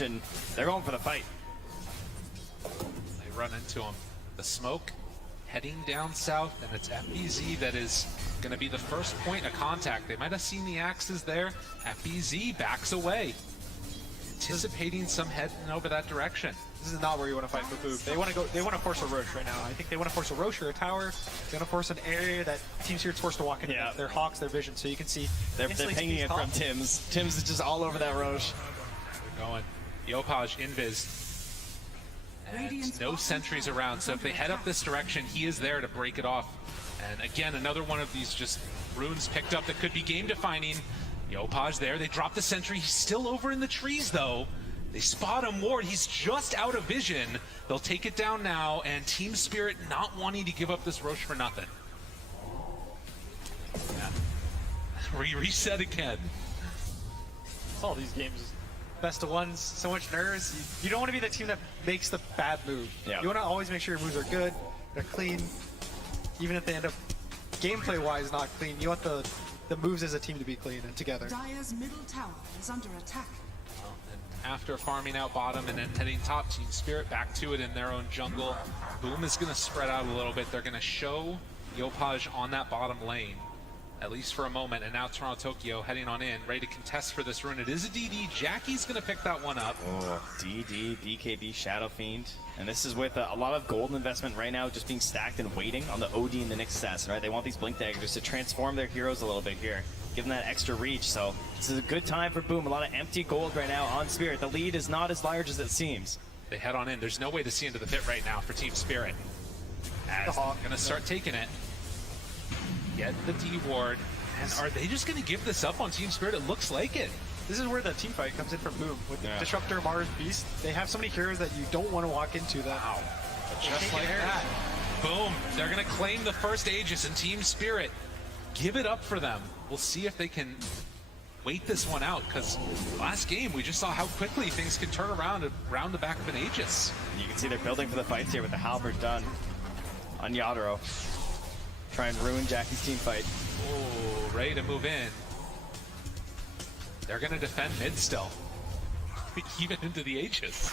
and they're going for the fight. They run into him. The smoke heading down south, and it's FBZ that is going to be the first point of contact. They might have seen the axes there. FBZ backs away, anticipating some heading over that direction. This is not where you want to fight for Boom. They want to go. They want to force a Roche right now. I think they want to force a Roche or a tower. They want to force an area that Team Spirit's forced to walk into. Yeah. Their Hawks, their vision. So you can see They're pinging it from Tim's. Tim's is just all over that Roche. They're going. Yopaj invis. And no sentries around, so if they head up this direction, he is there to break it off. And again, another one of these just runes picked up that could be game defining. Yopaj there. They drop the sentry. He's still over in the trees though. They spot him, Ward. He's just out of vision. They'll take it down now, and Team Spirit not wanting to give up this Roche for nothing. Yeah. Reset again. It's all these games. Best of ones, so much nerves. You don't want to be the team that makes the bad move. Yeah. You want to always make sure your moves are good, they're clean. Even if they end up gameplay-wise not clean, you want the moves as a team to be clean and together. Dire's middle tower is under attack. And after farming out bottom and then heading top, Team Spirit back to it in their own jungle. Boom is going to spread out a little bit. They're going to show Yopaj on that bottom lane, at least for a moment. And now Toronto Tokyo heading on in, ready to contest for this rune. It is a DD. Jackie's going to pick that one up. Oh, DD, BKB, Shadow Fiend. And this is with a lot of gold investment right now just being stacked and waiting on the OD and the next assassin, right? They want these Blink Daggers to transform their heroes a little bit here, give them that extra reach. So this is a good time for Boom. A lot of empty gold right now on Spirit. The lead is not as large as it seems. They head on in. There's no way to see into the pit right now for Team Spirit. As they're going to start taking it. Get the D ward. And are they just going to give this up on Team Spirit? It looks like it. This is where the team fight comes in for Boom. With Disruptor, Mars, Beast, they have so many heroes that you don't want to walk into that. Wow. Just like that. Boom. They're going to claim the first Aegis in Team Spirit. Give it up for them. We'll see if they can wait this one out, because last game we just saw how quickly things can turn around the back of an Aegis. You can see they're building for the fights here with the halberd done on Yadro. Try and ruin Jackie's team fight. Oh, ready to move in. They're going to defend mid still. Even into the Aegis.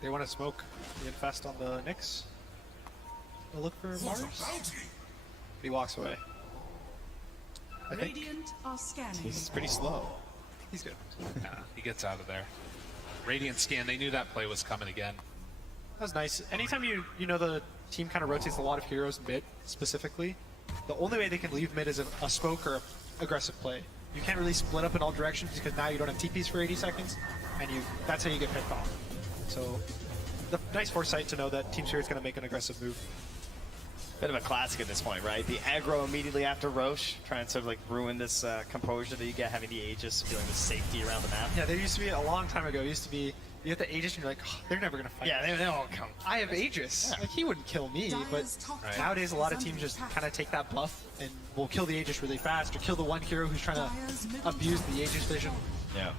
They want to smoke the infest on the Nyx. They'll look for Mars. He walks away. I think Radiant are scanning. He's pretty slow. he's good. Nah, he gets out of there. Radiant scan, they knew that play was coming again. That was nice. Anytime you know the team kind of rotates a lot of heroes mid specifically, the only way they can leave mid is a smoke or a aggressive play. You can't really split up in all directions because now you don't have TPs for 80 seconds, and that's how you get picked off. So, the nice foresight to know that Team Spirit's going to make an aggressive move. Bit of a classic at this point, right? The aggro immediately after Roche, trying to sort of like ruin this composure that you get having the Aegis, feeling the safety around the map. Yeah, there used to be a long time ago. It used to be you get the Aegis and you're like, oh, they're never gonna fight. Yeah, they won't come. I have Aegis. Yeah. Like he wouldn't kill me, but nowadays a lot of teams just kind of take that buff and will kill the Aegis really fast, or kill the one hero who's trying to abuse the Aegis vision. Yeah.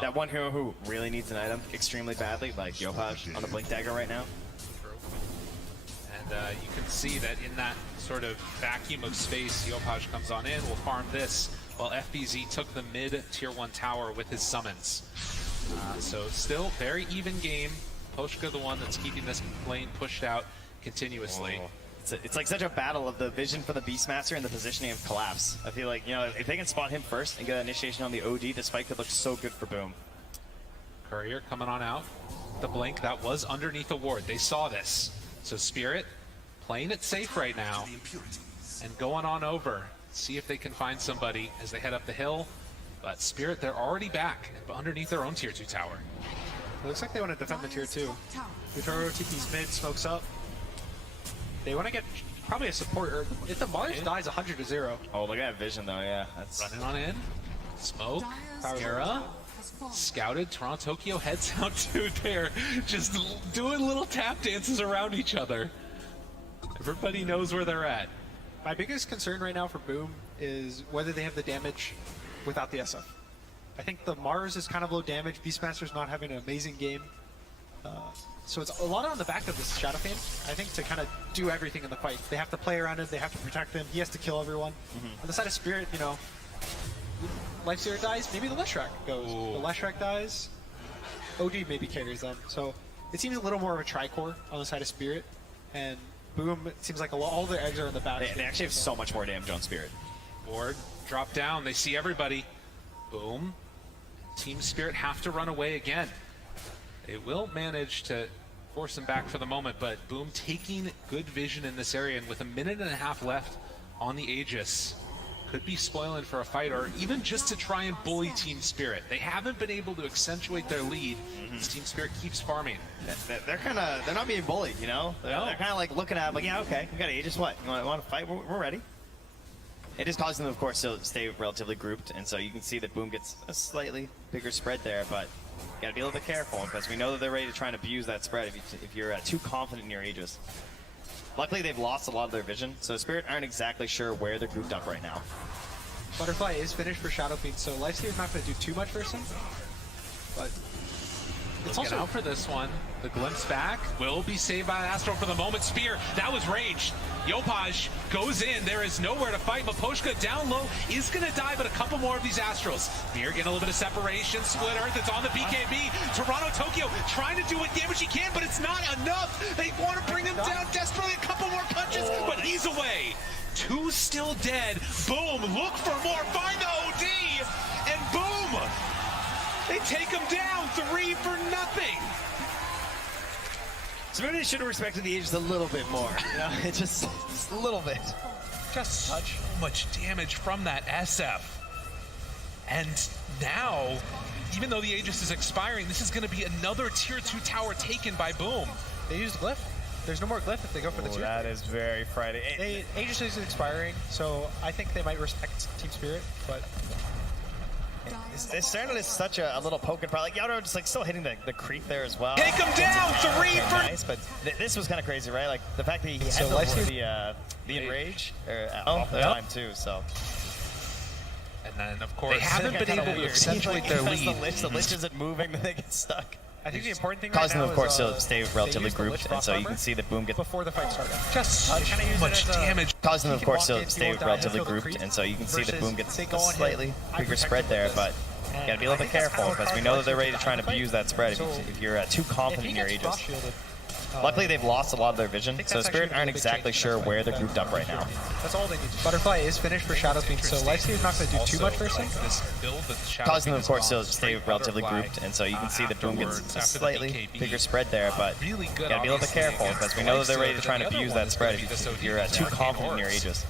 That one hero who really needs an item extremely badly, like Yopaj on the Blink Dagger right now. And you can see that in that sort of vacuum of space, Yopaj comes on in, will farm this, while FBZ took the mid tier 1 tower with his summons. So still very even game. Poshka the one that's keeping this lane pushed out continuously. Oh. It's like such a battle of the vision for the Beastmaster and the positioning of Collapse. I feel like, you know, if they can spot him first and get an initiation on the OD, this fight could look so good for Boom. Courier coming on out. The blink, that was underneath the ward. They saw this. So Spirit playing it safe right now and going on over. See if they can find somebody as they head up the hill. But Spirit, they're already back underneath their own tier 2 tower. It looks like they want to defend the tier 2. Utaro TP's mid, smokes up. They want to get probably a support, or if the Mars dies 100 to 0. Oh, look at that vision though, yeah. That's Running on in. Smoke. Era. Scouted. Toronto Tokyo heads out to there, just doing little tap dances around each other. Everybody knows where they're at. My biggest concern right now for Boom is whether they have the damage without the SF. I think the Mars is kind of low damage. Beastmaster's not having an amazing game. So it's a lot on the back of this Shadow Fiend, I think, to kind of do everything in the fight. They have to play around him, they have to protect him, he has to kill everyone. On the side of Spirit, you know, Lifestealer dies, maybe the Leshrac goes. Ooh. The Leshrac dies, OD maybe carries them. So it seems a little more of a tricore on the side of Spirit, and Boom, it seems like all their eggs are in the back. They actually have so much more damage on Spirit. Ward, drop down. They see everybody. Boom. Team Spirit have to run away again. They will manage to force them back for the moment, but Boom taking good vision in this area, and with 1.5 minutes left on the Aegis, could be spoiling for a fight, or even just to try and bully Team Spirit. They haven't been able to accentuate their lead as Team Spirit keeps farming. They're not being bullied, you know? They're kind of like looking at it, like, yeah, okay, we got Aegis, what? You want to fight? We're ready. It is causing them, of course, to stay relatively grouped, and so you can see that Boom gets a slightly bigger spread there, but you got to be a little bit careful, because we know that they're ready to try and abuse that spread if you're too confident in your Aegis. Luckily, they've lost a lot of their vision, so Spirit aren't exactly sure where they're grouped up right now. Butterfly is finished for Shadow Fiend, so Lifestealer's not going to do too much versus him, but it's Looking also out for this one. The glimpse back will be saved by Astro for the moment. Spear, that was rage. Yopaj goes in. There is nowhere to fight. Maposhka down low is going to die, but a couple more of these Astros. Spear getting a little bit of separation. Split Earth, it's on the BKB. Toronto, Tokyo trying to do what damage he can, but it's not enough. They want to bring him down desperately. A couple more punches, but he's away. 2 still dead. Boom, look for more. Find the OD, and boom! They take him down 3 for nothing. So maybe they should have respected the Aegis a little bit more. You know, it's just a little bit. Just so much damage from that SF. And now, even though the Aegis is expiring, this is going to be another tier 2 tower taken by Boom. they use Glyph. There's no more Glyph if they go for the tier. That is very frightening. Aegis is expiring, so I think they might respect Team Spirit, but It's certainly such a little poking part. Like Yaudo just like still hitting the creep there as well. Take him down, 3 for... Nice, but this was kind of crazy, right? Like the fact that he had So the enrage off the time too. So And then, of course, they haven't been able to accentuate their lead. The Lich isn't moving, then they get stuck. I think the important thing Causing right them, now of course, is, to stay relatively grouped, and so you can see that Boom gets before the fight started. Just so Kinda use it much as a- damage. causing them, He of can course, walk to in, stay go down, relatively he'll feel the grouped, creep, and so you can see that Boom versus gets they a go on hit, slightly I bigger protect spread him there, with but this. you And gotta be a little I bit think that's careful, kind of because we hard know for that they're us ready to to try and fight. abuse that spread So if you're too if confident he in your gets Aegis. frost shielded, Luckily, they've lost a lot of their vision, so that's Spirit actually aren't a big exactly change sure in this where fight. they're grouped up right now. that's all they need. Butterfly is finished for Shadow Fiend, so Lifestealer's not going to do too much versus him. This build that Shadow Causing them, Fiend of course, to is stay on relatively butterfly, grouped, and so you can see that Boom gets afterwards, a after the slightly BKB. bigger spread there, but Really good, you gotta be a little bit obviously, careful, against because we the know that they're ready to Lifestealer, try and but the abuse other that spread one is gonna be if the you're too Arcane confident in your Orbs. Aegis.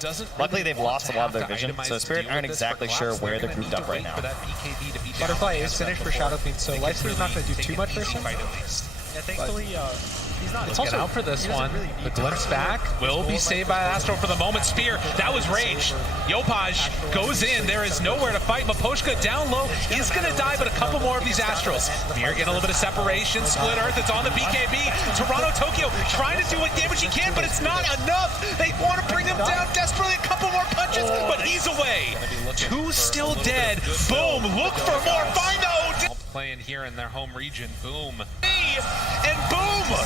Doesn't Luckily, really they've want lost to a lot of have their to vision, itemize so to Spirit deal aren't with this for exactly collapse. sure where They're they're gonna grouped need up to right wait now. for that BKB to be down Butterfly on is the finished for SF Shadow Fiend, so before Lifestealer's not going to do they too get much an versus easy him. fight at least. Yeah, thankfully, he's not. Looking out for this one. The glimpse back will be saved by Astro for the moment. Spear, that was rage. Yopaj goes in. There is nowhere to fight. Maposhka down low is going to die, but a couple more of these Astros. Spear getting a little bit of separation. Split Earth, it's on the BKB. Toronto, Tokyo trying to do what damage he can, but it's not enough. They want to bring him down desperately. A couple more punches, but he's away. 2 still dead. Boom, look for more. Find the OD. Playing here in their home region. Boom. And boom!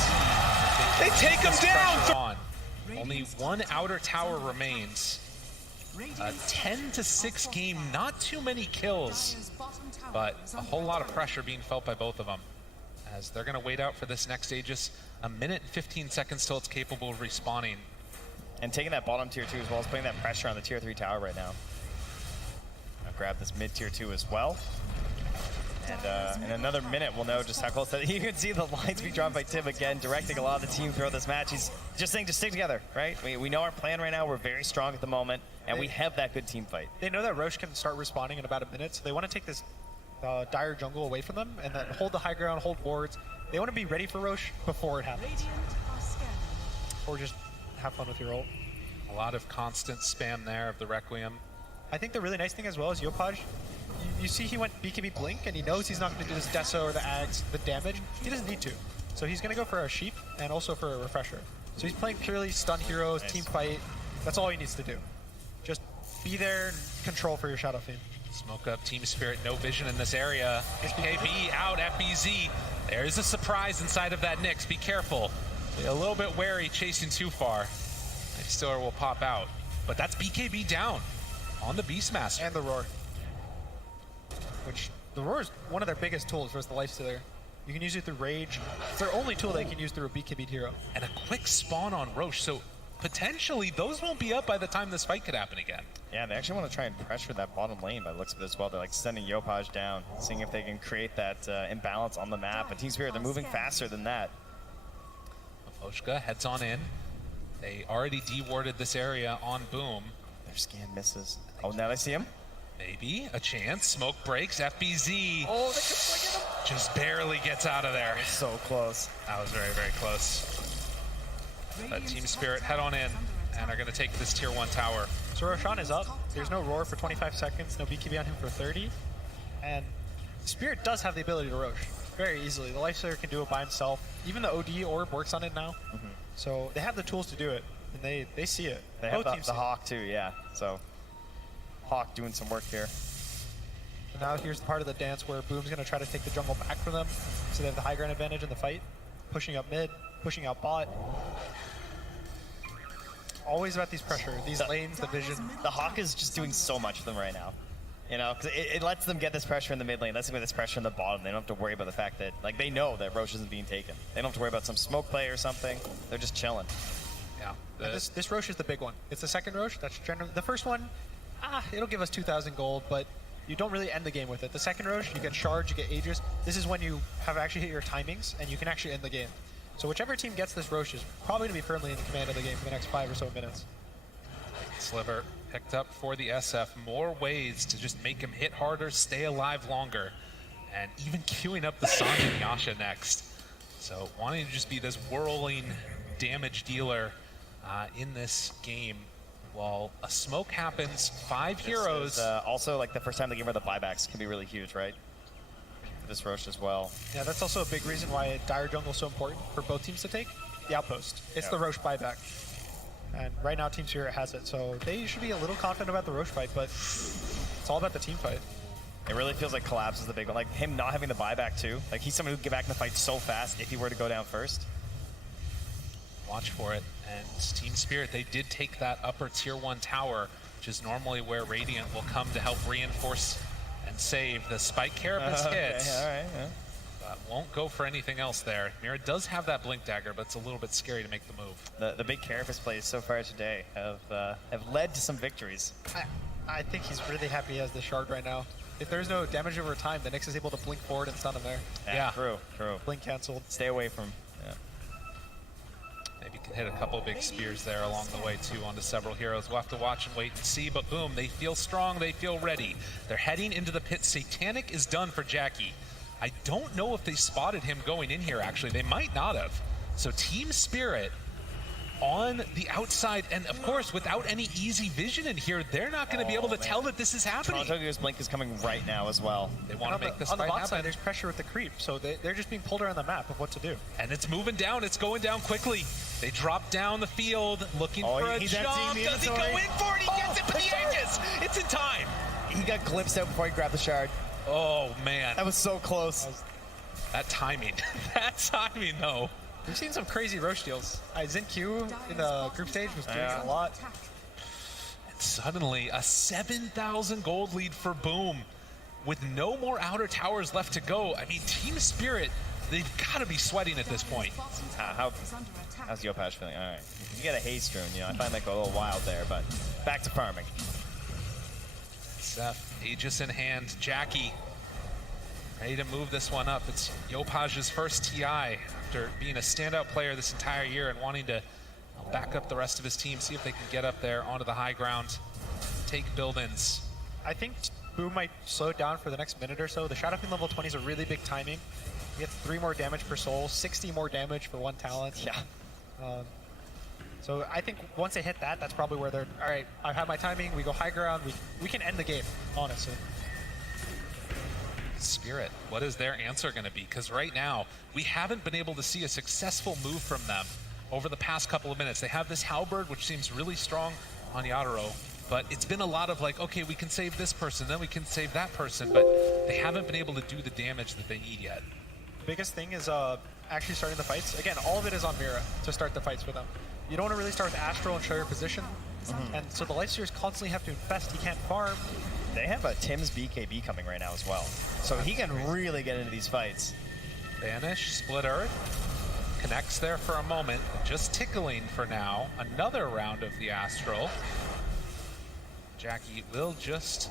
They take him down. Only 1 outer tower remains. A 10-6 game, not too many kills, but a whole lot of pressure being felt by both of them. As they're going to wait out for this next Aegis, 1 minute and 15 seconds till it's capable of respawning. And taking that bottom tier 2 as well as putting that pressure on the tier 3 tower right now. I'll grab this mid tier 2 as well. And in another minute, we'll know just how close that. You can see the lines being drawn by Tim again, directing a lot of the team throughout this match. He's just saying, just stick together, right? We know our plan right now. We're very strong at the moment, and we have that good team fight. They know that Roche can start respawning in about a minute, so they want to take this dire jungle away from them and then hold the high ground, hold wards. They want to be ready for Roche before it happens. Radiant are scanning. Or just have fun with your ult. A lot of constant spam there of the Requiem. I think the really nice thing as well is Yopaj. You see he went BKB Blink, and he knows he's not going to do this Deso or the Ags, the damage. He doesn't need to. So he's going to go for a Sheep and also for a Refresher. So he's playing purely stun heroes, team fight. That's all he needs to do. Just be there and control for your Shadow Fiend. Smoke up Team Spirit, no vision in this area. KB out at BZ. There's a surprise inside of that Nyx. Be careful. Be a little bit wary chasing too far. Nightstealer will pop out. But that's BKB down on the Beastmaster. And the Roar. which the Roar is one of their biggest tools versus the Lifestealer. You can use it through Rage. It's their only tool they can use through a BKB hero. And a quick spawn on Roche, so potentially those won't be up by the time this fight could happen again. Yeah, they actually want to try and pressure that bottom lane by the looks of it as well. They're like sending Yopaj down, seeing if they can create that imbalance on the map. But Team Spirit, they're moving faster than that. Oshka heads on in. They already de-warded this area on Boom. Their scan misses. Oh, now they see him. Maybe a chance. Smoke breaks. FBZ Oh, they just swing him. just barely gets out of there. So close. That was very, very close. But Team Spirit head on in and are going to take this tier 1 tower. So Roshan is up. There's no Roar for 25 seconds, no BKB on him for 30. And Spirit does have the ability to Roche very easily. The Lifestealer can do it by himself. Even the OD orb works on it now. So they have the tools to do it, and they see it. They have the Hawk too, yeah. So Hawk doing some work here. So now here's the part of the dance where Boom's going to try to take the jungle back from them, so they have the high ground advantage in the fight. Pushing up mid, pushing out bot. Always about these pressure, these lanes, the vision. The Hawk is just doing so much for them right now. You know, because it lets them get this pressure in the mid lane, lets them get this pressure in the bottom. They don't have to worry about the fact that, like, they know that Roche isn't being taken. They don't have to worry about some smoke play or something. They're just chilling. Yeah. This Roche is the big one. It's the second Roche. That's generally the first one. It'll give us 2,000 gold, but you don't really end the game with it. The second Roche, you get Shards, you get Aegis. This is when you have actually hit your timings, and you can actually end the game. So whichever team gets this Roche is probably going to be firmly in the command of the game for the next 5 or so minutes. Sliver picked up for the SF. More ways to just make him hit harder, stay alive longer, and even queuing up the Sange and Yasha next. So wanting to just be this whirling damage dealer in this game. While a smoke happens, 5 heroes. Also, like, the first time the game where the buybacks can be really huge, right? For this Roche as well. Yeah, that's also a big reason why Dire Jungle is so important for both teams to take. The outpost. It's the Roche buyback. And right now Team Spirit has it, so they should be a little confident about the Roche fight, but it's all about the team fight. It really feels like Collapse is the big one. Like, him not having the buyback too. Like, he's someone who can get back in the fight so fast if he were to go down first. Watch for it. And Team Spirit, they did take that upper tier 1 tower, which is normally where Radiant will come to help reinforce and save. The Spike Carapace hits, Okay, all right, yeah. but won't go for anything else there. Mira does have that Blink Dagger, but it's a little bit scary to make the move. The big Carapace plays so far today have led to some victories. I think he's really happy he has the Shard right now. If there's no damage over time, the Nyx is able to blink forward and stun him there. Yeah. True. Blink cancelled. Stay away from. Yeah. Maybe can hit a couple big spears there along the way too onto several heroes. We'll have to watch and wait and see, but Boom, they feel strong, they feel ready. They're heading into the pit. Satanic is done for Jackie. I don't know if they spotted him going in here, actually. They might not have. So Team Spirit on the outside, and of course, without any easy vision in here, they're not going to be able to tell that this is happening. Toronto's Blink is coming right now as well. They want to make this on the fight bot happen. side, there's pressure with the creep, so they're just being pulled around the map of what to do. And it's moving down, it's going down quickly. They drop down the field, looking for a jump. Does he go in for it? He gets it for the Aegis. It's in time. He got glimpsed out before he grabbed the shard. Oh, man. That was so close. That timing. That timing, though. We've seen some crazy Roche deals. Xin Q in the group stage was doing a lot. And suddenly, a 7,000 gold lead for Boom. With no more outer towers left to go. I mean, Team Spirit, they've got to be sweating at this point. How's Yopaj feeling? All right. You get a haste rune, you know, I find that go a little wild there, but back to farming. Seth, Aegis in hand, Jackie ready to move this one up. It's Yopaj's first TI after being a standout player this entire year and wanting to back up the rest of his team, see if they can get up there onto the high ground, take build-ins. I think Boom might slow it down for the next minute or so. The Shadow Fiend level 20 is a really big timing. You get 3 more damage per soul, 60 more damage for 1 talent. Yeah. So I think once they hit that, that's probably where they're, all right, I have my timing, we go high ground, we can end the game, honestly. Spirit, what is their answer going to be? Because right now, we haven't been able to see a successful move from them over the past couple of minutes. They have this Halberd, which seems really strong on Yatoro, but it's been a lot of like, okay, we can save this person, then we can save that person, but they haven't been able to do the damage that they need yet. The biggest thing is actually starting the fights. Again, all of it is on Mira to start the fights for them. You don't want to really start with Astral and show your position, and so the Lifestealers constantly have to infest. He can't farm. they have a Tim's BKB coming right now as well. So he can really get into these fights. Banish, Split Earth, connects there for a moment, just tickling for now. Another round of the Astral. Jackie will just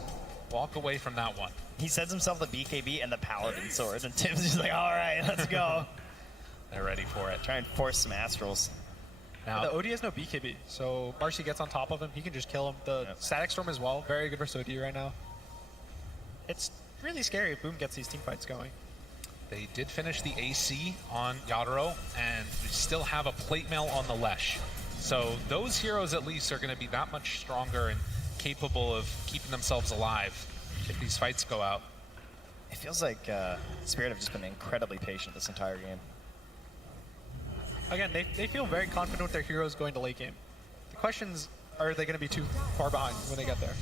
walk away from that one. He sets himself the BKB and the Paladin sword, and Tim's just like, all right, let's go. They're ready for it. Try and force some Astrals. Now, The OD has no BKB, so Marcy gets on top of him. He can just kill him. The Static Storm as well, very good versus OD right now. It's really scary if Boom gets these team fights going. they did finish the AC on Yadro, and we still have a plate mail on the Lesh. So those heroes at least are going to be that much stronger and capable of keeping themselves alive if these fights go out. It feels like Spirit have just been incredibly patient this entire game. Again, they feel very confident with their heroes going to late game. The questions are they going to be too far behind when they get there?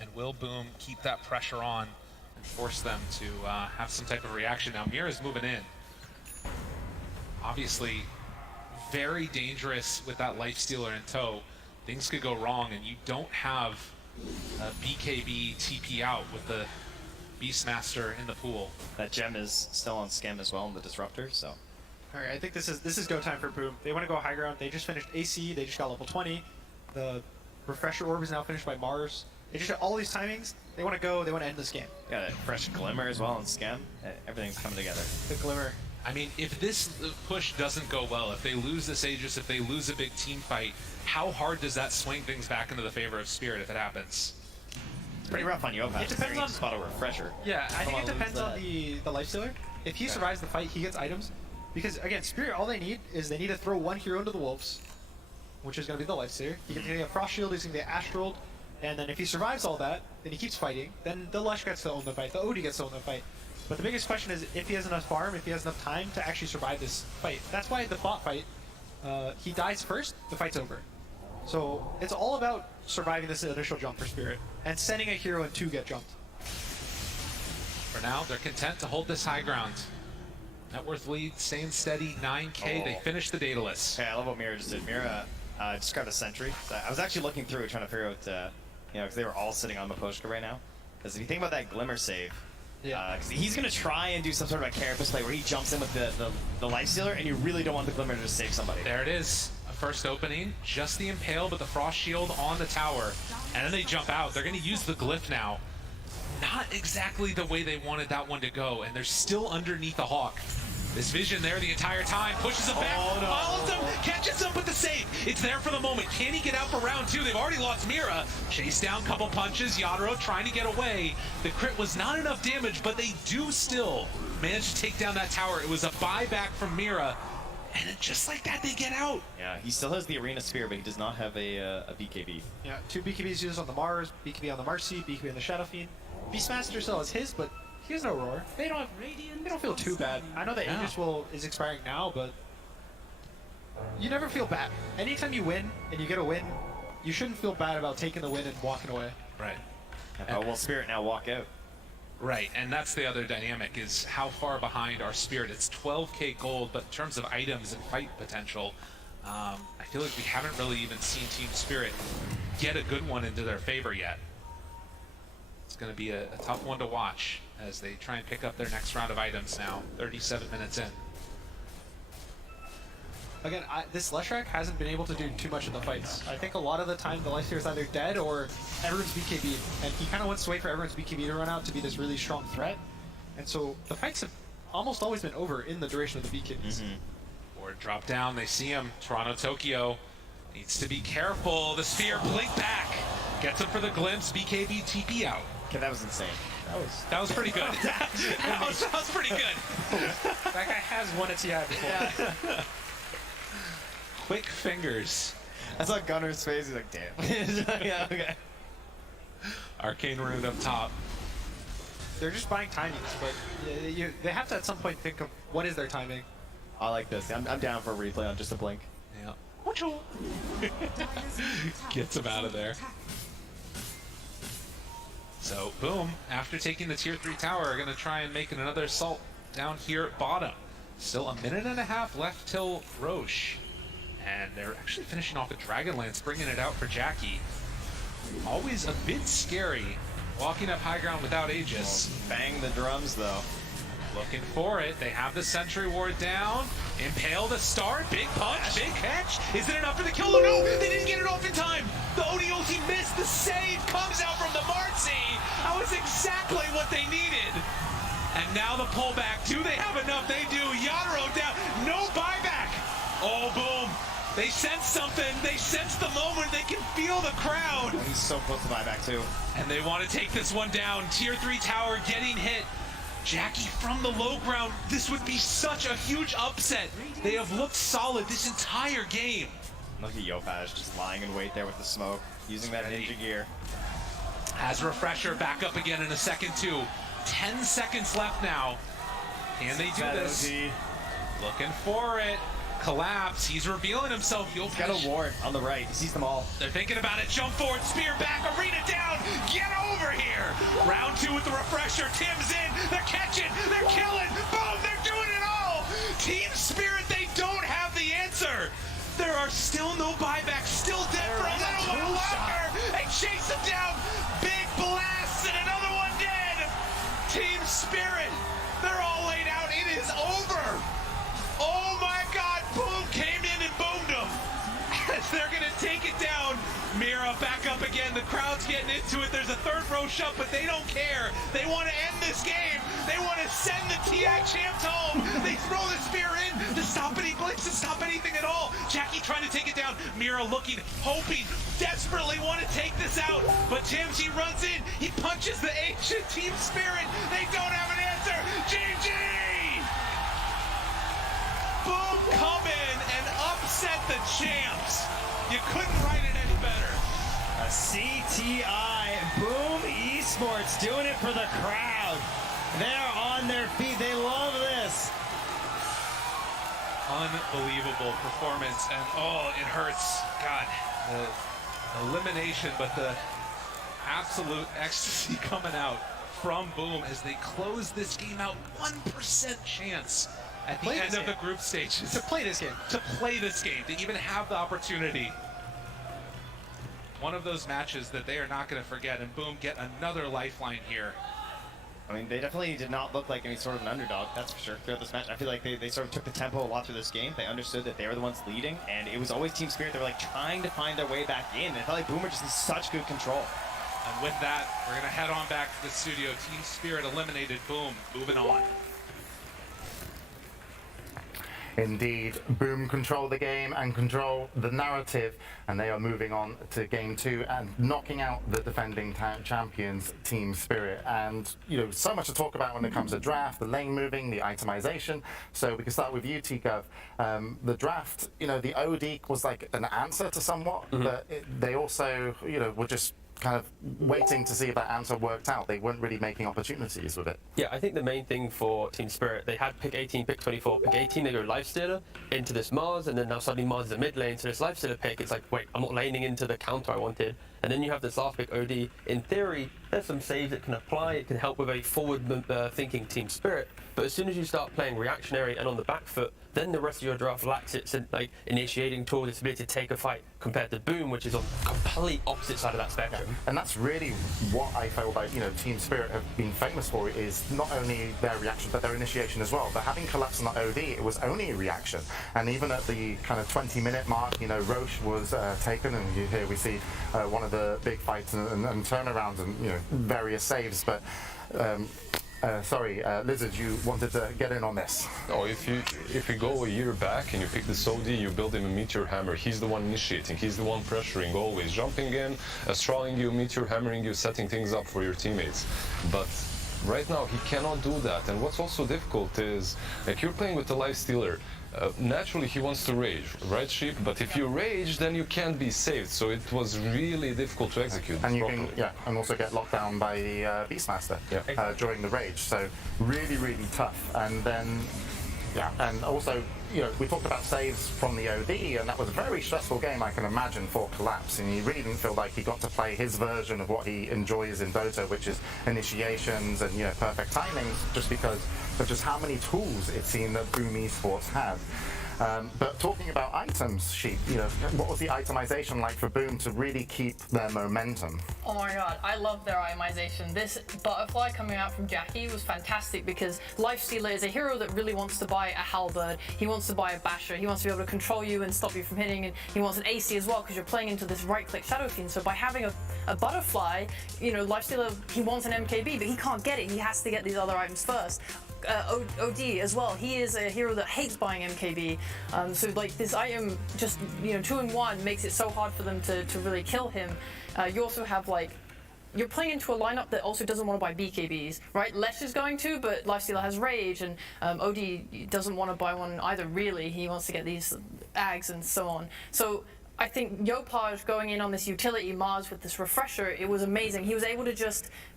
And will Boom keep that pressure on and force them to have some type of reaction? Now Mira's moving in. Obviously, very dangerous with that Life Stealer in tow. Things could go wrong, and you don't have a BKB TP out with the Beastmaster in the pool. That gem is still on Skem as well in the Disruptor, so. All right, I think this is go time for Boom. They want to go high ground. They just finished AC. They just got level 20. The Refresher Orb is now finished by Mars. They just all these timings. They want to go. They want to end this game. Got a fresh Glimmer as well on Skem. Everything's coming together. The Glimmer. I mean, if this push doesn't go well, if they lose this Aegis, if they lose a big team fight, how hard does that swing things back into the favor of Spirit if it happens? It's pretty rough on Yopaj. It depends on spot a Refresher. Yeah, I think it Don't depends wanna on lose the Life Stealer. If he survives the fight, he gets items. Because again, Spirit, all they need is they need to throw one hero into the wolves, which is going to be the Life Stealer. He's going to get Frost Shield. He's going to get Astral, and then if he survives all that, then he keeps fighting. Then the Lush gets to own the fight. The OD gets to own the fight. But the biggest question is if he has enough farm, if he has enough time to actually survive this fight. That's why the bot fight, he dies first, the fight's over. So it's all about surviving this initial jump for Spirit and sending a hero in to get jumped. For now, they're content to hold this high ground. Net worth lead staying steady, 9K. They finished the Daedalus. Okay, I love what Mira just did. Mira just grabbed a Sentry. So I was actually looking through it, trying to figure out, you know, because they were all sitting on Maposhka right now. Because if you think about that Glimmer save, cause he's going to try and do some sort of a carapace play where he jumps in with the Life Stealer, and you really don't want the Glimmer to just save somebody. There it is. A first opening, just the Impale, but the Frost Shield on the tower. And then they jump out. They're going to use the Glyph now. Not exactly the way they wanted that one to go, and they're still underneath the Hawk. This vision there the entire time, pushes him back, follows him, catches him with the save. It's there for the moment. Can he get out for round two? They've already lost Mira. Chase down, couple punches, Yadro trying to get away. The crit was not enough damage, but they do still manage to take down that tower. It was a buyback from Mira, and then just like that, they get out. Yeah, he still has the Arena Sphere, but he does not have a BKB. Yeah, 2 BKBs used on the Mars, BKB on the Marcy, BKB on the Shadow Fiend. Beastmaster still has his, but he has no roar. They don't feel too bad. I know that Aegis is expiring now, but you never feel bad. Anytime you win and you get a win, you shouldn't feel bad about taking the win and walking away. Right. Oh, well, Spirit now walk out. Right, and that's the other dynamic, is how far behind our Spirit. It's 12K gold, but in terms of items and fight potential, I feel like we haven't really even seen Team Spirit get a good one into their favor yet. It's going to be a tough one to watch as they try and pick up their next round of items now, 37 minutes in. Again, this Leshrac hasn't been able to do too much in the fights. I think a lot of the time the Lifestealer is either dead or everyone's BKB, and he kind of wants to wait for everyone's BKB to run out to be this really strong threat. And so the fights have almost always been over in the duration of the BKBs. Or drop down, they see him. Toronto, Tokyo needs to be careful. The Sphere blink back. Gets him for the glimpse. BKB TP out. Okay, that was insane. That was pretty good. that was pretty good. That guy has won a TI before. Quick fingers. I saw Gunner's face, he's like, damn. Yeah, okay. Arcane Rune up top. They're just buying timings, but they have to at some point think of what is their timing. I like this. I'm down for a replay on just a blink. Yeah. Gets him out of there. So, Boom, after taking the tier 3 tower, are going to try and make another assault down here at bottom. Still a minute and a half left till Roche. And they're actually finishing off a Dragonlance, bringing it out for Jackie. always a bit scary walking up high ground without Aegis. Bang the drums, though. Looking for it. They have the sentry ward down. Impale the start. Big punch. Big catch. Is it enough for the kill? Oh no! They didn't get it off in time. The ODOT missed. The save comes out from the Marzi. That was exactly what they needed. And now the pullback. Do they have enough? They do. Yadro down. No buyback. Oh, boom. They sense something. They sense the moment. They can feel the crowd. He's so close to buyback, too. And they want to take this one down. Tier 3 tower getting hit. Jackie from the low ground. This would be such a huge upset. They have looked solid this entire game. Look at Yopaj just lying in wait there with the smoke, using that ninja gear. As Refresher back up again in a second too. 10 seconds left now. Can they do this? Looking for it. Collapse. He's revealing himself. He's got a ward on the right. He sees them all. They're thinking about it. Jump forward. Spear back. Arena down. Get over here. Round 2 with the Refresher. Tim's in. They're catching. They're killing. Boom. They're doing it all. Team Spirit, they don't have the answer. There are still no buybacks. Still dead for a little while longer. They chase him down. Big blast and another one dead. Team Spirit, they're all laid out. It is over. Oh my God. Boom came in and boomed them. As they're going to take it down. Mira back up again. The crowd's getting into it. There's a third row shut, but they don't care. They want to end this game. They want to send the TI champs home. They throw the spear in to stop any blinks, to stop anything at all. Jackie trying to take it down. Mira looking, hoping, desperately want to take this out. But Tim's, he runs in. He punches the ancient Team Spirit. They don't have an answer. GG! Boom, come in and upset the champs. You couldn't write it any better. A CTI, Boom Esports doing it for the crowd. They're on their feet. They love this. Unbelievable performance, and oh, it hurts. God, the elimination, but the absolute ecstasy coming out from Boom as they close this game out. 1% chance at the end of the group stages To play this game. to play this game, to even have the opportunity. One of those matches that they are not going to forget, and Boom get another lifeline here. I mean, they definitely did not look like any sort of an underdog, that's for sure, throughout this match. I feel like they sort of took the tempo a lot through this game. They understood that they were the ones leading, and it was always Team Spirit. They were like trying to find their way back in. And I felt like Boom were just in such good control. And with that, we're going to head on back to the studio. Team Spirit eliminated. Boom, moving on. Indeed, Boom control the game and control the narrative, and they are moving on to game 2 and knocking out the defending champions, Team Spirit. And you know, so much to talk about when it comes to draft, the lane moving, the itemization. So we can start with you, T-Gov. The draft, you know, the OD was like an answer to somewhat, but they also, you know, were just kind of waiting to see if that answer worked out. They weren't really making opportunities with it. Yeah, I think the main thing for Team Spirit, they had pick 18, pick 24, pick 18, they go Lifestealer into this Mars, and then now suddenly Mars is a mid lane, so this Lifestealer pick, it's like, wait, I'm not laning into the counter I wanted. And then you have this last pick OD. In theory, there's some saves it can apply, it can help with a forward thinking Team Spirit, but as soon as you start playing reactionary and on the back foot, then the rest of your draft lacks its like initiating towards its ability to take a fight compared to Boom, which is on complete opposite side of that spectrum. Yeah. And that's really what I feel like, you know, Team Spirit have been famous for, is not only their reaction but their initiation as well. But having Collapse on the OD, it was only a reaction, and even at the kind of 20-minute mark, you know, Roche was taken, and here we see one of the big fights and turnarounds and, you know, various saves. But sorry, Lizard, you wanted to get in on this. Oh, if we go a year back and you pick this OD, you build him a Meteor Hammer. He's the one initiating. He's the one pressuring, always jumping in, astraling you, Meteor Hammering you, setting things up for your teammates. But right now he cannot do that. And what's also difficult is, like, you're playing with a Lifestealer. Naturally he wants to rage, right, Sheep? But if you rage, then you can't be saved. So it was really difficult to execute. And you can, yeah, and also get locked down by the Beastmaster during the rage. So really, really tough. And then, yeah, and also, you know, we talked about saves from the OD, and that was a very stressful game, I can imagine, for Collapse. And he really didn't feel like he got to play his version of what he enjoys in Dota, which is initiations and, you know, perfect timings, just because of just how many tools it seemed that Boom Esports had. But talking about items, Sheep, what was the itemization like for Boom to really keep their momentum? Oh my god, I love their itemization. This butterfly coming out from Jackie was fantastic because Lifestealer is a hero that really wants to buy a halberd, he wants to buy a basher, he wants to be able to control you and stop you from hitting, and he wants an AC as well because you're playing into this right-click Shadow Fiend. So by having a butterfly, Lifestealer, he wants an MKB, but he can't get it. He has to get these other items first. OD as well. He is a hero that hates buying MKB. So like this item, just 2-in-1 makes it so hard for them to really kill him. You also have you're playing into a lineup that also doesn't want to buy BKBs, right? Lesh is going to, but Lifestealer has Rage, and OD doesn't want to buy one either, really. He wants to get these Ags and so on. So I think Yopaj going in on this utility Mars with this refresher, it was amazing. He was able to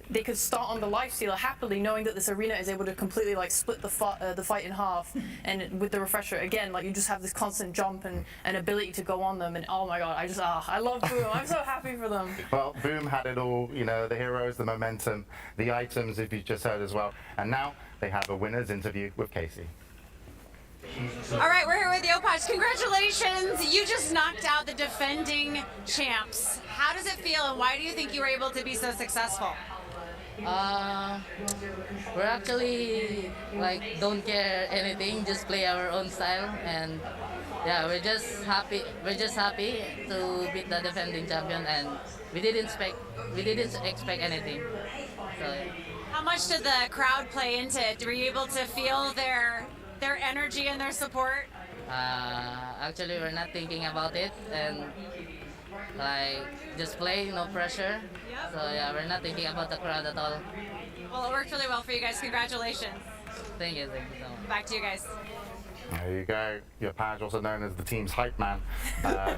they could start on the Lifestealer happily, knowing that this arena is able to completely split the fight in half, and with the refresher again, you just have this constant jump and ability to go on them, and oh my god, I love Boom. I'm so happy for them. Well, Boom had it all, the heroes, the momentum, the items, if you just heard as well, and now they have a winner's interview with Casey. All right, we're here with Yopaj. Congratulations! You just knocked out the defending champs. How does it feel, and why do you think you were able to be so successful? We're actually don't care anything, just play our own style, and yeah, we're just happy. We're just happy to beat the defending champion, and we didn't expect anything. So, how much did the crowd play into it? Were you able to feel their energy and their support? Actually, we're not thinking about it, and just play, no pressure. Yep. So yeah, we're not thinking about the crowd at all. Well, it worked really well for you guys. Congratulations. Thank you so much. Back to you guys. There you go. Yopaj, also known as the team's hype man. I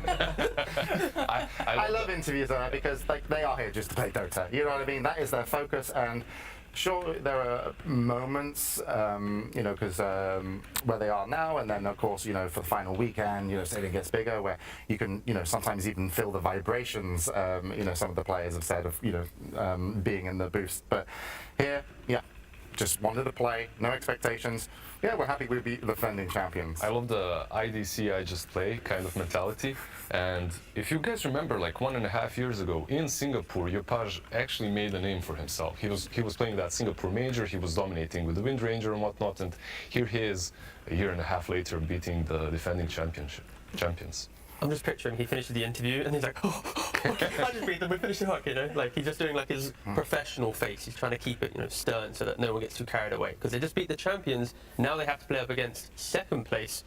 love interviews like that because they are here just to play Dota. You know what I mean? That is their focus, and sure, there are moments, because where they are now, and then of course, for the final weekend, stadium gets bigger, where you can, sometimes even feel the vibrations. Some of the players have said of, being in the boost. But here, yeah, just wanted to play, no expectations. Yeah, we're happy we beat the defending champions. I love the IDC I just play kind of mentality. And if you guys remember, 1.5 years ago in Singapore, Yopaj actually made a name for himself. He was playing that Singapore major, he was dominating with the Wind Ranger and whatnot, and here he is a year and a half later beating the defending champions. I'm just picturing he finishes the interview and he's like, okay, I just breathe and we finish the hook, he's just doing his professional face. He's trying to keep it, stern so that no one gets too carried away. Because they just beat the champions, now they have to play up against second place.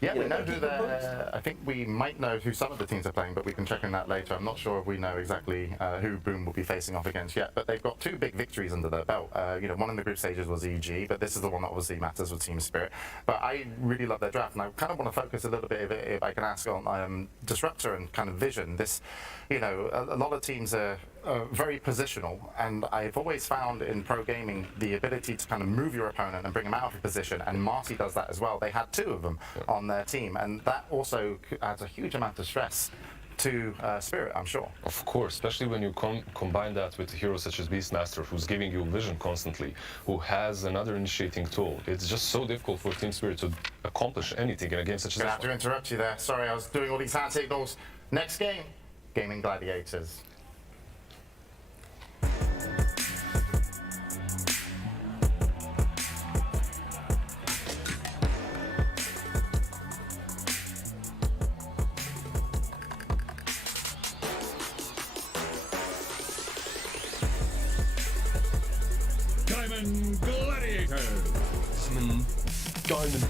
Yeah, we know who they're. I think we might know who some of the teams are playing, but we can check on that later. I'm not sure if we know exactly who Boom will be facing off against yet, but they've got 2 big victories under their belt. One in the group stages was EG, but this is the one that obviously matters with Team Spirit. But I really love their draft, and I kind of want to focus a little bit, if I can ask, on Disruptor and kind of vision. This, a lot of teams are very positional, and I've always found in pro gaming the ability to kind of move your opponent and bring them out of a position, and Marty does that as well. They had 2 of them on their team, and that also adds a huge amount of stress to Spirit, I'm sure. Of course, especially when you combine that with a hero such as Beastmaster, who's giving you vision constantly, who has another initiating tool. It's just so difficult for Team Spirit to accomplish anything in a game such as this. I have to interrupt you there. Sorry, I was doing all these hand signals. Next game, Gaming Gladiators. Diamond Gladiators. Diamond.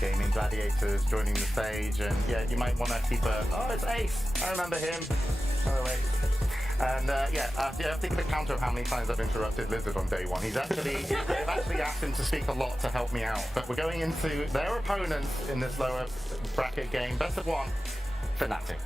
Gaming Gladiators joining the stage, and yeah, you might want to keep oh, it's Ace. I remember him. Oh wait. And I think the counter of how many times I've interrupted Lizard on day 1. They've actually asked him to speak a lot to help me out. But we're going into their opponents in this lower bracket game. Best of 1, Fnatic.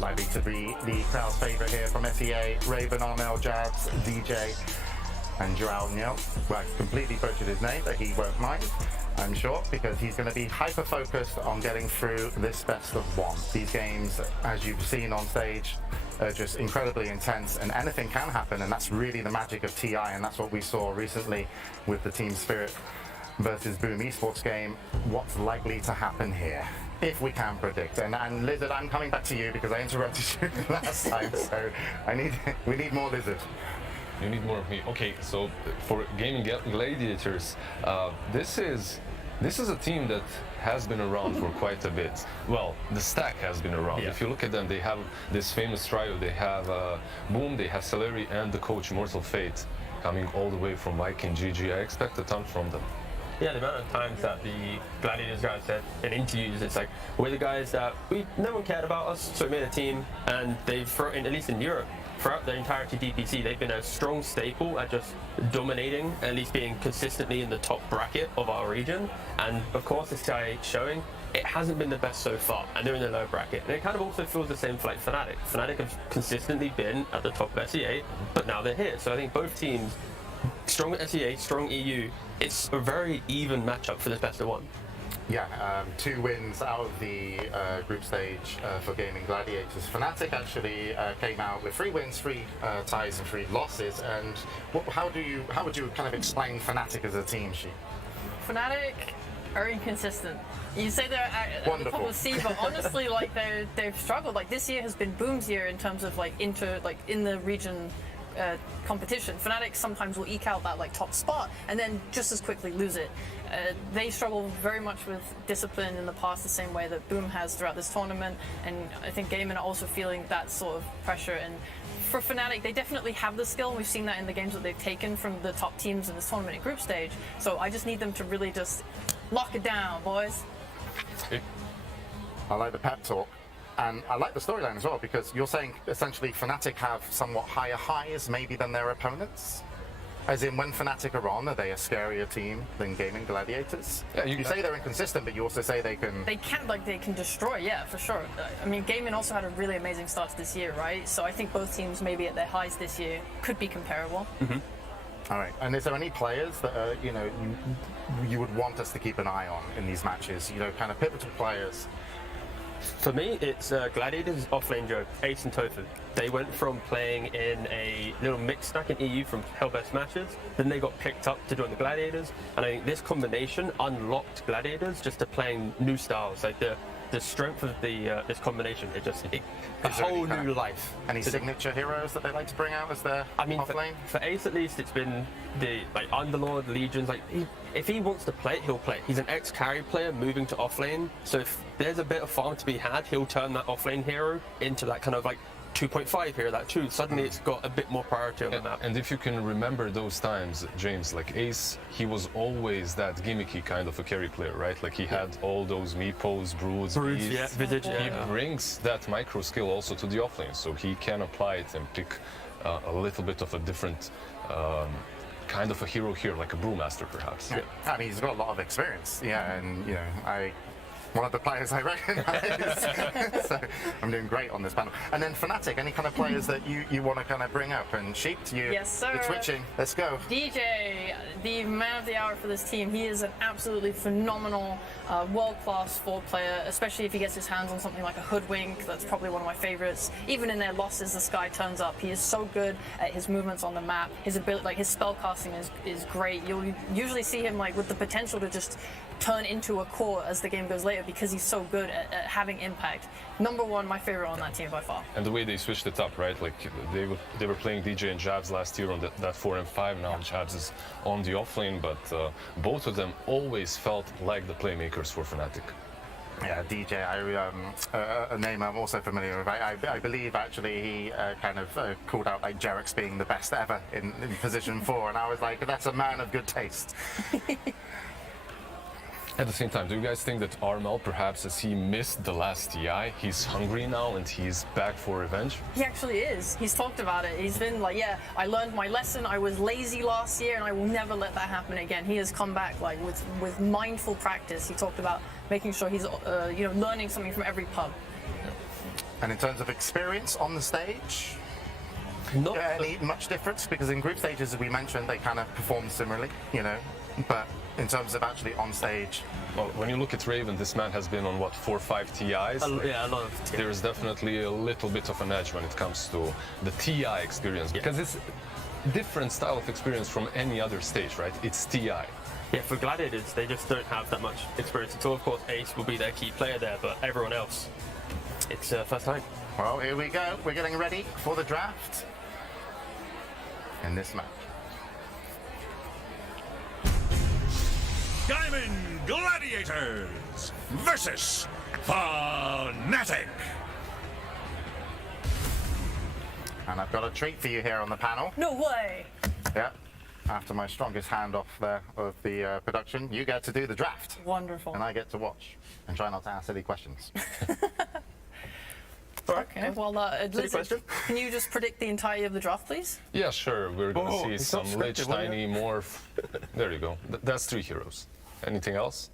Likely to be the crowd's favourite here from SEA, Raven, Armel, Jabs, DJ. and Joao Niel. Well, I completely butchered his name, but he won't mind, I'm sure, because he's going to be hyper-focused on getting through this best of one. These games, as you've seen on stage, are just incredibly intense, and anything can happen, and that's really the magic of TI, and that's what we saw recently with the Team Spirit versus Boom Esports game. What's likely to happen here, if we can predict? And Lizard, I'm coming back to you because I interrupted you last time, so we need more Lizard. You need more of me. Okay, so for Gaming Gladiators, this is a team that has been around for quite a bit. Well, the stack has been around. Yeah. If you look at them, they have this famous trio. They have Boom, they have Celeri, and the coach Mortal Fate coming all the way from Viking GG. I expect a ton from them. Yeah, the amount of times that the Gladiators guys said in interviews, it's like, we're the guys that no one cared about us, so we made a team, and they've, at least in Europe, throughout their entirety DPC, they've been a strong staple at just dominating, at least being consistently in the top bracket of our region. And of course, this guy showing, it hasn't been the best so far, and they're in the low bracket. And it kind of also feels the same for like Fnatic. Fnatic have consistently been at the top of SEA, but now they're here. So I think both teams, strong SEA, strong EU, it's a very even matchup for this best of one. Yeah, 2 wins out of the group stage for Gaming Gladiators. Fnatic actually came out with 3 wins, 3 ties, and 3 losses. And how would you kind of explain Fnatic as a team, Sheep? Fnatic are inconsistent. You say they're at the top of C, but honestly, like they've struggled. Like this year has been Boom's year in terms of like in the region competition. Fnatic sometimes will eke out that like top spot and then just as quickly lose it. They struggle very much with discipline in the past, the same way that Boom has throughout this tournament, and I think Gaimin are also feeling that sort of pressure. And for Fnatic, they definitely have the skill, and we've seen that in the games that they've taken from the top teams in this tournament in group stage. So I just need them to really just lock it down, boys. I like the pep talk. And I like the storyline as well, because you're saying essentially Fnatic have somewhat higher highs maybe than their opponents. As in, when Fnatic are on, are they a scarier team than Gaming Gladiators? Yeah, you say they're inconsistent, but you also say they can... They can destroy, yeah, for sure. I mean, Gaimin also had a really amazing start to this year, right? So I think both teams maybe at their highs this year could be comparable. Mm-hmm. All right. And is there any players that, you would want us to keep an eye on in these matches? You know, kind of pivotal players? For me, it's Gladiators offlane Joe, Ace and Tofu. They went from playing in a little mixed stack in EU from Hellbest matches, then they got picked up to join the Gladiators, and I think this combination unlocked Gladiators just to playing new styles. Like the strength of this combination, a whole new life. Any signature heroes that they like to bring out as their offlane? For Ace at least, it's been the Underlord, Legions. Like if he wants to play it, he'll play it. He's an ex-carry player moving to offlane, so if there's a bit of farm to be had, he'll turn that offlane hero into that kind of like 2.5 here, that 2. Suddenly it's got a bit more priority on the map. And if you can remember those times, James, like Ace, he was always that gimmicky kind of a carry player, right? Like he had all those meepos, broods, Visage. He brings that micro skill also to the offlane, so he can apply it and pick a little bit of a different kind of a hero here, like a brewmaster perhaps. Yeah. I mean, he's got a lot of experience, and one of the players I recognize. So I'm doing great on this panel. And then Fnatic, any kind of players that you want to kind of bring up? And Sheep, yes, sir. You're twitching. Let's go. DJ, the man of the hour for this team. He is an absolutely phenomenal, world-class forward player, especially if he gets his hands on something like a Hoodwink. That's probably one of my favorites. Even in their losses, the Sky turns up. He is so good at his movements on the map. His ability, like his spell casting is great. You'll usually see him like with the potential to just turn into a core as the game goes later, because he's so good at having impact. Number 1, my favorite on that team by far. And the way they switched it up, right? Like they were playing DJ and Jabs last year on that 4 and 5. Now Jabs is on the offlane, but both of them always felt like the playmakers for Fnatic. Yeah, DJ, a name I'm also familiar with. I believe actually he kind of called out like Jerax being the best ever in position 4, and I was like, that's a man of good taste. At the same time, do you guys think that Armel, perhaps as he missed the last TI, he's hungry now and he's back for revenge? He actually is. He's talked about it. He's been like, yeah, I learned my lesson. I was lazy last year and I will never let that happen again. He has come back like with mindful practice. He talked about making sure he's learning something from every pub. And in terms of experience on the stage, Not any much difference? Because in group stages, as we mentioned, they kind of perform similarly, you know. But in terms of actually on stage, Well, when you look at Raven, this man has been on what 4 or 5 TIs. yeah, a lot of. There is definitely a little bit of an edge when it comes to the TI experience because it's different style of experience from any other stage, right? It's TI. Yeah, for Gladiators, they just don't have that much experience at all. Of course, Ace will be their key player there, but everyone else, it's first time. well, here we go. We're getting ready for the draft in this match. Diamond Gladiators versus Fnatic. And I've got a treat for you here on the panel. No way. Yeah. After my strongest handoff there of the production, you get to do the draft. Wonderful. And I get to watch and try not to ask silly questions. Okay, well, Lizard, can you just predict the entirety of the draft, please? Yeah, sure. We're gonna see it's some not rich, scripted, wasn't tiny, morph. There you go. That's 3 heroes. Anything else?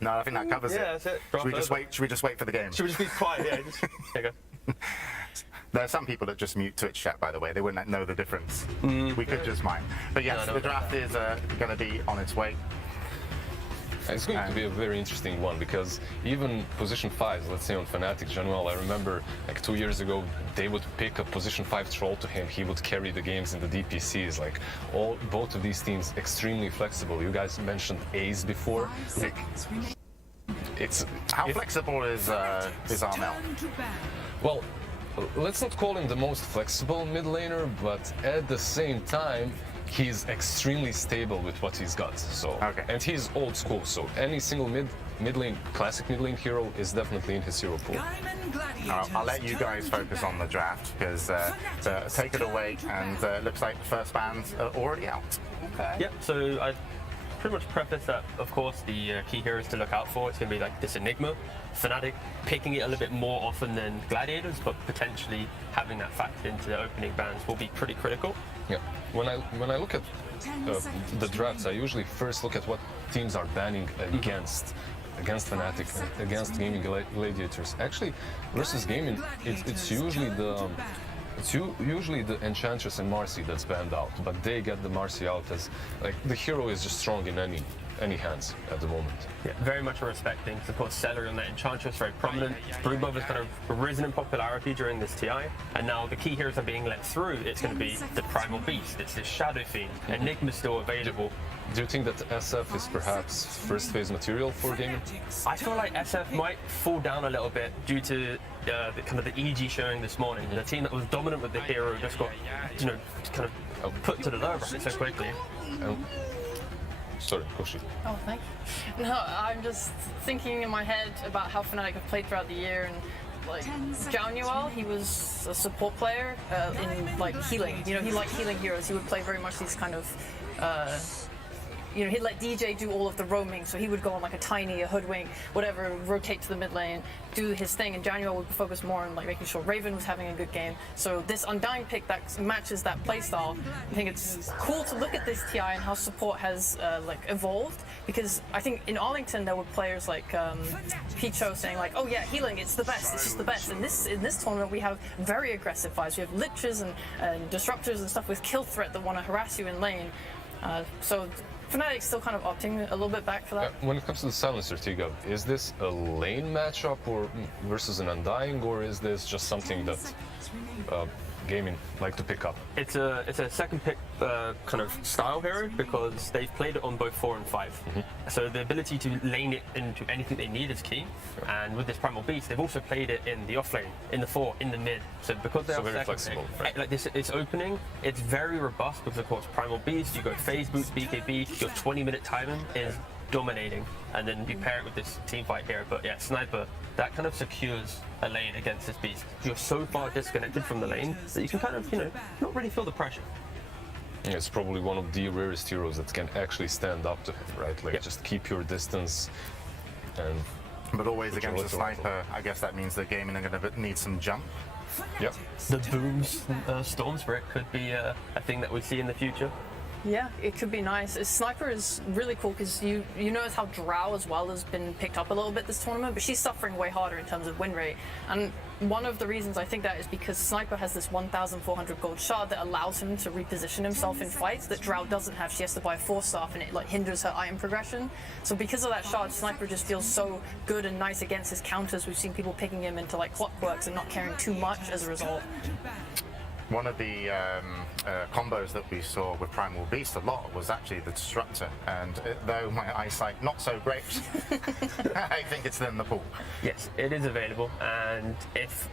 No, I think that covers it. Yeah, that's it. Should we just wait? Should we just wait for the game? Should we just be quiet? Yeah, just there you go. There are some people that just mute Twitch chat, by the way. They wouldn't know the difference. We could just mind. But yes, No, the draft is going to be on its way. It's going to be a very interesting one because even position 5s, let's say on Fnatic General, I remember like 2 years ago, they would pick a position 5 troll to him. He would carry the games in the DPCs. Like both of these teams extremely flexible. You guys mentioned Ace before. Like, How flexible is Armel? Well, let's not call him the most flexible mid laner, but at the same time, he's extremely stable with what he's got. So, and he's old school. So any single mid lane, classic mid lane hero is definitely in his hero pool. I'll let you guys focus on the draft because take it away. And it looks like the first bands are already out. Okay. Yep. So I pretty much preface that, of course, the key heroes to look out for. It's going to be like this Enigma, Fnatic picking it a little bit more often than Gladiators, but potentially having that factored into the opening bands will be pretty critical. Yeah. When I look at the drafts, I usually first look at what teams are banning against Fnatic and against Gaming Gladiators. Actually, versus Gaming, it's usually the Enchantress and Marcy that's banned out, but they get the Marcy out as like the hero is just strong in any hands at the moment. Yeah, very much respecting. Of course, Celery on that Enchantress, very prominent. Broodbuff has kind of risen in popularity during this TI, and now the key heroes are being let through. It's going to be the Primal Beast, it's the Shadow Fiend, Enigma's still available. Do you think that SF is perhaps first phase material for Gaming? I feel like SF might fall down a little bit due to the kind of the EG showing this morning. The team that was dominant with the hero just got, kind of put to the lower bracket so quickly. Sorry, Koshi. Oh, thank you. No, I'm just thinking in my head about how Fnatic have played throughout the year, and like Januel, he was a support player in like healing. You know, he liked healing heroes. He would play very much these kind of. He'd let DJ do all of the roaming, so he would go on like a Tiny, a Hoodwink, whatever, rotate to the mid lane, do his thing, and Januel would focus more on like making sure Raven was having a good game. So this Undying pick that matches that playstyle, I think it's cool to look at this TI and how support has like evolved, because I think in Arlington there were players like Picho saying like, oh yeah, healing, it's the best, it's just the best. In this tournament we have very aggressive fights. We have liches and disruptors and stuff with kill threat that want to harass you in lane. So Fnatic's still kind of opting a little bit back for that. When it comes to the Silencer, Tiga, is this a lane matchup or versus an Undying, or is this just something that Gaming like to pick up? It's a second pick kind of style hero because they've played it on both 4 and 5. So the ability to lane it into anything they need is key. And with this Primal Beast, they've also played it in the offlane, in the 4, in the mid. So because they're very flexible, right? Like this, it's opening. It's very robust because of course Primal Beast. You go phase boots, BKB. Your 20-minute timing is dominating, and then you pair it with this team fight here. But yeah, Sniper, that kind of secures a lane against this beast. You're so far disconnected from the lane that you can kind of, not really feel the pressure. It's probably one of the rarest heroes that can actually stand up to him, right? Like just keep your distance and... But always against a sniper, I guess that means that Gaming are going to need some jump. Yep. The Boom Storm Spirit could be a thing that we see in the future. Yeah, it could be nice. Sniper is really cool because you notice how Drow as well has been picked up a little bit this tournament, but she's suffering way harder in terms of win rate. And one of the reasons I think that is because Sniper has this 1,400 gold shard that allows him to reposition himself in fights that Drow doesn't have. She has to buy 4 staff and it like hinders her item progression. So because of that shard, Sniper just feels so good and nice against his counters. We've seen people picking him into like clockworks and not caring too much as a result. One of the combos that we saw with Primal Beast a lot was actually the Disruptor, and though my eyesight not so great, I think it's in the pool. Yes, it is available, and if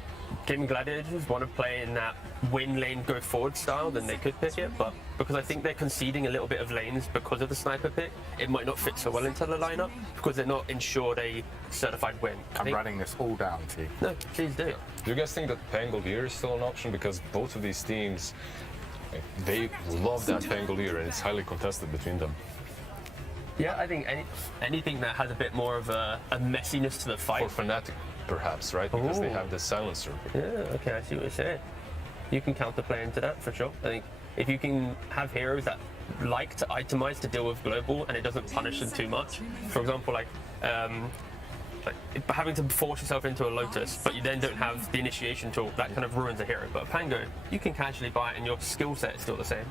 Gaming Gladiators want to play in that win lane go forward style, then they could pick it, but because I think they're conceding a little bit of lanes because of the Sniper pick, it might not fit so well into the lineup because they're not ensured a certified win. I'm running this all down to you. No, please do. Do you guys think that Pangolier is still an option? Because both of these teams, they love that Pangolier, and it's highly contested between them. Yeah, I think anything that has a bit more of a messiness to the fight. For Fnatic, perhaps, right? Because they have this silencer. Yeah, okay, I see what you're saying. You can counterplay into that for sure. I think if you can have heroes that like to itemize to deal with global and it doesn't punish them too much. For example, like having to force yourself into a Lotus, but you then don't have the initiation tool, that kind of ruins a hero. But a Pango, you can casually buy it and your skill set is still the same.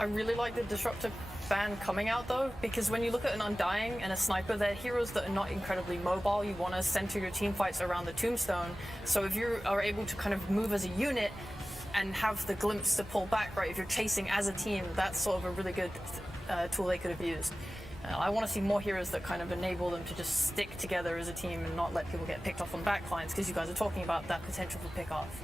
I really like the Disruptor ban coming out though, because when you look at an Undying and a Sniper, they're heroes that are not incredibly mobile. You want to center your team fights around the Tombstone. So if you are able to kind of move as a unit and have the glimpse to pull back, right, if you're chasing as a team, that's sort of a really good tool they could have used. I want to see more heroes that kind of enable them to just stick together as a team and not let people get picked off on backlines, because you guys are talking about that potential for pick off.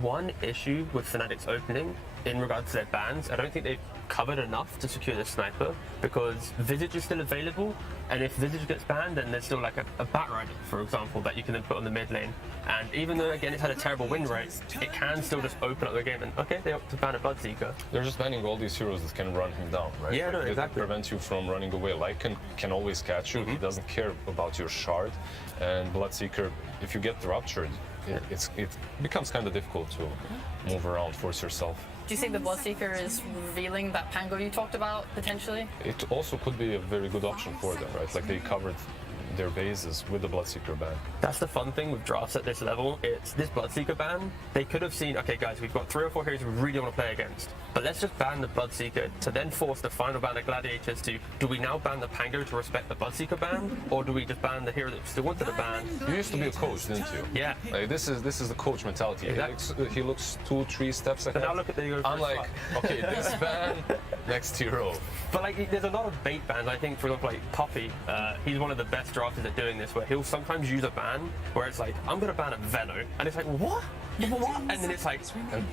One issue with Fnatic's opening in regards to their bans, I don't think they've covered enough to secure the Sniper, because Visage is still available, and if Visage gets banned, then there's still like a Batrider, for example, that you can then put on the mid lane. And even though, again, it's had a terrible win rate, it can still just open up the game and, okay, they opt to ban a Bloodseeker. They're just banning all these heroes that can run him down, right? Yeah, no, exactly. It prevents you from running away. Lycan can always catch you. He doesn't care about your shard. And Bloodseeker, if you get ruptured, it becomes kind of difficult to move around, force yourself. Do you think the Bloodseeker is revealing that Pango you talked about, potentially? It also could be a very good option for them, right? Like they covered their bases with the Bloodseeker ban. That's the fun thing with drafts at this level. It's this Bloodseeker ban. They could have seen, okay guys, we've got 3 or 4 heroes we really want to play against, but let's just ban the Bloodseeker to then force the final ban of Gladiators to, do we now ban the Pango to respect the Bloodseeker ban, or do we just ban the hero that still wanted to ban? You used to be a coach, didn't you? Yeah. Like, this is the coach mentality. Exactly. He looks 2-3 steps ahead. But now look at the I'm like, okay, this ban, next hero. But like, there's a lot of bait bans. I think, for example, like Puppy, he's one of the best drafters at doing this, where he'll sometimes use a ban where it's like, I'm going to ban a Velo, and it's like, what? What? And then it's like,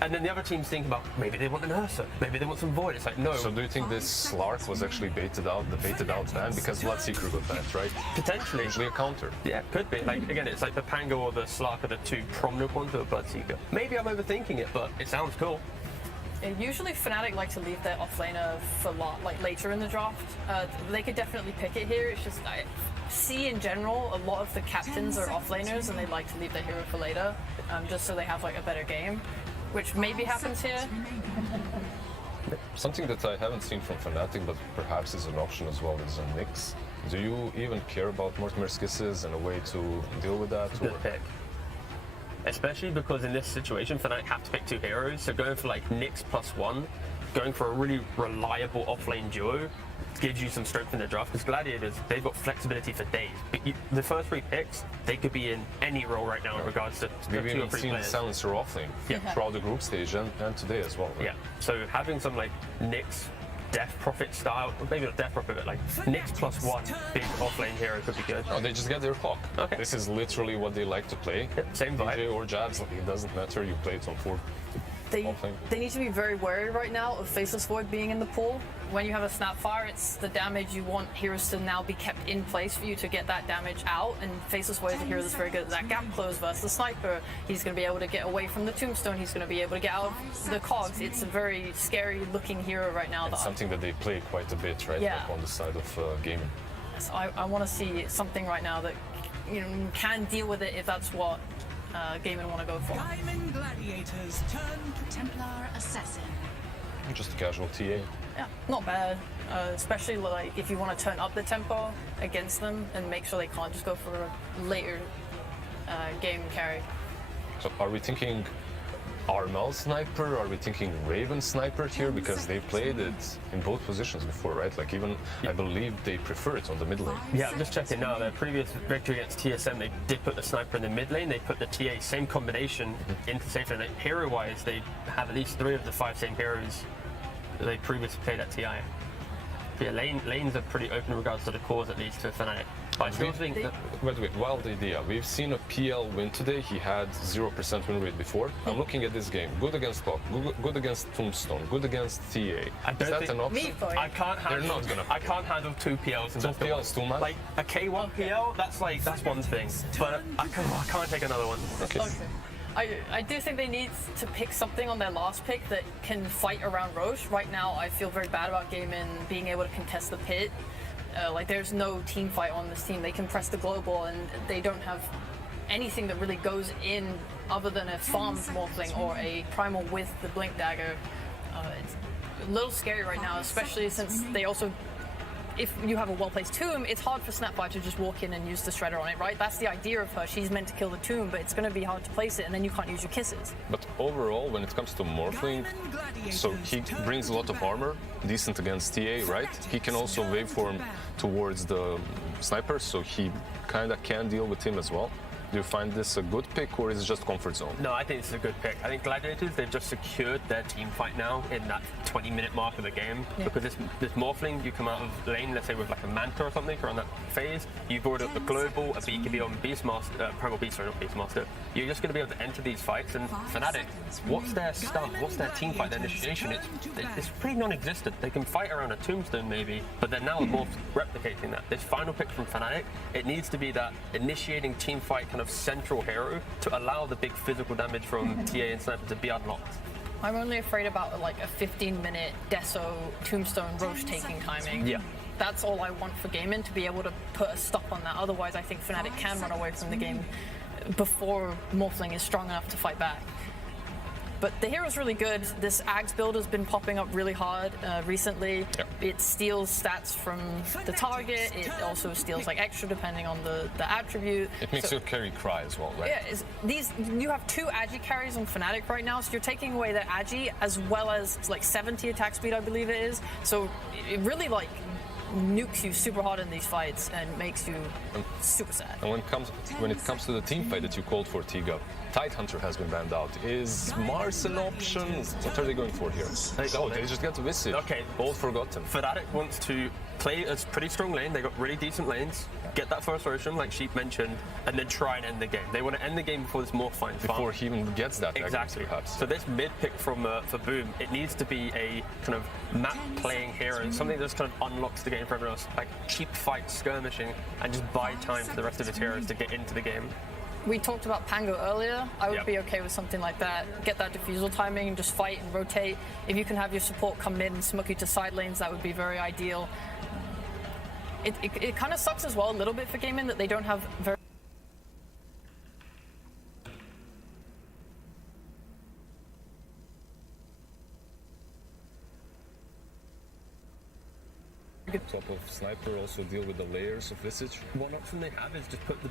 and then the other team's thinking about, maybe they want an Ursa, maybe they want some Void. It's like, no. So do you think this Slark was actually baited out ban because Bloodseeker got banned, right? Potentially. Usually a counter. Yeah, could be. Like, again, it's like the Pango or the Slark are the 2 prominent ones of a Bloodseeker. Maybe I'm overthinking it, but it sounds cool. Usually Fnatic like to leave their offlaner for later in the draft. They could definitely pick it here. It's just I see in general a lot of the captains are offlaners and they like to leave their hero for later, just so they have like a better game, which maybe happens here. Something that I haven't seen from Fnatic, but perhaps is an option as well, is a Nyx. Do you even care about Mortimer's Kisses and a way to deal with that? Good pick. Especially because in this situation, Fnatic have to pick 2 heroes, so going for like Nyx +1, going for a really reliable offlane duo gives you some strength in the draft, because Gladiators, they've got flexibility for days. But the first 3 picks, they could be in any role right now in regards to We've 2 or even 3 seen players. Silencer offlane throughout the group stage and today as well. Right? Yeah, so having some like Nyx Death Prophet style, maybe not Death Prophet, but like Nyx +1 big offlane hero could be good. No, they just get their clock. Okay. This is literally what they like to play. Yep, same vibe. DJ or Jabs, like, it doesn't matter, you play it on 4. They need to be very wary right now of Faceless Void being in the pool. When you have a Snapfire, it's the damage you want heroes to now be kept in place for you to get that damage out, and Faceless Void is a hero that's very good at that gap close versus the Sniper. He's going to be able to get away from the Tombstone, he's going to be able to get out of the cogs. It's a very scary looking hero right now. It's something that they play quite a bit, right? Yeah. Like on the side of gaming. So I want to see something right now that can deal with it if that's what Gaming want to go for. Diamond Gladiators turn Templar Assassin. Just a casual TA. Yeah, not bad. Especially like if you want to turn up the tempo against them and make sure they can't just go for a later game carry. So are we thinking Armel sniper? Are we thinking Raven sniper here? Because they played it in both positions before, right? Like even, I believe they prefer it on the mid lane. Yeah, I'm just checking now. Their previous victory against TSM, they did put the sniper in the mid lane. They put the TA, same combination, into safe lane. Hero-wise, they have at least 3 of the 5 same heroes that they previously played at TI. Yeah, lanes are pretty open in regards to the cores, at least, to Fnatic. But I still think that... Wait, wild idea. We've seen a PL win today. He had 0% win rate before. I'm looking at this game. Good against Pop, good against Tombstone, good against TA. Is that an option? I can't handle. I can't handle 2 PLs. Two PLs, too much. Like a K1 PL, that's one thing. But I can't take another one. Okay. I do think they need to pick something on their last pick that can fight around Roche. Right now, I feel very bad about Gaimin being able to contest the pit. Like, there's no team fight on this team. They can press the global, and they don't have anything that really goes in other than a farm morphling or a primal with the blink dagger. It's a little scary right now, especially since they also... If you have a well-placed tomb, it's hard for Snapfire to just walk in and use the Shredder on it, right? That's the idea of her. She's meant to kill the tomb, but it's going to be hard to place it, and then you can't use your kisses. But overall, when it comes to Morphling, so he brings a lot of armor, decent against TA, right? He can also waveform towards the sniper, so he kind of can deal with him as well. Do you find this a good pick, or is it just comfort zone? No, I think it's a good pick. I think Gladiators, they've just secured their team fight now in that 20-minute mark of the game. Yeah. Because this Morphling, you come out of lane, let's say with like a Manta or something, or on that phase, you've brought up the Global, a BKB on Beastmaster, Primal Beast, sorry, not Beastmaster. You're just going to be able to enter these fights, and Fnatic, what's their stun? What's their team fight, their initiation? It's pretty non-existent. They can fight around a tombstone maybe, but they're now Morph replicating that. This final pick from Fnatic, it needs to be that initiating team fight kind of central hero to allow the big physical damage from TA and Sniper to be unlocked. I'm only afraid about like a 15-minute Deso Tombstone Roche taking timing. Yeah. That's all I want for Gaimin, to be able to put a stop on that. Otherwise, I think Fnatic can run away from the game before Morphling is strong enough to fight back. But the hero's really good. This Ags build has been popping up really hard recently. Yep. It steals stats from the target. It also steals like extra depending on the attribute. It makes your carry cry as well, right? Yeah, you have 2 Agi carries on Fnatic right now, so you're taking away their Agi as well as like 70 attack speed, I believe it is. So it really like nukes you super hard in these fights and makes you super sad. And when it comes to the team fight that you called for, Tiga, Tidehunter has been banned out. Is Mars an option? What are they going for here? They just get to Visage. Okay. All forgotten. Fnatic wants to play a pretty strong lane. They got really decent lanes. Get that first Ocean, like Sheep mentioned, and then try and end the game. They want to end the game before this Morph fight. Before he even gets that. Exactly. Perhaps. So this mid pick for Boom, it needs to be a kind of map playing hero, something that just kind of unlocks the game for everyone else. Like cheap fight, skirmishing, and just buy time for the rest of his heroes to get into the game. We talked about Pango earlier. I would be okay with something like that. Get that defusal timing and just fight and rotate. If you can have your support come in and smoke you to side lanes, that would be very ideal. It kind of sucks as well a little bit for Gaimin that they don't have very top of Sniper, also deal with the layers of Visage. One option they have is just put the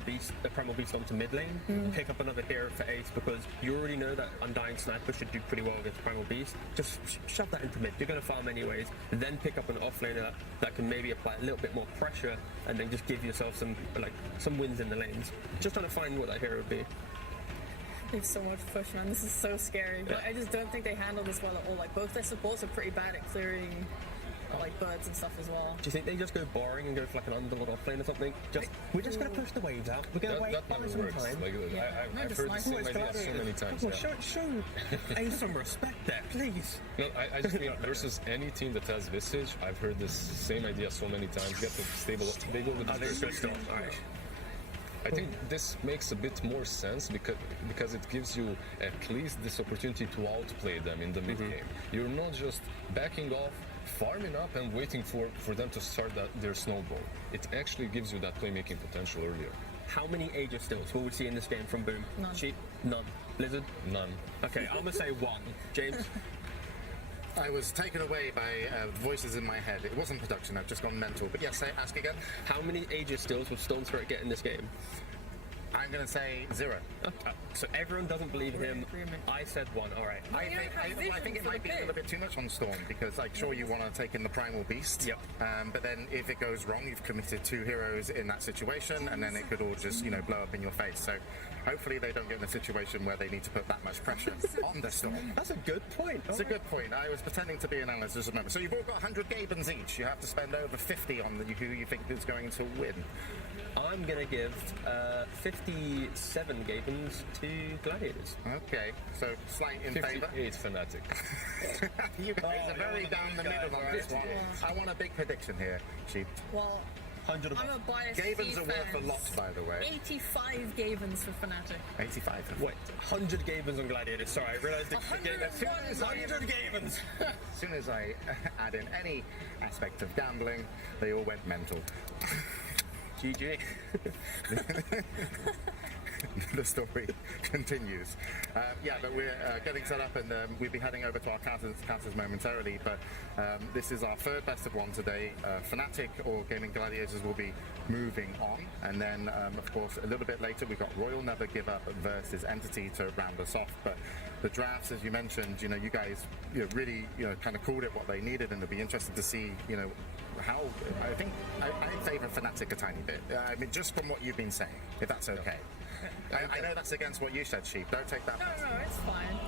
Primal Beast onto mid lane and pick up another hero for Ace, because you already know that Undying Sniper should do pretty well against Primal Beast. Just shove that into mid. You're going to farm anyways. Then pick up an offlaner that can maybe apply a little bit more pressure and then just give yourself some wins in the lanes. Just trying to find what that hero would be. It's so much push, man. This is so scary. But I just don't think they handle this well at all. Like, both their supports are pretty bad at clearing like birds and stuff as well. Do you think they just go boring and go for like an underlord offlane or something? We're just going to push the waves out. We're going to wait for some time. Like, I've heard the same idea so many times. Well, show Ace some respect there, please. No, I just mean versus any team that has Visage, I've heard this same idea so many times. Get the stable. They go with the first stuff. I think this makes a bit more sense because it gives you at least this opportunity to outplay them in the mid game. You're not just backing off, farming up and waiting for them to start their snowball. It actually gives you that playmaking potential earlier. How many Aegis stills will we see in this game from Boom? None. Sheep? None. Blizzard? None. Okay, I'm going to say 1. James? I was taken away by voices in my head. It wasn't production, I've just gone mental. But yes, ask again. How many Aegis stills will Stone Spirit get in this game? I'm going to say 0. Okay. So everyone doesn't believe him. I said 1. All right. I think it might be a little bit too much on Storm because, like, sure, you want to take in the Primal Beast. Yep. But then if it goes wrong, you've committed 2 heroes in that situation, and then it could all just, blow up in your face. So hopefully they don't get in a situation where they need to put that much pressure on the Storm. That's a good point. It's a good point. I was pretending to be an analyst just a moment. So you've all got 100 Gabens each. You have to spend over 50 on who you think is going to win. I'm going to give 57 Gabens to Gladiators. Okay, so slight in favour. 58 Fnatic. You guys are very down the middle on this one. I want a big prediction here, Sheep. Well, 100 I'm a biased Gavens are worth a lot, by the way. 85 Gavens for Fnatic. 85. Wait, 100 Gavens on Gladiators. Sorry, I realised it. 100 Gavens. As soon as I add in any aspect of gambling, they all went mental. GG. The story continues. Yeah, but we're getting set up and we'll be heading over to our counters momentarily, but this is our third best of 1 today. Fnatic or Gaming Gladiators will be moving on, and then of course a little bit later we've got Royal Never Give Up versus Entity to round us off. But the drafts, as you mentioned, you guys really kind of called it what they needed, and it'll be interesting to see how I think I favour Fnatic a tiny bit. I mean, just from what you've been saying, if that's okay. I know that's against what you said, Sheep. Don't take that. No, it's fine.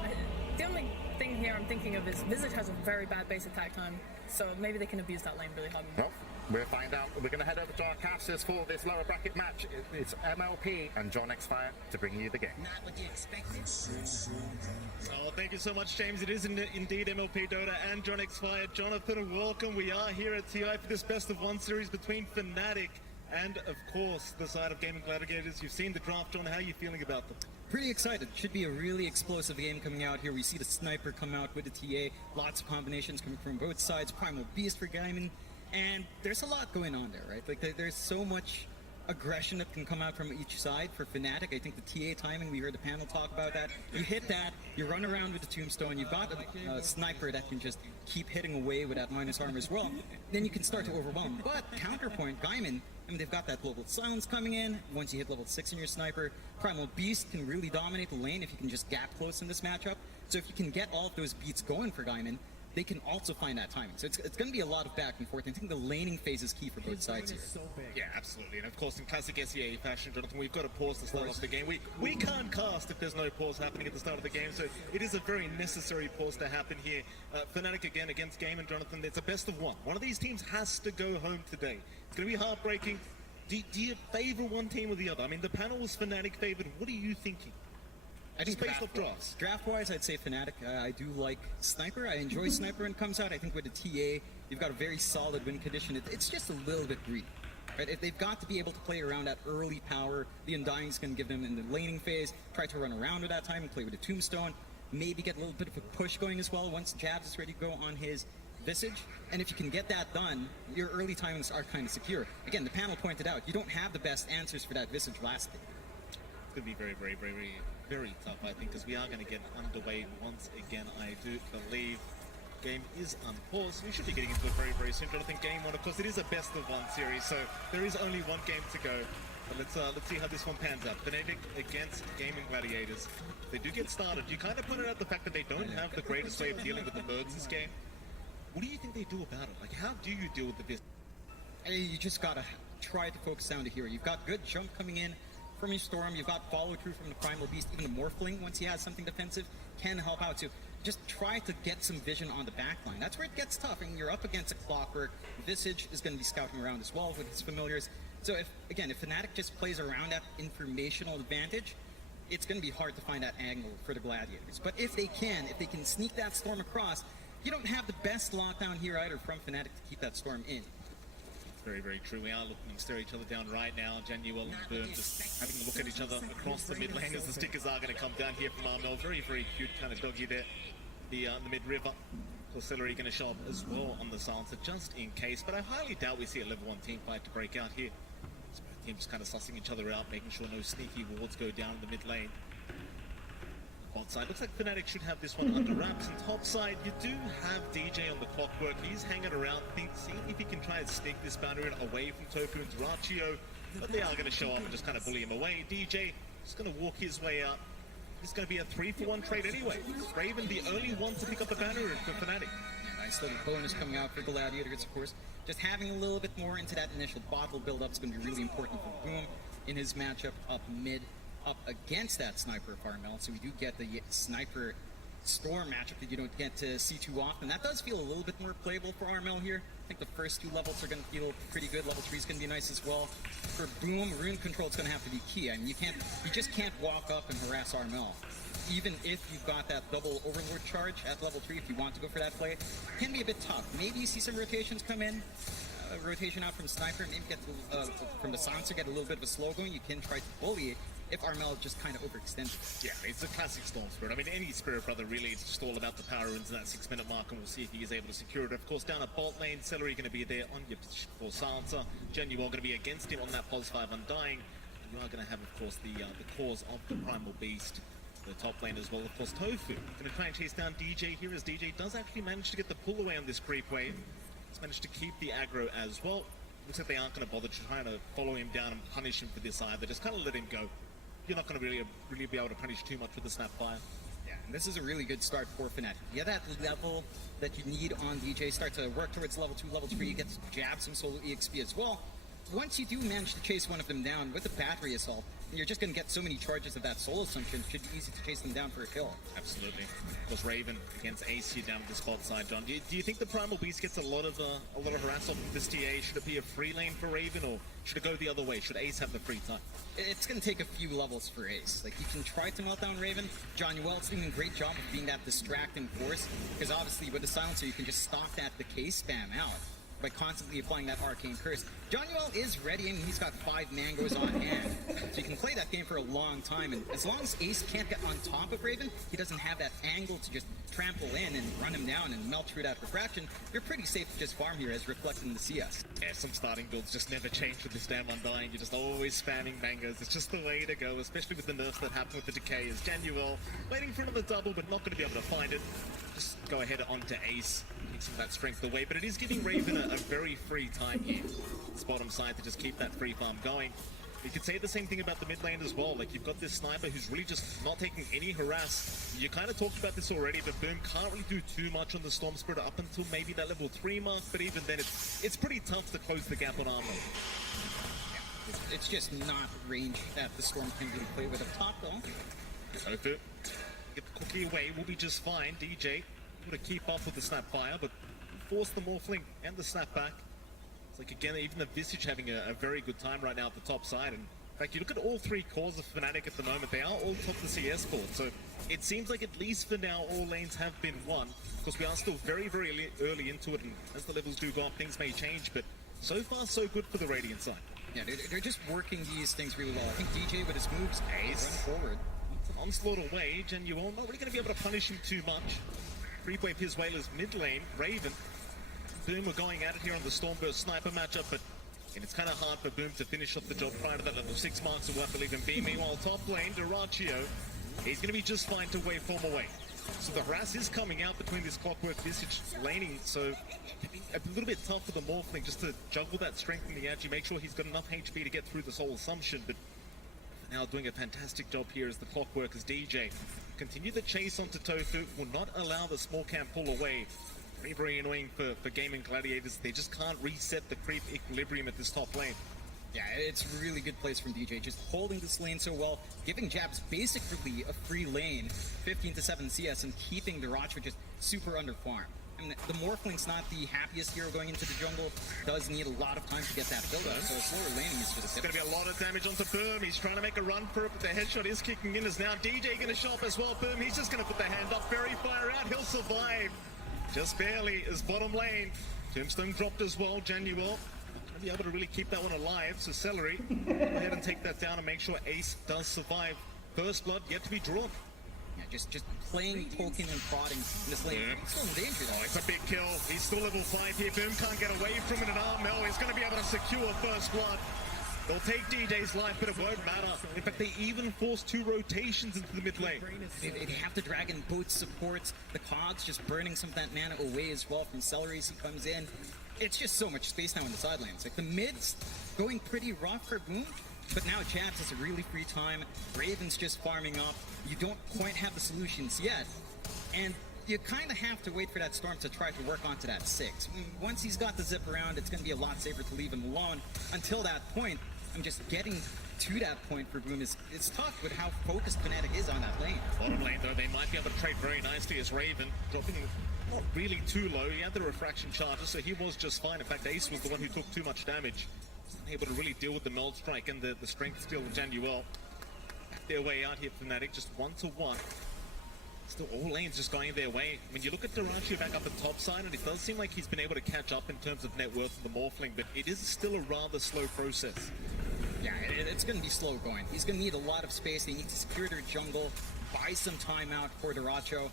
The only thing here I'm thinking of is Visit has a very bad base attack time, so maybe they can abuse that lane really hard. Well, we'll find out. We're going to head over to our casters for this lower bracket match. It's MLP and John Xfire to bring you the game. Not what you expected. Oh, thank you so much, James. It is indeed MLP Dota and John Xfire. Jonathan, welcome. We are here at TI for this best of 1 series between Fnatic and, of course, the side of Gaming Gladiators. You've seen the draft, John. How are you feeling about them? Pretty excited. Should be a really explosive game coming out here. We see the Sniper come out with the TA. Lots of combinations coming from both sides. Primal Beast for Gaiman. And there's a lot going on there, right? Like, there's so much aggression that can come out from each side for Fnatic. I think the TA timing, we heard the panel talk about that. You hit that, you run around with the Tombstone, you've got a Sniper that can just keep hitting away with that minus armor as well. Then you can start to overwhelm. But counterpoint, Gaiman, I mean, they've got that global silence coming in. Once you hit level 6 in your Sniper, Primal Beast can really dominate the lane if you can just gap close in this matchup. So if you can get all of those beats going for Gaiman, they can also find that timing. So it's going to be a lot of back and forth. I think the laning phase is key for both sides here. Yeah, absolutely. And of course, in classic SEA fashion, Jonathan, we've got to pause to start off the game. We can't cast if there's no pause happening at the start of the game, so it is a very necessary pause to happen here. Fnatic again against Game, and Jonathan, it's a best of 1. One of these teams has to go home today. It's going to be heartbreaking. Do you favor one team or the other? I mean, the panel was Fnatic favored. What are you thinking? I think based off drafts. Draft-wise, I'd say Fnatic. I do like Sniper. I enjoy Sniper when it comes out. I think with the TA, you've got a very solid win condition. It's just a little bit greedy. Right? If they've got to be able to play around that early power, the Undying's going to give them in the laning phase, try to run around at that time and play with a Tombstone, maybe get a little bit of a push going as well once Jabs is ready to go on his Visage. And if you can get that done, your early timings are kind of secure. Again, the panel pointed out, you don't have the best answers for that Visage last game. It's going to be very, very, very, very, very tough, I think, because we are going to get underway once again. I do believe game is unpaused. We should be getting into it very, very soon. Jonathan, game 1, of course, it is a best of 1 series, so there is only 1 game to go. But let's see how this one pans out. Fnatic against Gaming Gladiators. If they do get started, you kind of pointed out the fact that they don't have the greatest way of dealing with the birds this game. What do you think they do about it? Like, how do you deal with the business? You just gotta try to focus down to hero. You've got good jump coming in from your Storm. You've got follow through from the Primal Beast. Even the Morphling, once he has something defensive, can help out too. Just try to get some vision on the back line. That's where it gets tough. And you're up against a Clockwork. Visage is going to be scouting around as well with his familiars. So if Fnatic just plays around that informational advantage, it's going to be hard to find that angle for the Gladiators. But if they can sneak that Storm across, you don't have the best lockdown here either from Fnatic to keep that Storm in. It's very, very true. We are looking to stare each other down right now. Januel and Boom just having a look at each other across the mid lane as the stickers are going to come down here from Armel. Very, very cute kind of doggy there. The mid river. Celery going to show up as well on the silencer just in case. But I highly doubt we see a level 1 team fight to break out here. So both teams kind of sussing each other out, making sure no sneaky wards go down in the mid lane. bot side. Looks like Fnatic should have this one under wraps. And top side, you do have DJ on the clockwork. He's hanging around, seeing if he can try and sneak this boundary away from Tofu and Duraccio. But they are going to show up and just kind of bully him away. DJ is going to walk his way out. It's going to be a 3-for-1 trade anyway. Raven, the only one to pick up a boundary for Fnatic. Yeah, nice little bonus coming out for Gladiators, of course. Just having a little bit more into that initial bottle build-up is going to be really important for Boom in his matchup up mid, up against that Sniper of Armel. So we do get the Sniper Storm matchup that you don't get to see too often. That does feel a little bit more playable for Armel here. I think the first 2 levels are going to feel pretty good. Level 3 is going to be nice as well. For Boom, rune control is going to have to be key. I mean, you just can't walk up and harass Armel. Even if you've got that double Overlord charge at level 3, if you want to go for that play, it can be a bit tough. Maybe you see some rotations come in. Rotation out from Sniper, maybe get from the Silencer, get a little bit of a slow going. You can try to bully it if Armel just kind of overextends. Yeah, it's a classic Storm Spirit. I mean, any Spirit Brother really is just all about the power into that 6-minute mark, and we'll see if he is able to secure it. Of course, down at bot lane, Celery going to be there on your position for Silencer. Genuine going to be against him on that pos 5 Undying. You are going to have, of course, the cause of the Primal Beast. The top lane as well, of course, Tofu. Going to try and chase down DJ here, as DJ does actually manage to get the pull away on this creep wave. He's managed to keep the aggro as well. Looks like they aren't going to bother trying to follow him down and punish him for this either. Just kind of let him go. You're not going to really be able to punish too much with the Snapfire. Yeah, and this is a really good start for Fnatic. You get that level that you need on DJ, start to work towards level 2, level 3, you get to jab some solo EXP as well. Once you do manage to chase one of them down with a battery assault, you're just going to get so many charges of that soul assumption. It should be easy to chase them down for a kill. Absolutely. Of course, Raven against Ace here down at the spot side, John. Do you think the Primal Beast gets a lot of harass off of this TA? Should it be a free lane for Raven, or should it go the other way? Should Ace have the free time? It's going to take a few levels for Ace. Like, you can try to melt down Raven. John Yuel's doing a great job of being that distracting force, because obviously with the Silencer, you can just stop that decay spam out by constantly applying that arcane curse. John Yuel is ready, and he's got 5 mangoes on hand, so you can play that game for a long time. And as long as Ace can't get on top of Raven, he doesn't have that angle to just trample in and run him down and melt through that refraction, you're pretty safe to just farm here, as reflected in the CS. Yeah, some starting builds just never change with this damn Undying. You're just always spamming mangoes. It's just the way to go, especially with the nerfs that happen with the decay. As Januel waiting for another double, but not going to be able to find it. Just go ahead onto Ace. Some of that strength away, but it is giving Raven a very free time here. It's bottom side to just keep that free farm going. You could say the same thing about the mid lane as well. Like, you've got this Sniper who's really just not taking any harass. You kind of talked about this already, but Boom can't really do too much on the Storm Spirit up until maybe that level 3 mark, but even then it's pretty tough to close the gap on armor. It's just not range that the Storm can really play with a top though. Tofu, get the cookie away, we'll be just fine. DJ to keep up with the Snapfire, but force the Morphling and the Snapback. It's like, again, even the Visage having a very good time right now at the top side. And in fact, you look at all 3 cores of Fnatic at the moment, they are all top the CS board. So it seems like, at least for now, all lanes have been won. Of course, we are still very, very early into it, and as the levels do go up, things may change, but so far, so good for the Radiant side. Yeah, they're just working these things really well. I think DJ with his moves, Ace run forward. It's an onslaught away. Genuine not really going to be able to punish him too much. Creep wave his way as mid lane. Raven. Boom are going at it here on the Stormburst Sniper matchup, but it's kind of hard for Boom to finish off the job prior to that level 6 mark, so we'll have to leave him be. Meanwhile, top lane, Duraccio, he's going to be just fine to waveform away. So the harass is coming out between this Clockwork Visage laning, so a little bit tough for the Morphling just to juggle that strength in the edge. You make sure he's got enough HP to get through the Soul Assumption, but now doing a fantastic job here as the Clockwork as DJ. Continue the chase onto Tofu, will not allow the small camp pull away. Very, very annoying for gaming Gladiators. They just can't reset the creep equilibrium at this top lane. Yeah, it's a really good place from DJ, just holding this lane so well, giving Jabs basically a free lane, 15-7 CS, and keeping the Roger just super underfarmed. I mean, the Morphling's not the happiest hero going into the jungle, does need a lot of time to get that build up, so slower laning is just... It's going to be a lot of damage onto Boom. He's trying to make a run for it, but the headshot is kicking in as now DJ going to show up as well. Boom, he's just going to put the hand up, very far out, he'll survive. Just barely as bottom lane. Tombstone dropped as well, Januel. Going to be able to really keep that one alive, so Celery, go ahead and take that down and make sure Ace does survive. First blood yet to be drawn. Yeah, just playing, poking, and prodding in this lane. He's still in danger though. Oh, it's a big kill. He's still level 5 here. Boom can't get away from it, and Armel is going to be able to secure first blood. They'll take DJ's life, but it won't matter. In fact, they even force 2 rotations into the mid lane. They have to drag in both supports. The Cogs just burning some of that mana away as well from Celery as he comes in. It's just so much space now in the side lanes. Like, the mid's going pretty rough for Boom, but now Jabs has a really free time. Raven's just farming up. You don't quite have the solutions yet. And you kind of have to wait for that Storm to try to work onto that 6. Once he's got the zip around, it's going to be a lot safer to leave him alone. Until that point, I'm just getting to that point for Boom is tough with how focused Fnatic is on that lane. Bottom lane, though, they might be able to trade very nicely as Raven, dropping not really too low. He had the refraction charges, so he was just fine. In fact, Ace was the one who took too much damage. Wasn't able to really deal with the Meld Strike and the Strength Steal of Januel. Back their way out here, Fnatic, just 1-to-1. Still, all lanes just going their way. I mean, you look at Durantio back up the top side, and it does seem like he's been able to catch up in terms of net worth of the Morphling, but it is still a rather slow process. Yeah, it's going to be slow going. He's going to need a lot of space. They need to secure their jungle, buy some time out for Durantio.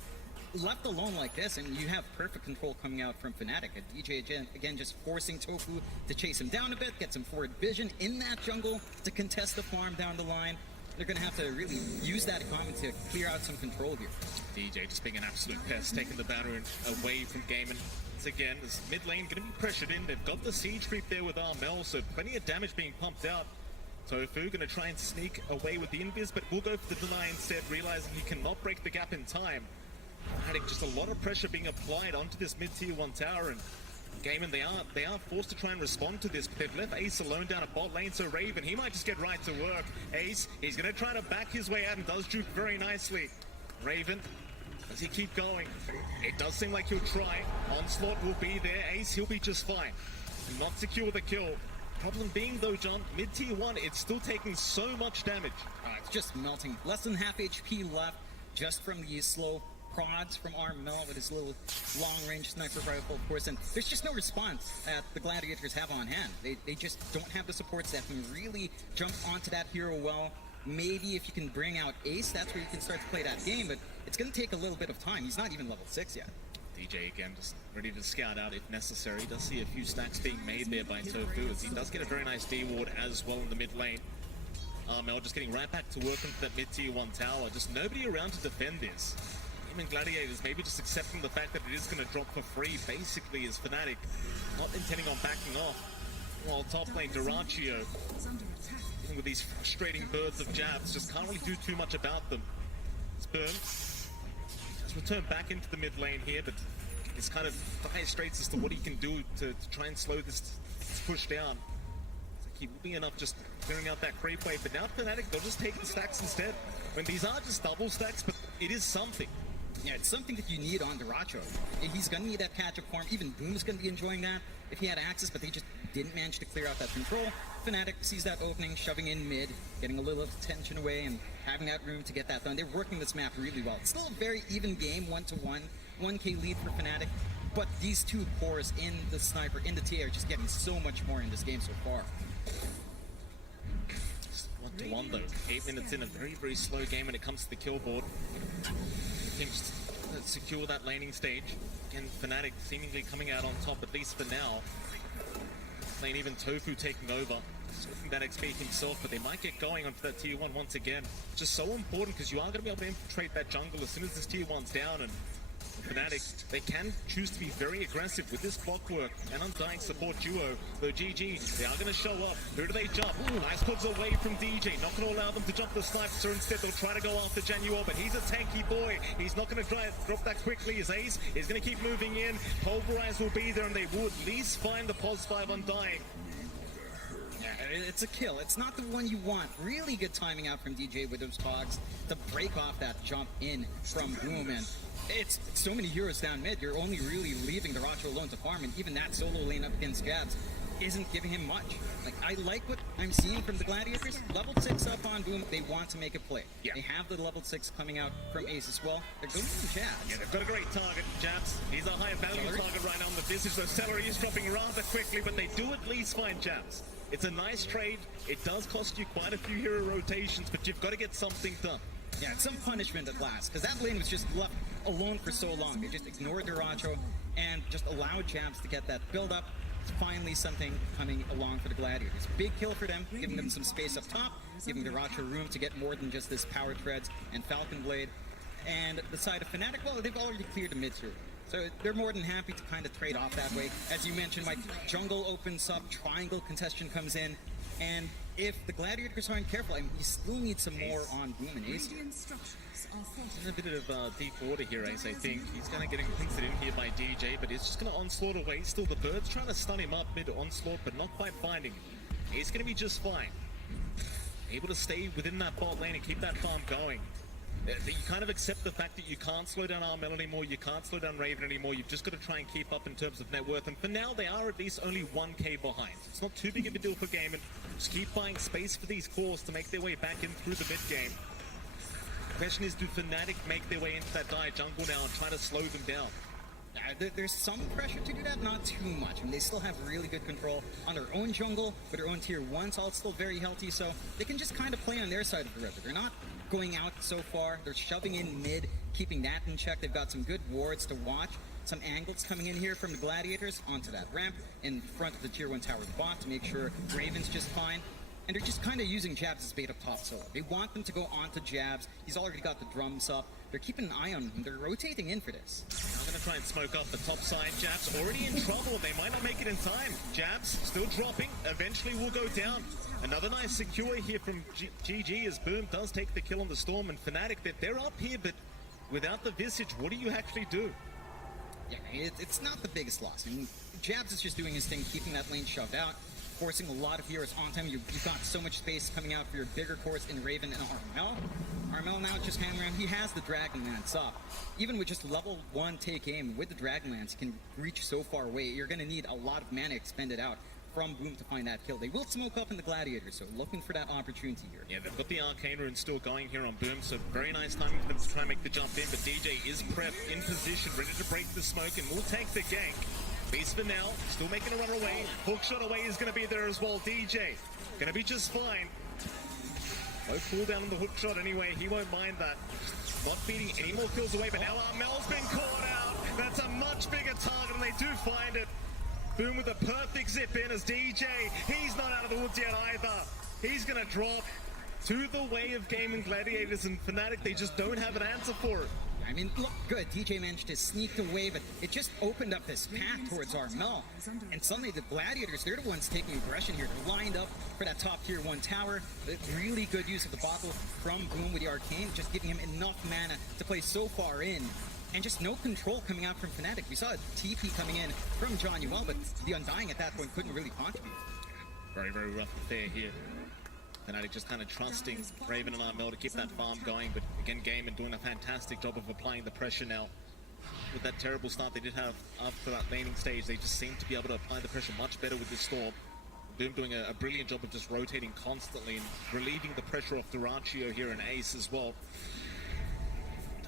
Left alone like this, and you have perfect control coming out from Fnatic. A DJ again just forcing Tofu to chase him down a bit, get some forward vision in that jungle to contest the farm down the line. They're going to have to really use that economy to clear out some control here. DJ just being an absolute pest, taking the Baron away from Gaiman. Once again, this mid lane going to be pressured in. They've got the siege creep there with Armel, so plenty of damage being pumped out. Tofu going to try and sneak away with the invis, but will go for the deny instead, realizing he cannot break the gap in time. Just a lot of pressure being applied onto this mid-tier 1 tower, and Gaiman, they are forced to try and respond to this, but they've left Ace alone down at bot lane, so Raven, he might just get right to work. Ace, he's going to try to back his way out and does juke very nicely. Raven, does he keep going? It does seem like he'll try. Onslaught will be there. Ace, he'll be just fine. Not secure the kill. Problem being though, John, mid-tier 1, it's still taking so much damage. It's just melting. Less than half HP left just from the slow prods from Armel with his little long-range sniper rifle, of course, and there's just no response that the Gladiators have on hand. They just don't have the supports that can really jump onto that hero well. Maybe if you can bring out Ace, that's where you can start to play that game, but it's going to take a little bit of time. He's not even level 6 yet. DJ again just ready to scout out if necessary. Does see a few stacks being made there by Tofu as he does get a very nice D-ward as well in the mid lane. Armel just getting right back to work into that mid-tier 1 tower. Just nobody around to defend this. Even Gladiators maybe just accepting the fact that it is going to drop for free, basically, as Fnatic not intending on backing off. While top lane Durantio, dealing with these frustrating birds of jabs, just can't really do too much about them. It's Burn. He's returned back into the mid lane here, but it's kind of dire straits as to what he can do to try and slow this push down. He will be enough just clearing out that creep wave, but now Fnatic, they'll just take the stacks instead. When these are just double stacks, but it is something. Yeah, it's something that you need on Duracho. He's going to need that catch-up form. Even Boom's going to be enjoying that if he had access, but they just didn't manage to clear out that control. Fnatic sees that opening, shoving in mid, getting a little of the tension away, and having that room to get that done. They're working this map really well. It's still a very even game, 1-to-1, 1k lead for Fnatic, but these two cores in the sniper, in the TA, are just getting so much more in this game so far. 1-to-1 though. 8 minutes in, a very, very slow game when it comes to the kill board. Just secure that laning stage. Again, Fnatic seemingly coming out on top, at least for now. Playing even Tofu taking over. Surfing that XP himself, but they might get going onto that tier 1 once again. Just so important because you are going to be able to infiltrate that jungle as soon as this tier 1's down, and Fnatic, they can choose to be very aggressive with this clockwork and Undying support duo. Though GG, they are going to show up. Who do they jump? Nice puts away from DJ. Not going to allow them to jump the sniper, so instead they'll try to go after Januel, but he's a tanky boy. He's not going to drop that quickly. His Ace is going to keep moving in. Pulverize will be there, and they will at least find the pos 5 Undying. Yeah, it's a kill. It's not the one you want. Really good timing out from DJ with those cogs to break off that jump in from Boom, and it's so many heroes down mid. You're only really leaving Duracho alone to farm, and even that solo lane up against Jabs isn't giving him much. Like, I like what I'm seeing from the Gladiators. Level 6 up on Boom, they want to make a play. Yeah. They have the level 6 coming out from Ace as well. They're going on Jabs. Yeah, they've got a great target. Jabs, he's a higher value target right now on the distance, so Celery is dropping rather quickly, but they do at least find Jabs. It's a nice trade. It does cost you quite a few hero rotations, but you've got to get something done. Yeah, it's some punishment at last, because that lane was just left alone for so long. They just ignored Duracho and just allowed Jabs to get that build up. finally something coming along for the Gladiators. Big kill for them, giving them some space up top, giving Duracho room to get more than just this Power Treads and Falcon Blade. And the side of Fnatic, well, they've already cleared the mid tier. So they're more than happy to kind of trade off that way. As you mentioned, Mike, jungle opens up, triangle contestation comes in, and if the Gladiators aren't careful, I mean, you still need some more on Boom and Ace. There's a bit of deep water here, Ace, I think. He's going to get included in here by DJ, but he's just going to onslaught away. Still, the Bird's trying to stun him up mid-onslaught, but not quite finding him. He's going to be just fine. Able to stay within that bot lane and keep that farm going. You kind of accept the fact that you can't slow down Armel anymore, you can't slow down Raven anymore, you've just got to try and keep up in terms of net worth, and for now they are at least only 1k behind. It's not too big of a deal for Game, and just keep buying space for these cores to make their way back in through the mid game. The question is, do Fnatic make their way into that dire jungle now and try to slow them down? There's some pressure to do that, not too much. I mean, they still have really good control on their own jungle, with their own tier 1's all still very healthy, so they can just kind of play on their side of the river. They're not going out so far, they're shoving in mid, keeping that in check. They've got some good wards to watch, some angles coming in here from the Gladiators onto that ramp in front of the tier 1 tower bot to make sure Raven's just fine. And they're just kind of using Jabs as bait up top solo. They want them to go onto Jabs. He's already got the drums up. They're keeping an eye on him. They're rotating in for this. I'm going to try and smoke up the top side. Jabs already in trouble. They might not make it in time. Jabs still dropping. Eventually will go down. Another nice secure here from GG as Boom does take the kill on the Storm. And Fnatic, they're up here, but without the Visage, what do you actually do? Yeah, it's not the biggest loss. I mean, Jabs is just doing his thing, keeping that lane shoved out, forcing a lot of heroes on time. You've got so much space coming out for your bigger cores in Raven and Armel. Armel now just hanging around. He has the Dragonlance up. Even with just level 1 take aim, with the Dragonlance, you can reach so far away. You're going to need a lot of mana expended out from Boom to find that kill. They will smoke up in the Gladiators, so looking for that opportunity here. Yeah, they've got the Arcane Rune still going here on Boom, so very nice timing for them to try and make the jump in, but DJ is prepped, in position, ready to break the smoke, and will take the gank. Beast for now, still making a run away. Hookshot away is going to be there as well. DJ, going to be just fine. No cooldown on the hookshot anyway, he won't mind that. Not beating any more kills away, but now Armel's been caught out. That's a much bigger target, and they do find it. Boom with a perfect zip in as DJ, he's not out of the woods yet either. He's going to drop to the way of Game and Gladiators, and Fnatic, they just don't have an answer for it. I mean, look good. DJ managed to sneak away, but it just opened up this path towards Armel. And suddenly the Gladiators, they're the ones taking aggression here. They're lined up for that top tier 1 tower. Really good use of the bottle from Boom with the Arcane, just giving him enough mana to play so far in. And just no control coming out from Fnatic. We saw a TP coming in from John Yuel, but the Undying at that point couldn't really contribute. Very, very rough affair here. Fnatic just kind of trusting Raven and Armel to keep that farm going, but again, Game and doing a fantastic job of applying the pressure now. With that terrible start they did have after that laning stage, they just seem to be able to apply the pressure much better with this Storm. Boom doing a brilliant job of just rotating constantly and relieving the pressure off Duracho here and Ace as well.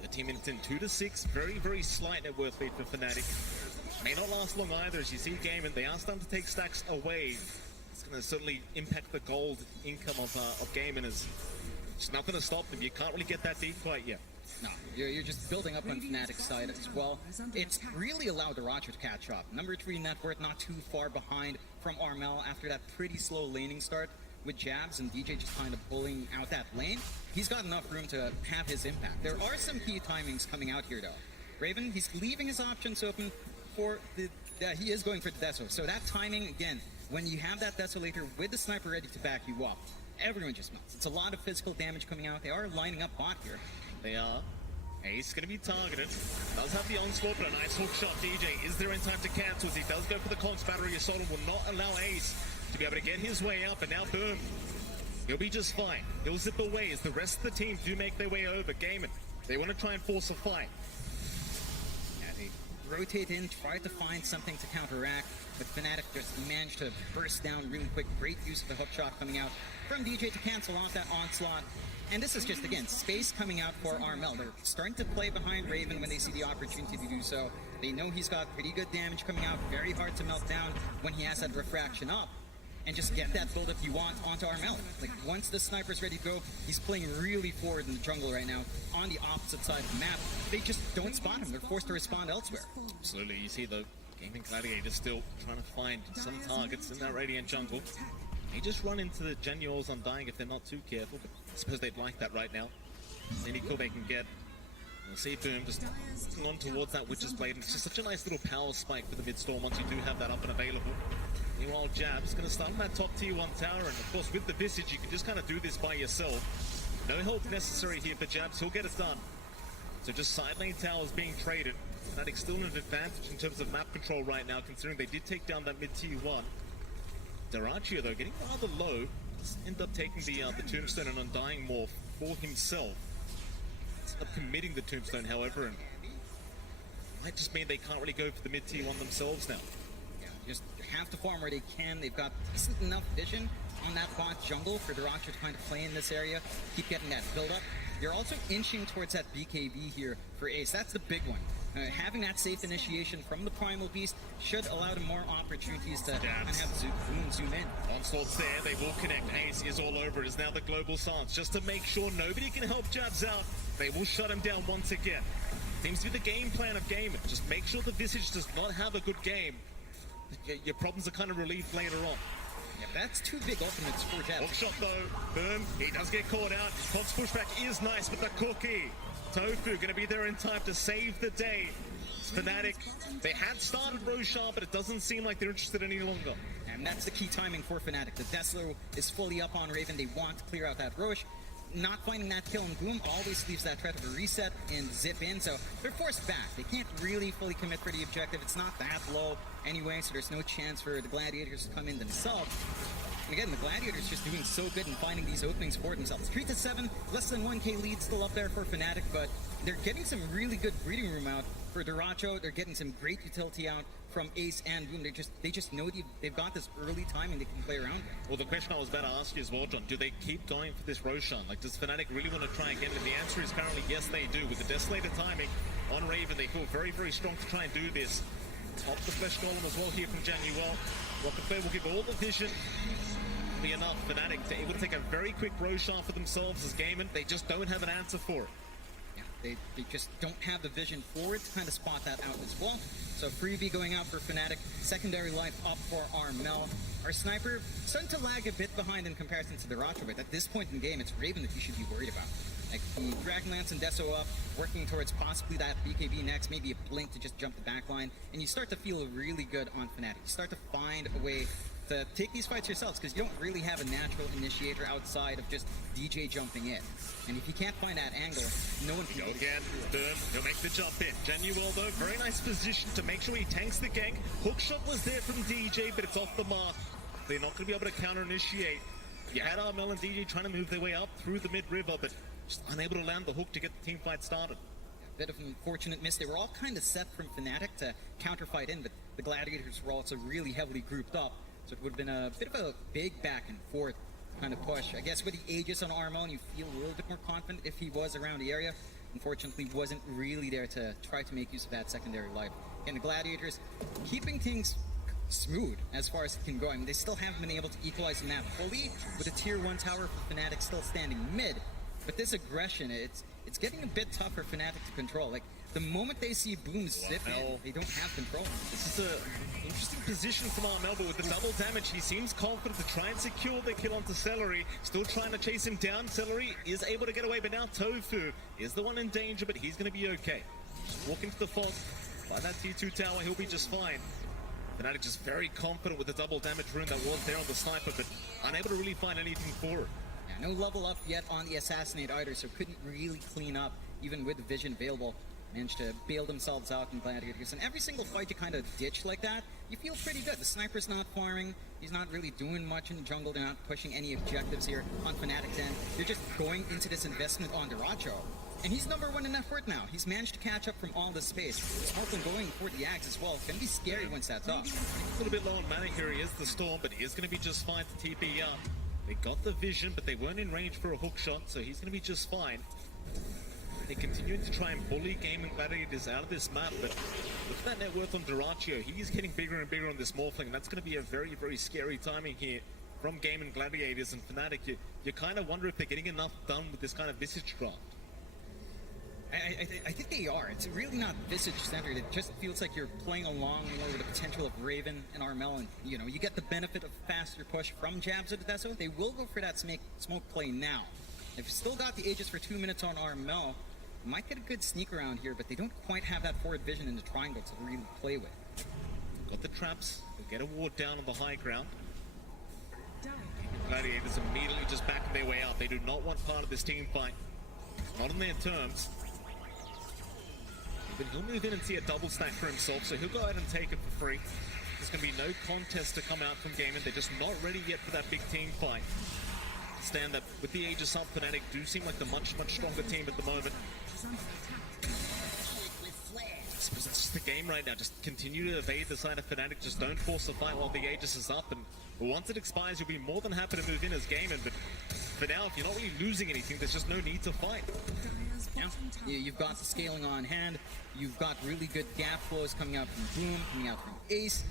13 minutes in, 2-6, very, very slight net worth lead for Fnatic. May not last long either, as you see Game, and they are starting to take stacks away. It's going to certainly impact the gold income of Game, and there's nothing to stop them. You can't really get that deep quite yet. No, you're just building up on Fnatic's side as well. It's really allowed Duracho to catch up. Number 3 net worth, not too far behind from Armel after that pretty slow laning start with Jabs and DJ just kind of pulling out that lane. He's got enough room to have his impact. There are some key timings coming out here though. Raven, he's leaving his options open for the... he is going for the Deso. So that timing, again, when you have that Desolator with the sniper ready to back you up, everyone just melts. It's a lot of physical damage coming out. They are lining up bot here. They are. Ace going to be targeted. Does have the onslaught, but a nice hook shot. DJ is there in time to cancel as he does go for the Conks battery assault and will not allow Ace to be able to get his way up. And now Boom, he'll be just fine. He'll zip away as the rest of the team do make their way over. Gaiman, they want to try and force a fight. Yeah, they rotate in, try to find something to counteract, but Fnatic just managed to burst down really quick. Great use of the hook shot coming out from DJ to cancel off that onslaught. And this is just, again, space coming out for Armel. They're starting to play behind Raven when they see the opportunity to do so. They know he's got pretty good damage coming out, very hard to melt down when he has that refraction up. And just get that build if you want onto Armel. Like, once the sniper's ready to go, he's playing really forward in the jungle right now, on the opposite side of the map. They just don't spot him. They're forced to respond elsewhere. Absolutely. You see the Gaming Gladiator still trying to find some targets in that Radiant jungle. They just run into the Genuels Undying if they're not too careful, but I suppose they'd like that right now. Any kill they can get. We'll see Boom just moving on towards that Witch's Blade, and it's just such a nice little power spike for the mid-storm once you do have that up and available. Meanwhile, Jab's going to start on that top tier 1 tower, and of course with the Visage you can just kind of do this by yourself. No help necessary here for Jabs, he'll get it done. So just side lane towers being traded. Fnatic still an advantage in terms of map control right now, considering they did take down that mid tier 1. Darachio though getting rather low, just end up taking the Tombstone and Undying morph for himself. Ends up committing the Tombstone, however, and might just mean they can't really go for the mid tier 1 themselves now. Just have to farm where they can. They've got decent enough vision on that bot jungle for Darachio to kind of play in this area, keep getting that build up. You're also inching towards that BKB here for Ace. That's the big one. Having that safe initiation from the Primal Beast should allow them more opportunities to kind of have zoom in. Onslaught's there, they will connect. Ace is all over it, is now the global silence. Just to make sure nobody can help Jabs out, they will shut him down once again. Seems to be the game plan of Gaming. Just make sure the Visage does not have a good game. Your problems are kind of relieved later on. Yeah, that's two big ultimates for Jabs. Hookshot though, Boom, he does get caught out. Cox pushback is nice, but the cookie. Tofu going to be there in time to save the day. Fnatic, they had started Roshan, but it doesn't seem like they're interested any longer. And that's the key timing for Fnatic. The Destler is fully up on Raven. They want to clear out that Rosh. Not finding that kill, and Boom always leaves that threat of a reset and zip in, so they're forced back. They can't really fully commit for the objective. It's not that low anyway, so there's no chance for the Gladiators to come in themselves. And again, the Gladiators just doing so good in finding these openings for themselves. 3-7, less than 1k lead still up there for Fnatic, but they're getting some really good breeding room out for Darachio. They're getting some great utility out from Ace and Boom. They just know they've got this early timing they can play around with. Well, the question I was about to ask you as well, John, do they keep going for this Roshan? Like, does Fnatic really want to try and get it? The answer is currently yes, they do. With the Desolator timing on Raven, they feel very, very strong to try and do this. Top the Flesh Golem as well here from Januel. Rocket Flare will give all the vision. Be enough. Fnatic to able to take a very quick Roshan for themselves as Gaiman. They just don't have an answer for it. They just don't have the vision for it to kind of spot that out as well. So freebie going out for Fnatic, secondary life up for Armel. Our sniper starting to lag a bit behind in comparison to Darachio, but at this point in the game, it's Raven that you should be worried about. Like the Dragonlance and Deso up, working towards possibly that BKB next, maybe a blink to just jump the back line, and you start to feel really good on Fnatic. You start to find a way to take these fights yourselves, because you don't really have a natural initiator outside of just DJ jumping in. And if you can't find that angle, no one can go again. Boom, he'll make the jump in. Genuel though, very nice position to make sure he tanks the gank. Hookshot was there from DJ, but it's off the mark. They're not going to be able to counter-initiate. You had Armel and DJ trying to move their way up through the mid-river, but just unable to land the hook to get the team fight started. A bit of an unfortunate miss. They were all kind of set from Fnatic to counter-fight in, but the Gladiators were also really heavily grouped up. So it would have been a bit of a big back and forth kind of push. I guess with the Aegis on Armel, you feel a little bit more confident if he was around the area. Unfortunately, wasn't really there to try to make use of that secondary life. And the Gladiators keeping things smooth as far as it can go. I mean, they still haven't been able to equalize the map fully with a tier 1 tower for Fnatic still standing mid. But this aggression, it's getting a bit tougher for Fnatic to control. Like, the moment they see Boom zip in, they don't have control. This is an interesting position from Armel, but with the double damage, he seems confident to try and secure the kill onto Celery. Still trying to chase him down. Celery is able to get away, but now Tofu is the one in danger, but he's going to be okay. Just walk into the fog. By that T2 tower, he'll be just fine. Fnatic just very confident with the double damage rune that was there on the sniper, but unable to really find anything for it. Yeah, no level up yet on the Assassinate either, so couldn't really clean up, even with the vision available. Managed to bail themselves out in Gladiators. And every single fight you kind of ditch like that, you feel pretty good. The sniper's not farming. He's not really doing much in the jungle. They're not pushing any objectives here on Fnatic's end. They're just going into this investment on Darachio. And he's number 1 in effort now. He's managed to catch up from all this space. Sparkling going for the Axe as well. It's going to be scary once that's up. A little bit low on mana here. He is the Storm, but he is going to be just fine to TP up. They got the vision, but they weren't in range for a hook shot, so he's going to be just fine. They're continuing to try and bully Gaming Gladiators out of this map, but look at that net worth on Darachio. He's getting bigger and bigger on this Morphling, and that's going to be a very, very scary timing here from Gaming Gladiators and Fnatic. You kind of wonder if they're getting enough done with this kind of Visage draft. I think they are. It's really not Visage-centered. It just feels like you're playing along more with the potential of Raven and Armel, and you get the benefit of faster push from Jabs at Deso. They will go for that smoke play now. They've still got the Aegis for 2 minutes on Armel. Might get a good sneak around here, but they don't quite have that forward vision in the triangle to really play with. Got the traps. They'll get a ward down on the high ground. Gladiators immediately just backing their way out. They do not want part of this team fight. Not on their terms. But he'll move in and see a double stack for himself, so he'll go ahead and take it for free. There's going to be no contest to come out from Gaming. They're just not ready yet for that big team fight. Understand that with the Aegis up, Fnatic do seem like the much stronger team at the moment. I suppose that's just the game right now. Just continue to evade the side of Fnatic. Just don't force the fight while the Aegis is up. And once it expires, you'll be more than happy to move in as Gaming. But for now, if you're not really losing anything, there's just no need to fight. Yeah, you've got the scaling on hand. You've got really good gap flows coming out from Boom, coming out from Ace.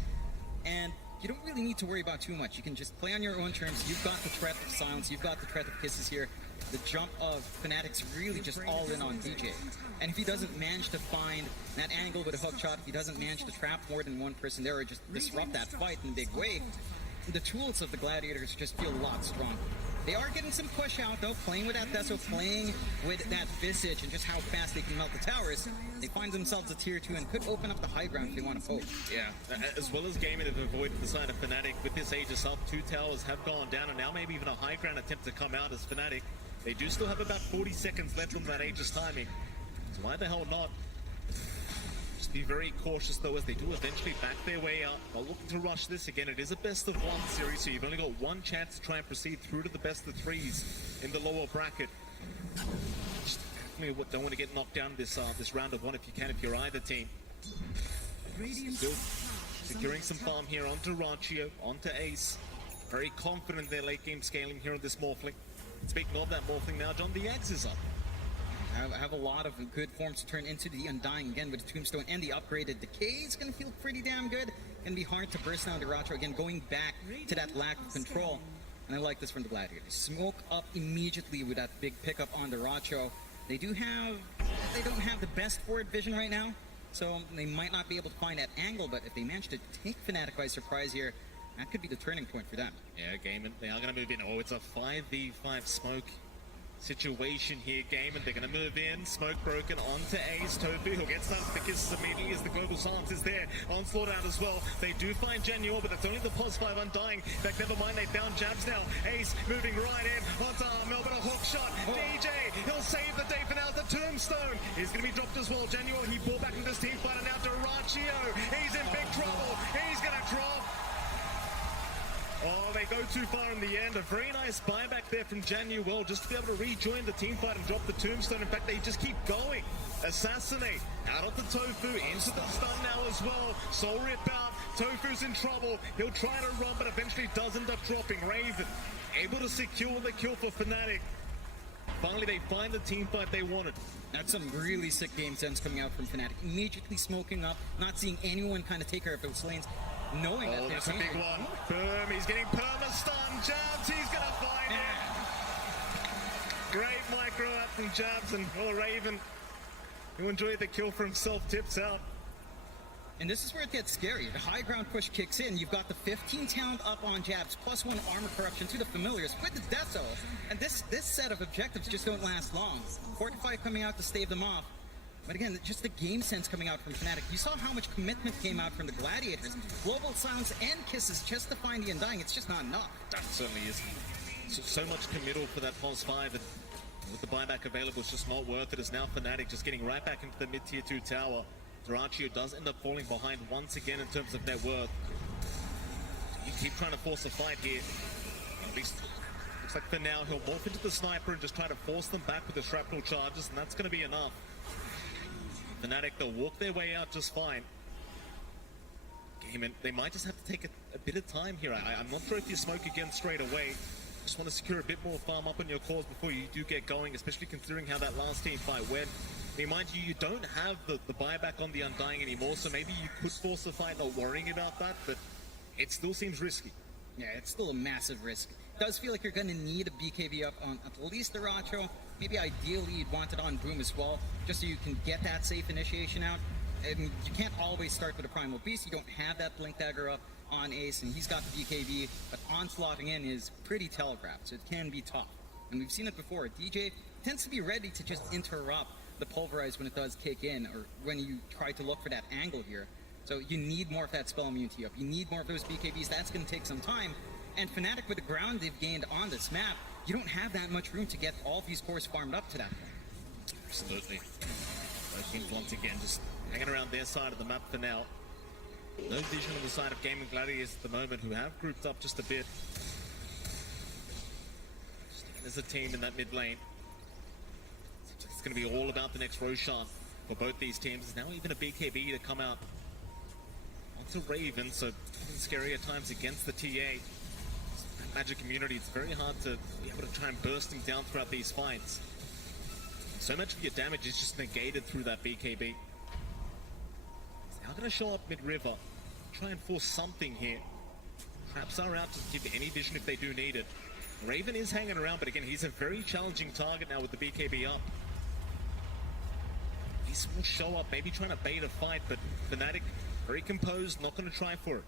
And you don't really need to worry about too much. You can just play on your own terms. You've got the threat of silence. You've got the threat of kisses here. The jump of Fnatic's really just all in on DJ. And if he doesn't manage to find that angle with a hook shot, if he doesn't manage to trap more than one person there or just disrupt that fight in a big way, the tools of the Gladiators just feel a lot stronger. They are getting some push out though, playing with that Deso, playing with that Visage and just how fast they can melt the towers. They find themselves a tier 2 and could open up the high ground if they want to poke. Yeah, as well as Gaming have avoided the side of Fnatic. With this Aegis up, 2 towers have gone down, and now maybe even a high ground attempt to come out as Fnatic. They do still have about 40 seconds left on that Aegis timing. So why the hell not? Just be very cautious though as they do eventually back their way up. Not looking to rush this. Again, it is a best of 1 series, so you've only got one chance to try and proceed through to the best of 3s in the lower bracket. Just definitely don't want to get knocked down this round of 1 if you can, if you're either team. Still securing some farm here onto Ranchio, onto Ace. Very confident in their late game scaling here on this Morphling. Speaking of that Morphling now, John, the Axe is up. I have a lot of good forms to turn into the Undying again with the Tombstone and the upgraded Decay is going to feel pretty damn good. Going to be hard to burst down Deracho again, going back to that lack of control. And I like this from the Gladiators. Smoke up immediately with that big pickup on Deracho. They don't have the best forward vision right now, so they might not be able to find that angle, but if they manage to take Fnatic by surprise here, that could be the turning point for them. Yeah, Gaming, they are going to move in. Oh, it's a 5v5 smoke situation here, Gaming. They're going to move in. Smoke broken onto Ace. Tofu, who'll get stunned for the kisses immediately as the global silence is there. Onslaught out as well. They do find Genuor, but that's only the pos 5 Undying. In fact, never mind, they found Jabs now. Ace moving right in onto Armel, but a hook shot. DJ, he'll save the day for now. The Tombstone is going to be dropped as well. Genuor, he brought back into this team fight, and now Deracho. He's in big trouble. He's going to drop. Oh, they go too far in the end. A very nice buyback there from Januel just to be able to rejoin the team fight and drop the Tombstone. In fact, they just keep going. Assassinate out of the Tofu into the stun now as well. Soul Rip out. Tofu's in trouble. He'll try to run, but eventually does end up dropping. Raven able to secure the kill for Fnatic. Finally, they find the team fight they wanted. That's some really sick game sense coming out from Fnatic. Immediately smoking up, not seeing anyone kind of take care of those lanes. Knowing that that's a big one. Boom, he's getting perma-stun. Jabs, he's going to find it. Great micro out from Jabs, and Raven, who enjoyed the kill for himself, tips out. And this is where it gets scary. The high ground push kicks in. You've got the 15 talent up on Jabs, plus 1 armor corruption to the familiars with the Deso. And this set of objectives just don't last long. Fortify coming out to stave them off. But again, just the game sense coming out from Fnatic. You saw how much commitment came out from the Gladiators. Global silence and kisses just to find the Undying. It's just not enough. That certainly is. So much committal for that pulse 5, and with the buyback available, it's just not worth it. As now Fnatic just getting right back into the mid-tier 2 tower. Deracho does end up falling behind once again in terms of net worth. You keep trying to force a fight here. At least looks like for now he'll morph into the sniper and just try to force them back with the shrapnel charges, and that's going to be enough. Fnatic, they'll walk their way out just fine. Gaming, they might just have to take a bit of time here. I'm not sure if you smoke again straight away. Just want to secure a bit more farm up on your cores before you do get going, especially considering how that last team fight went. I mean, mind you don't have the buyback on the Undying anymore, so maybe you could force a fight not worrying about that, but it still seems risky. Yeah, it's still a massive risk. It does feel like you're going to need a BKB up on at least Deracho, maybe ideally you'd want it on Boom as well, just so you can get that safe initiation out. And you can't always start with a Primal Beast. You don't have that Blink Dagger up on Ace, and he's got the BKB, but onslaughting in is pretty telegraphed, so it can be tough. And we've seen it before. DJ tends to be ready to just interrupt the Pulverize when it does kick in, or when you try to look for that angle here. So you need more of that spell immunity up. You need more of those BKBs. That's going to take some time. And Fnatic, with the ground they've gained on this map, you don't have that much room to get all these cores farmed up to that point. Absolutely. Both teams once again just hanging around their side of the map for now. No vision on the side of Gaming Gladiators at the moment, who have grouped up just a bit. There's a team in that mid lane. It's going to be all about the next Roshan for both these teams. There's now even a BKB to come out onto Raven, so scary at times against the TA. Magic community, it's very hard to be able to try and burst things down throughout these fights. So much of your damage is just negated through that BKB. He's now going to show up mid-river, try and force something here. Traps are out to give any vision if they do need it. Raven is hanging around, but again, he's a very challenging target now with the BKB up. He's will show up, maybe trying to bait a fight, but Fnatic, very composed, not going to try for it.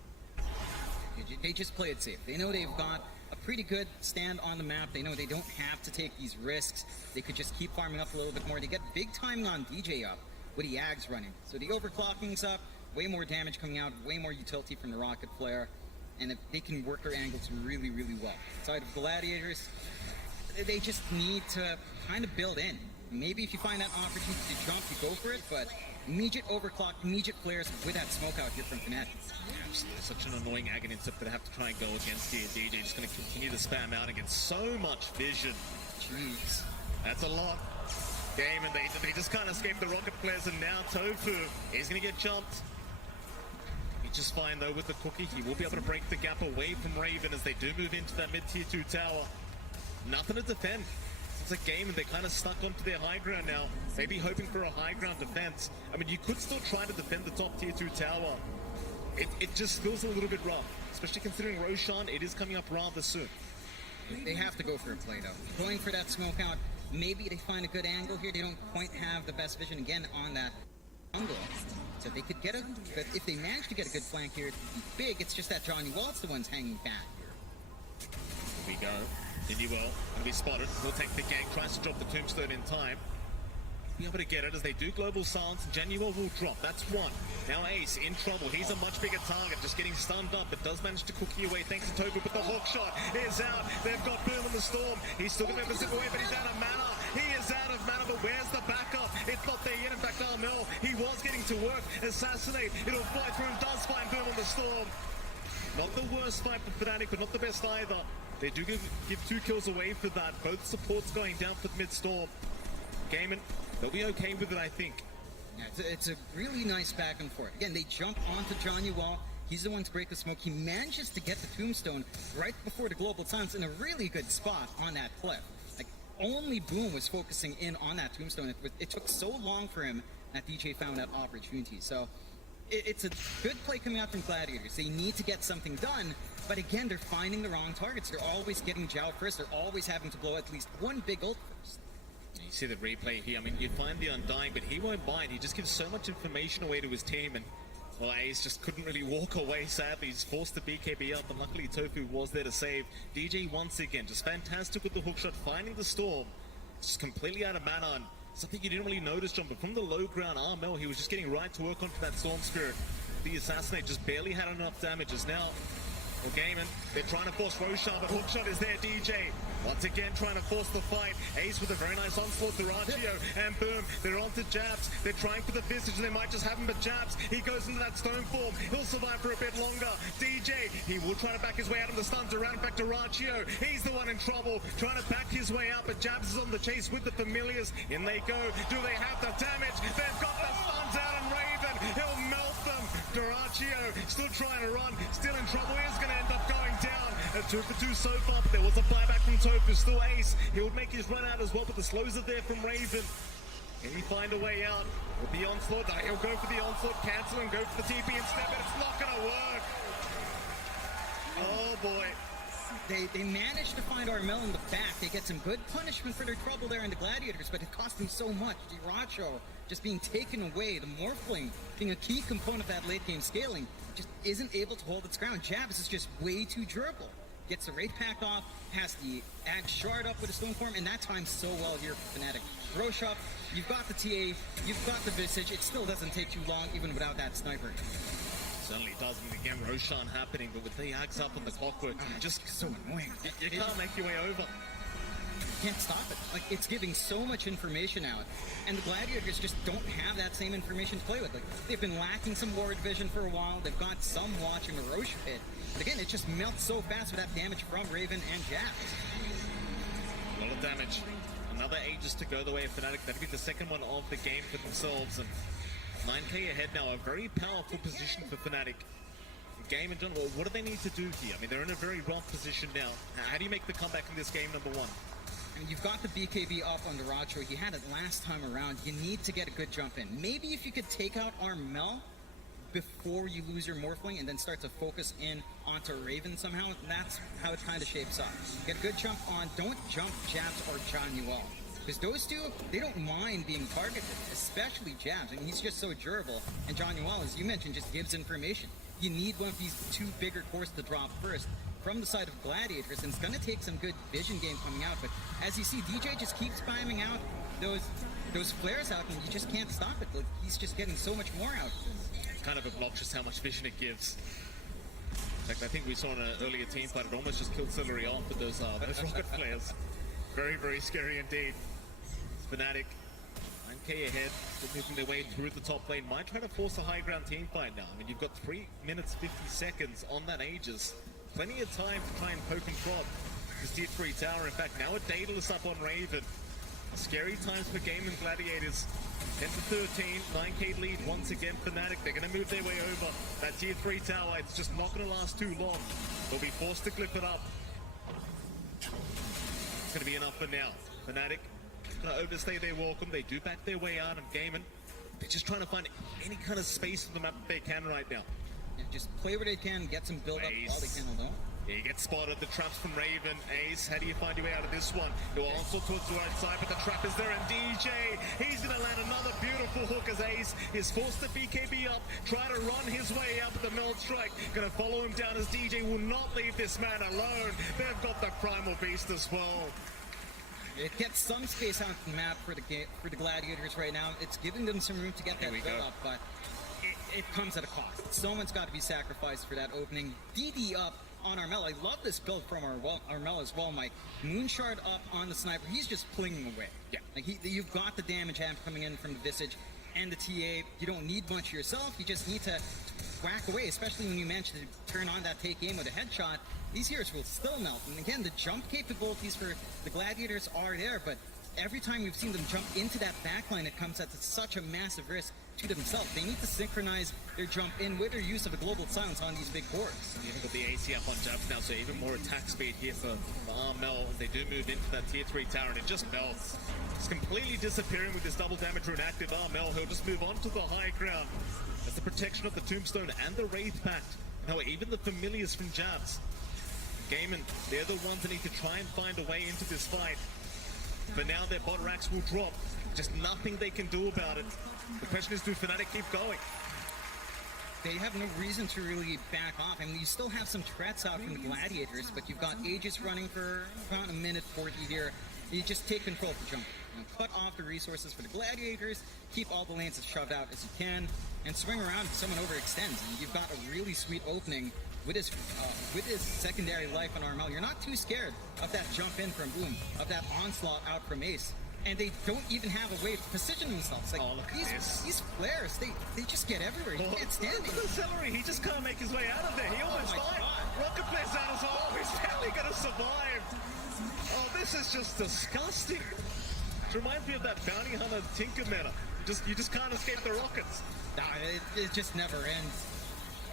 They just play it safe. They know they've got a pretty good stand on the map. They know they don't have to take these risks. They could just keep farming up a little bit more. They get big timing on DJ up with the Ags running. So the overclocking's up, way more damage coming out, way more utility from the Rocket Flare. And if they can work their angles really, really well. Side of Gladiators, they just need to kind of build in. Maybe if you find that opportunity to jump, you go for it, but immediate overclock, immediate flares with that smoke out here from Fnatic. Absolutely, such an annoying agony tip that I have to try and go against here. DJ just going to continue to spam out against so much vision. Jeez. That's a lot. Game, and they just can't escape the rocket flares, and now Tofu is going to get jumped. He's just fine though with the cookie. He will be able to break the gap away from Raven as they do move into that mid-tier 2 tower. Nothing to defend. It's a game and they're kind of stuck onto their high ground now. Maybe hoping for a high ground defense. I mean, you could still try to defend the top tier 2 tower. It just feels a little bit rough, especially considering Roshan, it is coming up rather soon. They have to go for a play though. Going for that smoke out, maybe they find a good angle here. They don't quite have the best vision again on that jungle. So they could get a, but if they manage to get a good flank here, it'd be big. It's just that Johnny Walt's the one's hanging back here. Here we go. Indiewell going to be spotted. Will take the gank, tries to drop the tombstone in time. Be able to get it as they do global silence. Genuel will drop. That's one. Now Ace in trouble. He's a much bigger target, just getting stunned up, but does manage to cookie away thanks to Tobu. But the hook shot is out. They've got Boom in the storm. He's still going to be able to zip away, but he's out of mana. He is out of mana, but where's the backup? It's not there yet. In fact, Armel, he was getting to work. Assassinate. It'll fly through and does find Boom on the storm. Not the worst fight for Fnatic, but not the best either. They do give 2 kills away for that. Both supports going down for the mid-storm. Gaiman, they'll be okay with it, I think. Yeah, it's a really nice back and forth. Again, they jump onto Johnny Wall. He's the one to break the smoke. He manages to get the tombstone right before the global silence in a really good spot on that cliff. Like, only Boom was focusing in on that tombstone. It took so long for him that DJ found that opportunity. So it's a good play coming out from Gladiators. They need to get something done, but again, they're finding the wrong targets. They're always getting Zhao first. They're always having to blow at least one big ult first. You see the replay here. I mean, you find the Undying, but he won't bind. He just gives so much information away to his team, and well, Ace just couldn't really walk away, sadly. He's forced the BKB up, but luckily Tofu was there to save. DJ once again, just fantastic with the hookshot, finding the storm. Just completely out of mana, and something you didn't really notice, John, but from the low ground, Armel, he was just getting right to work onto that Storm Spirit. The Assassinate just barely had enough damages. Now, well, Gaiman, they're trying to force Roshan, but hookshot is there, DJ. Once again, trying to force the fight. Ace with a very nice onslaught to Rachio, and boom, they're onto Jabs. They're trying for the Visage, and they might just have him, but Jabs, he goes into that stone form. He'll survive for a bit longer. DJ, he will try to back his way out of the stuns around back to Rachio. He's the one in trouble, trying to back his way out, but Jabs is on the chase with the Familiars. In they go. Do they have the damage? They've got the stuns out, and Raven, he'll melt them. Doraccio still trying to run, still in trouble. He's going to end up going down. A 2 for 2 so far, but there was a buyback from Tofu. Still Ace. He would make his run out as well, but the slows are there from Raven. Can he find a way out with the onslaught? He'll go for the onslaught, cancel and go for the TP instead, but it's not going to work. Oh boy. they managed to find Armel in the back. They get some good punishment for their trouble there in the Gladiators, but it cost them so much. Diracho just being taken away, the Morphling being a key component of that late game scaling, just isn't able to hold its ground. Jabs is just way too durable. Gets the Wraith Pact off, has the Ag Shard up with a Stone Form, and that times so well here for Fnatic. Rosh up, you've got the TA, you've got the Visage, it still doesn't take too long even without that sniper. Certainly does. And again, Roshan happening, but with the Ags up on the clockwork, just so annoying. You can't make your way over. Can't stop it. Like, it's giving so much information out, and the Gladiators just don't have that same information to play with. Like, they've been lacking some ward vision for a while. They've got some watch in the Roche pit, but again, it just melts so fast with that damage from Raven and Jabs. A lot of damage. Another Aegis to go the way of Fnatic. That'd be the second one of the game for themselves, and 9k ahead now. A very powerful position for Fnatic. Game in general, what do they need to do here? I mean, they're in a very rough position now. How do you make the comeback in this game, number one? I mean, you've got the BKB up on the Diracho. He had it last time around. You need to get a good jump in. Maybe if you could take out Armel before you lose your Morphling and then start to focus in onto Raven somehow, that's how it kind of shapes up. Get a good jump on. Don't jump Jabs or John Newell. Because those two, they don't mind being targeted, especially Jabs. I mean, he's just so durable. And John Newell, as you mentioned, just gives information. You need one of these two bigger cores to drop first from the side of Gladiators, and it's going to take some good vision game coming out. But as you see, DJ just keeps spamming out those flares out, and you just can't stop it. Like, he's just getting so much more out. It's kind of obnoxious how much vision it gives. In fact, I think we saw in an earlier team fight, it almost just killed Celery off with those rocket flares. Very, very scary indeed. Fnatic, 9k ahead, moving their way through the top lane. Might try to force a high ground team fight now. I mean, you've got 3 minutes 50 seconds on that Aegis. Plenty of time to try and poke and prod this tier 3 tower. In fact, now a Daedalus up on Raven. Scary times for Game and Gladiators. 10 to 13, 9k lead once again. Fnatic, they're going to move their way over that tier 3 tower. It's just not going to last too long. They'll be forced to clip it up. It's going to be enough for now. Fnatic going to overstay their welcome. They do back their way out of Gaiman. They're just trying to find any kind of space on the map that they can right now. Yeah, just play where they can, get some build up while they can, although. Yeah, he gets spotted. The trap's from Raven. Ace, how do you find your way out of this one? He'll also towards the right side, but the trap is there, and DJ, he's going to land another beautiful hook as Ace is forced to BKB up, try to run his way out with the Meld Strike. Going to follow him down as DJ will not leave this man alone. They've got the Primal Beast as well. It gets some space out the map for the Gladiators right now. It's giving them some room to get that build up, but it comes at a cost. Someone's got to be sacrificed for that opening. DD up on Armel. I love this build from Armel as well, Mike. Moonshard up on the sniper. He's just plinging away. Yeah, like you've got the damage amp coming in from the Visage and the TA. You don't need much yourself. You just need to whack away, especially when you manage to turn on that take aim with a headshot. These heroes will still melt. And again, the jump capabilities for the Gladiators are there, but every time we've seen them jump into that backline, it comes at such a massive risk to themselves. They need to synchronize their jump in with their use of a global silence on these big cores. Even with the AC up on Jabs now, so even more attack speed here for Armel. They do move into that tier 3 tower, and it just melts. It's completely disappearing with this double damage rune active. Armel, he'll just move on to the high ground. That's the protection of the Tombstone and the Wraith Pact. Now even the familiars from Jabs. Gaiman, they're the ones that need to try and find a way into this fight. But now their bot racks will drop. Just nothing they can do about it. The question is, do Fnatic keep going? They have no reason to really back off. I mean, you still have some threats out from the Gladiators, but you've got Aegis running for about a minute 40 here. You just take control of the jump. Cut off the resources for the Gladiators, keep all the lanes as shoved out as you can, and swing around if someone overextends. And you've got a really sweet opening with his secondary life on Armel. You're not too scared of that jump in from Boom, of that onslaught out from Ace. And they don't even have a way to position themselves. Like, these flares, they just get everywhere. You can't stand it. Look at Celery, he just can't make his way out of there. He almost died. Rocket flares out as well. He's barely going to survive. Oh, this is just disgusting. It reminds me of that bounty hunter Tinker meta. You just can't escape the rockets. Nah, it just never ends.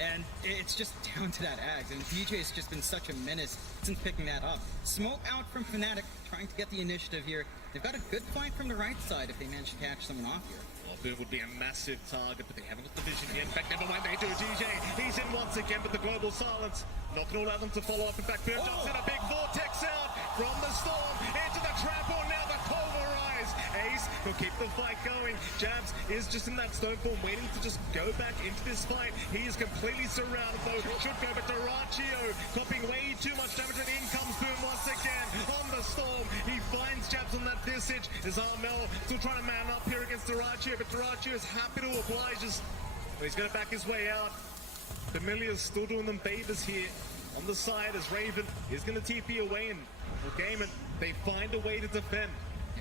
And it's just down to that Ags. And DJ's just been such a menace since picking that up. Smoke out from Fnatic, trying to get the initiative here. They've got a good fight from the right side if they manage to catch someone off here. Well, Boom would be a massive target, but they haven't got the vision yet. In fact, never mind, they do. DJ, he's in once again, but the global silence not going to allow them to follow up. In fact, Boom jumps in a big vortex out from the storm into the trample. Now the pulverize. Ace will keep the fight going. Jabs is just in that stone form, waiting to just go back into this fight. He is completely surrounded, though. Should go, but Duraccio copying way too much damage, and in comes Boom once again on the storm. He finds Jabs on that Visage. Is Armel still trying to man up here against Duraccio, but Duraccio is happy to oblige us. He's going to back his way out. Familiar's still doing them favors here on the side as Raven is going to TP away, and Gaiman, they find a way to defend.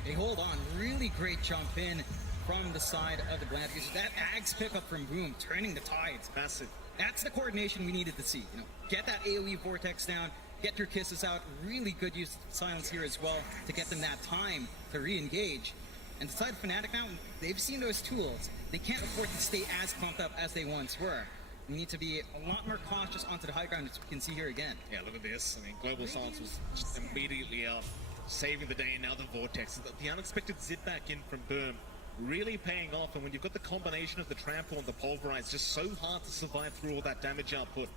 They hold on. Really great jump in from the side of the Gladiators. That Axe pickup from Boom, turning the tides. Massive. That's the coordination we needed to see. You know, get that AoE vortex down, get your kisses out. Really good use of silence here as well to get them that time to re-engage. And the side of Fnatic now, they've seen those tools. They can't afford to stay as pumped up as they once were. We need to be a lot more cautious onto the high ground, as we can see here again. Yeah, look at this. I mean, Global Silence was just immediately out, saving the day, and now the Vortex. The unexpected zip back in from Boom really paying off, and when you've got the combination of the Trample and the Pulverize, just so hard to survive through all that damage output.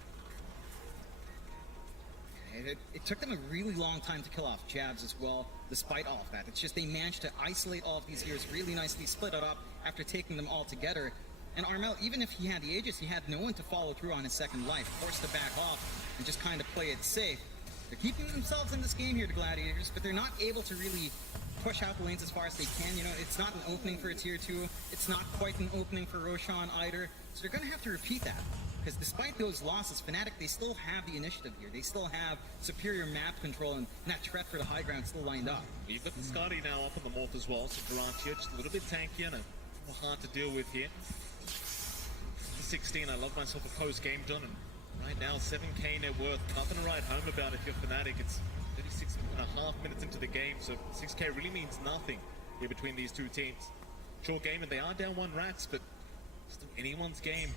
It took them a really long time to kill off Jabs as well, despite all of that. It's just they managed to isolate all of these heroes really nicely, split it up after taking them all together. And Armel, even if he had the Aegis, he had no one to follow through on his second life, forced to back off and just kind of play it safe. They're keeping themselves in this game here, the Gladiators, but they're not able to really push out the lanes as far as they can. You know, it's not an opening for a tier 2. It's not quite an opening for Roshan either. So they're going to have to repeat that. Because despite those losses, Fnatic, they still have the initiative here. They still have superior map control, and that threat for the high ground still lined up. You've got the Scotty now up on the morph as well, so Durantio just a little bit tankier and hard to deal with here. 16, I love myself a post-game done, and right now 7k net worth. Nothing to write home about if you're Fnatic. It's 36.5 minutes into the game, so 6k really means nothing here between these two teams. Short game, and they are down 1 racks, but still anyone's game.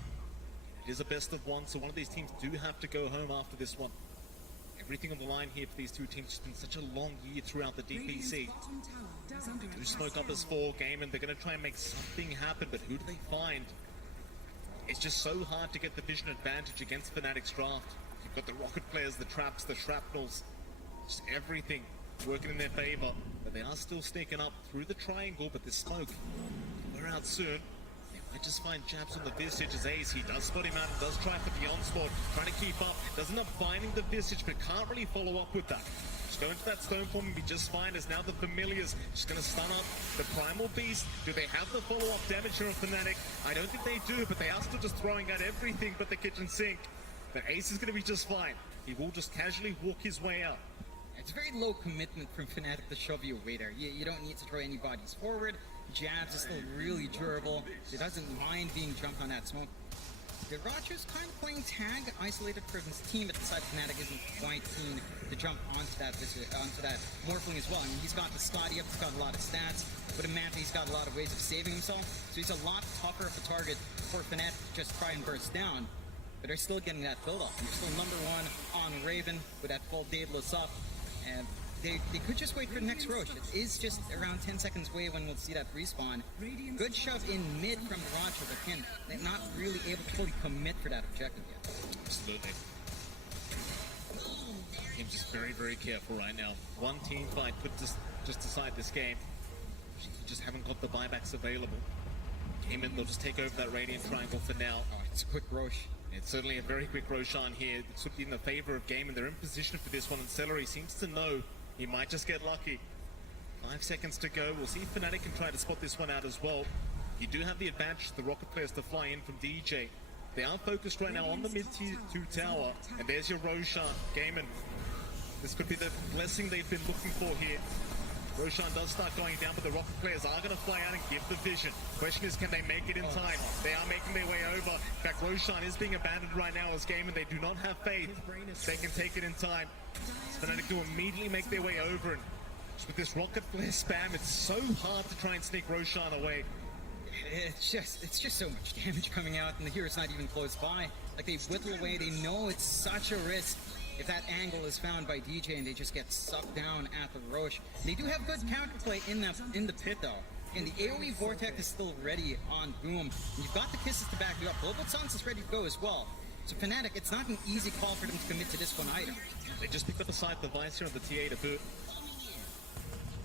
It is a best of 1, so one of these teams do have to go home after this one. Everything on the line here for these two teams. It's been such a long year throughout the DPC. They do smoke up as 4 game, and they're going to try and make something happen, but who do they find? It's just so hard to get the vision advantage against Fnatic's draft. You've got the rocket players, the traps, the shrapnels, just everything working in their favor. But they are still sneaking up through the triangle, but this smoke, we're out soon. They might just find Jabs on the Visage as Ace. He does spot him out and does try for the onslaught, trying to keep up. Does end up finding the Visage, but can't really follow up with that. Just go into that stone form and be just fine, as now the Familiars just going to stun up the Primal Beast. Do they have the follow-up damage here on Fnatic? I don't think they do, but they are still just throwing out everything but the kitchen sink. But Ace is going to be just fine. He will just casually walk his way out. It's very low commitment from Fnatic to shove you away there. You don't need to throw any bodies forward. Jabs is still really durable. He doesn't mind being jumped on that smoke. Racha's kind of playing tag, isolated from his team, but the side of Fnatic isn't quite keen to jump onto that Morphling as well. I mean, he's got the Scotty up, he's got a lot of stats, but in Manta he's got a lot of ways of saving himself, so he's a lot tougher of a target for Fnatic to just try and burst down. But they're still getting that build-up. They're still number 1 on Raven with that full Daedalus up, and they could just wait for the next Roche. It is just around 10 seconds away when we'll see that respawn. Good shove in mid from Racha, but again, they're not really able to fully commit for that objective yet. Absolutely. I'm just very, very careful right now. One team fight could just decide this game. You just haven't got the buybacks available. Game in, they'll just take over that Radiant Triangle for now. Oh, it's a quick Roche. It's certainly a very quick Roshan here. It's would be in the favor of Game, and they're in position for this one, and Celery seems to know he might just get lucky. 5 seconds to go. We'll see if Fnatic can try to spot this one out as well. You do have the advantage, the rocket players, to fly in from DJ. They are focused right now on the mid-tier 2 tower, and there's your Roshan. Gaiman. This could be the blessing they've been looking for here. Roshan does start going down, but the rocket players are going to fly out and give the vision. Question is, can they make it in time? They are making their way over. In fact, Roshan is being abandoned right now as Game, and they do not have faith they can take it in time. Fnatic do immediately make their way over, and just with this rocket flare spam, it's so hard to try and sneak Roshan away. It's just so much damage coming out, and the hero's not even close by. Like, they whittle away. They know it's such a risk if that angle is found by DJ and they just get sucked down at the Roche. They do have good counterplay in the pit though. And the AoE Vortex is still ready on Boom. You've got the kisses to back you up. Global Silence is ready to go as well. So Fnatic, it's not an easy call for them to commit to this one either. They just picked up a side device here on the TA to boot.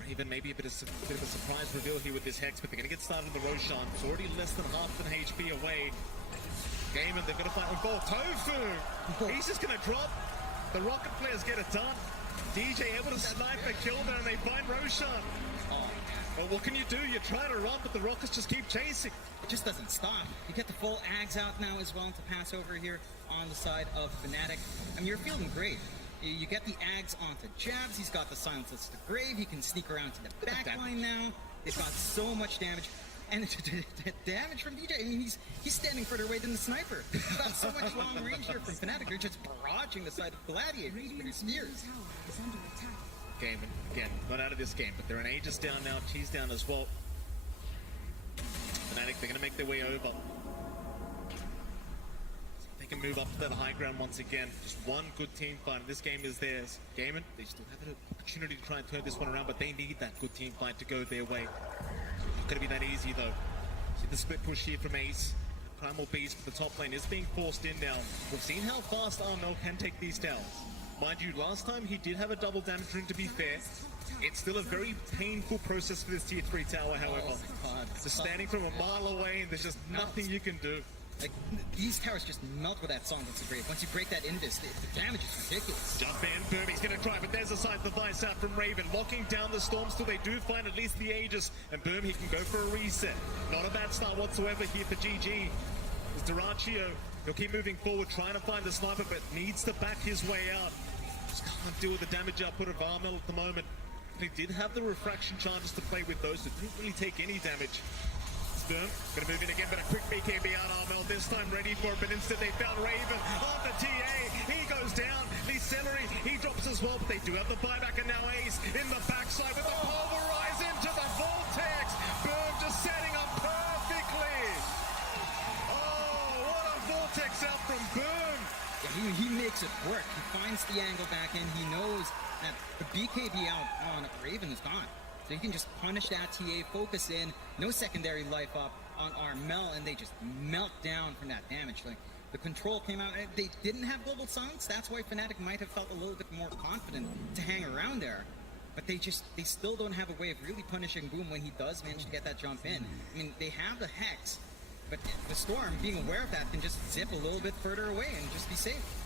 Raven maybe a bit of a surprise reveal here with this Hex, but they're going to get started on the Roshan. It's already less than half an HP away. Game, and they're going to fight on goal. Tofu! He's just going to drop. The Rocket players get it done. DJ able to snipe a kill there, and they find Roshan. Well, what can you do? You try to run, but the Rockets just keep chasing. It just doesn't stop. You get the full Ags out now as well to pass over here on the side of Fnatic. I mean, you're feeling great. You get the Ags onto Jabs. He's got the Silences to Grave. He can sneak around to the back line now. They've got so much damage. And the damage from DJ, I mean, he's standing further away than the Sniper. He's got so much long range here from Fnatic. They're just barraging the side of Gladiators with their spears. Game, again, not out of this game, but they're an Aegis down now, Cheese down as well. Fnatic, they're going to make their way over. They can move up to that high ground once again. Just one good team fight, and this game is theirs. Gaiman, they still have an opportunity to try and turn this one around, but they need that good team fight to go their way. Not going to be that easy, though. See the split push here from Ace. Primal Beast for the top lane is being forced in now. We've seen how fast Armel can take these downs. Mind you, last time he did have a double damage rune, to be fair. It's still a very painful process for this tier 3 tower, however. Just standing from a mile away, and there's just nothing you can do. Like, these towers just melt with that song that's a great. Once you break that invis, the damage is ridiculous. Jump in, Burby's gonna try, but there's a side device out from Raven, locking down the storms till they do find at least the Aegis, and boom, he can go for a reset. Not a bad start whatsoever here for GG. It's Duraccio, he'll keep moving forward, trying to find the sniper, but needs to back his way out. Just can't deal with the damage output of Armel at the moment. He did have the refraction charges to play with those, so didn't really take any damage. Sturm gonna move in again, but a quick BKB out Armel, this time ready for it, but instead they found Raven on the TA. He goes down, the Celery, he drops as well, but they do have the buyback, and now Ace in the backside with the pulverize into the Vortex. Boom, just setting up perfectly. Oh, what a Vortex out from Boom. Yeah, he makes it work. He finds the angle back in. He knows that the BKB out on Raven is gone. So you can just punish that TA, focus in, no secondary life up on Armel, and they just melt down from that damage. Like, the control came out, and they didn't have global silence. That's why Fnatic might have felt a little bit more confident to hang around there. But they still don't have a way of really punishing Boom when he does manage to get that jump in. I mean, they have the Hex, but the Storm, being aware of that, can just zip a little bit further away and just be safe.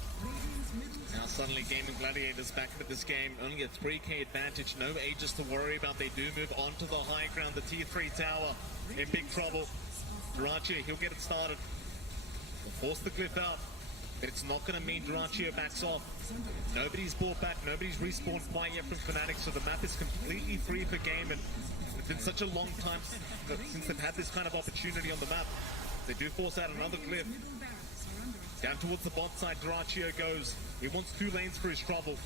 Now suddenly Gaming Gladiators back into this game, only a 3k advantage, no Aegis to worry about. They do move onto the high ground, the tier 3 tower in big trouble. Duraccio, he'll get it started. We'll force the Glyph out, but it's not going to mean Duraccio backs off. Nobody's brought back, nobody's respawned quite yet from Fnatic, so the map is completely free for Gaming. It's been such a long time since they've had this kind of opportunity on the map. They do force out another Glyph. Down towards the bot side, Duraccio goes. He wants 2 lanes for his trouble.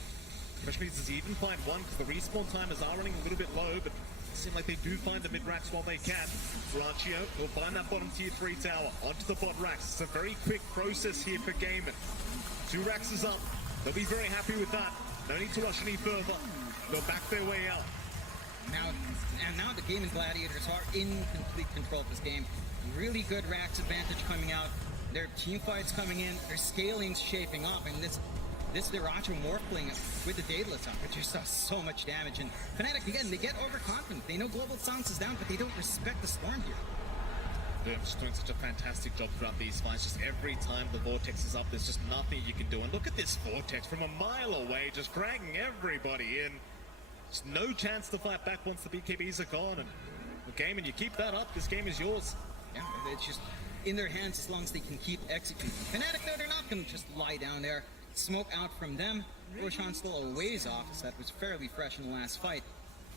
Question is, does he even find one? Because the respawn timers are running a little bit low, but it seems like they do find the mid-racks while they can. Duraccio will find that bottom tier 3 tower, onto the bot racks. It's a very quick process here for Gaiman. 2 racks is up. They'll be very happy with that. No need to rush any further. They'll back their way out. Now the Gaming Gladiators are in complete control of this game. Really good racks advantage coming out. Their team fights coming in, their scaling's shaping up, and this Duraccio morphling with the Daedalus up, it just does so much damage. And Fnatic, again, they get overconfident. They know global silence is down, but they don't respect the Storm here. They're just doing such a fantastic job throughout these fights. Just every time the Vortex is up, there's just nothing you can do. And look at this Vortex from a mile away, just dragging everybody in. Just no chance to fight back once the BKBs are gone. And the game, and you keep that up, this game is yours. Yeah, it's just in their hands as long as they can keep executing. Fnatic, though, they're not going to just lie down there. Smoke out from them. Roshan's still a ways off, so that was fairly fresh in the last fight.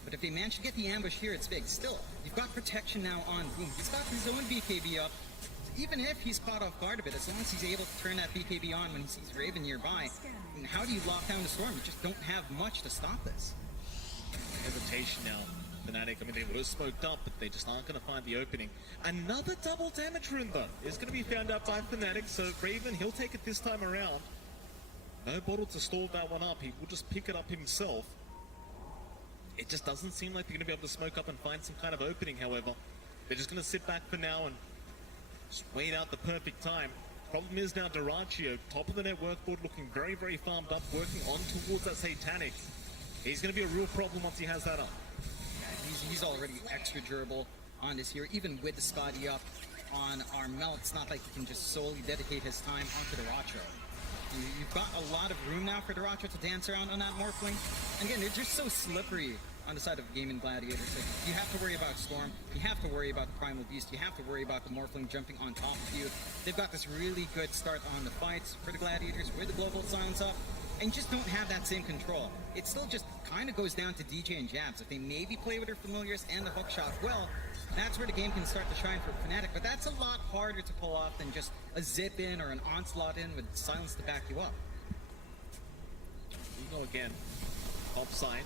But if they manage to get the ambush here, it's big. Still, you've got protection now on Boom. He's got his own BKB up. So even if he's caught off guard a bit, as long as he's able to turn that BKB on when he sees Raven nearby, and how do you lock down the Storm? You just don't have much to stop this. Hesitation now. Fnatic, I mean, they were smoked up, but they just aren't going to find the opening. Another double damage rune, though, is going to be found out by Fnatic, so Raven, he'll take it this time around. No bottle to stall that one up. He will just pick it up himself. It just doesn't seem like they're going to be able to smoke up and find some kind of opening, however. They're just going to sit back for now and just wait out the perfect time. Problem is now Duraccio, top of the network board, looking very, very farmed up, working on towards that Satanic. He's going to be a real problem once he has that up. He's already extra durable on this here, even with the Scotty up on Armel. It's not like he can just solely dedicate his time onto Duraccio. You've got a lot of room now for Duraccio to dance around on that Morphling. And again, they're just so slippery on the side of Gaming Gladiators. Like, you have to worry about Storm, you have to worry about the Primal Beast, you have to worry about the Morphling jumping on top of you. They've got this really good start on the fights for the Gladiators with the Global Silence up, and just don't have that same control. It still just kind of goes down to DJ and Jabs. If they maybe play with their familiars and the hookshot well, that's where the game can start to shine for Fnatic, but that's a lot harder to pull off than just a zip in or an onslaught in with silence to back you up. You go again, top side.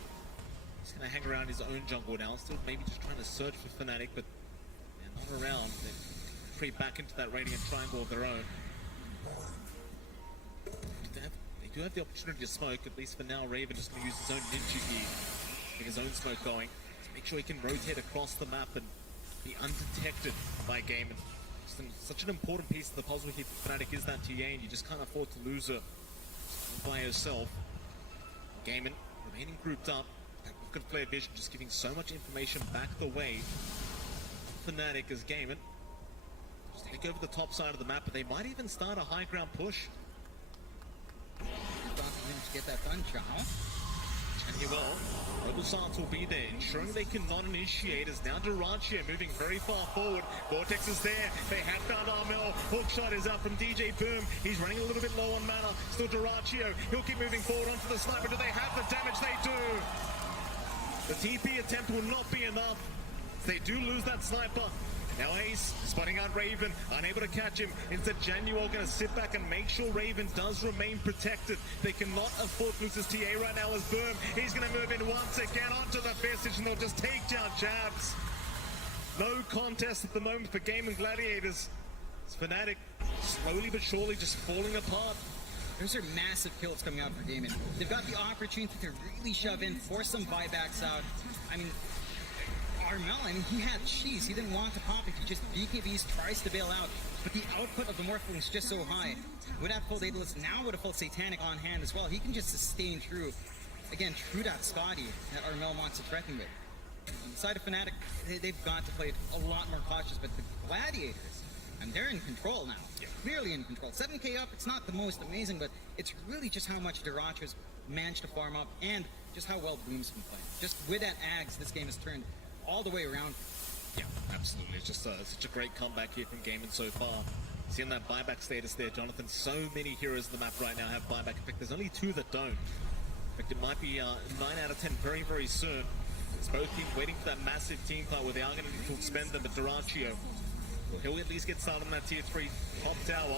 He's going to hang around his own jungle now, still maybe just trying to search for Fnatic, but they're not around. They creep back into that Radiant Triangle of their own. They do have the opportunity to smoke, at least for now. Raven just going to use his own Ninja gear, get his own smoke going, to make sure he can rotate across the map and be undetected by Game. And such an important piece of the puzzle here for Fnatic is that TA, and you just can't afford to lose her by yourself. Gaiman remaining grouped up. That Rocket Flare vision just giving so much information back the way. Fnatic as Gaiman just take over the top side of the map, but they might even start a high ground push. To get that done, Chow. And well, Global Silence will be there, ensuring they cannot initiate as now Duraccio moving very far forward. Vortex is there, they have found Armel. Hookshot is out from DJ Boom. He's running a little bit low on mana. Still Duraccio, he'll keep moving forward onto the sniper. Do they have the damage? They do! The TP attempt will not be enough. They do lose that sniper. Now Ace spotting out Raven, unable to catch him. Instead, Januel going to sit back and make sure Raven does remain protected. They cannot afford to lose his TA right now as Boom. He's going to move in once again onto the Visage, and they'll just take down Jabs. No contest at the moment for Game and Gladiators. It's Fnatic slowly but surely just falling apart. Those are massive kills coming out for Damon. They've got the opportunity to really shove in, force some buybacks out. I mean, Armel, he had cheese. He didn't want to pop it. He just BKBs, tries to bail out. But the output of the Morphling is just so high. With that full Daedalus, now with a full Satanic on hand as well, he can just sustain through. Again, through that Scotty that Armel wants to threaten with. On the side of Fnatic, they've got to play it a lot more cautious, but the Gladiators, and they're in control now. Clearly in control. 7k up, it's not the most amazing, but it's really just how much Duracio's managed to farm up and just how well Boom's been playing. Just with that Ags, this game has turned all the way around. Yeah, absolutely. It's just such a great comeback here from Gaiman so far. Seeing that buyback status there, Jonathan. So many heroes in the map right now have buyback. In fact, there's only 2 that don't. In fact, it might be 9 out of 10 very, very soon. It's both teams waiting for that massive team fight where they are going to need to expend them, but Duraccio, he'll at least get started on that tier 3 top tower.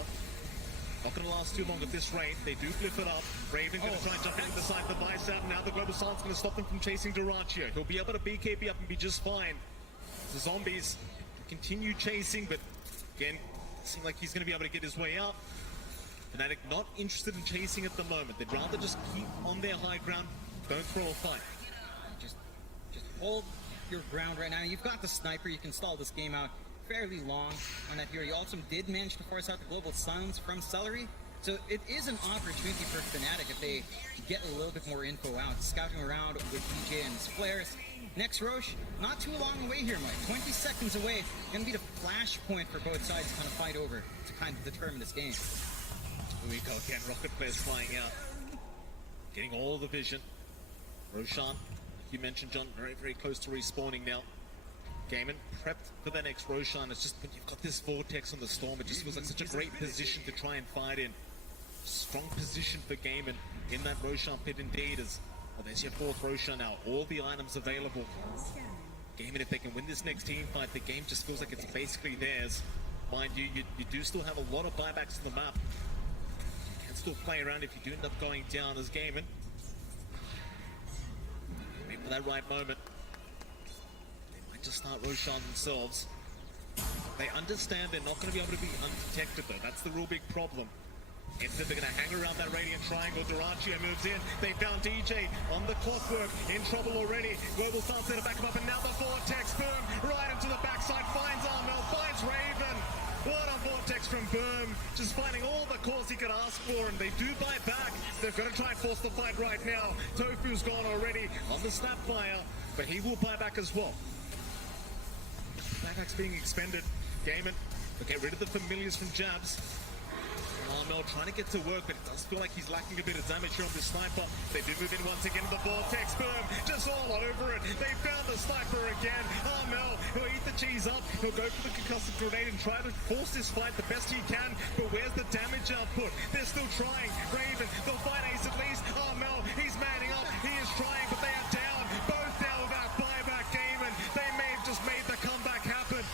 Not going to last too long at this rate. They do flip it up. Raven going to try and jump into the side for Bicep. Now the Global Silence going to stop them from chasing Duraccio. He'll be able to BKB up and be just fine. The zombies continue chasing, but again, it seems like he's going to be able to get his way up. Fnatic not interested in chasing at the moment. They'd rather just keep on their high ground. Don't throw a fight. Just hold your ground right now. You've got the sniper. You can stall this game out fairly long on that hero. You also did manage to force out the Global Silence from Celery. So it is an opportunity for Fnatic if they get a little bit more info out. Scouting around with DJ and his flares. Next Roche, not too long away here, Mike. 20 seconds away. Gonna be the flashpoint for both sides to kind of fight over to kind of determine this game. Here we go again. Rocket flares flying out. Getting all the vision. Roshan, like you mentioned, John, very, very close to respawning now. Gaiman prepped for the next Roshan. It's just when you've got this Vortex on the Storm, it just feels like such a great position to try and fight in. Strong position for Gaiman in that Roshan pit indeed. As well, there's your 4th Roshan now. All the items available. Gaiman, if they can win this next team fight, the game just feels like it's basically theirs. Mind you, you do still have a lot of buybacks on the map. You can still play around if you do end up going down as Gaiman. Wait for that right moment. To start Roshan themselves. They understand they're not going to be able to be undetected though. That's the real big problem. Instead, they're going to hang around that Radiant Triangle. Durantio moves in. They found DJ on the clockwork. In trouble already. Global starts there to back him up, and now the Vortex. Boom! Right into the backside. Finds Armel. Finds Raven. What a Vortex from Boom. Just finding all the cores he could ask for, and they do buy back. They're going to try and force the fight right now. Tofu's gone already on the Snapfire, but he will buy back as well. Buyback's being expended. Gaiman will get rid of the familiars from jabs. Armel trying to get to work, but it does feel like he's lacking a bit of damage here on this sniper. They do move in once again to the Vortex. Boom! Just all over it. They found the sniper again. Armel, he'll eat the cheese up. He'll go for the concussive grenade and try to force this fight the best he can. But where's the damage output? They're still trying. Raven, they'll find Ace at least. Armel, he's manning up. He is trying, but they are down. Both down with that buyback game, and they may have just made the comeback happen.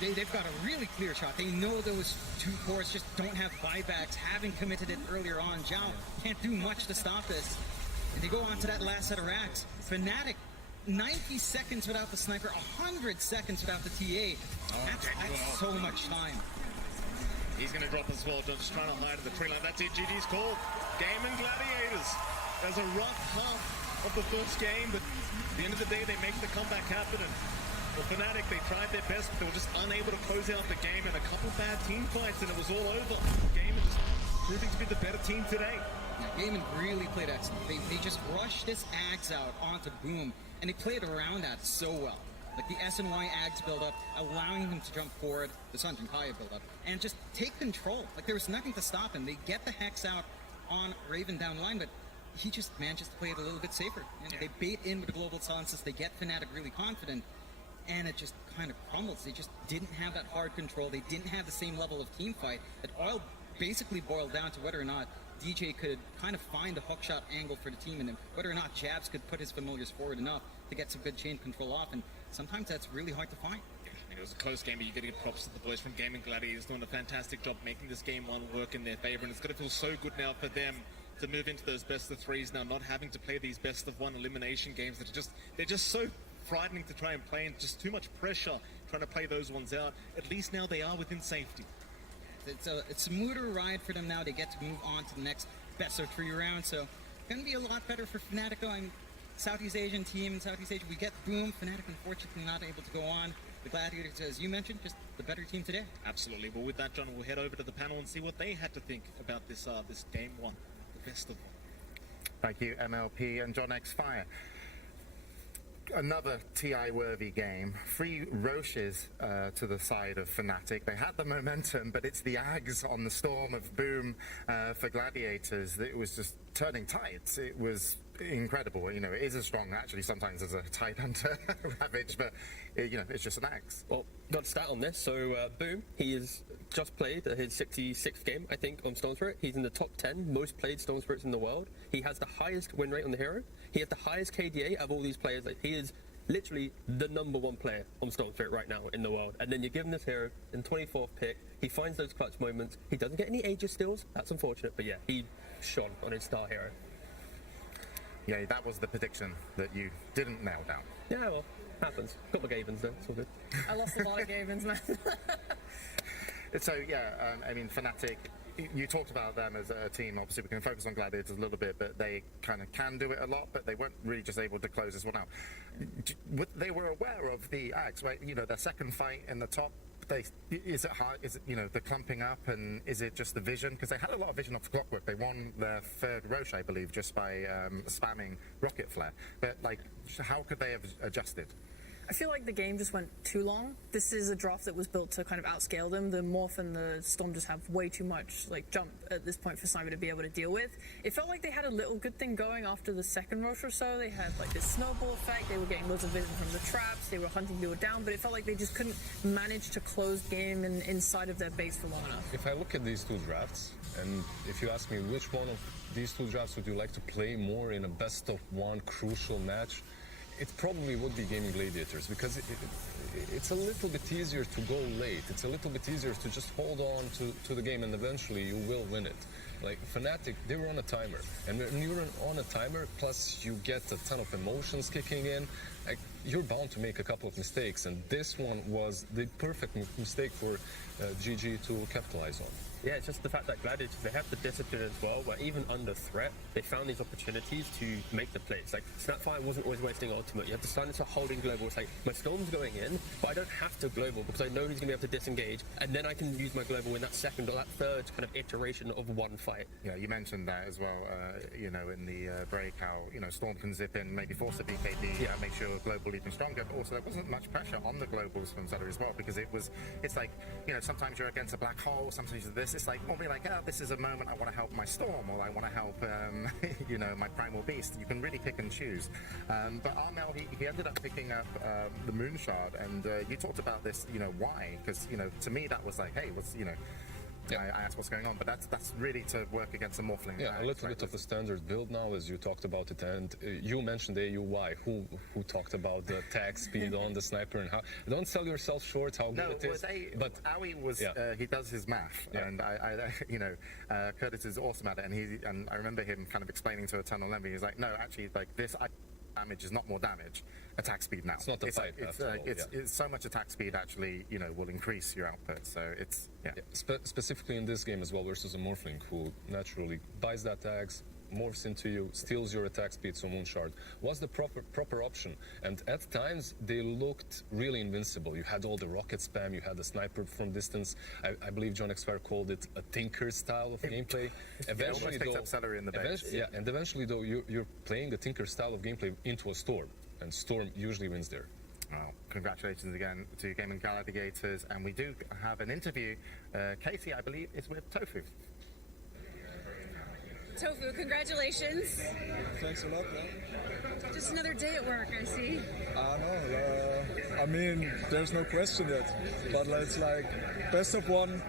They've got a really clear shot. They know those two cores just don't have buybacks, having committed it earlier on. Zhao can't do much to stop this. And they go on to that last set of racks. Fnatic, 90 seconds without the sniper, 100 seconds without the TA. That's so much time. He's going to drop as well, just trying to hide at the tree line. That's it, GG's call. Game and Gladiators. There's a rough half of the first game, but at the end of the day, they make the comeback happen. And well, Fnatic, they tried their best, but they were just unable to close out the game, and a couple bad team fights, and it was all over. Gaiman just proving to be the better team today. Yeah, Gaiman really played excellent. They just rushed this Ags out onto Boom, and they played around that so well. Like the SNY Ags build up, allowing him to jump forward, the Sunjin Kaya build up, and just take control. Like there was nothing to stop him. They get the Hex out on Raven down line, but he just manages to play it a little bit safer. And they bait in with the global silences. They get Fnatic really confident, and it just kind of crumbles. They just didn't have that hard control. They didn't have the same level of team fight. It all basically boiled down to whether or not DJ could kind of find the hookshot angle for the team, and then whether or not Jabs could put his familiars forward enough to get some good chain control off, and sometimes that's really hard to find. It was a close game, but you got to give props to the boys from Game and Gladiators doing a fantastic job making this game one work in their favor, and it's going to feel so good now for them to move into those best of threes now, not having to play these best of one elimination games that are they're just so frightening to try and play, and just too much pressure trying to play those ones out. At least now they are within safety. It's a smoother ride for them now. They get to move on to the next best of 3 round, so going to be a lot better for Fnatic. I'm Southeast Asian team in Southeast Asia. We get Boom. Fnatic unfortunately not able to go on. The Gladiators, as you mentioned, just the better team today. Absolutely. Well, with that, John, we'll head over to the panel and see what they had to think about this this game one, the best of one. Thank you, MLP and John X Fire. Another TI-worthy game. 3 Roches to the side of Fnatic. They had the momentum, but it's the Ags on the storm of Boom for Gladiators that was just turning tides. It was incredible. You know, it is as strong actually sometimes as a Tide Hunter Ravage, but you know, it's just an Ags. Well, got a stat on this. So Boom, he has just played his 66th game, I think, on Storm Spirit. He's in the top 10 most played Storm Spirits in the world. He has the highest win rate on the hero. He has the highest KDA of all these players. Like, he is literally the #1 player on Storm Spirit right now in the world. And then you give him this hero in 24th pick. He finds those clutch moments. He doesn't get any Aegis steals. That's unfortunate, but yeah, he shone on his star hero. Yeah, that was the prediction that you didn't nail down. Yeah, well, happens. Got my Gavins though, it's all good. I lost a lot of Gavins, man. So yeah, I mean, Fnatic, you talked about them as a team. Obviously we can focus on Gladiators a little bit, but they kind of can do it a lot, but they weren't really just able to close this one out. They were aware of the Ags, right? You know, their second fight in the top, is it hard? Is it, you know, the clumping up, and is it just the vision? Because they had a lot of vision off the clockwork. They won their 3rd Roche, I believe, just by spamming Rocket Flare. But like, how could they have adjusted? I feel like the game just went too long. This is a draft that was built to kind of outscale them. The Morph and the Storm just have way too much like jump at this point for Sniper to be able to deal with. It felt like they had a little good thing going after the 2nd Roche or so. They had like this snowball effect. They were getting loads of vision from the traps. They were hunting people down, but it felt like they just couldn't manage to close game inside of their base for long enough. If I look at these 2 drafts, and if you ask me which one of these 2 drafts would you like to play more in a best of 1 crucial match, it probably would be Gaming Gladiators, because it's a little bit easier to go late. It's a little bit easier to just hold on to the game, and eventually you will win it. Like Fnatic, they were on a timer, and when you're on a timer, plus you get a ton of emotions kicking in, like, you're bound to make a couple of mistakes, and this one was the perfect mistake for GG to capitalize on. yeah, it's just the fact that Gladiators, they have the discipline as well, but even under threat, they found these opportunities to make the plays. Like, Snapfire wasn't always wasting ultimate. You have to silence a holding global. It's like, my Storm's going in, but I don't have to global because I know he's going to be able to disengage, and then I can use my global in that second or that third kind of iteration of one fight. Yeah, you mentioned that as well, you know, in the break, how, you know, Storm can zip in, maybe force a BKB, make sure global even stronger, but also there wasn't much pressure on the globals from Zella as well, because it's like, you know, sometimes you're against a black hole, sometimes this, it's like, or be like, oh, this is a moment I want to help my Storm, or I want to help, you know, my Primal Beast. You can really pick and choose. But Armel, he ended up picking up the Moon Shard, and you talked about this, you know, why? Because, you know, to me that was like, hey, what's, you know, I asked what's going on, but that's really to work against a Morphling. Yeah, a little bit of the standard build now, as you talked about it, and you mentioned AUY. Who talked about the attack speed on the sniper and how? Don't sell yourself short how good it is. But Aoi was he does his math, and I you know, Curtis is awesome at it, and I remember him kind of explaining to Eternal Envy. He's like, no, actually, like this damage is not more damage. Attack speed now. It's not the fight. It's so much attack speed actually, you know, will increase your output. So it's specifically in this game as well versus a Morphling who naturally buys that tags, morphs into you, steals your attack speed, so Moonshard was the proper option. And at times they looked really invincible. You had all the rocket spam, you had the sniper from distance. I believe John Xfair called it a tinker style of gameplay. Eventually, picked up celery in the base. And eventually though you're playing the tinker style of gameplay into a Storm, and Storm usually wins there. Well, congratulations again to Gaming Gladiators, and we do have an interview. Casey, I believe, is with Tofu. Tofu, congratulations. Thanks a lot, man. Just another day at work, I see. I know. I mean, there's no question yet. But it's like best of one,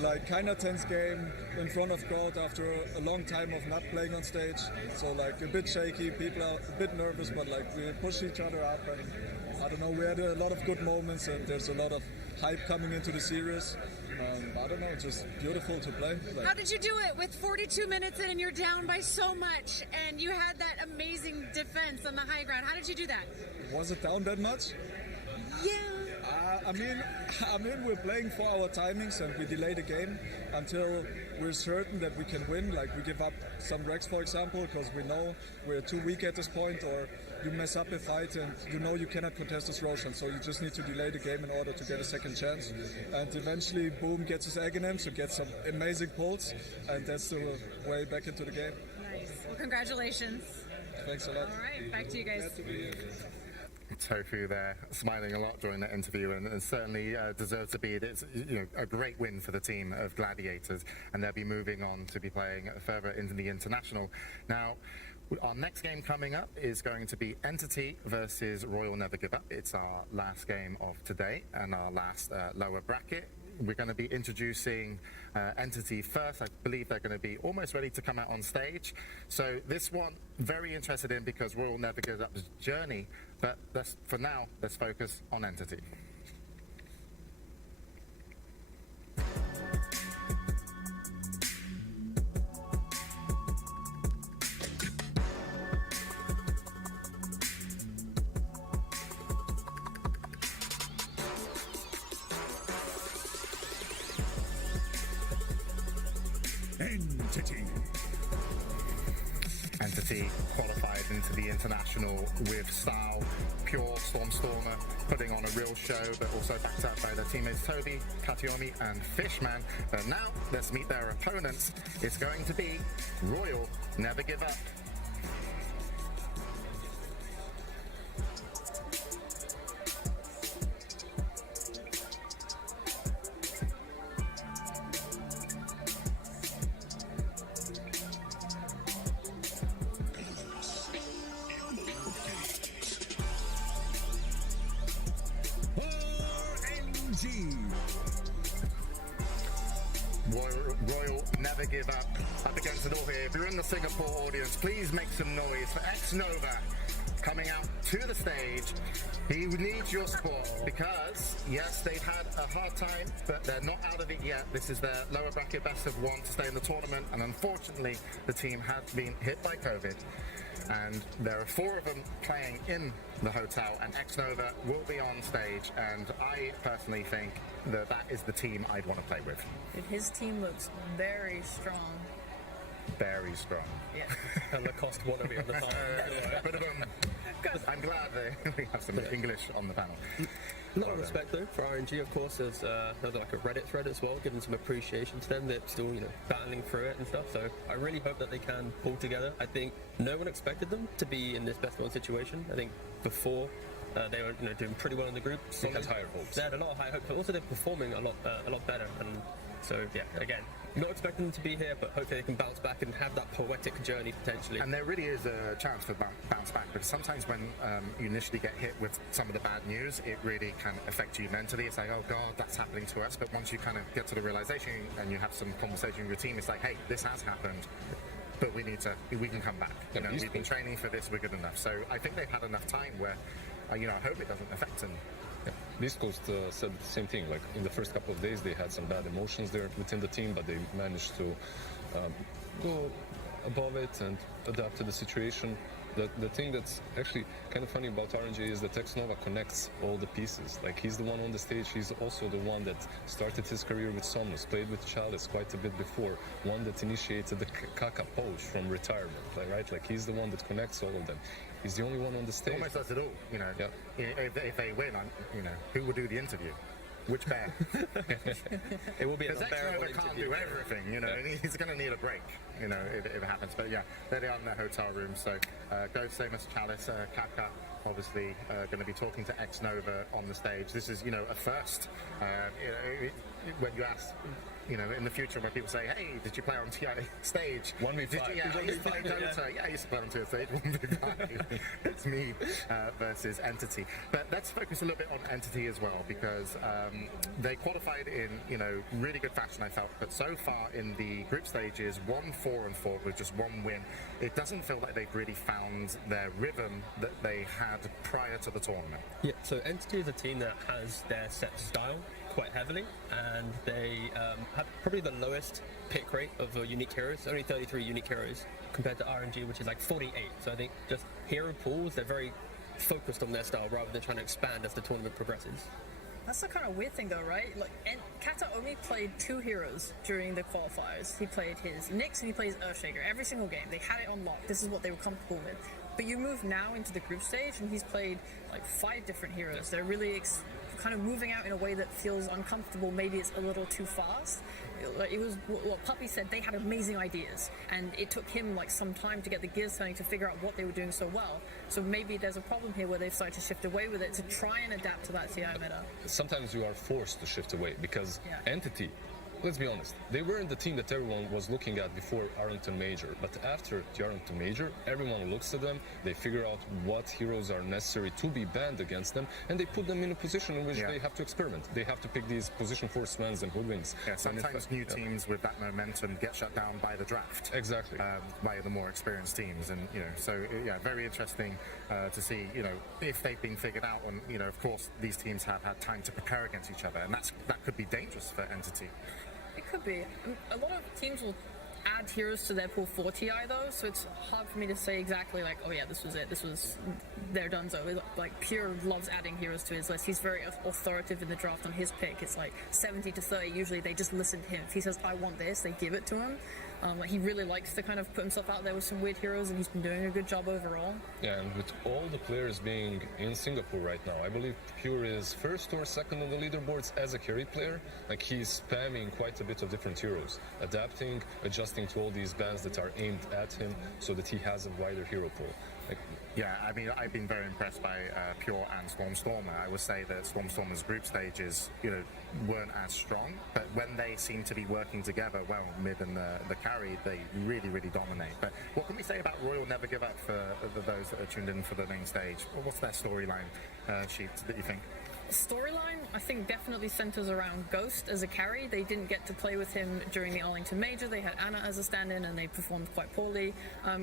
like kind of tense game in front of crowd after a long time of not playing on stage. So like a bit shaky, people are a bit nervous, but like we push each other up, and I don't know, we had a lot of good moments, and there's a lot of hype coming into the series. I don't know, just beautiful to play. Like, how did you do it with 42 minutes in and you're down by so much, and you had that amazing defense on the high ground? How did you do that? Was it down that much? Yeah. I mean, we're playing for our timings, and we delay the game until we're certain that we can win. Like we give up some Rex, for example, because we know we're too weak at this point, or you mess up a fight and you know you cannot contest this Roshan, so you just need to delay the game in order to get a second chance. And eventually Boom gets his Aghanim, so gets some amazing pulls, and that's the way back into the game. Nice. Well, congratulations. Thanks a lot. All right, back to you guys. Tofu there, smiling a lot during that interview, and certainly deserves to be. It's, you know, a great win for the team of Gladiators, and they'll be moving on to be playing further into the international. Now, our next game coming up is going to be Entity versus Royal Never Give Up. It's our last game of today and our last lower bracket. We're going to be introducing Entity first. I believe they're going to be almost ready to come out on stage. So this one, very interested in, because Royal Never Gives Up's journey. But for now, let's focus on Entity. Entity qualified into the international with style, pure Stormer, putting on a real show, but also backed up by their teammates Toby, Katiomi, and Fishman. But now, let's meet their opponents. It's going to be Royal Never Give Up. Royal Never Give Up against it all here. If you're in the Singapore audience, please make some noise for X-Nova coming out to the stage. He needs your support because, yes, they've had a hard time, but they're not out of it yet. This is their lower bracket best of one to stay in the tournament, and unfortunately, the team has been hit by COVID. And there are 4 of them playing in the hotel, and X-Nova will be on stage, and I personally think that is the team I'd want to play with. If his team team looks very strong. Very strong. Yeah. And the cost one of it on the time. I'm glad we have some English on the panel. A lot of respect though for RNG, of course. There's like a Reddit thread as well, giving some appreciation to them. They're still, battling through it and stuff. So I really hope that they can pull together. I think no one expected them to be in this best one situation. I think before they were, doing pretty well in the group. We had higher hopes. They had a lot of high hopes, but also they're performing a lot better. And so yeah, again, not expecting them to be here, but hopefully they can bounce back and have that poetic journey potentially. And there really is a chance for bounce back, because sometimes when you initially get hit with some of the bad news, it really can affect you mentally. It's like, oh God, that's happening to us. But once you kind of get to the realization and you have some conversation with your team, it's like, hey, this has happened, but we can come back. We've been training for this, we're good enough. So I think they've had enough time where, I hope it doesn't affect them. Yeah. East Coast said the same thing. Like in the first couple of days, they had some bad emotions there within the team, but they managed to go above it and adapt to the situation. The thing that's actually kind of funny about RNG is that Xnova connects all the pieces. Like he's the one on the stage, he's also the one that started his career with Somnus, played with Chalice quite a bit before, one that initiated the Kaka poach from retirement, right? Like he's the one that connects all of them. He's the only one on the stage. Almost does it all, Yeah. If they win, who will do the interview? Which bear? It will be a because Xnova can't do everything, and he's going to need a break, if it happens. But yeah, there they are in their hotel room. So Ghost, Samus, Chalice, Kaka, obviously going to be talking to Xnova on the stage. This is, a first. When you ask, in the future when people say, hey, did you play on TI stage? 1v5. I used to play Dota. Yeah, I used to play on TI stage. 1v5. It's me versus Entity. But let's focus a little bit on Entity as well, because they qualified in, really good fashion, I felt. But so far in the group stages, 1-4-4 with just one win. It doesn't feel like they've really found their rhythm that they had prior to the tournament. Yeah, so Entity is a team that has their set style quite heavily, and they have probably the lowest pick rate of unique heroes, only 33 unique heroes, compared to RNG, which is like 48. So I think just hero pools, they're very focused on their style rather than trying to expand as the tournament progresses. That's the kind of weird thing though, right? Like, Kata only played 2 heroes during the qualifiers. He played his Nyx and he plays Earthshaker every single game. They had it on lock. This is what they were comfortable with. But you move now into the group stage and he's played like 5 different heroes. They're really kind of moving out in a way that feels uncomfortable. Maybe it's a little too fast. It was what Puppy said. They had amazing ideas, and it took him like some time to get the gears turning to figure out what they were doing so well. So maybe there's a problem here where they've started to shift away with it to try and adapt to that TI meta. Sometimes you are forced to shift away because Entity, let's be honest, they weren't the team that everyone was looking at before Arlington Major. But after the Arlington Major, everyone looks at them, they figure out what heroes are necessary to be banned against them, and they put them in a position in which they have to experiment. They have to pick these position 4 Swans and hoodwinks. Yeah, sometimes new teams with that momentum get shut down by the draft. Exactly. By the more experienced teams. And, so, very interesting to see, if they've been figured out. And, of course, these teams have had time to prepare against each other. And that could be dangerous for Entity. It could be. A lot of teams will add heroes to their pool for TI though, so it's hard for me to say exactly like, oh yeah, this was it, this was their donezo. Like Pure loves adding heroes to his list. He's very authoritative in the draft on his pick. It's like 70-30. Usually they just listen to him. If he says, I want this, they give it to him. Like he really likes to kind of put himself out there with some weird heroes, and he's been doing a good job overall. Yeah, and with all the players being in Singapore right now, I believe Pure is first or second on the leaderboards as a carry player. Like he's spamming quite a bit of different heroes, adapting, adjusting to all these bans that are aimed at him so that he has a wider hero pool. Yeah, I mean, I've been very impressed by Pure and Stormstormer. I would say that Stormstormer's group stages, weren't as strong, but when they seem to be working together well, mid and the carry, they really, really dominate. But what can we say about Royal Never Give Up for those that are tuned in for the main stage? What's their storyline sheet that you think? Storyline, I think, definitely centers around Ghost as a carry. They didn't get to play with him during the Arlington Major. They had Anna as a stand-in and they performed quite poorly.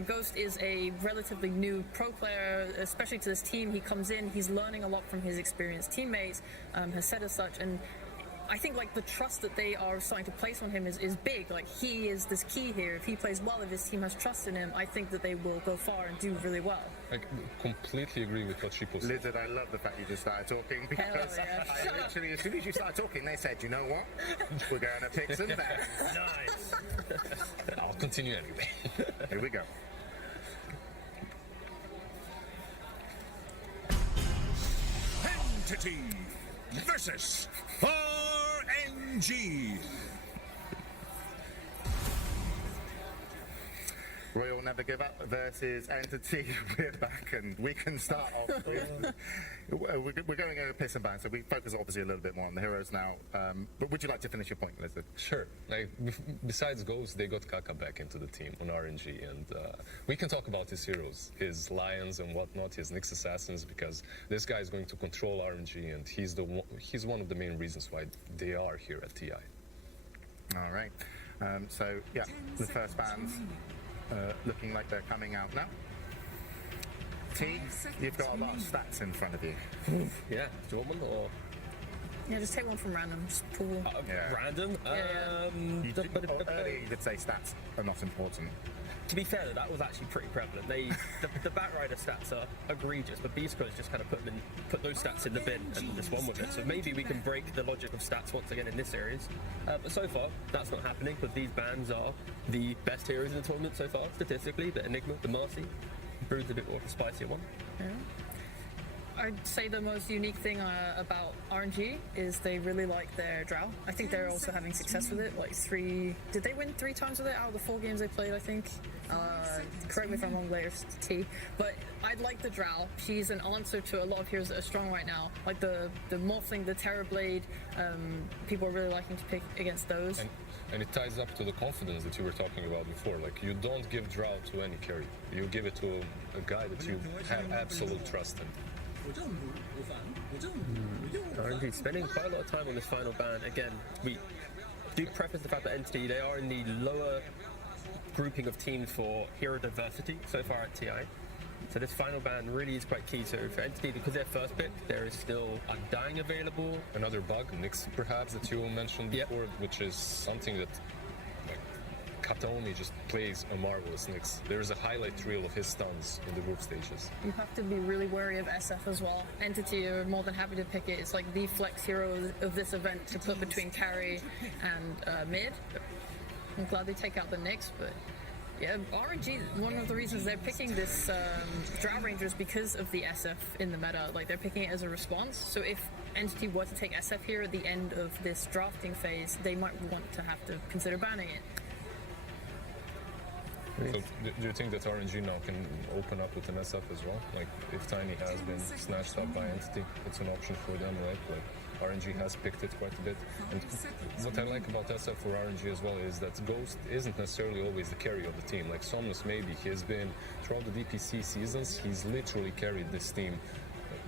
Ghost is a relatively new pro player, especially to this team. He comes in, he's learning a lot from his experienced teammates, has said as such, and I think like the trust that they are starting to place on him is big. Like he is this key here. If he plays well, if his team has trust in him, I think that they will go far and do really well. I completely agree with what she posted. Lizard, I love the fact you just started talking because yeah. I literally, as soon as you started talking, they said, you know what? We're going to pick some bets. Nice. I'll continue anyway. Here we go. Entity versus RNG. Royal Never Give Up versus Entity. We're back and we can start off with... We're going over piss and ban, so we focus obviously a little bit more on the heroes now. But would you like to finish your point, Lizard? Sure. Like, besides Ghost, they got Kaka back into the team on RNG, and we can talk about his heroes, his Lions and whatnot, his Nyx Assassins, because this guy is going to control RNG, and he's one of the main reasons why they are here at TI. All right. So, yeah, the first bans looking like they're coming out now. T, you've got a lot of stats in front of you. Yeah, do you want one or? Yeah, just take one from random. Just pull. Yeah. Random? Earlier you did say stats are not important. To be fair, that was actually pretty prevalent. The Batrider stats are egregious, but Beast Coast just kind of put those stats in the bin and just won with it. So maybe we can break the logic of stats once again in this series. But so far, that's not happening because these bans are the best heroes in the tournament so far, statistically. The Enigma, the Marcy, Brood's a bit more of a spicier one. Yeah. I'd say the most unique thing about RNG is they really like their Drow. I think they're also having success with it. Like did they win 3 times with it out of the 4 games they played, I think? Correct me if I'm wrong later, T. But I like the Drow. She's an answer to a lot of heroes that are strong right now. Like the Morphling, the Terrorblade, people are really liking to pick against those. And it ties up to the confidence that you were talking about before. Like, you don't give Drow to any carry. You give it to a guy that you have absolute trust in. RNG spending quite a lot of time on this final ban. Again, we do preface the fact that Entity, they are in the lower grouping of teams for hero diversity so far at TI. So this final ban really is quite key. So for Entity, because they're first pick, there is still Undying available. Another bug, Nyx perhaps, that you mentioned before, which is something that Kataomi just plays a marvelous Nyx. There's a highlight reel of his stuns in the group stages. You have to be really wary of SF as well. Entity are more than happy to pick it. It's like the flex hero of this event to put between carry and mid. I'm glad they take out the Nyx, but yeah, RNG, one of the reasons they're picking this Drow Ranger is because of the SF in the meta. Like, they're picking it as a response. So if Entity were to take SF here at the end of this drafting phase, they might want to have to consider banning it. So do you think that RNG now can open up with an SF as well? Like, if Tiny has been snatched up by Entity, it's an option for them, right? Like, RNG has picked it quite a bit. And what I like about SF for RNG as well is that Ghost isn't necessarily always the carry of the team. Like Somnus, maybe he has been, throughout the DPC seasons, he's literally carried this team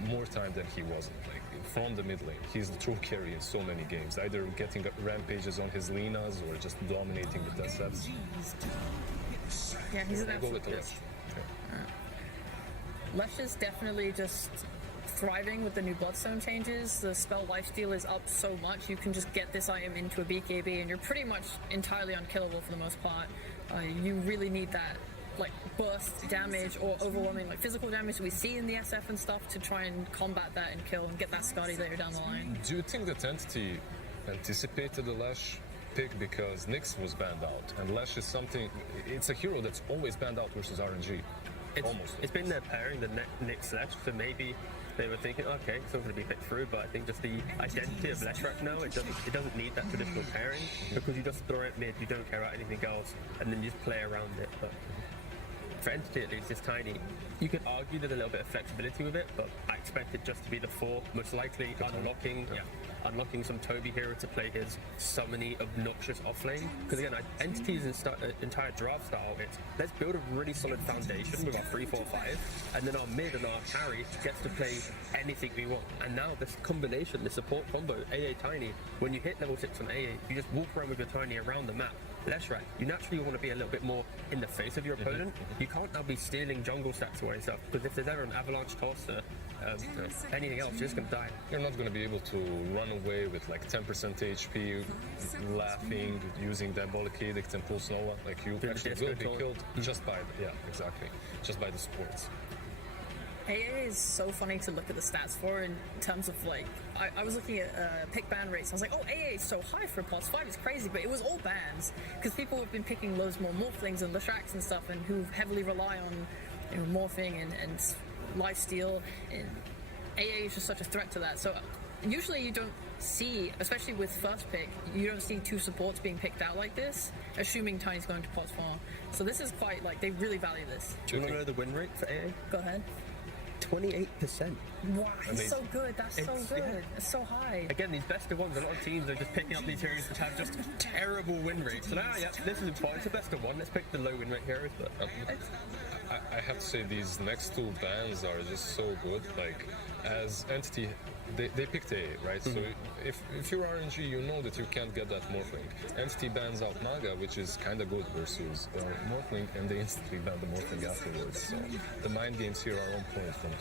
more time than he wasn't. Like, from the mid lane, he's the true carry in so many games, either getting rampages on his Linas or just dominating with SFs. Yeah, he's an I'll go absolute with the beast. Lesh. Lesh is definitely just thriving with the new Bloodstone changes. The spell lifesteal is up so much, you can just get this item into a BKB and you're pretty much entirely unkillable for the most part. You really need that like burst damage or overwhelming like physical damage that we see in the SF and stuff to try and combat that and kill and get that Scotty later down the line. Do you think that Entity anticipated the Lesh pick because Nyx was banned out, and Lesh is something, it's a hero that's always banned out versus RNG. It's been their pairing, the Nyx Lesh, so maybe they were thinking, okay, it's not going to be picked through, but I think just the identity of Lesh right now, it doesn't need that traditional pairing, because you just throw it mid, you don't care about anything else, and then you just play around it. But for Entity at least, it's Tiny. You could argue there's a little bit of flexibility with it, but I expect it just to be the 4, most likely unlocking some Toby hero to play his summony obnoxious offlane. Because again, Entity's entire draft style, it's let's build a really solid foundation with our 3-4-5, and then our mid and our carry gets to play anything we want. And now this combination, this support combo, AA Tiny, when you hit level 6 on AA, you just walk around with your Tiny around the map, Leshrac, you naturally want to be a little bit more in the face of your opponent. You can't now be stealing jungle stacks away and stuff, because if there's ever an avalanche toss or anything else, you're just going to die. You're not going to be able to run away with like 10% HP, laughing, using Diabolic Edict and Pulse Nova. Like you actually will be killed just by, just by the supports. AA is so funny to look at the stats for in terms of like, I was looking at pick ban rates. I was like, oh, AA is so high for plus 5, it's crazy, but it was all bans because people have been picking loads more Morphlings and Leshracs and stuff, and who heavily rely on morphing and lifesteal. And AA is just such a threat to that. So usually you don't see, especially with first pick, you don't see 2 supports being picked out like this, assuming Tiny's going to plus 4. So this is quite like, they really value this. Do you want to know the win rate for AA? Go ahead. 28%. Wow, it's so good. That's so good. Yeah. It's so high. Again, these best of ones, a lot of teams are just picking up these heroes which have just terrible win rates. So now, yeah, this is important. It's a best of one. Let's pick the low win rate heroes. But I have to say these next 2 bans are just so good. Like, as Entity, they picked A, right? So if you're RNG, you know that you can't get that Morphling. Entity bans out Naga, which is kind of good versus Morphling, and they instantly ban the Morphling afterwards. So the mind games here are on point from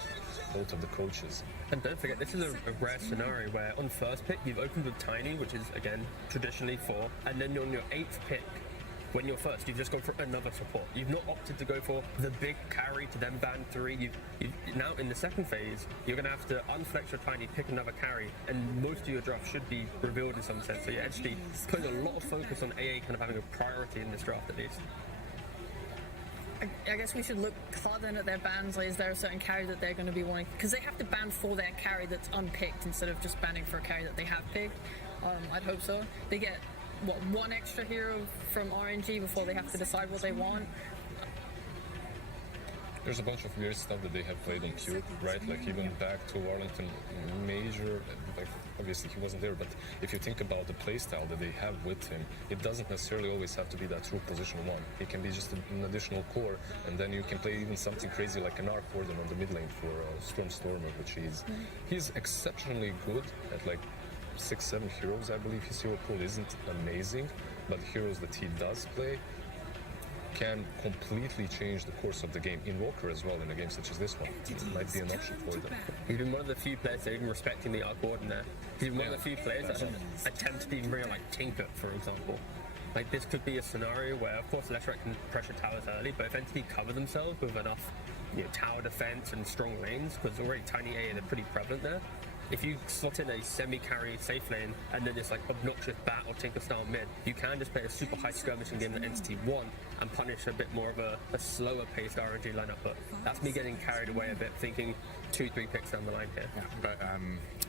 both of the coaches. And don't forget, this is a rare scenario where on first pick, you've opened with Tiny, which is, again, traditionally 4, and then on your 8th pick, when you're first, you've just gone for another support. You've not opted to go for the big carry to then ban 3. Now, in the second phase, you're going to have to unflex your Tiny, pick another carry, and most of your draft should be revealed in some sense. So you're actually putting a lot of focus on AA kind of having a priority in this draft, at least. I guess we should look hard then at their bans. Like, is there a certain carry that they're going to be wanting? Because they have to ban for their carry that's unpicked instead of just banning for a carry that they have picked. I'd hope so. They get, what, 1 extra hero from RNG before they have to decide what they want? There's a bunch of weird stuff that they have played on Pure, right? Like even back to Arlington Major, like obviously he wasn't there, but if you think about the playstyle that they have with him, it doesn't necessarily always have to be that true position 1. It can be just an additional core, and then you can play even something crazy like an Arc Warden on the mid lane for Stormstormer, which he's exceptionally good at like 6-7 heroes. I believe his hero pool isn't amazing, but the heroes that he does play can completely change the course of the game. Invoker as well in a game such as this one. It might be an option for them. You've been one of the few players that are even respecting the Arc Warden there. You've been one of the few players that attempt to even bring out like Tinker, for example. Like this could be a scenario where, of course, Leshrac can pressure towers early, but if Entity cover themselves with enough tower defense and strong lanes, because already Tiny A are pretty prevalent there, if you slot in a semi-carry safe lane and then this like obnoxious bat or Tinker style mid, you can just play a super high skirmishing game that Entity want and punish a bit more of a slower paced RNG lineup. But that's me getting carried away a bit, thinking 2-3 picks down the line here. Yeah, but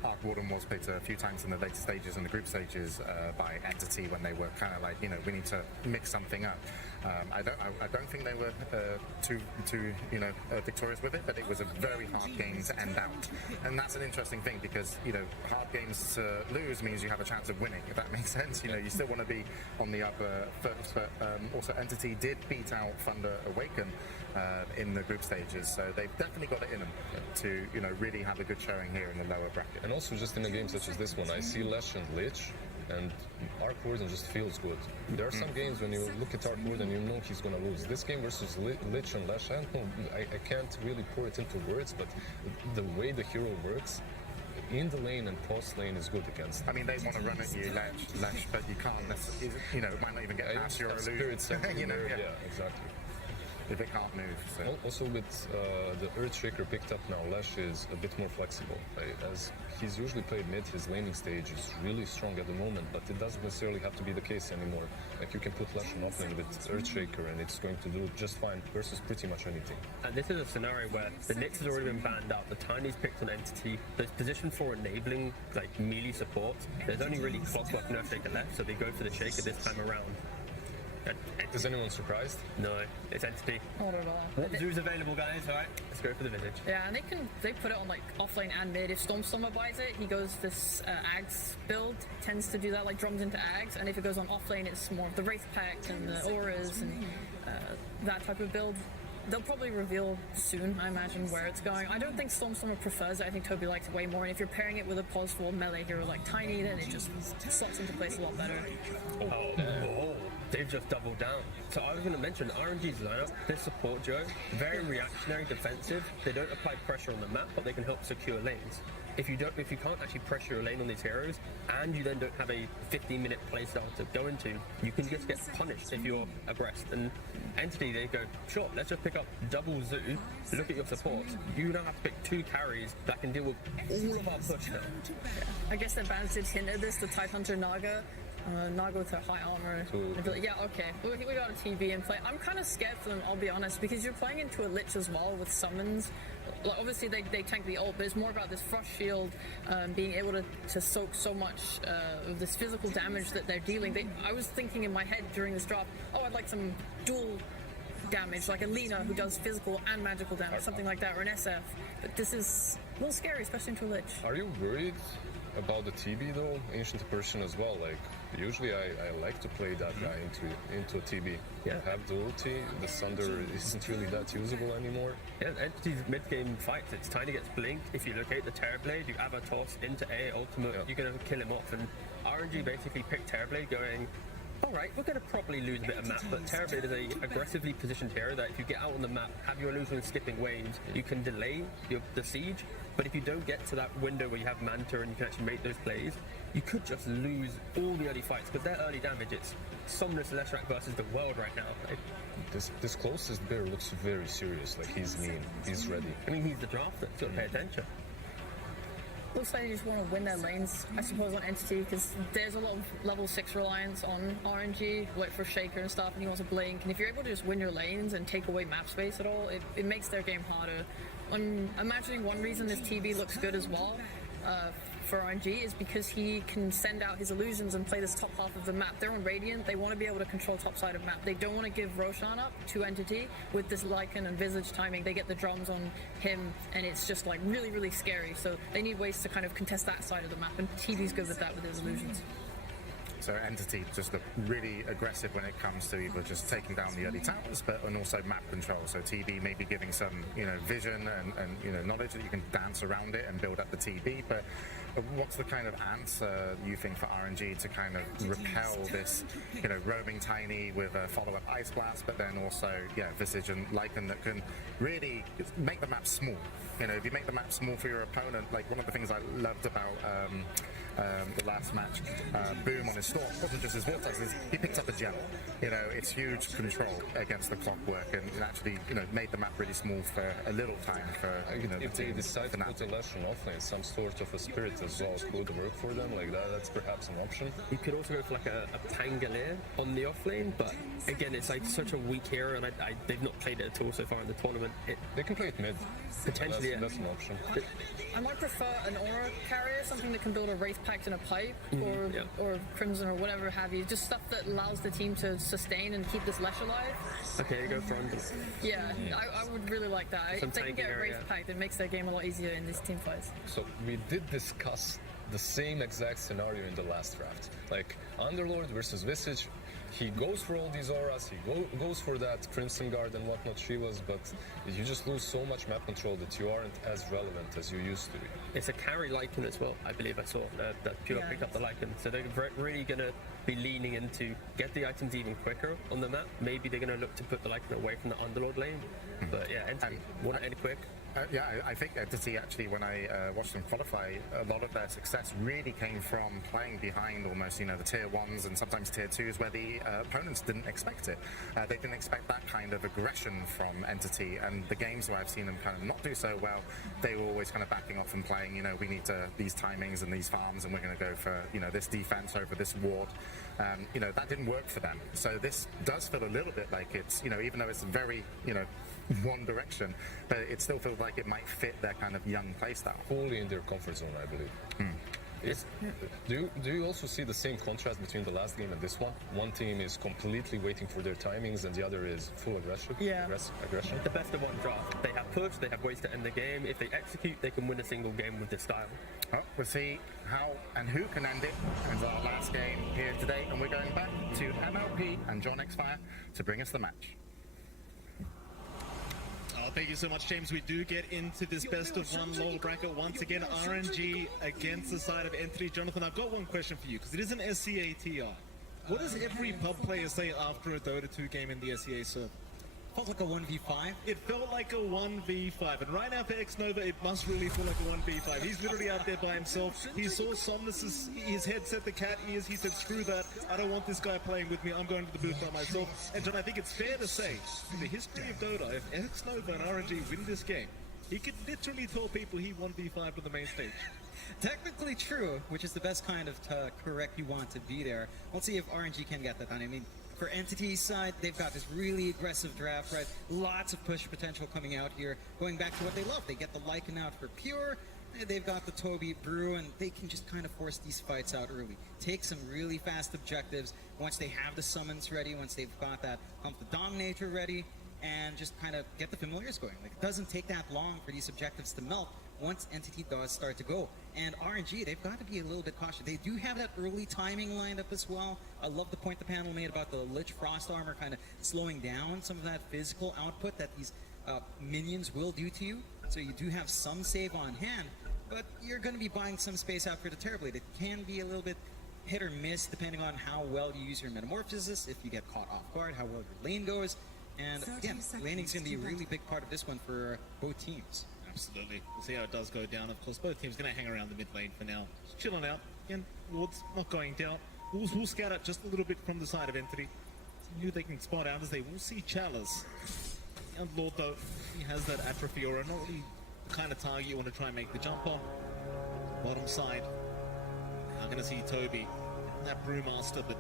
Arc Warden was picked a few times in the later stages and the group stages by Entity when they were kind of like, we need to mix something up. I don't think they were too victorious with it, but it was a very hard game to end out, and that's an interesting thing because hard games to lose means you have a chance of winning, if that makes sense. You still want to be on the upper foot, but also Entity did beat out Thunder Awaken in the group stages, so they've definitely got it in them to really have a good showing here in the lower bracket. And also just in a game such as this one, I see Lesh and Lich, and Arc Warden just feels good. There are some games when you look at Arc Warden, you know he's going to lose. This game versus Lich and Lesh, I can't really pour it into words, but the way the hero works in the lane and post lane is good against. I mean, they want to run at you, Lesh, but you can't necessarily, it might not even get past your illusion. Yeah, exactly. If it can't move. So. Also with the Earthshaker picked up now, Lesh is a bit more flexible. As he's usually played mid, his laning stage is really strong at the moment, but it doesn't necessarily have to be the case anymore. Like you can put Lesh on offlane with Earthshaker and it's going to do just fine versus pretty much anything. And this is a scenario where the Nyx has already been banned out, the Tiny's picked on Entity, there's position for enabling like melee support. There's only really Clockwork and Earthshaker left, so they go for the Shaker this time around. Is anyone surprised? No, it's Entity. Not at all. Zoo's available, guys. All right, let's go for the Visage. Yeah, and they put it on like offlane and mid. If Stormstormer buys it, he goes this Ags build, tends to do that, like drums into Ags, and if it goes on offlane, it's more of the Wraith Pact and the Auras and that type of build. They'll probably reveal soon, I imagine, where it's going. I don't think Stormstormer prefers it. I think Toby likes it way more. And if you're pairing it with a pos-4 melee hero like Tiny, then it just slots into place a lot better. they've just doubled down. So I was going to mention RNG's lineup, their support duo, very reactionary defensive. They don't apply pressure on the map, but they can help secure lanes. If you can't actually pressure your lane on these heroes, and you then don't have a 15-minute playstyle to go into, you can just get punished if you're abreast. And Entity, they go, sure, let's just pick up double Zoo, look at your support. You now have to pick 2 carries that can deal with all of our push now. I guess the advantage hinted this, the Tidehunter Naga. Naga with her high armor. I'd be like, yeah, okay, we got a TB in play. I'm kind of scared for them, I'll be honest, because you're playing into a Lich as well with summons. Like, obviously they tank the ult, but it's more about this frost shield, being able to soak so much of this physical damage that they're dealing. I was thinking in my head during this drop, oh, I'd like some dual damage, like a Lina who does physical and magical damage, something like that, or an SF. But this is a little scary, especially into a Lich. Are you worried about the TB though? Ancient Persian as well, like usually I like to play that guy into a TB. Yeah. Have the ulti, the Sunder isn't really that usable anymore. Yeah, Entity's mid-game fights, it's Tiny gets blinked. If you locate the Terrorblade, you have a toss into A ultimate, you're going to kill him off. And RNG basically picked Terrorblade going, alright, we're going to probably lose a bit of map, but Terrorblade is a aggressively positioned hero that if you get out on the map, have your illusion skipping waves, you can delay the siege. But if you don't get to that window where you have Manta and you can actually make those plays, you could just lose all the early fights, because their early damage, it's Somnus Leshrac versus the world right now. This closest bear looks very serious, like he's mean, he's ready. I mean, he's the drafter, so pay attention. Looks like they just want to win their lanes, I suppose, on Entity, because there's a lot of level 6 reliance on RNG, like for Shaker and stuff, and he wants to blink. And if you're able to just win your lanes and take away map space at all, it makes their game harder. I'm imagining one reason this TB looks good as well for RNG is because he can send out his illusions and play this top half of the map. They're on Radiant, they want to be able to control top side of map. They don't want to give Roshan up to Entity with this Lycan and Visage timing. They get the drums on him and it's just like really, really scary. So they need ways to kind of contest that side of the map, and TB's good with that with his illusions. So Entity just look really aggressive when it comes to either just taking down the early towers, and also map control. So TB maybe giving some, vision and knowledge that you can dance around it and build up the TB. But what's the kind of answer you think for RNG to kind of repel this, roaming Tiny with a follow-up Ice Blast, but then also, Visage and Lycan that can really make the map small. If you make the map small for your opponent, like one of the things I loved about the last match, Boom on his Storm wasn't just his Vortex, he picked up a gem. It's huge control against the clockwork, and it actually, made the map really small for a little time for, if they decide to put a Lesson offlane, some sort of a Spirit as well could work for them, like that's perhaps an option. You could also go for like a Pangolier on the offlane, but again, it's like such a weak hero, and they've not played it at all so far in the tournament. They can play it mid. Potentially, that's an option. I might prefer an Aura carrier, something that can build a Wraith Pact in a pipe, or Crimson or whatever have you. Just stuff that allows the team to sustain and keep this Lesh alive. Okay, go for Under. Yeah, I would really like that. If they can get a Wraith Pact, it makes their game a lot easier in these team fights. So we did discuss the same exact scenario in the last draft. Like Underlord versus Visage, he goes for all these auras, he goes for that Crimson Guard and whatnot she was, but you just lose so much map control that you aren't as relevant as you used to be. It's a carry Lycan as well, I believe I saw, that Pure picked up the Lycan. So they're really going to be leaning into get the items even quicker on the map. Maybe they're going to look to put the Lycan away from the Underlord lane. But yeah, Entity, want to end quick? I think Entity actually, when I watched them qualify, a lot of their success really came from playing behind almost, the tier 1s and sometimes tier 2s where the opponents didn't expect it. They didn't expect that kind of aggression from Entity, and the games where I've seen them kind of not do so well, they were always kind of backing off and playing, we need these timings and these farms, and we're going to go for, this defense over this ward. That didn't work for them. So this does feel a little bit like it's, even though it's very, one direction, but it still feels like it might fit their kind of young playstyle. Fully in their comfort zone, I believe. Do you also see the same contrast between the last game and this one? One team is completely waiting for their timings, and the other is full aggression. Yeah. Aggression. The best of one draft. They have push, they have ways to end the game. If they execute, they can win a single game with this style. We'll see how and who can end it. It's our last game here today, and we're going back to MLP and John Xfire to bring us the match. Thank you so much, James. We do get into this best of one lower bracket once again. RNG against the side of Entity. Jonathan, I've got one question for you, because it is an SCATR. What does every pub player say after a Dota 2 game in the SEA server? Felt like a 1v5. It felt like a 1v5, and right now for X-Nova, it must really feel like a 1v5. He's literally out there by himself. He saw Somnus' his headset, the cat ears. He said, screw that. I don't want this guy playing with me. I'm going to the booth by myself. And John, I think it's fair to say, in the history of Dota, if X-Nova and RNG win this game, he could literally tell people he 1v5 on the main stage. Technically true, which is the best kind of correct you want to be there. Let's see if RNG can get that done. I mean, for Entity's side, they've got this really aggressive draft, right? Lots of push potential coming out here. Going back to what they love, they get the Lycan out for Pure, they've got the Toby Brew, and they can just kind of force these fights out early. Take some really fast objectives once they have the summons ready, once they've got that Hump the Dominator ready, and just kind of get the familiars going. Like, it doesn't take that long for these objectives to melt once Entity does start to go. And RNG, they've got to be a little bit cautious. They do have that early timing lined up as well. I love the point the panel made about the Lich Frost Armor kind of slowing down some of that physical output that these minions will do to you. So you do have some save on hand, but you're going to be buying some space out for the Terrorblade. It can be a little bit hit or miss depending on how well you use your Metamorphosis, if you get caught off guard, how well your lane goes. And again, laning's going to be a really big part of this one for both teams. Absolutely. We'll see how it does go down. Of course, both teams going to hang around the mid lane for now. Just chilling out. Again, Lord's not going down. We'll scout out just a little bit from the side of Entity. See who they can spot out as they will see Chalice. And Lord, though, he has that Atrophy aura. Not really the kind of target you want to try and make the jump on. Bottom side. Now going to see Toby. That Brewmaster, but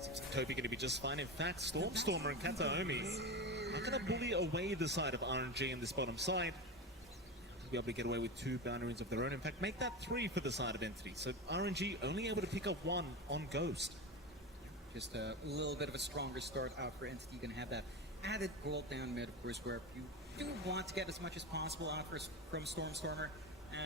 seems like Toby going to be just fine. In fact, Stormstormer and Kataomi are going to bully away the side of RNG in this bottom side. Be able to get away with 2 boundaries of their own. In fact, make that 3 for the side of Entity. So RNG only able to pick up 1 on Ghost. Just a little bit of a stronger start out for Entity. You're going to have that added gold down mid, of course, where you do want to get as much as possible out from Stormstormer.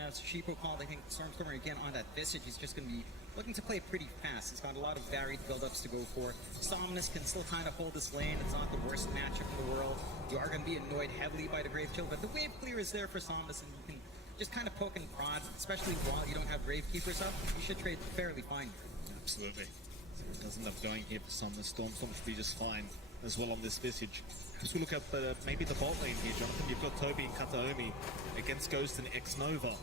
As Sheepo called, I think Stormstormer again on that Visage, he's just going to be looking to play pretty fast. He's got a lot of varied build-ups to go for. Somnus can still kind of hold this lane. It's not the worst matchup in the world. You are going to be annoyed heavily by the Grave Chill, but the wave clear is there for Somnus, and you can just kind of poke and prod, especially while you don't have Gravekeepers up. You should trade fairly fine here. Absolutely. So it does end up going here for Somnus. Stormstorm should be just fine as well on this Visage. As we look at maybe the bot lane here, Jonathan, you've got Toby and Kataomi against Ghost and X-Nova.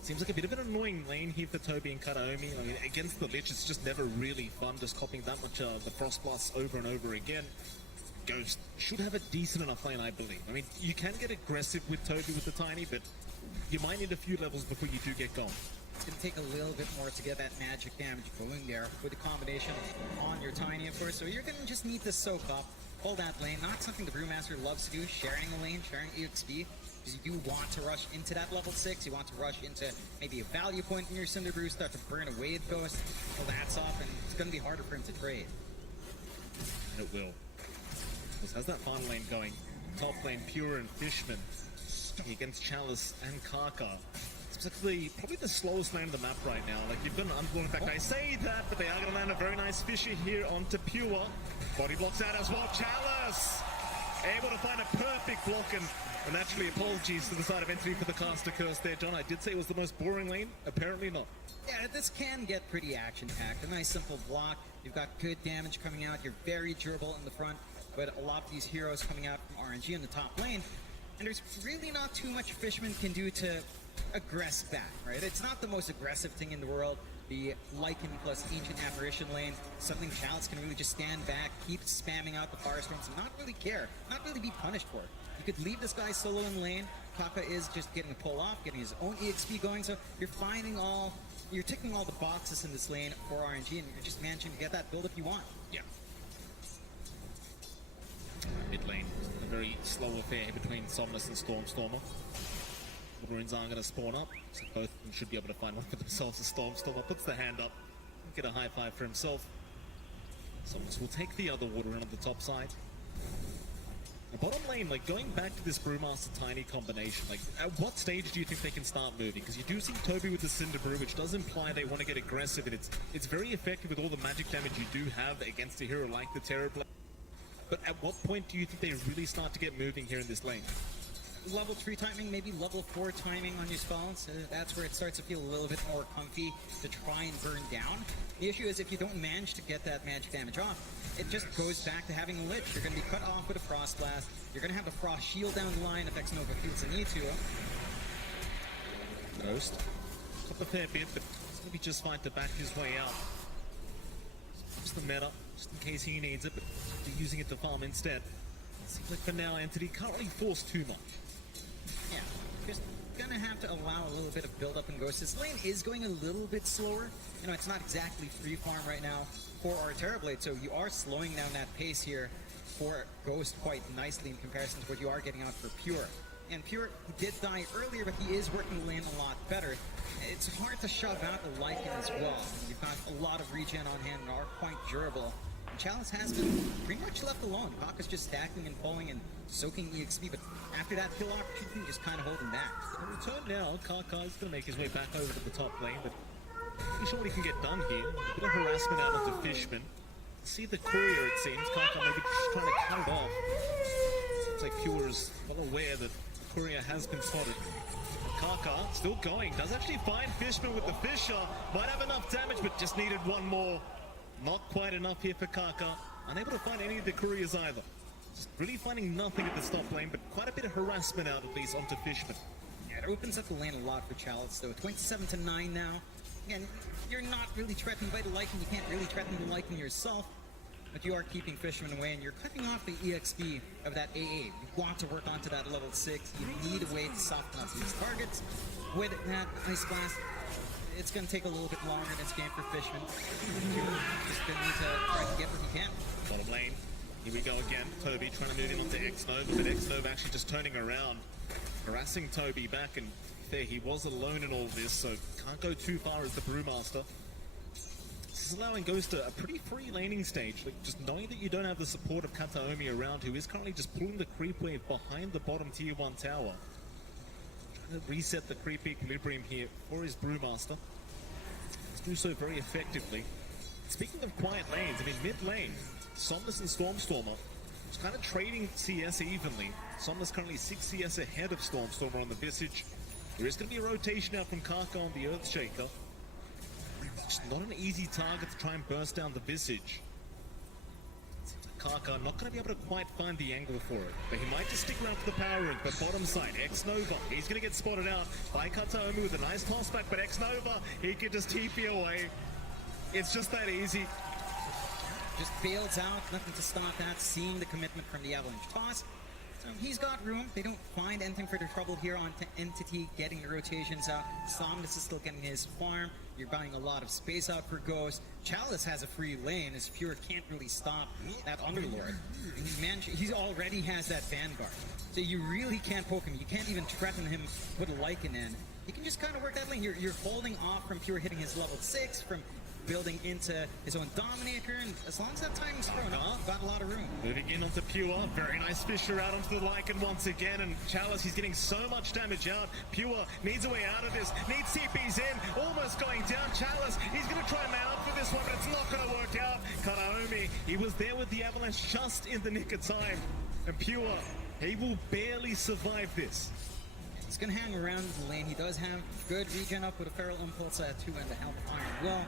Seems like a bit of an annoying lane here for Toby and Kataomi. I mean, against the Lich, it's just never really fun just copying that much the Frost Blast over and over again. Ghost should have a decent enough lane, I believe. I mean, you can get aggressive with Toby with the Tiny, but you might need a few levels before you do get going. It's going to take a little bit more to get that magic damage going there with the combination on your Tiny, of course. So you're going to just need to soak up, hold that lane. Not something the Brewmaster loves to do, sharing a lane, sharing EXP. Because you do want to rush into that level 6, you want to rush into maybe a value point in your Cinder Brew, start to burn away the Ghost, pull that's off, and it's going to be harder for him to trade. It will. This has that final lane going. Top lane, Pure and Fishman against Chalice and Kaka. It's probably the slowest lane of the map right now. Like, you've got an Unborn. In fact, I say that, but they are going to land a very nice Fisher here onto Pure. Body blocks out as well. Chalice able to find a perfect block, and actually apologies to the side of Entity for the caster curse there, John. I did say it was the most boring lane. Apparently not. Yeah, this can get pretty action-packed. A nice simple block. You've got good damage coming out. You're very durable in the front, but a lot of these heroes coming out from RNG in the top lane, and there's really not too much Fishman can do to aggress back, right? It's not the most aggressive thing in the world. The Lycan plus Ancient Apparition lane, something Chalice can really just stand back, keep spamming out the Firestorms, and not really care, not really be punished for it. You could leave this guy solo in lane. Kaka is just getting a pull off, getting his own EXP going, so you're ticking all the boxes in this lane for RNG, and you're just managing to get that build if you want. Yeah. Mid lane, a very slow affair between Somnus and Stormstormer. The runes aren't going to spawn up, so both of them should be able to find one for themselves. As Stormstormer puts the hand up, get a high five for himself. Somnus will take the other water in on the top side. The bottom lane, like, going back to this Brewmaster Tiny combination, like, at what stage do you think they can start moving? Because you do see Toby with the Cinder Brew, which does imply they want to get aggressive, and it's very effective with all the magic damage you do have against a hero like the Terrorblade. But at what point do you think they really start to get moving here in this lane? level 3 timing, maybe level 4 timing on your spells. That's where it starts to feel a little bit more comfy to try and burn down. The issue is if you don't manage to get that magic damage off, it just goes back to having a Lich. You're going to be cut off with a Frost Blast. You're going to have the Frost Shield down the line if X-Nova feels the need to. Ghost. Took a fair bit, but it's going to be just fine to back his way out. Just the meta, just in case he needs it, but they're using it to farm instead. Seems like for now, Entity can't really force too much. Yeah, just gonna have to allow a little bit of build-up in Ghost. This lane is going a little bit slower. You know, it's not exactly free farm right now for our Terrorblade, so you are slowing down that pace here for Ghost quite nicely in comparison to what you are getting out for Pure. And Pure, he did die earlier, but he is working the lane a lot better. It's hard to shove out the Lycan as well. You've got a lot of regen on hand and are quite durable. And Chalice has been pretty much left alone. Kaka's just stacking and pulling and soaking EXP, but after that kill opportunity, just kind of holding back. In return now, Kaka is going to make his way back over to the top lane, but pretty sure what he can get done here. A bit of harassment out onto Fishman. See the courier, it seems. Kaka maybe just trying to cut it off. Seems like Pure is well aware that Courier has been spotted. Kaka still going, does actually find Fishman with the Fisher. Might have enough damage, but just needed one more. Not quite enough here for Kaka. Unable to find any of the Couriers either. Just really finding nothing at the stop lane, but quite a bit of harassment out at least onto Fishman. Yeah, it opens up the lane a lot for Chalice, though. 27-9 now. Again, you're not really threatened by the Lycan. You can't really threaten the Lycan yourself. But you are keeping Fishman away, and you're cutting off the EXP of that AA. You want to work onto that level 6. You need a way to soften up these targets. With that Ice Blast, it's going to take a little bit longer in this game for Fishman. You just going to need to try to get what you can. Bottom lane. Here we go again. Toby trying to move him onto X-Nova, but X-Nova actually just turning around, harassing Toby back, and there he was alone in all this, so can't go too far as the Brewmaster. This is allowing Ghost a pretty free laning stage, like just knowing that you don't have the support of Kataomi around, who is currently just pulling the creep wave behind the bottom tier 1 tower. Trying to reset the creep equilibrium here for his Brewmaster. Let's do so very effectively. Speaking of quiet lanes, I mean mid lane, Somnus and Stormstormer just kind of trading CS evenly. Somnus currently 6 CS ahead of Stormstormer on the Visage. There is going to be a rotation out from Kaka on the Earthshaker. Just not an easy target to try and burst down the Visage. Kaka not going to be able to quite find the angle for it, but he might just stick around for the power ring. But bottom side, X-Nova, he's going to get spotted out by Kataomi with a nice toss back, but X-Nova, he can just TP away. It's just that easy. Just bails out, nothing to stop that, seeing the commitment from the Avalanche toss. So he's got room. They don't find anything for their trouble here on Entity, getting the rotations out. Somnus is still getting his farm. You're buying a lot of space out for Ghost. Chalice has a free lane, as Pure can't really stop that Underlord. He already has that Vanguard. So you really can't poke him. You can't even threaten him with a Lycan in. You can just kind of work that lane. You're holding off from Pure hitting his level 6, from building into his own Dominator, and as long as that timing's thrown up, got a lot of room. Moving in onto Pure, very nice Fisher out onto the Lycan once again, and Chalice, he's getting so much damage out. Pure needs a way out of this, needs TPs in, almost going down. Chalice, he's going to try and mount for this one, but it's not going to work out. Kataomi, he was there with the Avalanche just in the nick of time, and Pure, he will barely survive this. He's going to hang around the lane. He does have good regen up with a Feral Impulse at 2 and the Helm of Iron Will.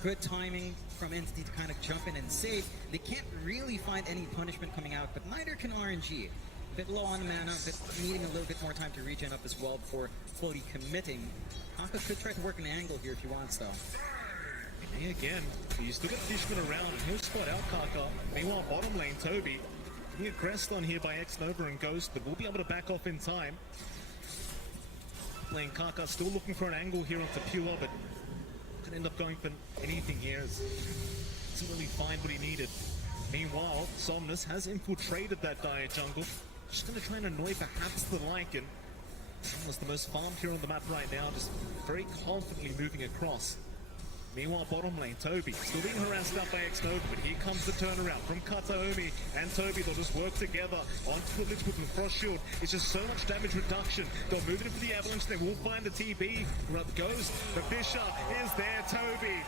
Good timing from Entity to kind of jump in and save. They can't really find any punishment coming out, but neither can RNG. A bit low on mana, but needing a little bit more time to regen up as well before fully committing. Kaka could try to work an angle here if he wants, though. Hey, again, you still got Fishman around, and he'll spot out Kaka. Meanwhile, bottom lane, Toby, getting aggressed on here by X-Nova and Ghost, but we'll be able to back off in time. Playing Kaka, still looking for an angle here onto Pure, but could end up going for anything here as doesn't really find what he needed. Meanwhile, Somnus has infiltrated that dire jungle. Just going to try and annoy perhaps the Lycan. Somnus the most farmed here on the map right now, just very confidently moving across. Meanwhile, bottom lane, Toby still being harassed up by X-Nova, but here comes the turnaround from Kataomi and Toby. They'll just work together onto the Lich with the Frost Shield. It's just so much damage reduction. They'll move it in for the Avalanche. They will find the TB. Where it goes, the Fisher is there. Toby,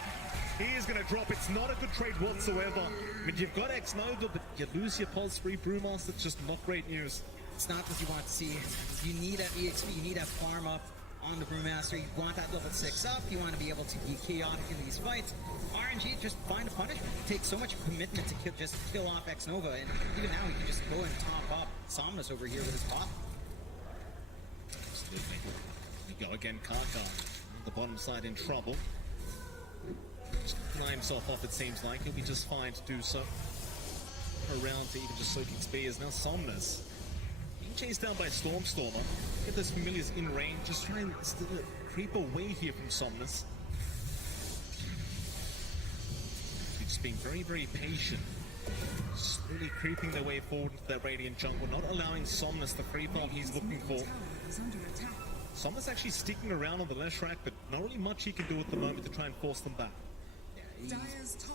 he is going to drop. It's not a good trade whatsoever. I mean, you've got X-Nova, but you lose your Pulse-Free Brewmaster. It's just not great news. It's not what you want to see. You need that EXP, you need that farm up on the Brewmaster. You want that level 6 up. You want to be able to be chaotic in these fights. RNG, just find a punishment. It takes so much commitment to just kill off X-Nova, and even now he can just go and top up Somnus over here with his pop. Absolutely. We go again, Kaka on the bottom side in trouble. Just deny himself off, it seems like. He'll be just fine to do so. Around to even just soaking spears. Now Somnus being chased down by Stormstormer. Get those familiars in range. Just try and still creep away here from Somnus. Just being very, very patient. Slowly creeping their way forward into that Radiant jungle, not allowing Somnus the free farm he's looking for. Somnus actually sticking around on the left track, but not really much he can do at the moment to try and force them back. He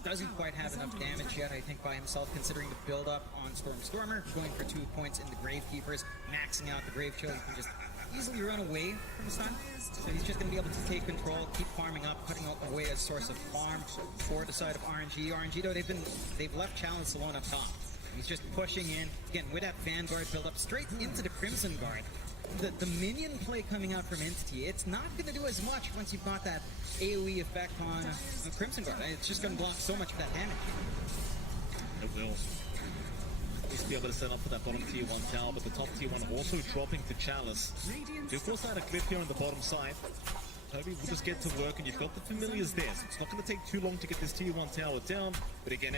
doesn't quite have enough damage yet, I think, by himself, considering the build-up on Stormstormer, going for 2 points in the Gravekeepers, maxing out the Grave Chill. He can just easily run away from stun, so he's just going to be able to take control, keep farming up, cutting out away as a source of farm for the side of RNG. RNG, though, they've left Chalice alone up top. He's just pushing in, again, with that Vanguard build-up, straight into the Crimson Guard. The minion play coming out from Entity, it's not going to do as much once you've got that AoE effect on Crimson Guard. It's just going to block so much of that damage. It will. Just be able to set up for that bottom tier 1 tower, but the top tier 1 also dropping to Chalice. You of course had a cliff here on the bottom side. Toby will just get to work, and you've got the familiars there, so it's not going to take too long to get this tier 1 tower down. But again,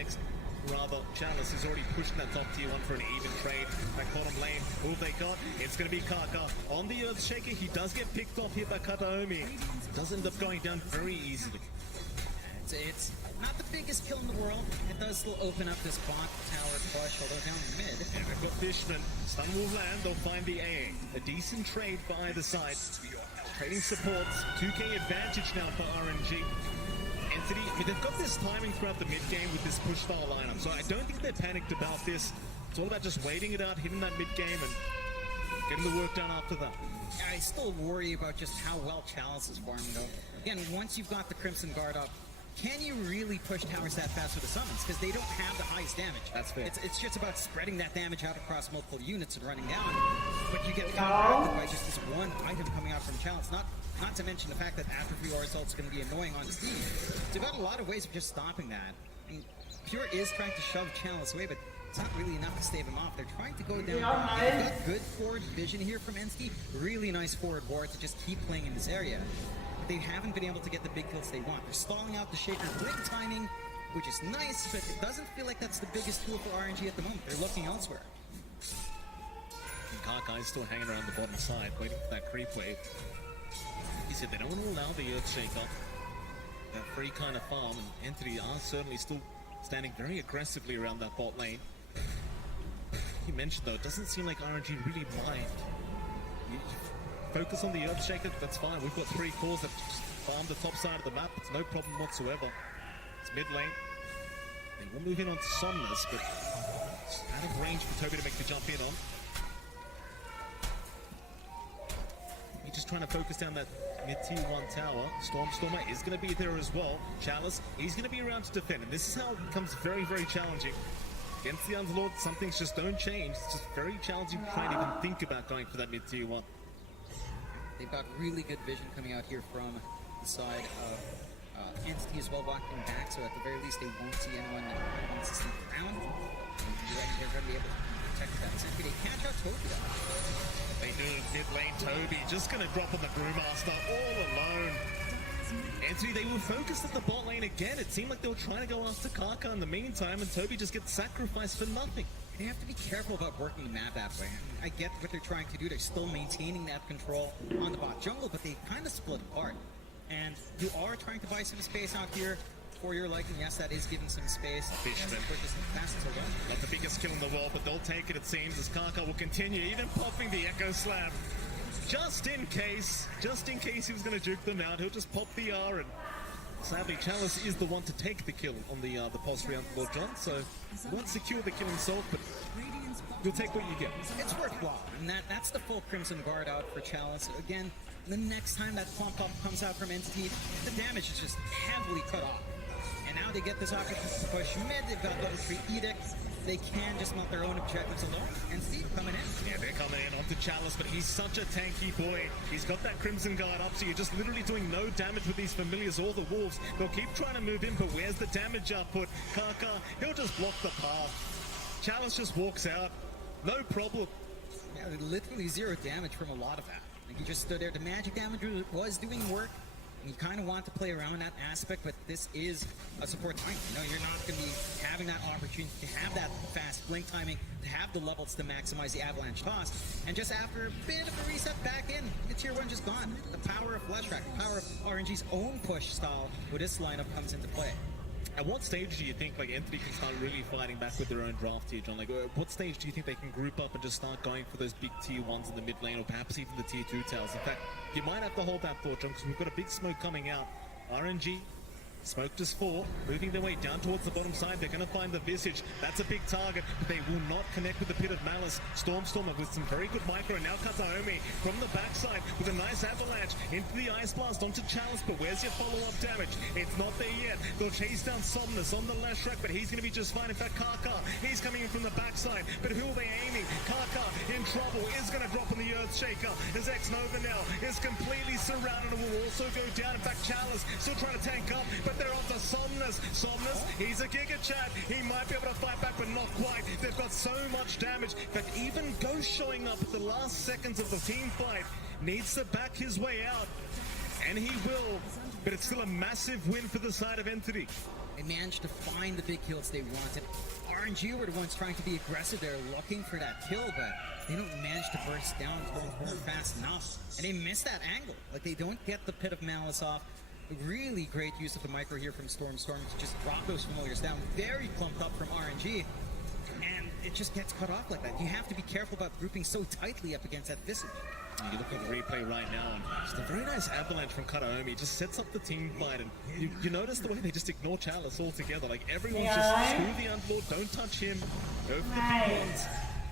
Chalice is already pushing that top tier 1 for an even trade. Back bottom lane, who have they got? It's going to be Kaka. On the Earthshaker, he does get picked off here by Kataomi. Does end up going down very easily. It's not the biggest kill in the world. It does still open up this bot tower push, although down the mid. And we've got Fishman. Stun will land, they'll find the AA. A decent trade by either side. Trading supports. 2k advantage now for RNG. Entity, I mean, they've got this timing throughout the mid-game with this push-style lineup, so I don't think they're panicked about this. It's all about just waiting it out, hitting that mid-game, and getting the work done after that. I still worry about just how well Chalice is farming, though. Again, once you've got the Crimson Guard up, can you really push towers that fast with the summons? Because they don't have the highest damage. That's fair. It's just about spreading that damage out across multiple units and running down. But you get counteracted by just this one item coming out from Chalice. Not to mention the fact that Atrophy or Assault is going to be annoying on his team. So you've got a lot of ways of just stopping that. I mean, Pure is trying to shove Chalice away, but it's not really enough to stave him off. They're trying to go down. They've got good forward vision here from Entity. Really nice forward ward to just keep playing in this area. But they haven't been able to get the big kills they want. They're stalling out the Shaker blink timing, which is nice, but it doesn't feel like that's the biggest tool for RNG at the moment. They're looking elsewhere. And Kaka is still hanging around the bottom side, waiting for that creep wave. He said they don't want to allow the Earthshaker, that free kind of farm, and Entity are certainly still standing very aggressively around that bot lane. He mentioned though, it doesn't seem like RNG really mind. You focus on the Earthshaker, that's fine. We've got 3 cores that just farm the top side of the map, it's no problem whatsoever. It's mid lane. They will move in onto Somnus, but it's out of range for Toby to make the jump in on. He's just trying to focus down that mid-tier 1 tower. Stormstormer is going to be there as well. Chalice, he's going to be around to defend, and this is how it becomes very, very challenging. Against the Underlord, some things just don't change. It's just very challenging to try and even think about going for that mid-tier 1. They've got really good vision coming out here from the side of Entity as well, walking back, so at the very least they won't see anyone once it's around. They're going to be able to protect that sentry. They catch out Toby though. They do mid lane. Toby just going to drop on the Brewmaster all alone. Entity, they were focused at the bot lane again. It seemed like they were trying to go after Kaka in the meantime, and Toby just gets sacrificed for nothing. They have to be careful about working the map that way. I get what they're trying to do. They're still maintaining that control on the bot jungle, but they kind of split apart. And you are trying to buy some space out here for your liking. Yes, that is giving some space. Fishman. Not the biggest kill in the world, but they'll take it, it seems, as Kaka will continue, even popping the Echo Slam. Just in case he was going to juke them out, he'll just pop the R, and sadly Chalice is the one to take the kill on the pulse round for John, so he won't secure the kill himself, but you'll take what you get. It's worthwhile, and that's the full Crimson Guard out for Chalice. Again, the next time that pump up comes out from Entity, the damage is just heavily cut off. And now they get this opportunity to push mid. They've got level 3 Edict. they can just mount their own objectives alone. And Steve coming in. Yeah, they're coming in onto Chalice, but he's such a tanky boy. He's got that Crimson Guard up, so you're just literally doing no damage with these familiars or the wolves. They'll keep trying to move in, but where's the damage output? Kaka, he'll just block the path. Chalice just walks out. No problem. Yeah, literally 0 damage from a lot of that. Like, he just stood there. The magic damage was doing work. And you kind of want to play around that aspect, but this is a support time. You know, you're not going to be having that opportunity to have that fast blink timing, to have the levels to maximize the avalanche toss. And just after a bit of a reset back in, the tier 1 just gone. The power of Flash Track, the power of RNG's own push style with this lineup comes into play. At what stage do you think like Entity can start really fighting back with their own draft here, John? Like, what stage do you think they can group up and just start going for those big tier 1s in the mid lane, or perhaps even the tier 2 towers? In fact, you might have to hold that thought, John, because we've got a big smoke coming out. RNG, smoke just 4, moving their way down towards the bottom side. They're going to find the Visage. That's a big target, but they will not connect with the Pit of Malice. Stormer with some very good micro, and now Kataomi from the backside with a nice avalanche into the Ice Blast onto Chalice, but where's your follow-up damage? It's not there yet. They'll chase down Somnus on the left track, but he's going to be just fine. In fact, Kaka, he's coming in from the backside, but who are they aiming? Kaka in trouble, is going to drop on the Earthshaker as X-Nova now is completely surrounded and will also go down. In fact, Chalice still trying to tank up, but they're onto Somnus. Somnus, he's a Giga Chat. He might be able to fight back, but not quite. They've got so much damage. In fact, even Ghost showing up at the last seconds of the team fight needs to back his way out. And he will, but it's still a massive win for the side of Entity. They managed to find the big kills they wanted. RNG were the ones trying to be aggressive. They're looking for that kill, but they don't manage to burst down fast enough. And they miss that angle. Like, they don't get the Pit of Malice off. Really great use of the micro here from Storm to just drop those familiars down. Very clumped up from RNG. And it just gets cut off like that. You have to be careful about grouping so tightly up against that Visage. You look at the replay right now, and just a very nice avalanche from Kataomi. Just sets up the team fight, and you notice the way they just ignore Chalice altogether. Like, everyone's just screw the Underlord, don't touch him, go for the big ones.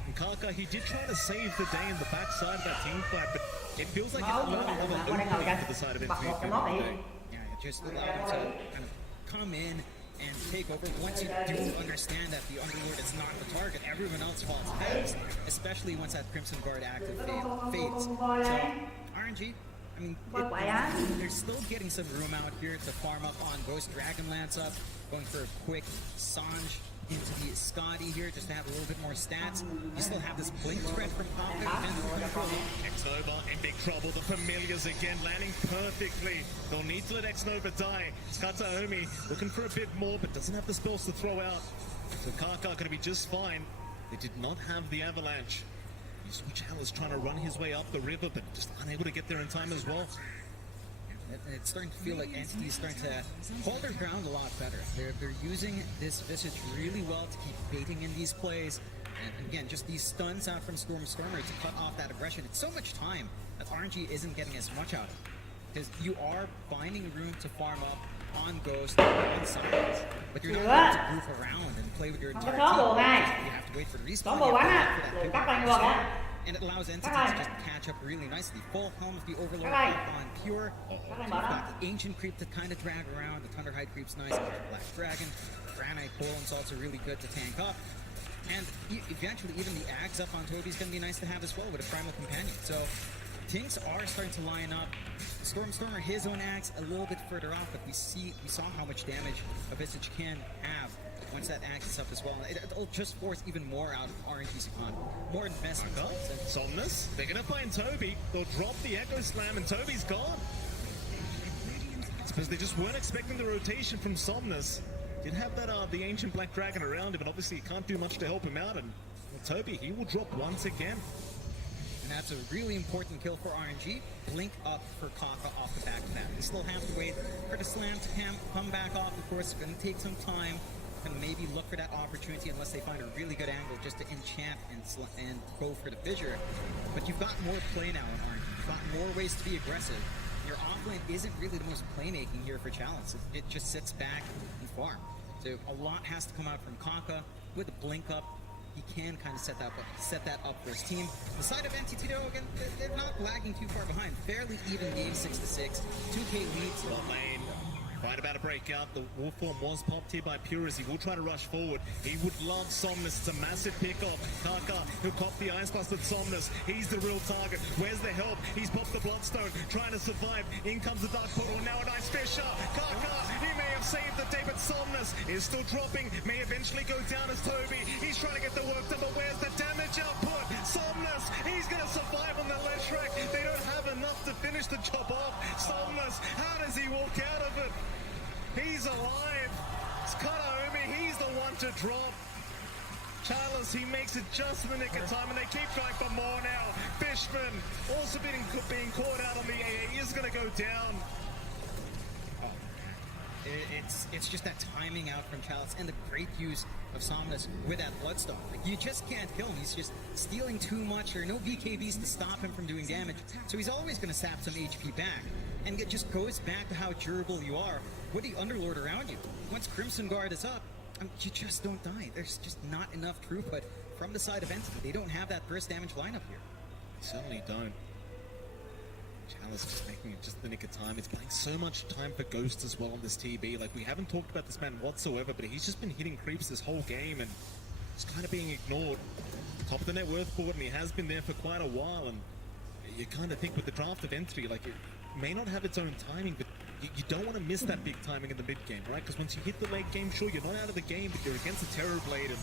And Kaka, he did try to save the day in the backside of that team fight, but it feels like it's not another opening for the side of Entity at the end of the day. Yeah, it just allowed him to kind of come in and take over. Once you do understand that the Underlord is not the target, everyone else falls past, especially once that Crimson Guard active fades. So, RNG, I mean, they're still getting some room out here to farm up on Ghost Dragonlance up, going for a quick Sange into the Scotty here just to have a little bit more stats. You still have this blink threat from Pop. X-Nova in big trouble. The Familiars again landing perfectly. They'll need to let X-Nova die. Kataomi looking for a bit more, but doesn't have the spells to throw out. So Kaka going to be just fine. They did not have the avalanche. You saw Chalice trying to run his way up the river, but just unable to get there in time as well. It's starting to feel like Entity is starting to hold their ground a lot better. They're using this Visage really well to keep baiting in these plays. And again, just these stuns out from Stormer to cut off that aggression. It's so much time that RNG isn't getting as much out of it. Because you are finding room to farm up on Ghost and Silence. But you're not able to goof around and play with your entire team. You have to wait for the respawn. And it allows Entity to just catch up really nicely. Full Helm of the Overlord on Pure. You've got the Ancient Creep to kind of drag around. The Thunderhide Creep's nice. Black Dragon. Granite Polem's also really good to tank up. And eventually even the Ags up on Toby's going to be nice to have as well with a Primal Companion. So things are starting to line up. Stormer, his own Ags a little bit further off, but we saw how much damage a Visage can have once that Axe is up as well. It'll just force even more out of RNG's economy. More investment. Somnus, they're going to find Toby. They'll drop the Echo Slam and Toby's gone. It's because they just weren't expecting the rotation from Somnus. Did have that the Ancient Black Dragon around him, but obviously he can't do much to help him out. And well, Toby, he will drop once again. And that's a really important kill for RNG. Blink up for Kaka off the back of that. They still have to wait for the slam to come back off. Of course, it's going to take some time. And maybe look for that opportunity unless they find a really good angle just to enchant and go for the fissure. But you've got more play now in RNG. You've got more ways to be aggressive. Your offlane isn't really the most playmaking here for Chalice. It just sits back and farm. So a lot has to come out from Kaka with the blink up. He can kind of set that up for his team. The side of NTT though, again, they're not lagging too far behind. Fairly even game 6-6. 2K leads. Bot lane. Right about to break out. The war form was popped here by Pure as he will try to rush forward. He would love Somnus. It's a massive pick-off. Kaka, he'll cop the Ice Blast with Somnus. He's the real target. Where's the help? He's popped the Bloodstone, trying to survive. In comes the Dark Portal, and now a nice Fisher. Kaka, he may have saved the day, but Somnus is still dropping. May eventually go down as Toby. He's trying to get the work done, but where's the damage output? Somnus, he's going to survive on the Leshrac. They don't have enough to finish the job off. Somnus, how does he walk out of it? He's alive. It's Kataomi. He's the one to drop. Chalice, he makes it just in the nick of time, and they keep trying for more now. Fishman also being caught out on the AA. He is going to go down. It's just that timing out from Chalice and the great use of Somnus with that Bloodstone. Like, you just can't kill him. He's just stealing too much. There are no BKBs to stop him from doing damage. So he's always going to sap some HP back. And it just goes back to how durable you are with the Underlord around you. Once Crimson Guard is up, you just don't die. There's just not enough throughput from the side of Entity. They don't have that burst damage lineup here. They certainly don't. Chalice just making it just the nick of time. It's buying so much time for Ghost as well on this TB. Like, we haven't talked about this man whatsoever, but he's just been hitting creeps this whole game and it's kind of being ignored. Top of the net worth board, and he has been there for quite a while. And you kind of think with the draft of Entity, like, it may not have its own timing, but you don't want to miss that big timing in the mid game, right? Because once you hit the late game, sure, you're not out of the game, but you're against a Terrorblade, and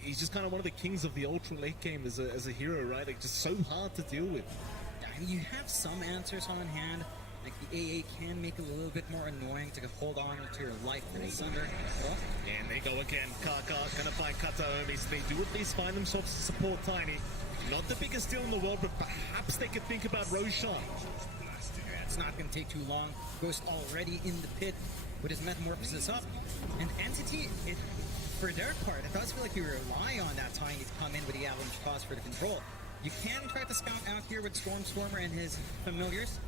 he's just kind of one of the kings of the ultra late game as a hero, right? Like, just so hard to deal with. I mean, you have some answers on hand. Like, the AA can make it a little bit more annoying to hold on to your life for the Sunder. And they go again. Kaka gonna find Kataomi, so they do at least find themselves to support Tiny. Not the biggest deal in the world, but perhaps they could think about Roshan. It's not going to take too long. Ghost already in the pit with his Metamorphosis up. And Entity, for their part, it does feel like you rely on that Tiny to come in with the Avalanche Toss for the control. You can try to scout out here with Stormer and his familiars,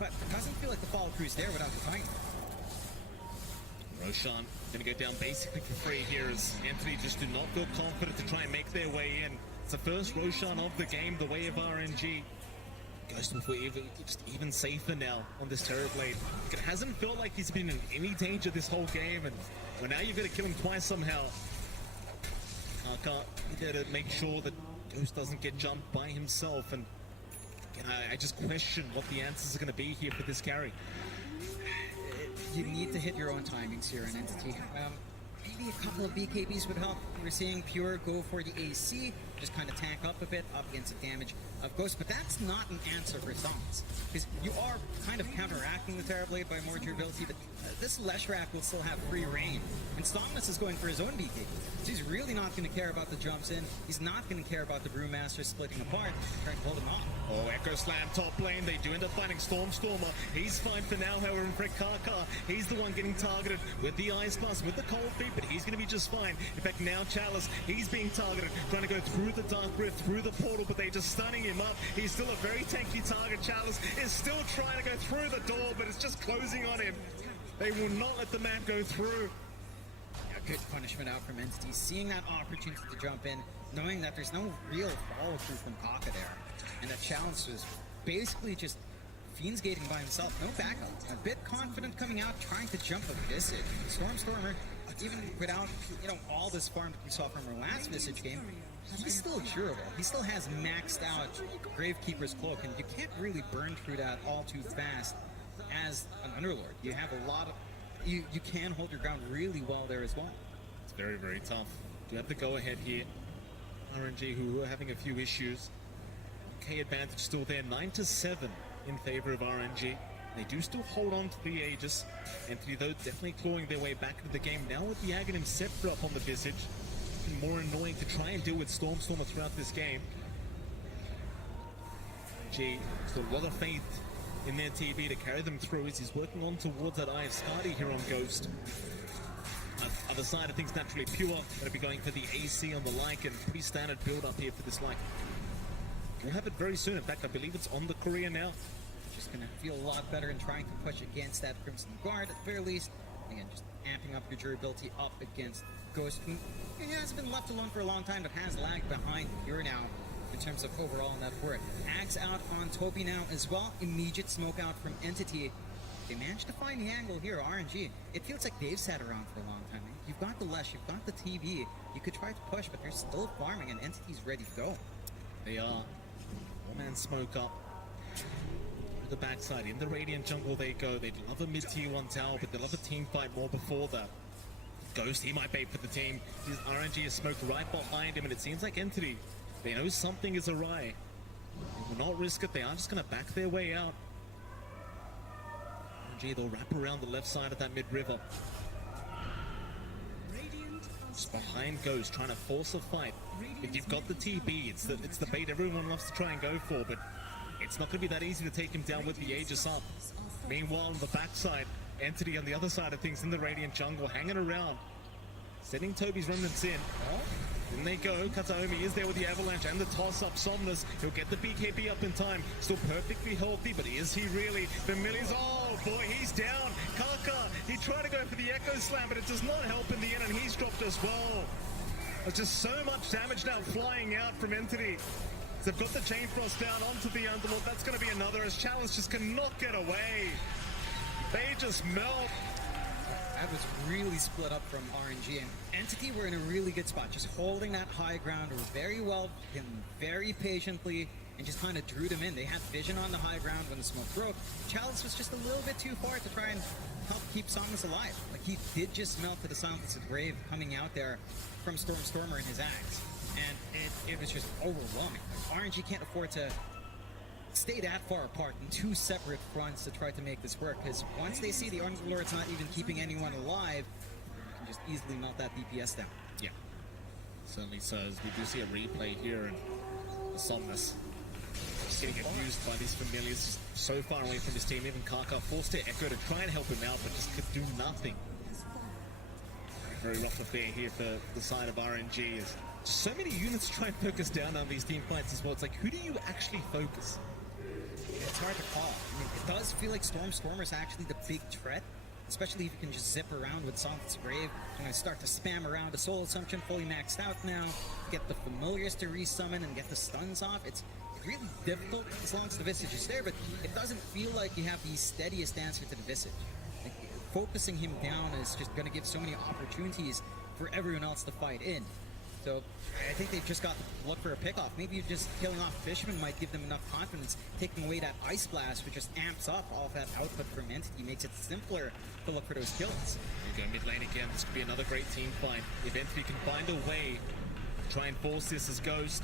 but it doesn't feel like the follow through's there without the Tiny. Roshan gonna go down basically for free here as Entity just do not feel confident to try and make their way in. It's the first Roshan of the game, the way of RNG. Ghost will feel even safer now on this Terrorblade. It hasn't felt like he's been in any danger this whole game, and well, now you've got to kill him twice somehow. Kaka, you got to make sure that Ghost doesn't get jumped by himself, and again, I just question what the answers are going to be here for this carry. You need to hit your own timings here in Entity. Maybe a couple of BKBs would help. We're seeing Pure go for the AC, just kind of tank up a bit up against the damage of Ghost, but that's not an answer for Somnus, because you are kind of counteracting the Terrorblade by more durability, but this Leshrac will still have free reign, and Somnus is going for his own BKB, so he's really not going to care about the jumps in, he's not going to care about the Brewmaster splitting apart, trying to hold him off. Oh, Echo Slam top lane, they do end up finding Stormer. He's fine for now, however, in front Kaka, he's the one getting targeted with the Ice Blast, with the Cold Feet, but he's going to be just fine. In fact, now Chalice, he's being targeted, trying to go through the Dark Rift, through the portal, but they're just stunning him up. He's still a very tanky target. Chalice is still trying to go through the door, but it's just closing on him. They will not let the man go through. A good punishment out from Entity, seeing that opportunity to jump in, knowing that there's no real follow-through from Kaka there, and that Chalice was basically just Fiends gating by himself, no backup. A bit confident coming out, trying to jump a Visage. Stormer, even without, all this farm that we saw from our last Visage game, he's still durable. He still has maxed out Gravekeeper's Cloak, and you can't really burn through that all too fast as an Underlord. You have a lot of... You can hold your ground really well there as well. It's very, very tough. Do have the go-ahead here. RNG, who are having a few issues. UK advantage still there, 9-7 in favor of RNG. They do still hold on to the Aegis. Entity, though, definitely clawing their way back into the game. Now with the Aghanim Scepter up on the Visage, more annoying to try and deal with Stormer throughout this game. RNG, still a lot of faith in their TB to carry them through as he's working on towards that Eye of Skadi here on Ghost. Other side of things, naturally Pure, going to be going for the AC on the like, and pretty standard build up here for this like. We'll have it very soon. In fact, I believe it's on the courier now. Just going to feel a lot better in trying to push against that Crimson Guard at the very least. Again, just amping up your durability up against Ghost, who has been left alone for a long time, but has lagged behind Pure now in terms of overall net worth. Axe out on Toby now as well. Immediate smoke out from Entity. They managed to find the angle here, RNG. It feels like they've sat around for a long time. You've got the Lesh, you've got the TV. You could try to push, but they're still farming, and Entity's ready to go. They are. One-man smoke up. To the backside. In the Radiant jungle they go. They'd love a mid-tier 1 tower, but they'll love a team fight more before that. Ghost, he might bait for the team. His RNG is smoked right behind him, and it seems like Entity, they know something is awry. They will not risk it. They are just going to back their way out. RNG, they'll wrap around the left side of that mid-river. Just behind Ghost, trying to force a fight. If you've got the TB, it's the bait everyone loves to try and go for, but it's not going to be that easy to take him down with the Aegis up. Meanwhile, on the backside, Entity on the other side of things in the Radiant jungle, hanging around, setting Toby's remnants in. In they go. Kataomi is there with the avalanche and the toss-up. Somnus, he'll get the BKB up in time. Still perfectly healthy, but is he really? Familiar's, oh boy, he's down. Kaka, he tried to go for the Echo Slam, but it does not help in the end, and he's dropped as well. There's just so much damage now flying out from Entity. They've got the Chain Frost down onto the Underlord. That's going to be another, as Chalice just cannot get away. They just melt. That was really split up from RNG, and Entity were in a really good spot, just holding that high ground very well, very patiently, and just kind of drew them in. They had vision on the high ground when the smoke broke. Chalice was just a little bit too far to try and help keep Somnus alive. Like, he did just melt to the Silence of Grave coming out there from Stormer in his axe, and it was just overwhelming. Like, RNG can't afford to stay that far apart in two separate fronts to try to make this work, because once they see the Underlord's not even keeping anyone alive, you can just easily melt that DPS down. Yeah, certainly so. As we do see a replay here, and the Somnus just getting abused by these familiars, just so far away from his team. Even Kaka forced to Echo to try and help him out, but just could do nothing. Very rough affair here for the side of RNG. Is so many units try and focus down on these team fights as well. It's like, who do you actually focus? It's hard to call. I mean, it does feel like Stormer is actually the big threat, especially if you can just zip around with Silence Grave. You're gonna start to spam around the Soul Assumption fully maxed out now, get the Familiars to resummon and get the stuns off. It's really difficult as long as the Visage is there, but it doesn't feel like you have the steadiest answer to the Visage. Like, focusing him down is just gonna give so many opportunities for everyone else to fight in. So I think they've just got to look for a pickoff. Maybe just killing off Fishman might give them enough confidence. Taking away that Ice Blast, which just amps up all of that output from Entity, makes it simpler to look for those kills. There you go, mid lane again. This could be another great team fight. If Entity can find a way to try and force this as Ghost.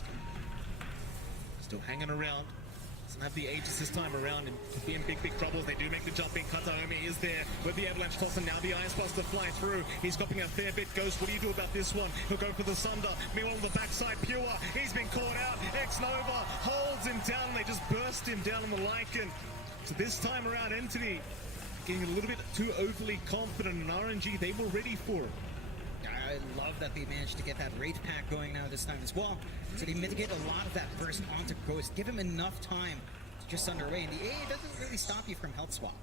Still hanging around. Doesn't have the Aegis this time around, and could be in big trouble. They do make the jump in. Kataomi is there with the Avalanche toss, and now the Ice Buster flying through. He's copying a fair bit. Ghost, what do you do about this one? He'll go for the Sunder. Meanwhile, on the backside, Pure, he's been caught out. X-Nova holds him down, and they just burst him down on the Lycan. So this time around, Entity getting a little bit too overly confident, and RNG, they were ready for it. I love that they managed to get that Wraith pack going now this time as well. So they mitigate a lot of that burst onto Ghost. Give him enough time to just underway. And the A doesn't really stop you from health swap.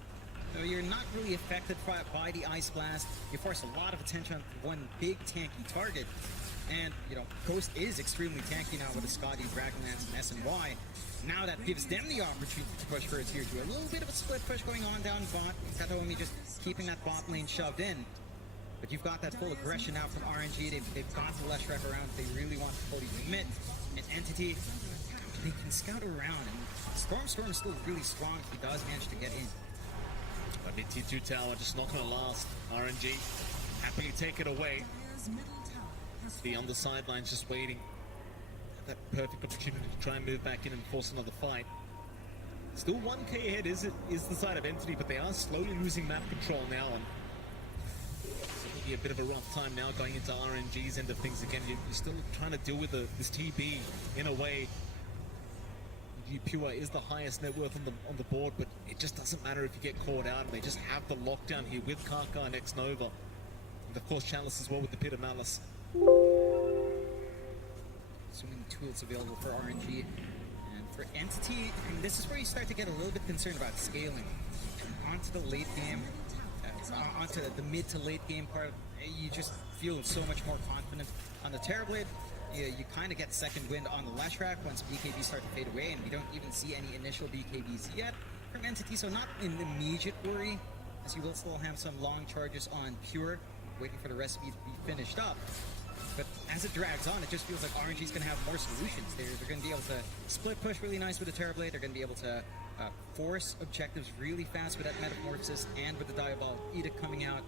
So you're not really affected by the Ice Blast. You force a lot of attention on one big tanky target. And, you know, Ghost is extremely tanky now with a Scotty, Dragonlance, and SNY. Now that gives them the opportunity to push for a tier 2. A little bit of a split push going on down bot. Kataomi just keeping that bot lane shoved in. But you've got that full aggression now from RNG. They've got the Lesh wrap around. They really want to fully commit. An Entity, they can scout around. And Storm is still really strong if he does manage to get in. But mid T2 tower just not going to last. RNG happily take it away. Be on the sidelines just waiting. That perfect opportunity to try and move back in and force another fight. Still 1k ahead is the side of Entity, but they are slowly losing map control now. And a bit of a rough time now going into RNG's end of things again. You're still trying to deal with this TB in a way. Pure is the highest net worth on the board, but it just doesn't matter if you get caught out, and they just have the lockdown here with Kaka and X-Nova. And of course Chalice as well with the Pit of Malice. So many tools available for RNG. And for Entity, I mean, this is where you start to get a little bit concerned about scaling. Onto the late game, onto the mid to late game part, you just feel so much more confident. On the Terrorblade, you kind of get second wind on the Leshrac once BKBs start to fade away, and we don't even see any initial BKBs yet. from Entity, so not an immediate worry, as you will still have some long charges on Pure, waiting for the recipe to be finished up. But as it drags on, it just feels like RNG's going to have more solutions. They're going to be able to split push really nice with the Terrorblade. They're going to be able to force objectives really fast with that Metamorphosis and with the Diabolic Edict coming out.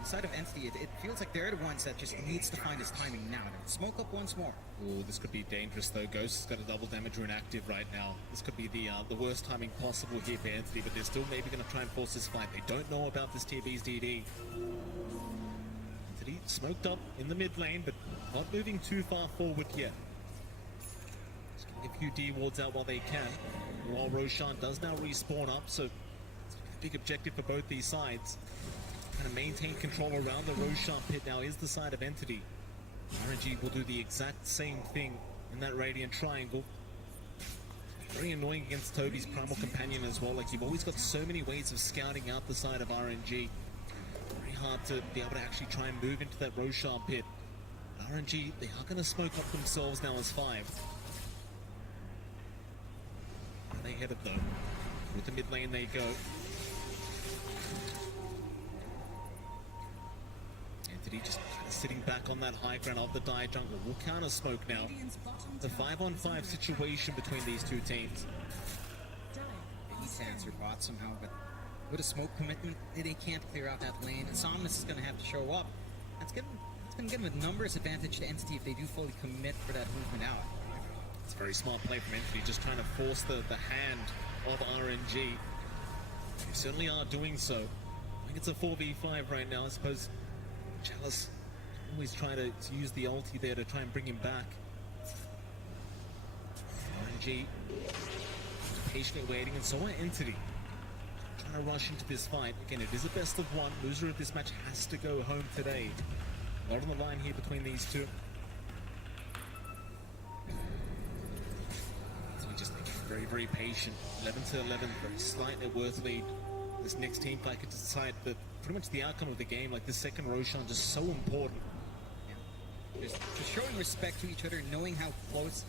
Inside of Entity, it feels like they're the ones that just needs to find his timing now. Smoke up once more. Ooh, this could be dangerous though. Ghost has got a double damage rune active right now. This could be the worst timing possible here for Entity, but they're still maybe going to try and force this fight. They don't know about this TB's DD. Entity smoked up in the mid lane, but not moving too far forward yet. Just getting a few D wards out while they can. While Roshan does now respawn up, so it's a big objective for both these sides. Kind of maintain control around the Roshan pit now is the side of Entity. RNG will do the exact same thing in that Radiant Triangle. Very annoying against Toby's Primal Companion as well. Like, you've always got so many ways of scouting out the side of RNG. Very hard to be able to actually try and move into that Roshan pit. RNG, they are going to smoke up themselves now as 5. They headed though. With the mid lane they go. Entity just kind of sitting back on that high ground of the Dire Jungle. Will counter smoke now. The 5-on-5 situation between these two teams. They need to answer bot somehow, but with a smoke commitment, they can't clear out that lane. And Somnus is going to have to show up. It's going to give them a numbers advantage to Entity if they do fully commit for that movement out. It's a very smart play from Entity, just trying to force the hand of RNG. They certainly are doing so. I think it's a 4v5 right now. I suppose Chalice always try to use the ulti there to try and bring him back. RNG patiently waiting, and so are Entity. Trying to rush into this fight. Again, it is a best of one. Loser of this match has to go home today. A lot on the line here between these two. Very, very patient. 11-11, very slight net worth lead. This next team fight could decide pretty much the outcome of the game. Like, this second Roshan just so important. Yeah. Just showing respect to each other, knowing how close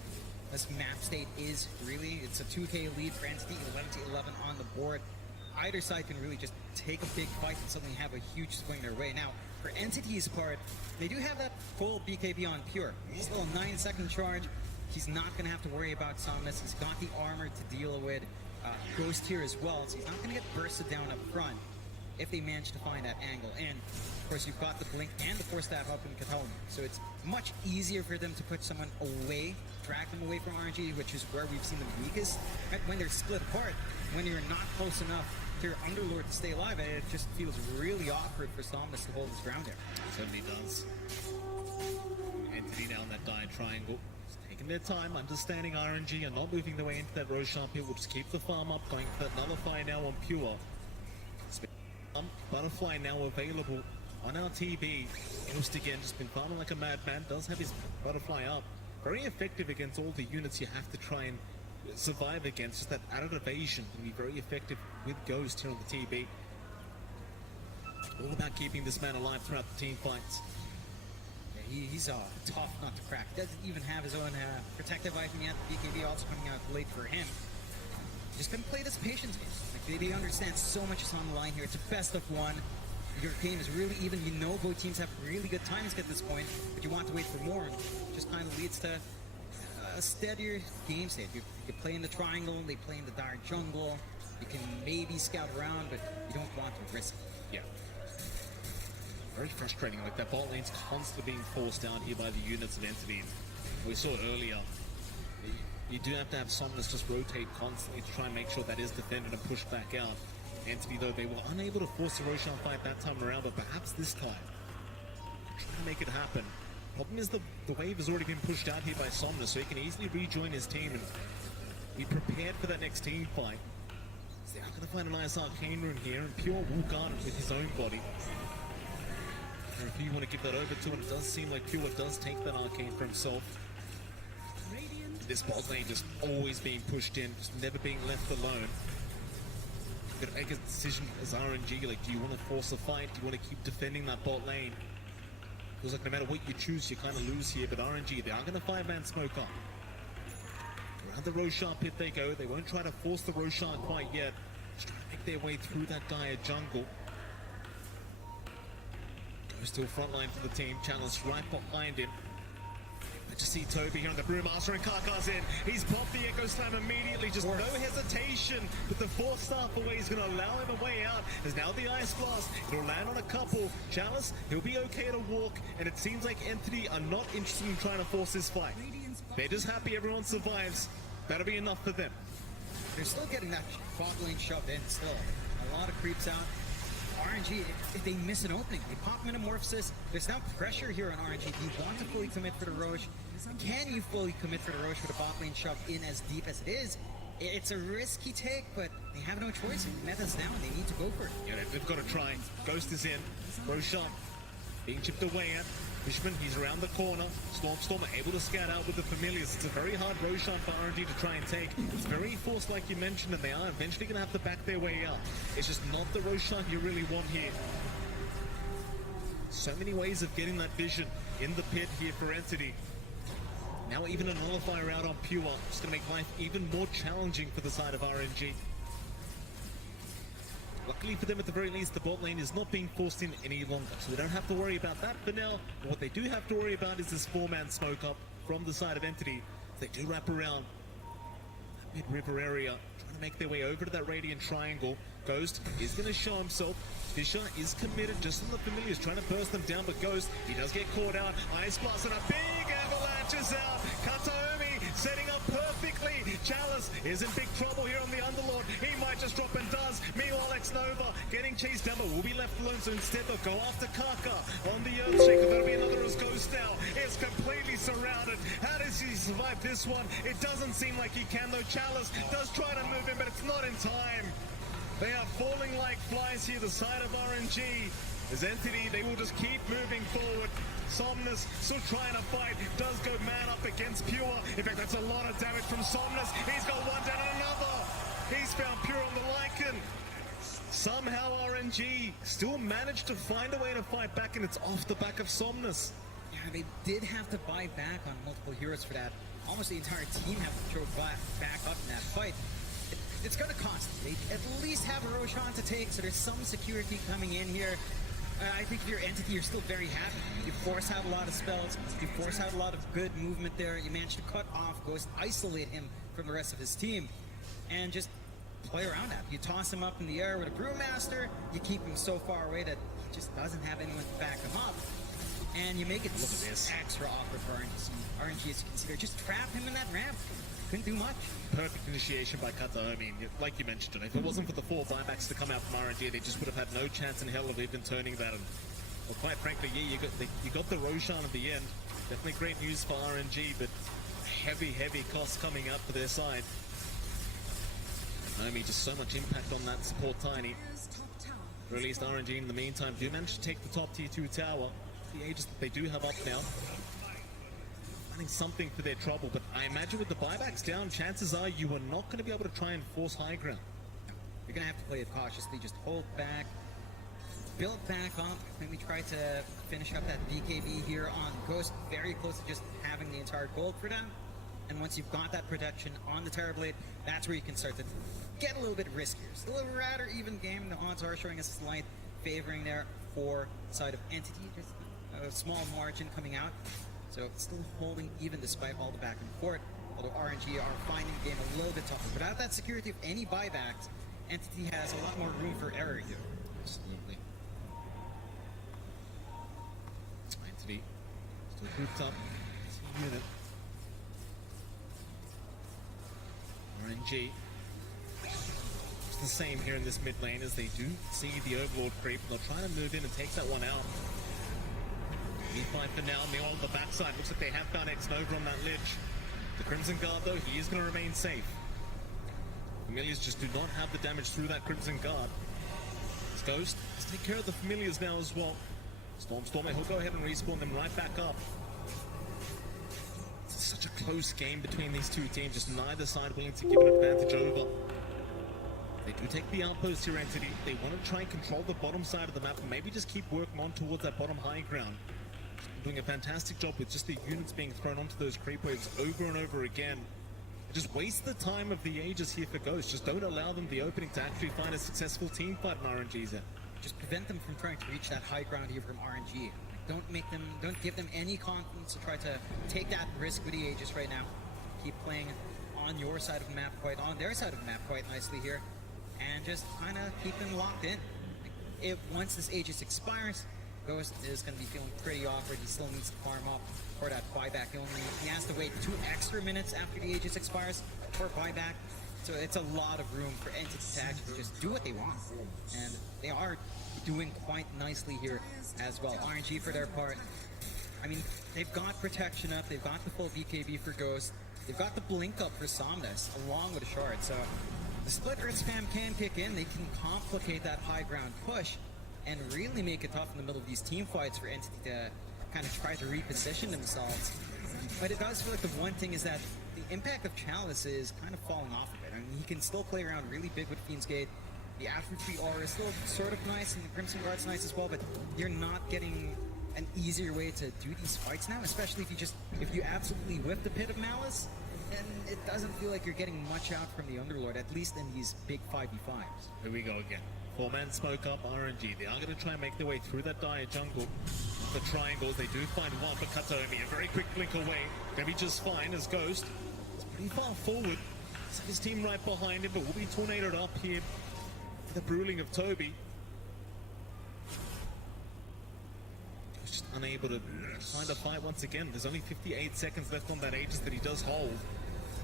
this map state is. Really, it's a 2k lead for Entity, 11-11 on the board. Either side can really just take a big fight and suddenly have a huge swing their way. Now, for Entity's part, they do have that full BKB on Pure. Still a 9-second charge. He's not going to have to worry about Somnus. He's got the armor to deal with Ghost here as well, so he's not going to get bursted down up front if they manage to find that angle. And, of course, you've got the Blink and the Force Staff up in Catalan, so it's much easier for them to put someone away, drag them away from RNG, which is where we've seen them weakest, right? When they're split apart, when you're not close enough to your Underlord to stay alive, and it just feels really awkward for Somnus to hold his ground there. It certainly does. Entity now in that Dire Triangle. Taking their time, understanding RNG and not moving their way into that Roshan pit. Will just keep the farm up, going for that Nullify now on Pure. Butterfly now available on our TV. Ghost again, just been farming like a madman. Does have his Butterfly up. Very effective against all the units you have to try and survive against. Just that added evasion can be very effective with Ghost here on the TB. All about keeping this man alive throughout the team fights. He's tough not to crack. Doesn't even have his own protective item yet. BKB also coming out late for him. Just gonna play this patience game. Like, they understand so much is on the line here. It's a best of one. Your game is really even. You know both teams have really good timings at this point, but you want to wait for more. And it just kind of leads to a steadier game state. You can play in the triangle, they play in the Dire Jungle. You can maybe scout around, but you don't want to risk it. Yeah. Very frustrating, like that bot lane's constantly being forced down here by the units of Entity. We saw it earlier. You do have to have Somnus just rotate constantly to try and make sure that is defended and pushed back out. Entity, though, they were unable to force the Roshan fight that time around, but perhaps this time, trying to make it happen. Problem is the wave has already been pushed out here by Somnus, so he can easily rejoin his team and be prepared for that next team fight. So they are going to find a nice arcane rune here, and Pure will guard it with his own body. Or if you want to give that over to him, it does seem like Pure does take that arcane for himself. This bot lane just always being pushed in, just never being left alone. You've got to make a decision as RNG, like, do you want to force a fight? Do you want to keep defending that bot lane? Feels like no matter what you choose, you kind of lose here, but RNG, they are going to 5-man smoke up. Around the Roshan pit they go. They won't try to force the Roshan quite yet. their way through that dire jungle. Goes to a front line for the team. Chalice right behind him. But to see Toby here on the Brewmaster and Karkar's in. He's popped the Echo Slam immediately, just no hesitation. But the fourth staff away is going to allow him a way out. There's now the Ice Blast. It'll land on a couple. Chalice, he'll be okay to walk. And it seems like Entity are not interested in trying to force this fight. They're just happy everyone survives. That'll be enough for them. They're still getting that bot lane shoved in still. A lot of creeps out. RNG, if they miss an opening, they pop Metamorphosis. There's now pressure here on RNG. Do you want to fully commit for the Roche? Can you fully commit for the Roche with a bot lane shoved in as deep as it is? It's a risky take, but they have no choice. Meta's down, they need to go for it. Yeah, they've got to try. Ghost is in. Roshan being chipped away at. Fishman, he's around the corner. Storm able to scout out with the Familiars. It's a very hard Roshan for RNG to try and take. It's very forced like you mentioned, and they are eventually going to have to back their way out. It's just not the Roshan you really want here. So many ways of getting that vision in the pit here for Entity. Now even a nullifier out on Pure. Just going to make life even more challenging for the side of RNG. Luckily for them, at the very least, the bot lane is not being forced in any longer, so they don't have to worry about that for now. But what they do have to worry about is this four-man smoke up from the side of Entity. They do wrap around that mid-river area, trying to make their way over to that Radiant Triangle. Ghost is going to show himself. Fisher is committed just on the Familiars, trying to burst them down, but Ghost, he does get caught out. Ice Blast and a big avalanche is out. Kataomi setting up perfectly. Chalice is in big trouble here on the Underlord. He might just drop and does. Meanwhile, X-Nova getting chased down, but will be left alone. So instead, they'll go after Kaka on the Earthshaker. That'll be another as Ghost now is completely surrounded. How does he survive this one? It doesn't seem like he can, though. Chalice does try to move in, but it's not in time. They are falling like flies here, the side of RNG. As Entity, they will just keep moving forward. Somnus still trying to fight, does go man up against Pure. In fact, that's a lot of damage from Somnus. He's got one down and another. He's found Pure on the Lycan. Somehow RNG still managed to find a way to fight back, and it's off the back of Somnus. Yeah, they did have to buy back on multiple heroes for that. Almost the entire team have to throw back up in that fight. It's going to cost. They at least have a Roshan to take, so there's some security coming in here. I think if you're Entity, you're still very happy. You force out a lot of spells. You force out a lot of good movement there. You manage to cut off Ghost, isolate him from the rest of his team, and just play around that. You toss him up in the air with a Brewmaster. You keep him so far away that he just doesn't have anyone to back him up. And you make it extra awkward for RNG as you consider. Just trap him in that ramp. Couldn't do much. Perfect initiation by Kataomi. Like you mentioned, John, if it wasn't for the 4 buybacks to come out from RNG, they just would have had no chance in hell of even turning that. And, well, quite frankly, yeah, you got the Roshan at the end. Definitely great news for RNG, but heavy costs coming up for their side. Kataomi, just so much impact on that support Tiny. Or at least RNG in the meantime do manage to take the top tier 2 tower. The ages that they do have up now. Finding something for their trouble, but I imagine with the buybacks down, chances are you are not going to be able to try and force high ground. You're going to have to play it cautiously, just hold back, build back up, maybe try to finish up that BKB here on Ghost, very close to just having the entire gold for them. And once you've got that protection on the Terrorblade, that's where you can start to get a little bit riskier. Still a rather even game. The odds are showing a slight favoring there for the side of Entity. Just a small margin coming out. So it's still holding even despite all the back and forth. Although RNG are finding the game a little bit tougher. Without that security of any buybacks, Entity has a lot more room for error here. Absolutely. Entity still grouped up as a unit. RNG. It's the same here in this mid lane as they do see the Overlord creep. They're trying to move in and take that one out. He fight for now, and they're on the backside. Looks like they have found X-Nova on that lich. The Crimson Guard, though, he is going to remain safe. Familiars just do not have the damage through that Crimson Guard. This Ghost, let's take care of the Familiars now as well. Storm, he'll go ahead and respawn them right back up. It's such a close game between these two teams, just neither side willing to give an advantage over. They do take the outpost here, Entity. They want to try and control the bottom side of the map and maybe just keep working on towards that bottom high ground. Doing a fantastic job with just the units being thrown onto those creep waves over and over again. Just waste the time of the Aegis here for Ghost. Just don't allow them the opening to actually find a successful team fight in RNG's end. Just prevent them from trying to reach that high ground here from RNG. Don't give them any confidence to try to take that risk with the Aegis right now. Keep playing on your side of the map quite, on their side of the map quite nicely here, and just kind of keep them locked in. Once this Aegis expires, Ghost is going to be feeling pretty awkward. He still needs to farm up for that buyback. He has to wait 2 extra minutes after the Aegis expires for buyback. So it's a lot of room for Entity to actually just do what they want. And they are doing quite nicely here as well. RNG for their part, I mean, they've got protection up, they've got the full BKB for Ghost, they've got the blink up for Somnus along with a shard. So the split earth spam can kick in, they can complicate that high ground push and really make it tough in the middle of these team fights for Entity to kind of try to reposition themselves. But it does feel like the one thing is that the impact of Chalice is kind of falling off a bit. I mean, he can still play around really big with Fiend's Gate. The After-3 aura is still sort of nice, and the Crimson Guard's nice as well, but you're not getting an easier way to do these fights now, especially if you absolutely whip the Pit of Malice, then it doesn't feel like you're getting much out from the Underlord, at least in these big 5v5s. Here we go again. 4-man smoke up RNG. They are going to try and make their way through that dire jungle. The triangles, they do find one, but Katomi, a very quick blink away. Gonna be just fine as Ghost. It's pretty far forward. So his team right behind him, but will be tornadoed up here. The bruising of Toby. He's just unable to find a fight once again. There's only 58 seconds left on that Aegis that he does hold.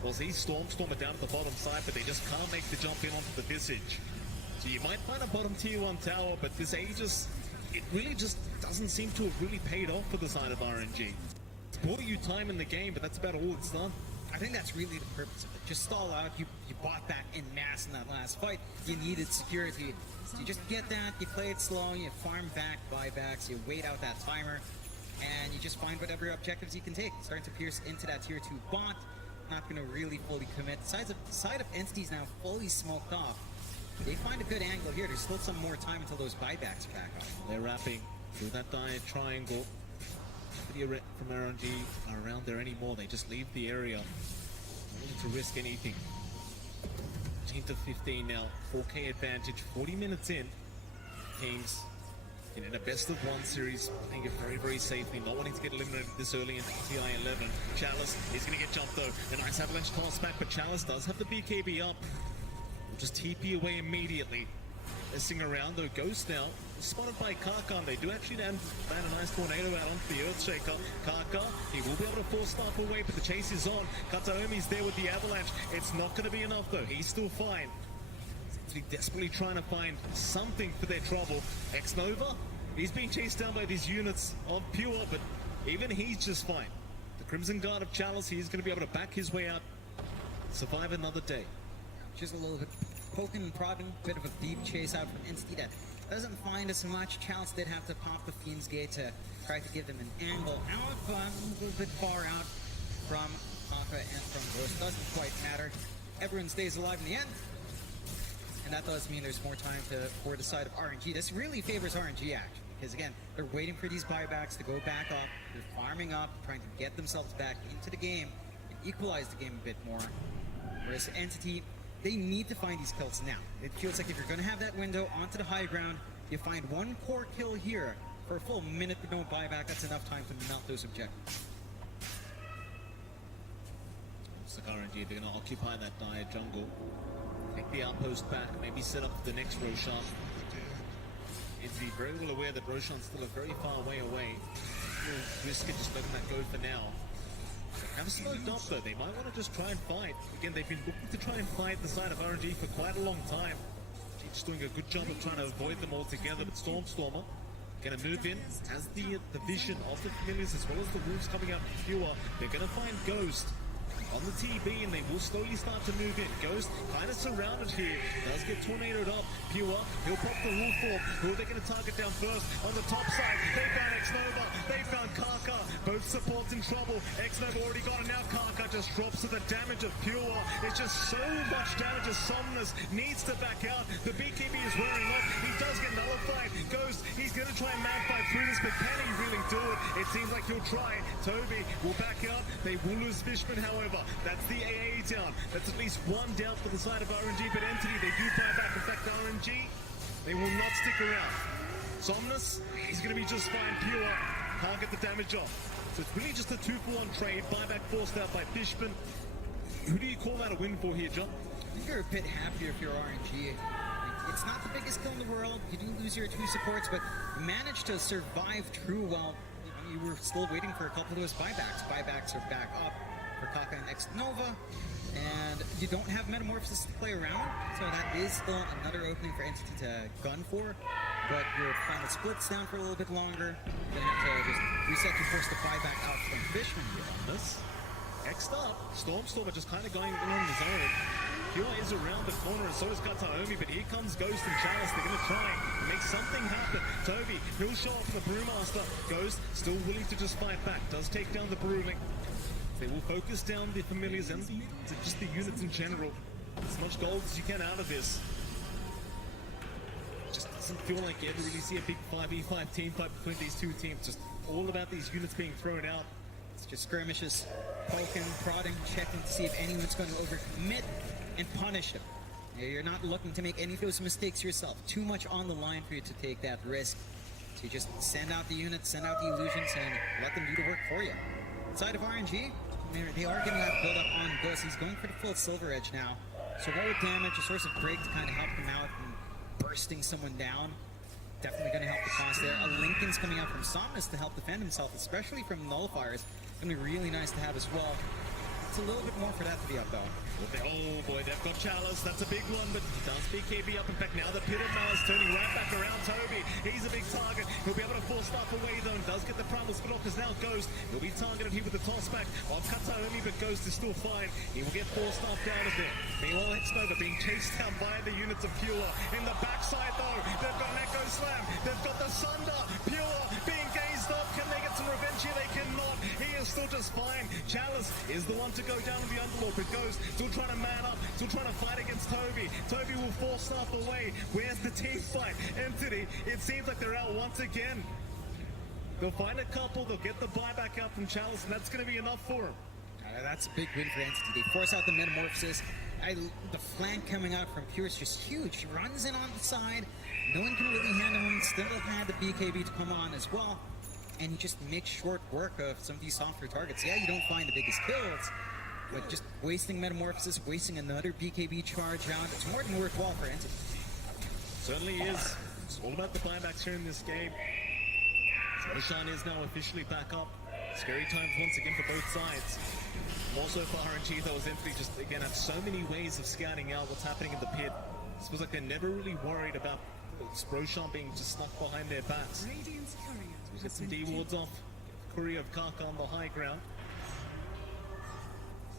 Well, he's Stormer down at the bottom side, but they just can't make the jump in onto the Visage. So you might find a bottom tier 1 tower, but this Aegis, it really just doesn't seem to have really paid off for the side of RNG. It's bought you time in the game, but that's about all it's done. I think that's really the purpose of it. Just stall out. You bought back in mass in that last fight. You needed security. So you just get that, you play it slow, you farm back buybacks, you wait out that timer, and you just find whatever objectives you can take. Starting to pierce into that tier 2 bot. Not going to really fully commit. The side of Entity's now fully smoked off. They find a good angle here. There's still some more time until those buybacks are back up. They're wrapping through that dire triangle. Nobody from RNG are around there anymore. They just leave the area. Not willing to risk anything. 10 to 15 now. 4K advantage. 40 minutes in. Teams in a best of 1 series, playing it very, very safely, not wanting to get eliminated this early in TI 11. Chalice is going to get jumped though. A nice avalanche toss back, but Chalice does have the BKB up. Will just TP away immediately. Messing around though, Ghost now spotted by Karkan. They do actually land a nice tornado out onto the Earthshaker. Karka, he will be able to force Stomp away, but the chase is on. Kataomi's there with the avalanche. It's not going to be enough though. He's still fine. Seems to be desperately trying to find something for their trouble. X-Nova, he's being chased down by these units of Pure, but even he's just fine. The Crimson Guard of Chalice, he's going to be able to back his way out, survive another day. Just a little bit poking and prodding, bit of a deep chase out from Entity that doesn't find as much. Chalice did have to pop the Fiend's Gate to try to give them an angle out, but a little bit far out from Kaka and from Ghost. Doesn't quite matter. Everyone stays alive in the end. And that does mean there's more time for the side of RNG. This really favors RNG actually, because again, they're waiting for these buybacks to go back up. They're farming up, trying to get themselves back into the game and equalize the game a bit more. Whereas Entity, they need to find these kills now. It feels like if you're going to have that window onto the high ground, you find one core kill here for a full minute with no buyback. That's enough time to melt those objectives. Looks like RNG, they're going to occupy that dire jungle. Take the outpost back, maybe set up the next Roshan. Entity very well aware that Roshan's still a very far way away. Risk it, just letting that go for now. Haven't smoked up though, they might want to just try and fight. Again, they've been looking to try and fight the side of RNG for quite a long time. Just doing a good job of trying to avoid them altogether, but Stormer gonna move in, has the vision of the familiars as well as the wolves coming out from Pure. They're gonna find Ghost on the TB and they will slowly start to move in. Ghost kind of surrounded here, does get tornadoed up. Pure, he'll pop the wolf form. Who are they going to target down first? On the top side, they found X-Nova, they found Karka. Both supports in trouble. X-Nova already got it, now Karka just drops to the damage of Pure. It's just so much damage as Somnus needs to back out. The BKB is wearing off, he does get nullified. Ghost, he's going to try and mad fight through this, but can he really do it? It seems like he'll try. Toby will back out, they will lose Fishman however. Nova. That's the AA down. That's at least one down for the side of RNG, but Entity, they do buy back. In fact, RNG, they will not stick around. Somnus, he's going to be just fine. Pure, can't get the damage off. So it's really just a 2-for-1 trade. Buyback forced out by Fishman. Who do you call that a win for here, John? I think you're a bit happier if you're RNG. It's not the biggest kill in the world. You do lose your 2 supports, but you managed to survive through while you were still waiting for a couple of those buybacks. Buybacks are back up for Kaka and X Nova, and you don't have Metamorphosis to play around, so that is still another opening for Entity to gun for. But your final split's down for a little bit longer. You're gonna have to just reset to force the buyback out from Fishman here. This next up, Stormstormer just kind of going in on his own. Pure is around the corner, and so is Kataomi, but here comes Ghost and Chalice. They're going to try and make something happen. Toby, he'll show up from the Brewmaster. Ghost still willing to just fight back. Does take down the Brewling. They will focus down the Familiars and just the units in general. As much gold as you can out of this. Just doesn't feel like you ever really see a big 5v5 team fight between these two teams. Just all about these units being thrown out. It's just skirmishes, poking, prodding, checking to see if anyone's going to overcommit and punish them. You're not looking to make any of those mistakes yourself. Too much on the line for you to take that risk. So you just send out the units, send out the illusions, and let them do the work for you. Inside of RNG, they are getting that build up on Ghost. He's going for the full Silver Edge now. So what with damage, a source of break to kind of help him out and bursting someone down. Definitely going to help the cause there. A Lincoln's coming out from Somnus to help defend himself, especially from nullifiers. Going to be really nice to have as well. It's a little bit more for that to be up, though. Oh boy, they've got Chalice. That's a big one, but he does BKB up. In fact, now the Pit of Mars turning right back around Toby. He's a big target. He'll be able to force stuff away, though, and does get the Primal Split off, because now Ghost will be targeted here with the toss back of Kataomi, but Ghost is still fine. He will get forced off down a bit. Meanwhile, X-Nova being chased down by the units of Pure. In the backside, though, they've got an Echo Slam. They've got the Sunder. Pure being gazed off. Can they get some revenge here? They cannot. He is still just fine. Chalice is the one to go down with the Underlord, but Ghost still trying to man up, still trying to fight against Toby. Toby will force stuff away. Where's the team fight? Entity, it seems like they're out once again. They'll find a couple, they'll get the buyback out from Chalice, and that's going to be enough for him. That's a big win for Entity. They force out the Metamorphosis. The flank coming out from Pure is just huge. He runs in on the side. No one can really handle him. Still had the BKB to come on as well. And he just makes short work of some of these softer targets. Yeah, you don't find the biggest kills, but just wasting Metamorphosis, wasting another BKB charge round, it's more than worthwhile for Entity. Certainly is. It's all about the buybacks here in this game. Roshan is now officially back up. Scary times once again for both sides. More so for RNG, though, as Entity just, again, have so many ways of scouting out what's happening in the pit. It feels like they're never really worried about Roshan being just snuck behind their backs. Radiant's courier We get some D-wards off. Courier of Kaka on the high ground.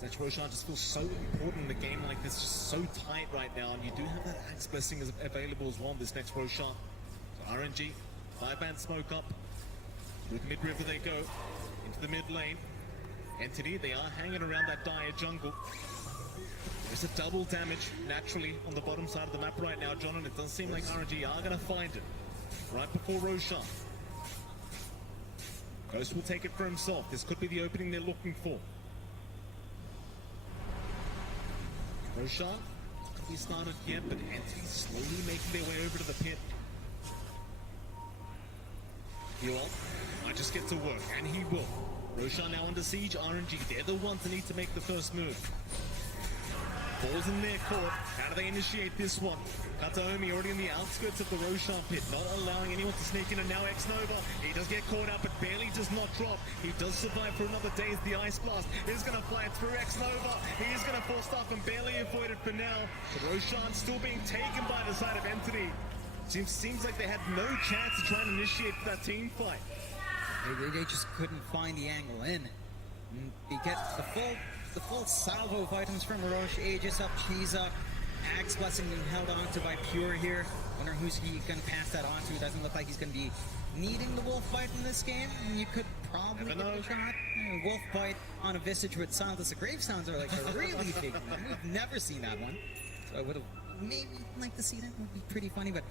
That Roshan just feels so important in a game like this, just so tight right now, and you do have that Axe Blessing available as well in this next Roshan. So RNG, 5-band smoke up. With mid-river they go, into the mid lane. Entity, they are hanging around that dire jungle. There's a double damage, naturally, on the bottom side of the map right now, John, and it does seem like RNG are going to find it. Right before Roshan. Ghost will take it for himself. This could be the opening they're looking for. Roshan, not going to be started yet, but Entity slowly making their way over to the pit. Yuan might just get to work, and he will. Roshan now under siege. RNG, they're the ones that need to make the first move. Ball's in their court. How do they initiate this one? Kataomi already in the outskirts of the Roshan pit, not allowing anyone to sneak in, and now X-Nova. He does get caught out, but barely does not drop. He does survive for another day as the Ice Blast is going to fly through X-Nova. He is going to force stuff and barely avoid it for now. But Roshan still being taken by the side of Entity. Seems like they had no chance to try and initiate that team fight. They just couldn't find the angle in. They get the full salvo of items from Roche. Aegis up, Cheese up, Axe Blessing being held on to by Pure here. Wonder who's he going to pass that on to. Doesn't look like he's going to be needing the Wolf Bite in this game. You could probably get the shot. Wolf Bite on a Visage with Soundless. The Grave Sounds are like a really big one. We've never seen that one. So I would have maybe liked to see that. It would be pretty funny, but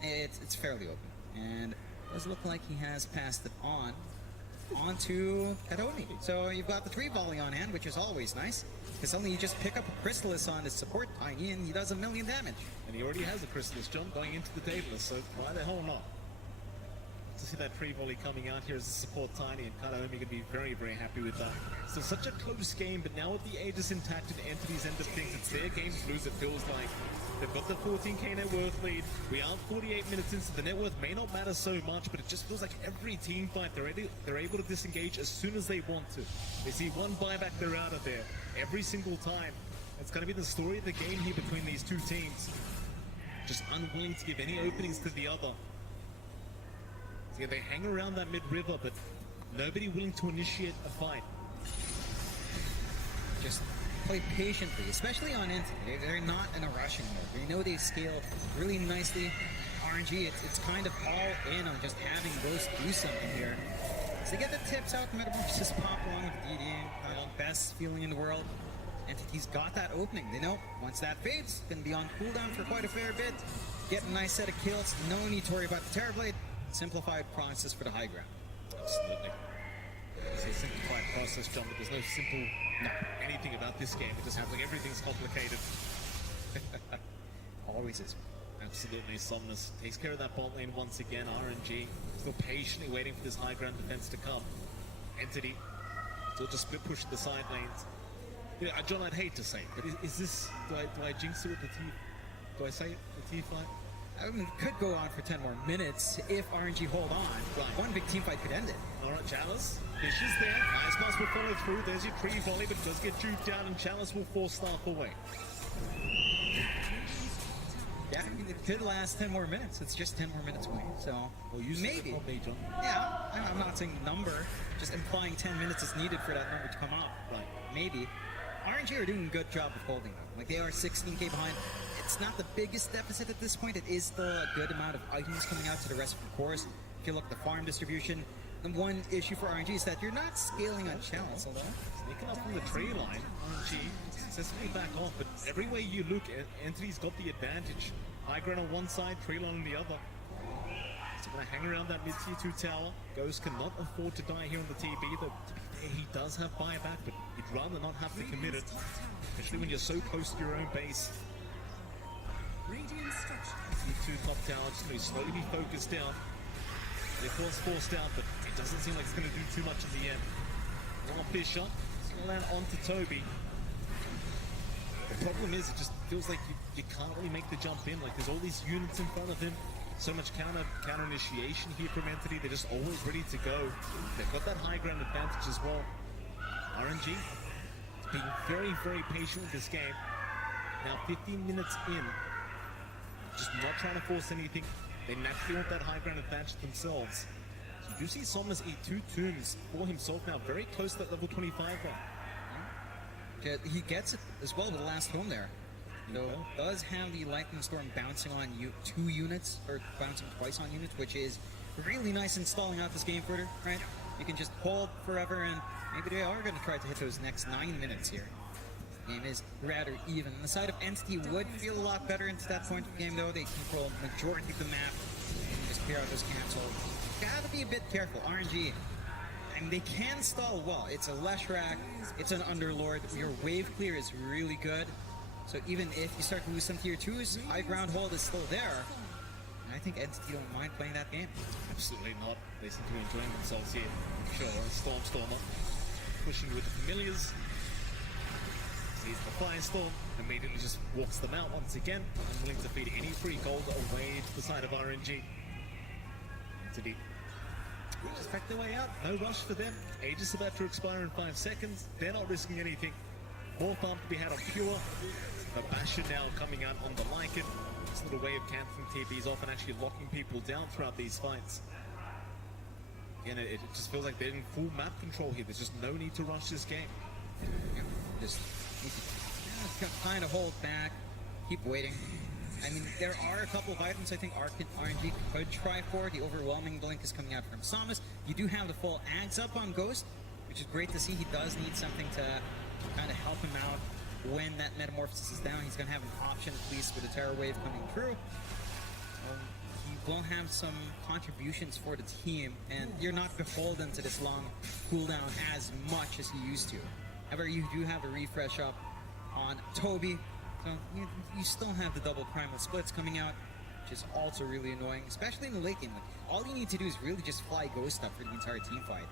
it's fairly open. And it does look like he has passed it on. onto Kadomi. So you've got the 3 volley on hand, which is always nice. Because suddenly you just pick up a Chrysalis on his support Tiny and he does 1,000,000 damage. And he already has a Chrysalis jump going into the Daedalus, so why the hell not? To see that pre-volley coming out here as a support Tiny, and Kadomi going to be very, very happy with that. So such a close game, but now with the Aegis intact and Entity's end of things, it's their game to lose, it feels like. They've got the 14k net worth lead. We are 48 minutes into the net worth, may not matter so much, but it just feels like every team fight, they're able to disengage as soon as they want to. They see one buyback, they're out of there. Every single time. It's going to be the story of the game here between these two teams. Just unwilling to give any openings to the other. So yeah, they hang around that mid-river, but nobody willing to initiate a fight. Just play patiently, especially on Entity. They're not in a rush anymore. They know they scale really nicely. RNG, it's kind of all in on just having Ghost do something here. So they get the tips out, Metamorphosis pop along with DD, best feeling in the world. Entity's got that opening. They know once that fades, gonna be on cooldown for quite a fair bit. Get a nice set of kills. No need to worry about the Terrorblade. Simplified process for the high ground. Absolutely. It's a simplified process, John, but there's no simple anything about this game. It just happens like everything's complicated. Always is. Absolutely. Somnus takes care of that bot lane once again. RNG still patiently waiting for this high ground defense to come. Entity still just split push the side lanes. You know, John, I'd hate to say it, but is this, do I jinx it with the T? Do I say it, the T fight? I mean, it could go on for 10 more minutes if RNG hold on. Right. One big team fight could end it. Alright, Chalice. Fish is there. Ice Blast will follow through. There's your tree volley, but it does get juked down, and Chalice will force Staff away. Yeah, I mean, it could last 10 more minutes. It's just 10 more minutes away. So, well, maybe. John. Yeah, I'm not saying number, just implying 10 minutes is needed for that number to come up. Right. Maybe. RNG are doing a good job of holding them. Like, they are 16k behind. It's not the biggest deficit at this point. It is still a good amount of items coming out to the rest of the course. If you look at the farm distribution, the one issue for RNG is that you're not scaling on Chalice, although. Sneaking up from the tree line, RNG successfully back off, but every way you look, Entity's got the advantage. High ground on one side, tree line on the other. So going to hang around that mid-tier 2 tower. Ghost cannot afford to die here on the TB, though he does have buyback, but he'd rather not have to commit it, especially when you're so close to your own base. T2 top tower just going to slowly be focused down. It was forced out, but it doesn't seem like it's going to do too much in the end. Now Fisher, it's going to land onto Toby. The problem is, it just feels like you can't really make the jump in. Like, there's all these units in front of him. So much counter initiation here from Entity. They're just always ready to go. They've got that high ground advantage as well. RNG is being very, very patient with this game. Now 15 minutes in, just not trying to force anything. They naturally want that high ground advantage themselves. So you do see Somnus eat 2 tombs for himself now, very close to that level 25 one. Yeah, he gets it as well with the last home there. So does have the Lightning Storm bouncing on 2 units, or bouncing twice on units, which is really nice installing out this game further, right? You can just hold forever, and maybe they are going to try to hit those next 9 minutes here. The game is rather even. The side of Entity would feel a lot better into that point of the game, though. They control the majority of the map, and just clear out those cancels. Gotta be a bit careful. RNG, and they can stall well. It's a Leshrac, it's an Underlord. Your wave clear is really good. So even if you start to lose some tier 2s, high ground hold is still there. And I think Entity don't mind playing that game. Absolutely not. They seem to be enjoying themselves here. Sure, Stormer pushing with the familiars. Sees the Firestorm, immediately just walks them out once again. Unwilling to feed any free gold away to the side of RNG. Entity just back their way out. No rush for them. Aegis about to expire in 5 seconds. They're not risking anything. More farm to be had on Pure. The Basher now coming out on the Lycan. This little way of cancelling TBs off and actually locking people down throughout these fights. Again, it just feels like they're in full map control here. There's just no need to rush this game. Just kind of hold back, keep waiting. I mean, there are a couple of items I think RNG could try for. The overwhelming blink is coming out from Samus. You do have the full Ags up on Ghost, which is great to see. He does need something to kind of help him out when that Metamorphosis is down. He's going to have an option at least with a Terror Wave coming through. you will have some contributions for the team, and you're not beholden to this long cooldown as much as you used to. However, you do have a refresh up on Toby, so you still have the double primal splits coming out, which is also really annoying, especially in the late game. Like, all you need to do is really just fly Ghost up for the entire team fight.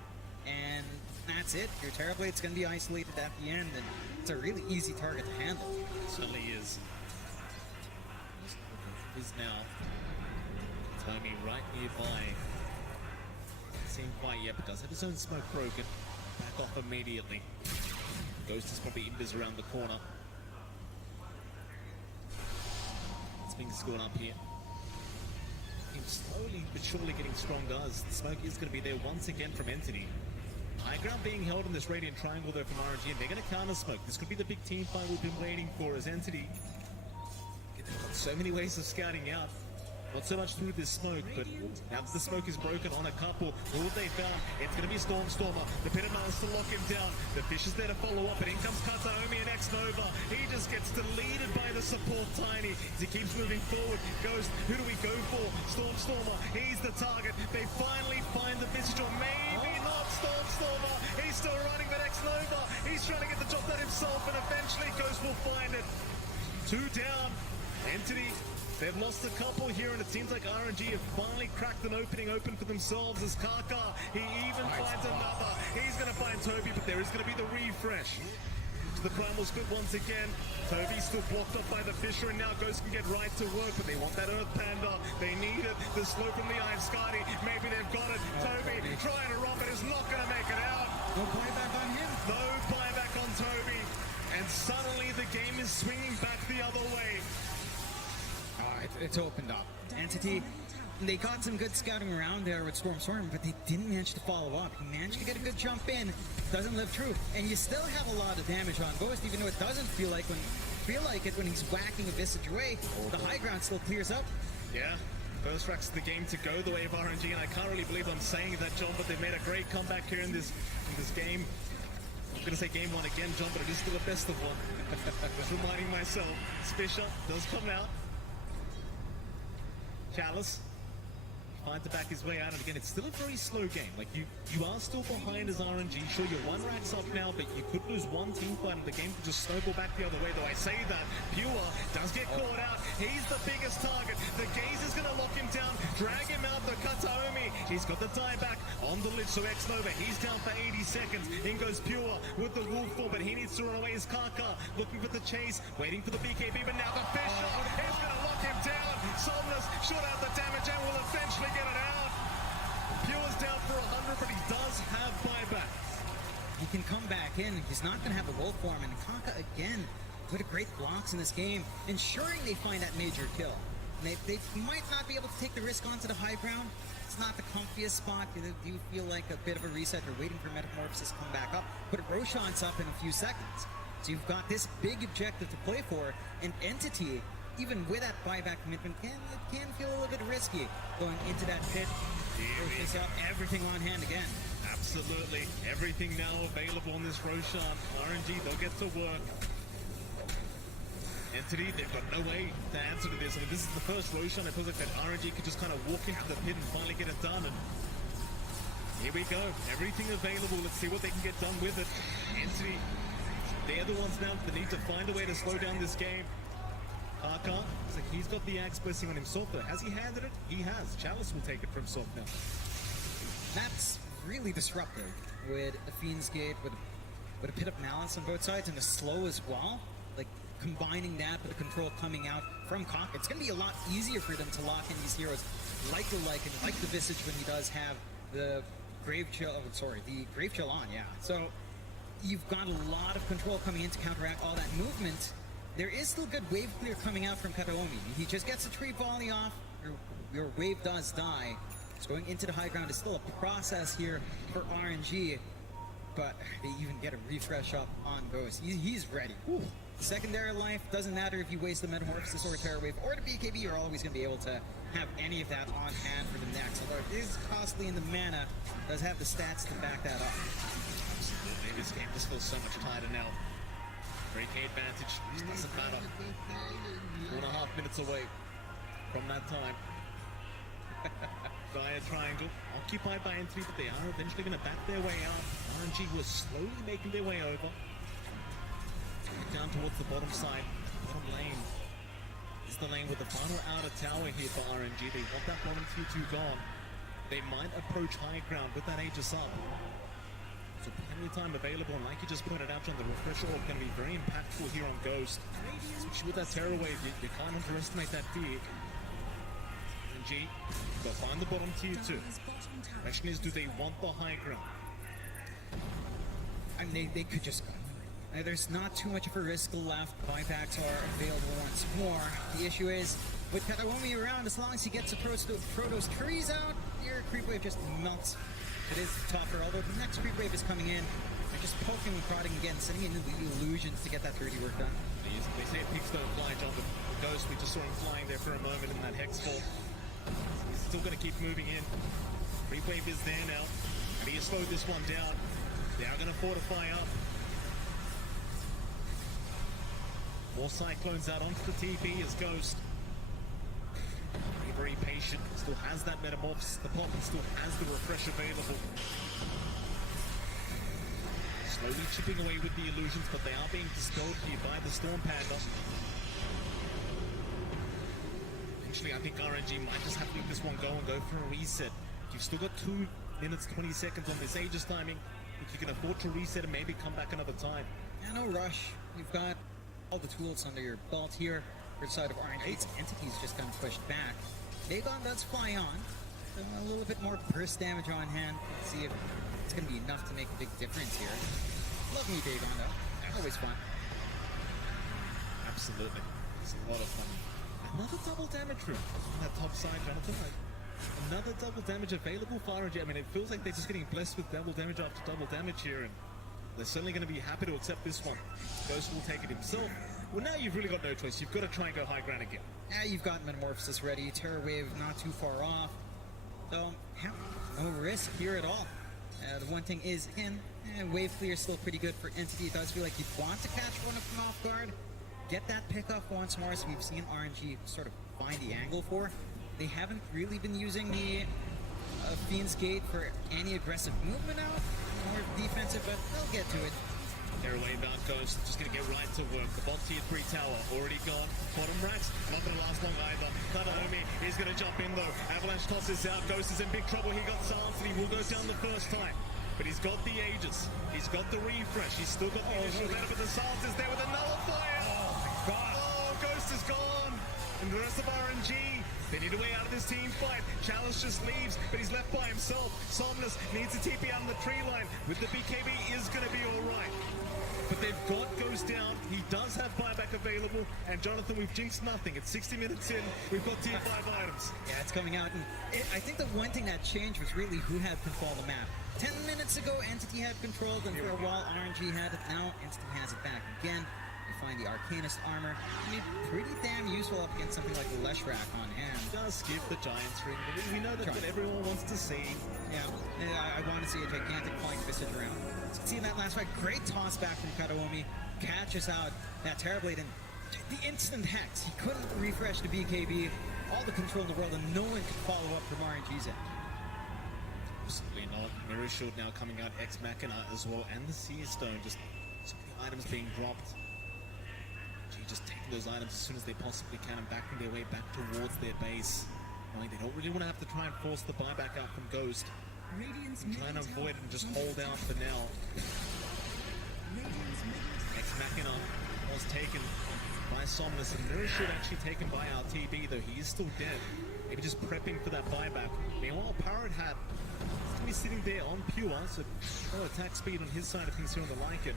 And that's it. Your Terrorblade's going to be isolated at the end, and it's a really easy target to handle. It certainly is. Is now Tommy right nearby. Seen quite yet, but does have his own smoke broken. Back off immediately. Ghost is probably invis around the corner. Things going up here. Team slowly but surely getting stronger as the smoke is going to be there once again from Entity. High ground being held in this Radiant Triangle though from RNG, and they're going to counter smoke. This could be the big team fight we've been waiting for as Entity. They've got so many ways of scouting out. Not so much through this smoke, but now that the smoke is broken on a couple, who have they found? It's going to be Stormstormer. The Pit managed to lock him down. The Fish is there to follow up, and in comes Kataomi and X-Nova. He just gets deleted by the support Tiny as he keeps moving forward. Ghost, who do we go for? Stormstormer, he's the target. They finally find the Visage, or maybe not Stormstormer. He's still running, but X-Nova, he's trying to get the job done himself, and eventually Ghost will find it. 2 down. Entity, they've lost a couple here, and it seems like RNG have finally cracked an opening open for themselves as Kaka, he even finds another. He's going to find Toby, but there is going to be the refresh. To the Primal Split once again. Toby's still blocked up by the Fisher, and now Ghost can get right to work, but they want that Earth Panda. They need it. The slow from the Eye of Skadi. Maybe they've got it. Toby trying to romp it is not going to make it out. No buyback on him. No buyback on Toby. And suddenly the game is swinging back the other way. It's opened up. Entity, they got some good scouting around there with Storm, but they didn't manage to follow up. He managed to get a good jump in, doesn't live true, and you still have a lot of damage on Ghost, even though it doesn't feel like it when he's whacking a Visage away. The high ground still clears up. Yeah, first racks of the game to go the way of RNG, and I can't really believe I'm saying that, John, but they've made a great comeback here in this game. I'm going to say game 1 again, John, but it is still the best of one. Just reminding myself, Spisha does come out. Chalice finds to back his way out, and again, it's still a very slow game. Like, you are still behind as RNG. Sure, you're 1 racks up now, but you could lose one team fight, and the game could just snowball back the other way. Though I say that, Pure does get caught out. He's the biggest target. The Gaze is going to lock him down, drag him out. The Kataomi, he's got the tie back on the lich, so X-Nova, he's down for 80 seconds. In goes Pure with the wolf form, but he needs to run away. His Kaka looking for the chase, waiting for the BKB, but now the Fisher is going to lock him down. Somnus shot out the damage and will eventually get it out. Pure's down for 100, but he does have buyback. He can come back in. He's not going to have a wolf form, and Kaka again with great blocks in this game, ensuring they find that major kill. They might not be able to take the risk onto the high ground. It's not the comfiest spot. You feel like a bit of a reset. You're waiting for Metamorphosis to come back up, but Roshan's up in a few seconds. So you've got this big objective to play for, and Entity, even with that buyback commitment, can feel a little bit risky going into that pit. Roshan's got everything on hand again. Absolutely. Everything now available on this Roshan. RNG, they'll get to work. Entity, they've got no way to answer to this. I mean, this is the first Roshan. It feels like that RNG could just kind of walk into the pit and finally get it done. And here we go. Everything available. Let's see what they can get done with it. Entity, they're the ones now that need to find a way to slow down this game. Haka, looks like he's got the Axe Blessing on himself though. Has he handed it? He has. Chalice will take it for himself now. That's really disruptive with a Fiend's Gate, with a Pit of Malice on both sides, and the slow as well. Like, combining that with the control coming out from Kaka, it's going to be a lot easier for them to lock in these heroes like the Lycan, like the Visage when he does have the Grave Chill, the Grave Chill on, yeah. So, you've got a lot of control coming in to counteract all that movement. There is still good wave clear coming out from Kataomi. He just gets a tree volley off, your wave does die. So going into the high ground is still a process here for RNG, but they even get a refresh up on Ghost. He's ready. Whew. Secondary life, doesn't matter if you waste the Metamorphosis or a Terror Wave or the BKB, you're always going to be able to have any of that on hand for the next. Although it is costly in the mana, does have the stats to back that up. Absolutely, this game just feels so much tighter now. Great advantage, just doesn't matter. 4.5 minutes away from that time. Dire triangle, occupied by Entity, but they are eventually going to back their way out. RNG was slowly making their way over. Down towards the bottom side, bottom lane. Is the lane with the final outer tower here for RNG. They want that bottom tier 2 gone. They might approach high ground with that Aegis up. So plenty of time available, and like you just pointed out, John, the refresh orb going to be very impactful here on Ghost. Especially with that Terror Wave, you can't underestimate that fear. RNG, they'll find the bottom tier 2. Question is, do they want the high ground? I mean, they could just go. There's not too much of a risk left. Buybacks are available once more. The issue is, with Katawomi around, as long as he gets the Protoss trees out, your creep wave just melts. It is tougher, although the next creep wave is coming in. They're just poking and prodding again, sending in the illusions to get that 3D work done. They say pigs don't fly, John, but Ghost, we just saw him flying there for a moment in that Hex Fall. He's still going to keep moving in. Creep wave is there now, and he has slowed this one down. They are going to fortify up. More Cyclones out onto the TP as Ghost. Very patient, still has that Metamorphosis, the pop, and still has the refresh available. Slowly chipping away with the illusions, but they are being dispelled here by the Storm Panda. Eventually, I think RNG might just have to let this one go and go for a reset. You've still got 2 minutes, 20 seconds on this Aegis timing. If you can afford to reset and maybe come back another time. Yeah, no rush. You've got all the tools under your belt here. For the side of RNG, Entity's just kind of pushed back. Dagon does fly on. So a little bit more burst damage on hand. Let's see if it's going to be enough to make a big difference here. Love me Dagon though. Always fun. Absolutely. It's a lot of fun. Another double damage room on that top side, Jonathan. Another double damage available for RNG. I mean, it feels like they're just getting blessed with double damage after double damage here, and they're certainly going to be happy to accept this one. Ghost will take it himself. Well, now you've really got no choice. You've got to try and go high ground again. Yeah, you've got Metamorphosis ready. Terror Wave not too far off. So, yeah, no risk here at all. The one thing is, again, wave clear is still pretty good for Entity. It does feel like you want to catch one of them off guard. Get that pickoff once more, so we've seen RNG sort of find the angle for. They haven't really been using the Fiend's Gate for any aggressive movement out. More defensive, but they'll get to it. Terror Wave out Ghost, just going to get right to work. The bot tier 3 tower already gone. Bottom racks, not going to last long either. Kataomi is going to jump in though. Avalanche tosses out. Ghost is in big trouble. He got silenced and he will go down the first time. But he's got the Aegis. He's got the refresh. He's still got the initial better, but the silence is there with another fire. Oh my god. Oh, Ghost is gone. And the rest of RNG, they need a way out of this team fight. Challenge just leaves, but he's left by himself. Somnus needs a TP out on the tree line. With the BKB is going to be all right. But they've got Ghost down. He does have buyback available. And Jonathan, we've jinxed nothing. It's 60 minutes in. We've got tier 5 items. Yeah, it's coming out. And I think the one thing that changed was really who had control of the map. 10 minutes ago, Entity had control, and for a while, RNG had it. Now, Entity has it back again. You find the Arcanist armor. I mean, pretty damn useful up against something like the Leshrac on hand. Does skip the Giants ring, but we know that's what everyone wants to see. Yeah, I want to see a gigantic flying visage around. See that last fight, great toss back from Kataomi, catches out that Terrorblade, and the instant hex. He couldn't refresh the BKB, all the control in the world, and no one could follow up from RNG's end. Absolutely not. Mirror Shield now coming out, Ex Machina as well, and the Seer Stone, just so many items being dropped. Just taking those items as soon as they possibly can and backing their way back towards their base. Knowing they don't really want to have to try and force the buyback out from Ghost. Trying to avoid it and just hold out for now. Ex Machina was taken by Somnus, and Mirror Shield actually taken by our TB, though he is still dead. Maybe just prepping for that buyback. Meanwhile, Parrot Hat is going to be sitting there on Pure, so no attack speed on his side of things here on the Lycan.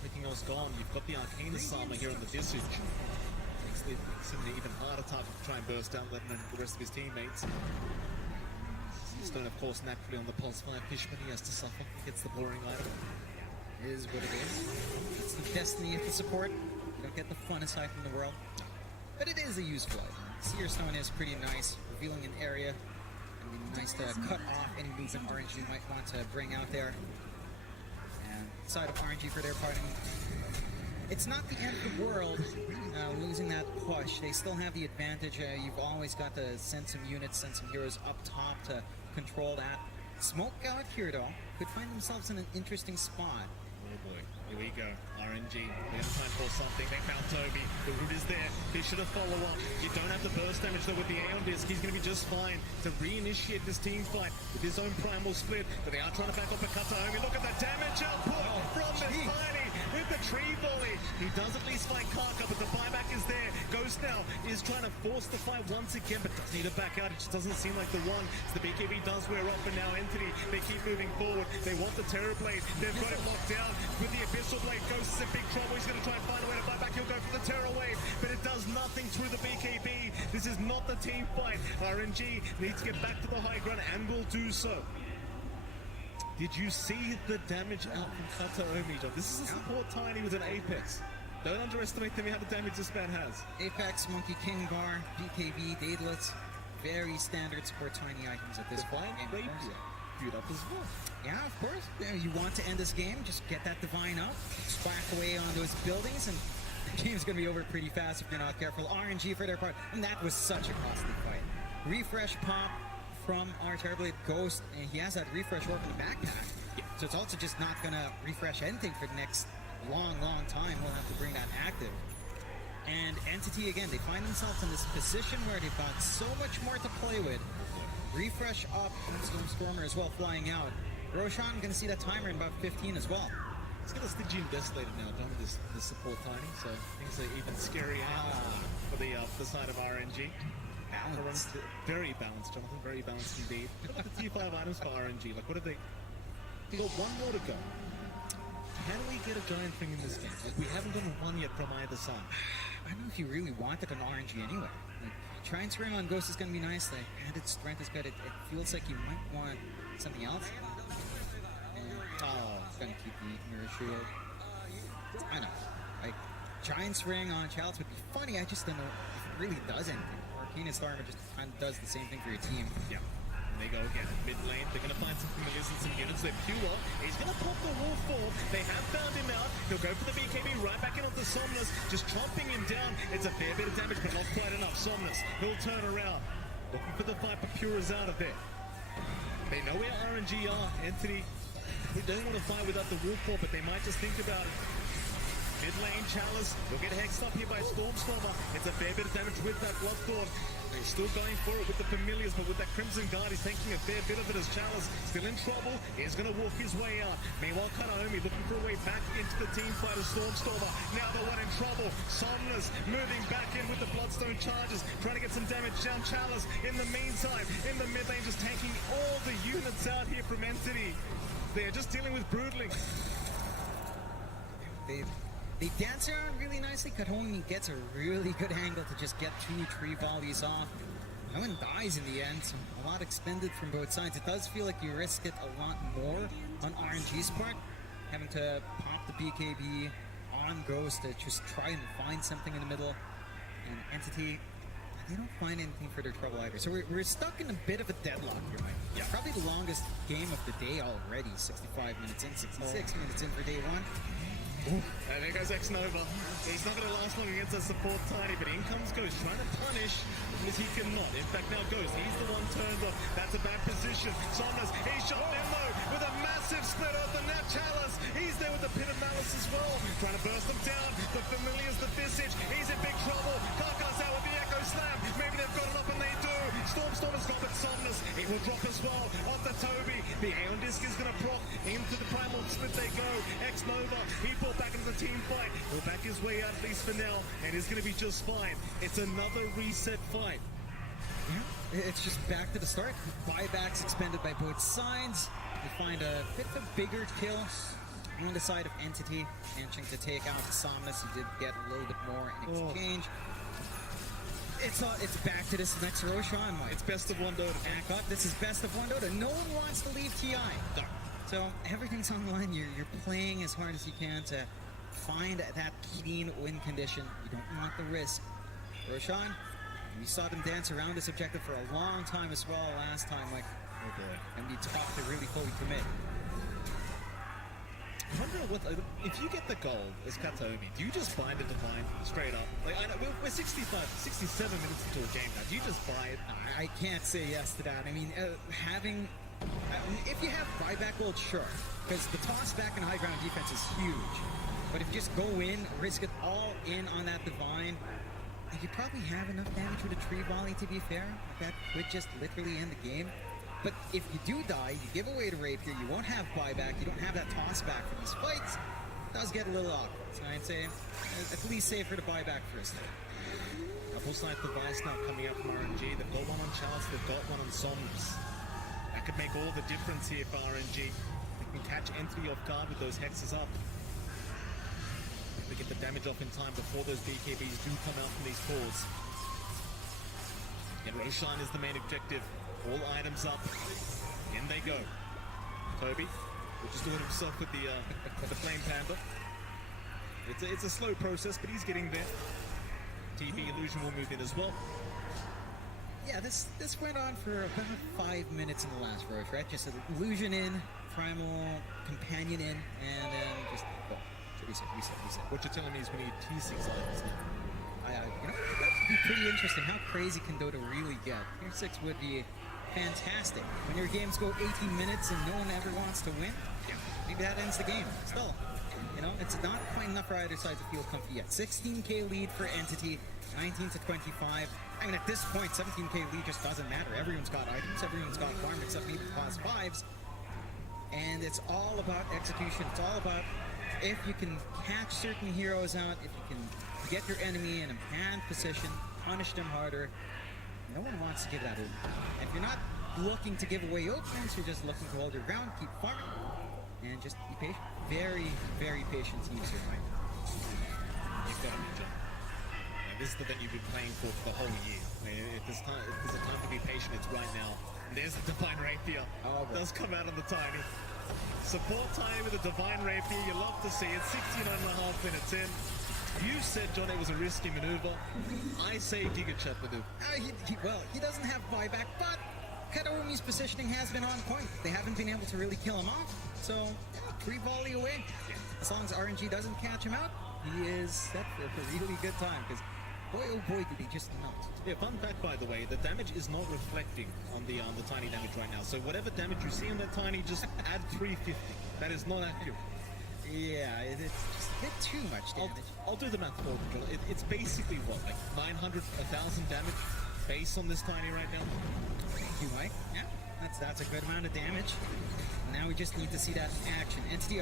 Everything else gone. You've got the Arcanist armor here on the Visage. Makes it an even harder target to try and burst out, letting the rest of his teammates. Stone, of course, naturally on the Pulse 5 Fishman. He has to suffer. He gets the boring item. It is what it is. It's the destiny of the support. You don't get the funnest item in the world. But it is a useful item. Seer Stone is pretty nice, revealing an area. It'd be nice to cut off any movement RNG might want to bring out there. And side of RNG for their part, it's not the end of the world losing that push. They still have the advantage. You've always got to send some units, send some heroes up top to control that. Smoke out here, though, could find themselves in an interesting spot. Oh boy, here we go. RNG, they're gonna try and force something. They found Toby. The root is there. They should have follow up. You don't have the burst damage though with the Aeon Disc. He's gonna be just fine to reinitiate this team fight with his own primal split. But they are trying to back up a Kataomi. Look at the damage output from this Tiny with the tree volley. He does at least find Karka, but the buyback is there. Ghost now is trying to force the fight once again, but does need to back out. It just doesn't seem like the one. So the BKB does wear off, and now Entity, they keep moving forward. They want the Terror Blade. They've got it locked down with the Abyssal Blade. Ghost is in big trouble. He's going to try and find a way to buy back. He'll go for the Terror Wave, but it does nothing through the BKB. This is not the team fight. RNG needs to get back to the high ground and will do so. Did you see the damage out from Kataomi, John? This is a support Tiny with an Apex. Don't underestimate the amount of damage this man has. Apex, Monkey King Bar, BKB, Daedalus, very standard support Tiny items at this point. Rapier queued up as well. Yeah, of course. You want to end this game, just get that Divine up, splack away on those buildings, and the game's going to be over pretty fast if you're not careful. RNG for their part, and that was such a costly fight. Refresh pop from our Terrorblade Ghost, and he has that refresh orb in the backpack. So it's also just not going to refresh anything for the next long time. We'll have to bring that active. And Entity, again, they find themselves in this position where they've got so much more to play with. Refresh up, and Stormer as well flying out. Roshan going to see that timer in about 15 as well. It's got a Stygian Desolated now, John, with this support Tiny, so things are even scarier for the side of RNG. Balanced. Very balanced, Jonathan, very balanced indeed. Look at the T5 items for RNG. Like, what have they... We've got one more to go. Can we get a giant thing in this game? Like, we haven't done one yet from either side. I don't know if you really wanted an RNG anyway. Like, try and swing on Ghost is going to be nice. The added strength is good. It feels like you might want something else. And, it's going to keep the mirror shield. I know. Like, Giant's Ring on Chalice would be funny. I just don't know if it really does anything. Arcana Stormer just kind of does the same thing for your team. Yeah. And they go again. Mid lane, they're going to find some familiars and some units. They're pure. He's going to pop the wall 4. They have found him out. He'll go for the BKB right back in onto Somnus, just chomping him down. It's a fair bit of damage, but not quite enough. Somnus, he'll turn around. Looking for the fight, but Pure is out of there. They know where RNG are. Entity, we don't want to fight without the wall 4, but they might just think about it. Mid lane, Chalice will get hexed up here by Stormstormer. It's a fair bit of damage with that Bloodthorn. He's still going for it with the familiars, but with that Crimson Guard, he's taking a fair bit of it as Chalice still in trouble. He's going to walk his way out. Meanwhile, Kataomi looking for a way back into the team fight as Stormstormer. Now the one in trouble. Somnus moving back in with the Bloodstone charges, trying to get some damage down Chalice. In the meantime, in the mid lane, just tanking all the units out here from Entity. They're just dealing with Broodling. They dance around really nicely. Kataomi gets a really good angle to just get 2 tree volleys off. No one dies in the end. So a lot expended from both sides. It does feel like you risk it a lot more on RNG's part, having to pop the BKB on Ghost to just try and find something in the middle. And Entity, they don't find anything for their trouble either. So we're stuck in a bit of a deadlock here, Mike. Yeah. Probably the longest game of the day already. 65 minutes in, 66 minutes in for day 1. And there goes X-Nova. He's not going to last long against that support Tiny, but in comes Ghost, trying to punish as he cannot. In fact, now Ghost, he's the one turned off. That's a bad position. Somnus, he shot Nemo with a massive split off the Nat Chalice. He's there with the Pit of Malice as well, trying to burst them down. The Familiar's the Visage. He's in big trouble. Karka's out with the Echo Slam. Maybe they've got it up, and they do. Stormstormer's got with Somnus. He will drop as well off the Toby. The Aeon Disc is going to proc into the Primal Split. They go. X-Nova, he brought back into the team fight. He'll back his way out at least for now, and he's going to be just fine. It's another reset fight. Yeah, it's just back to the start. Buybacks expended by both sides. We find a bit of a bigger kill on the side of Entity, managing to take out Somnus. He did get a little bit more in exchange. It's back to this next Roshan, Mike. It's best of 1 Dota. Back up. This is best of 1 Dota. No one wants to leave TI. No. So everything's on the line. You're playing as hard as you can to find that clean win condition. You don't want the risk. Roshan, we saw them dance around this objective for a long time as well last time. Like, and be tough to really fully commit. wonder what if you get the gold as Kataomi, do you just buy the Divine straight up? Like I know we're 67 minutes into a game now. Do you just buy it? I can't say yes to that. I mean, if you have buyback gold, sure, because the toss back and high ground defense is huge. But if you just go in, risk it all in on that Divine, you probably have enough damage with a tree volley. To be fair, that could just literally end the game. But if you do die, you give away the rapier, you won't have buyback, you don't have that toss back for these fights, it does get a little awkward. So I'd say at least safer to buy back first. Double side device now coming out from RNG. They've got one on Chalice, they've got one on Somnus. That could make all the difference here for RNG. They can catch Entity off guard with those hexes up. They get the damage off in time before those BKBs do come out from these cores. And Roshan is the main objective. All items up. In they go. Toby will just do it himself with the Flame Panda. It's a slow process, but he's getting there. TV Illusion will move in as well. Yeah, this went on for about 5 minutes in the last Roche, right? Just an Illusion in, Primal Companion in, and then just reset. What you're telling me is we need T6 items now. You know, that'd be pretty interesting. How crazy can Dota really get? Tier 6 would be fantastic. When your games go 18 minutes and no one ever wants to win, maybe that ends the game. Still, you know, it's not quite enough for either side to feel comfy yet. 16k lead for Entity, 19 to 25. I mean, at this point, 17k lead just doesn't matter. Everyone's got items, everyone's got farm except maybe class 5s. And it's all about execution. It's all about if you can catch certain heroes out, if you can get your enemy in a bad position, punish them harder. No one wants to give that open. And if you're not looking to give away opens, you're just looking to hold your ground, keep farming, and just be patient. Very, very patient teams here, right? You've got to be John. This is the thing you've been playing for the whole year. I mean, if there's a time to be patient, it's right now. And there's the Divine Rapier. Does come out of the Tiny. Support time with the Divine Rapier. You love to see it. 69.5 minutes in. You said, John, it was a risky maneuver. I say Giga Chat maneuver. Well, he doesn't have buyback, but Kataomi's positioning has been on point. They haven't been able to really kill him off. So, free volley away. As long as RNG doesn't catch him out, he is set for a really good time. Because boy, oh boy, did he just not. Yeah, fun fact, by the way, the damage is not reflecting on the Tiny damage right now. So whatever damage you see on that Tiny, just add 350. That is not accurate. Yeah, it's just a bit too much damage. I'll do the math for you. It's basically what, like 900, 1,000 damage base on this Tiny right now? Thank you, Mike. Yeah, that's a good amount of damage. Now we just need to see that in action. Entity,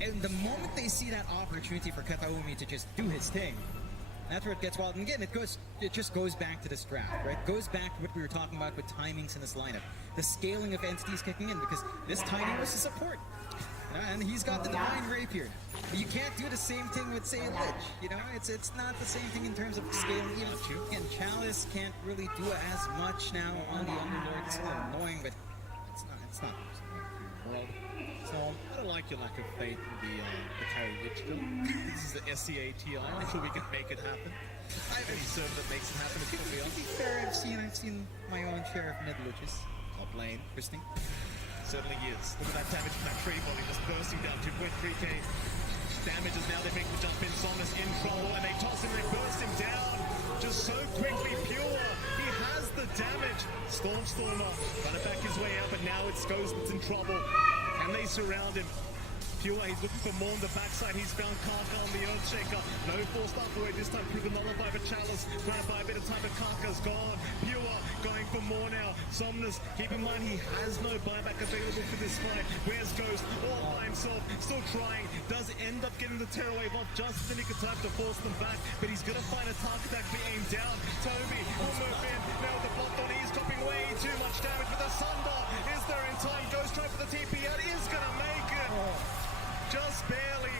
and the moment they see that opportunity for Kataomi to just do his thing, that's where it gets wild. And again, it just goes back to this draft, right? It goes back to what we were talking about with timings in this lineup. The scaling of entities kicking in, because this Tiny was a support. And he's got the Divine Rapier. You can't do the same thing with, say, a Lich. You know, it's not the same thing in terms of scaling. And Chalice can't really do as much now on the Underlord. It's a little annoying, but it's not the world. So I don't like your lack of faith in the carry Lich build. This is the SCATI. I'm sure we can make it happen. Any server that makes it happen is probably to be fair, I've seen my own share of mid Liches. Top lane. Interesting. Certainly is. Look at that damage from that tree body just bursting down 2.3k damage as now they make the jump in. Somnus in trouble and they toss him and they burst him down just so quickly. Pure, he has the damage. Stormstormer trying to back his way out, but now it's Ghost that's in trouble. And they surround him. Pure, he's looking for more on the backside. He's found Karka on the Earthshaker. No forced up away this time. Proven nullified by Chalice. Trying to buy a bit of time, but Karka's gone. Pure going for more now. Somnus, keep in mind he has no buyback available for this fight. Where's Ghost? All by himself. Still trying. Does end up getting the Terror Wave off just in the nick of time to force them back. But he's going to find a target that be aimed down. Toby will move in. Now the bot on. He's dropping way too much damage. But the Sunder is there in time. Ghost trying for the TP out. He is going to make it. Just barely.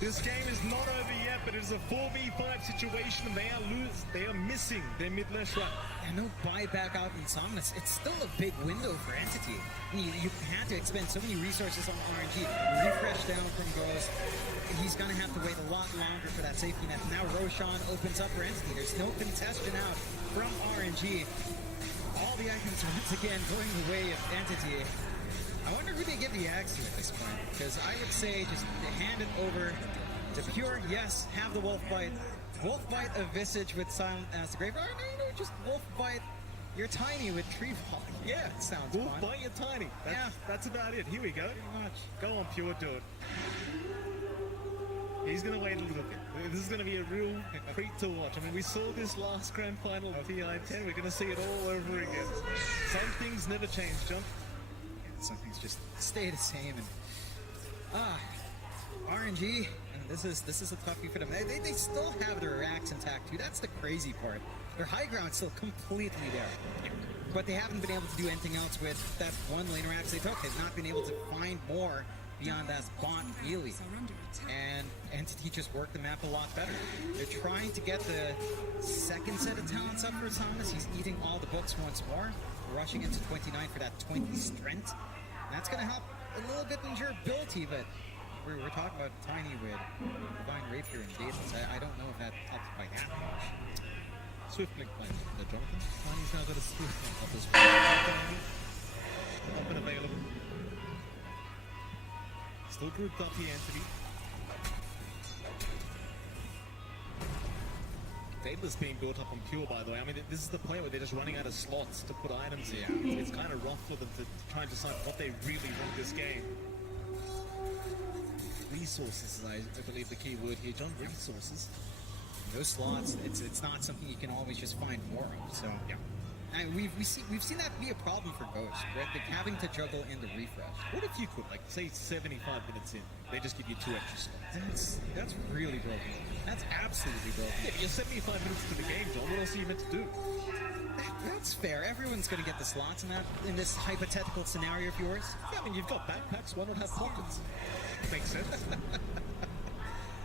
This game is not over yet, but it is a 4v5 situation, and they are missing their mid-lash run. And no buyback out in Somnus. It's still a big window for Entity. I mean, you had to expend so many resources on RNG. Refresh down from Ghost. He's going to have to wait a lot longer for that safety net. Now Roshan opens up for Entity. There's no contestion out from RNG. All the items once again going the way of Entity. I wonder who they give the axe to at this point, because I would say just hand it over to Pure. Yes, have the Wolf Bite. Wolf Bite a Visage with Silent as the Graveyard. No, just Wolf Bite. You're Tiny with Tree Fall. Yeah, it sounds Wolf fun. Bite, you're Tiny. That's about it. Here we go. Pretty much. Go on, Pure, do it. He's going to wait a little bit. This is going to be a real treat to watch. I mean, we saw this last grand final of TI-10. We're going to see it all over again. Some things never change, John. Some things just stay the same. And RNG, and this is a toughie for them. They still have their racks intact too. That's the crazy part. Their high ground's still completely there. But they haven't been able to do anything else with that one lane racks they took. They've not been able to find more beyond that bot melee. And Entity just worked the map a lot better. They're trying to get the second set of talents up for Thomas. He's eating all the books once more, rushing into 29 for that 20 strength. And that's going to help a little bit in durability, but we're talking about Tiny with Divine Rapier and Daedalus. I don't know if that helps by that much. Swift Link play. The Jonathan. Tiny's now got a Swift Link up as well. Up and available. Still grouped up here, Entity. Daedalus being built up on Pure, by the way. I mean, this is the point where they're just running out of slots to put items in. It's kind of rough for them to try and decide what they really want this game. Resources is, I believe, the key word here, John. Resources. Those slots, it's not something you can always just find more of. So yeah, and we've seen that be a problem for Ghost, right? Like having to juggle in the refresh. What if you could, like, say 75 minutes in, they just give you 2 extra slots? That's really broken. That's absolutely broken. Yeah, you're 75 minutes to the game, John. What else are you meant to do? That's fair. Everyone's going to get the slots in this hypothetical scenario of yours. Yeah, I mean, you've got backpacks. Why not have pockets? Makes sense.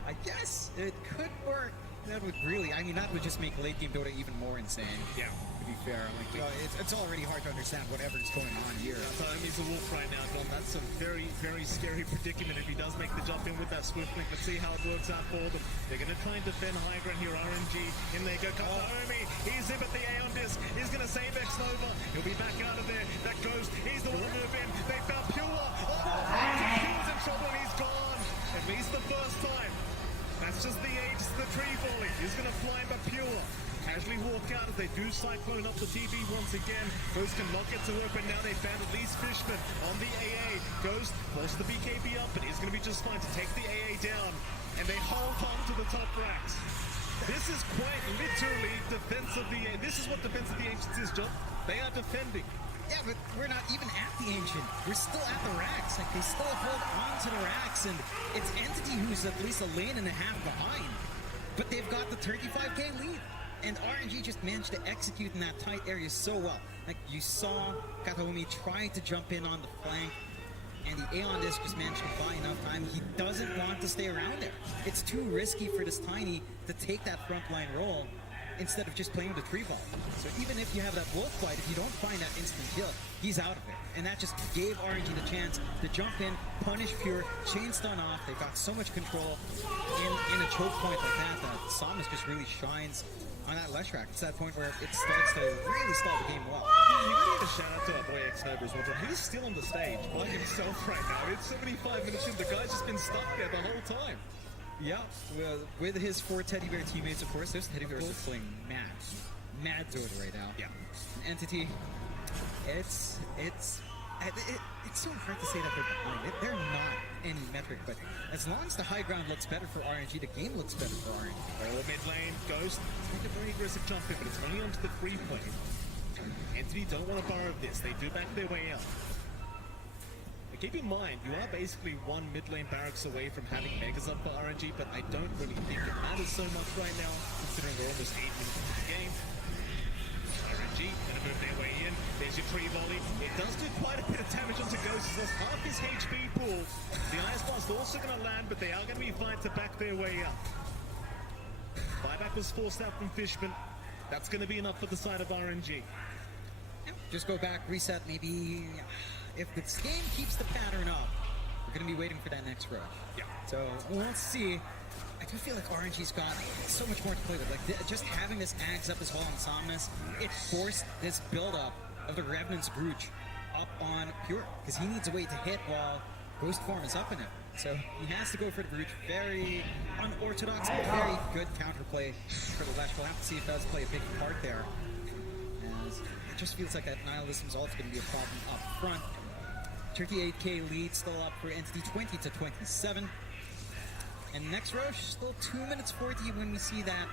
I guess it could work. That would really, I mean, that would just make late game Dota even more insane. Yeah. To be fair, like, it's already hard to understand whatever's going on here. He's a wolf right now, John. That's a very, very scary predicament if he does make the jump in with that Swift Link. Let's see how it works out for them. They're going to try and defend high ground here. RNG, in there go. Kaomi, he's in with the A on disc. He's going to save X-Nova. He'll be back out of there. That Ghost, he's the one to move in. They found Pure. Pure's in trouble and he's gone. At least the first time. That's just the age, it's the tree volley. He's going to fly but Pure. Casually walk out as they do cyclone up the TV once again. Ghost cannot get to work, but now they found at least Fishman on the AA. Ghost forced the BKB up, but he's going to be just fine to take the AA down. And they hold on to the top racks. This is quite literally defense of the A. This is what defense of the Ancients is, John. They are defending. Yeah, but we're not even at the Ancient. We're still at the racks. Like, they still hold on to the racks, and it's Entity who's at least a lane and a half behind. But they've got the 35k lead. And RNG just managed to execute in that tight area so well. Like, you saw Kataomi try to jump in on the flank, and the Aeon Disc just managed to buy enough time. He doesn't want to stay around there. It's too risky for this Tiny to take that frontline role instead of just playing with the tree ball. So even if you have that wolf fight, if you don't find that instant kill, he's out of there. And that just gave RNG the chance to jump in, punish Pure, chain stun off. They've got so much control in a choke point like that Samus just really shines on that Lush rack. It's that point where it starts to really start the game well. You gotta give a shout out to our boy X-Nova as well. He's still on the stage by himself right now. It's 75 minutes in. The guy's just been stuck there the whole time. Yeah, well, with his 4 teddy bear teammates, of course. Those teddy bears are playing mad Dota right now. Yeah. Entity, it's so hard to say that they're behind. They're not any metric, but as long as the high ground looks better for RNG, the game looks better for RNG. All mid lane, Ghost, take a very aggressive jump in, but it's only onto the free play. Entity don't want to borrow this. They do back their way out. But keep in mind, you are basically one mid lane barracks away from having Megas up for RNG, but I don't really think it matters so much right now, considering they're almost 8 minutes into the game. RNG gonna move their way in. There's your tree volley. It does do quite a bit of damage onto Ghost. There's half his HP pool. The Ice Blast also gonna land, but they are gonna be fine to back their way up. Buyback was forced out from Fishman. That's gonna be enough for the side of RNG. Just go back, reset, maybe. If this game keeps the pattern up, we're going to be waiting for that next rush. Yeah. So let's see. I do feel like RNG's got so much more to play with. Like, just having this Axe up as well on Samus, it forced this build-up of the Revenant's Brooch up on Pure, because he needs a way to hit while Ghost Form is up in it. So he has to go for the Brooch. Very unorthodox, but very good counterplay for the Lesh. We'll have to see if it does play a big part there. As it just feels like that Nihilism's also going to be a problem up front. 38k lead still up for Entity, 20-27. And next Roche, still 2 minutes 40 when we see that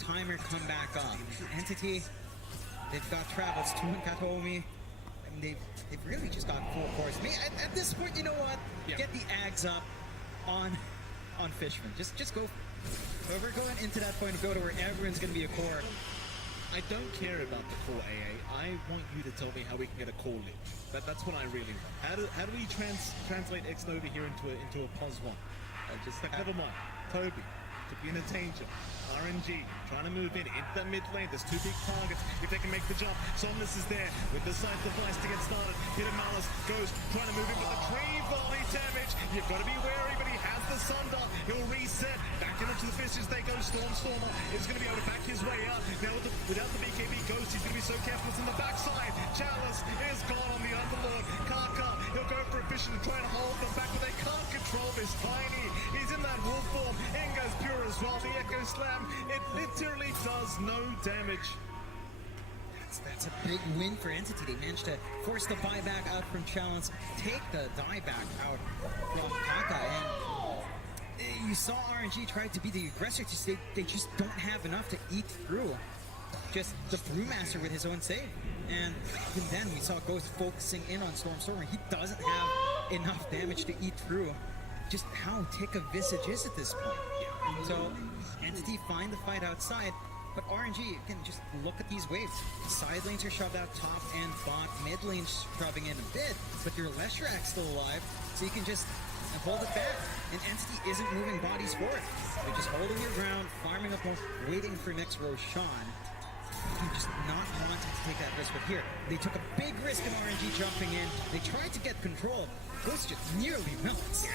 timer come back up. Entity, they've got Travels, 2 and Katomi. I mean, they've really just got full course. I mean, at this point, you know what? Get the Ags up on Fishman. Just go. So we're going into that point of go to where everyone's going to be a core. I don't care about the core AA. I want you to tell me how we can get a core lit. That's what I really want. How do we translate X Nova here into a +1? Just never mind. Toby could be in a danger. RNG trying to move into that mid lane. There's 2 big targets. If they can make the jump, Somnus is there with the side device to get started. Hidden Malice goes trying to move in with the tree volley damage. You've got to be wary, but he has the Sunder. He'll reset back into the fishes. They go. Stormer is going to be able to back his way up. Now without the BKB Ghost, he's going to be so careful. It's in the backside. Chalice is gone on the Underlord. Kaka, he'll go for a fish and try to hold them back, but they can't control this Tiny. He's in that wolf form. In goes Pure as well. The Echo Slam, it literally does no damage. That's a big win for Entity. They managed to force the buyback out from Challenge, take the dieback out from Kaka, and you saw RNG try to be the aggressor. They just don't have enough to eat through. Just the Brewmaster with his own save. And even then, we saw Ghost focusing in on Stormer. He doesn't have enough damage to eat through. Just how thick a Visage is at this point. So, Entity find the fight outside, but RNG, again, just look at these waves. Side lanes are shoved out top and bot, mid lane's shoving in a bit, but your Leshrack's still alive, so you can just hold it back. And Entity isn't moving bodies forward. They're just holding your ground, farming up, waiting for next Roshan. You just not wanting to take that risk, but here, they took a big risk in RNG jumping in. They tried to get control. Ghost just nearly melts.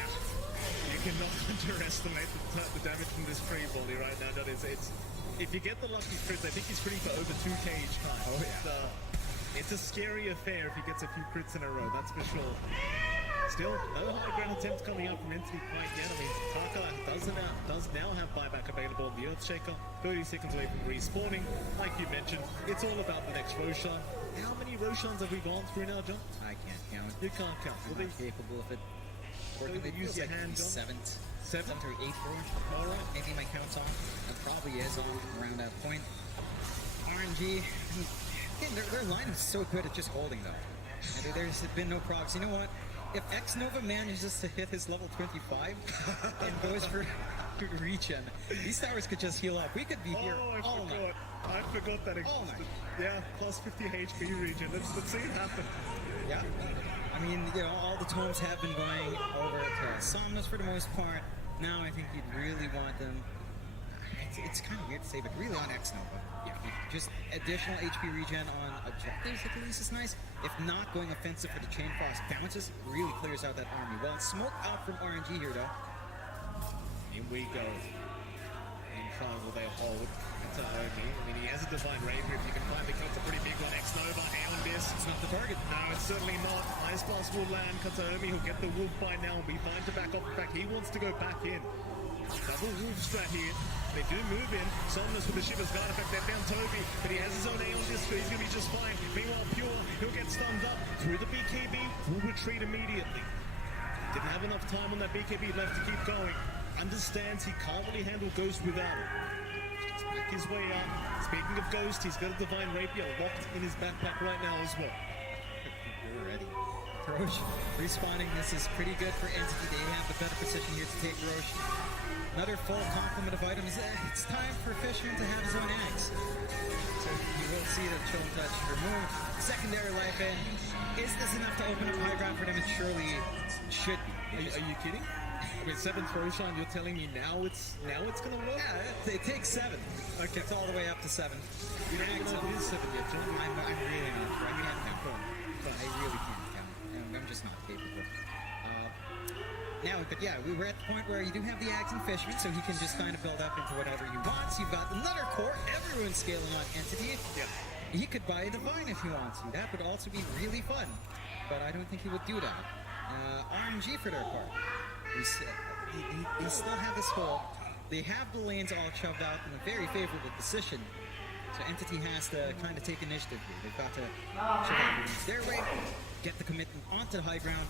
You cannot underestimate the damage from this tree volley right now. That is, if you get the lucky crits, I think he's pretty for over 2k each time. Oh yeah. It's a scary affair if he gets a few crits in a row, that's for sure. Still, no high ground attempts coming up from Entity quite yet. I mean, Taka does now have buyback available on the Earthshaker. 30 seconds away from respawning. Like you mentioned, it's all about the next Roshan. How many Roshans have we gone through now, John? I can't count. You can't count. I'm not capable of it. They use your hand, John? Seventh or eighth Rosh. Alright, maybe my count's off. It probably is on around that point. RNG, again, their line is so good at just holding though. And there's been no procs. You know what? If X Nova manages to hit his level 25 and goes for regen, these towers could just heal up. We could be here all night. I forgot that existed. Yeah, plus 50 HP regen. Let's see it happen. Yeah. I mean, you know, all the tomes have been going over to Somnus for the most part. Now I think you'd really want them. It's kind of weird to say, but really on X Nova. Yeah, just additional HP regen on objectives at least is nice. If not, going offensive for the Chain Frost bounces really clears out that army. Well, smoke out from RNG here though. In we go. In triangle they hold. Kataomi. I mean, he has a Divine Rapier. If you can find the kill, it's a pretty big one. X Nova, Aeon Biss. It's not the target. No, it's certainly not. Ice Blast will land. Kataomi, he'll get the Wolf by now and be fine to back off. In fact, he wants to go back in. Double Wolf strat here. They do move in. Somnus with the Shiver's Guard effect. They found Toby, but he has his own Aeon Biss, so he's going to be just fine. Meanwhile, Pure, he'll get stunned up through the BKB. Will retreat immediately. Didn't have enough time on that BKB left to keep going. Understands he can't really handle Ghost without it. Just back his way up. Speaking of Ghost, he's got a Divine Rapier locked in his backpack right now as well. We're ready. Roche respawning. This is pretty good for Entity. They have the better position here to take Roche. Another full complement of items. It's time for Fishman to have his own axe. So you will see the Chill Touch removed. Secondary life in. Is this enough to open up high ground for them? It surely should be. Are you kidding? With 7th Roshan, you're telling me now it's gonna work? Yeah, it takes 7. Okay, it's all the way up to 7. You don't even know if it is 7 yet, John. I'm really not sure. I can't count. I really can't count. I'm just not capable. Now, but yeah, we were at the point where you do have the Axe and Fishman, so he can just kind of build up into whatever he wants. You've got another core. Everyone's scaling on Entity. Yeah. He could buy a Divine if he wants to. That would also be really fun. but I don't think he would do that. RNG for their part. They still have this hole. They have the lanes all shoved out in a very favorable position. So Entity has to kind of take initiative here. They've got to shove out the lanes their way, get the commitment onto the high ground,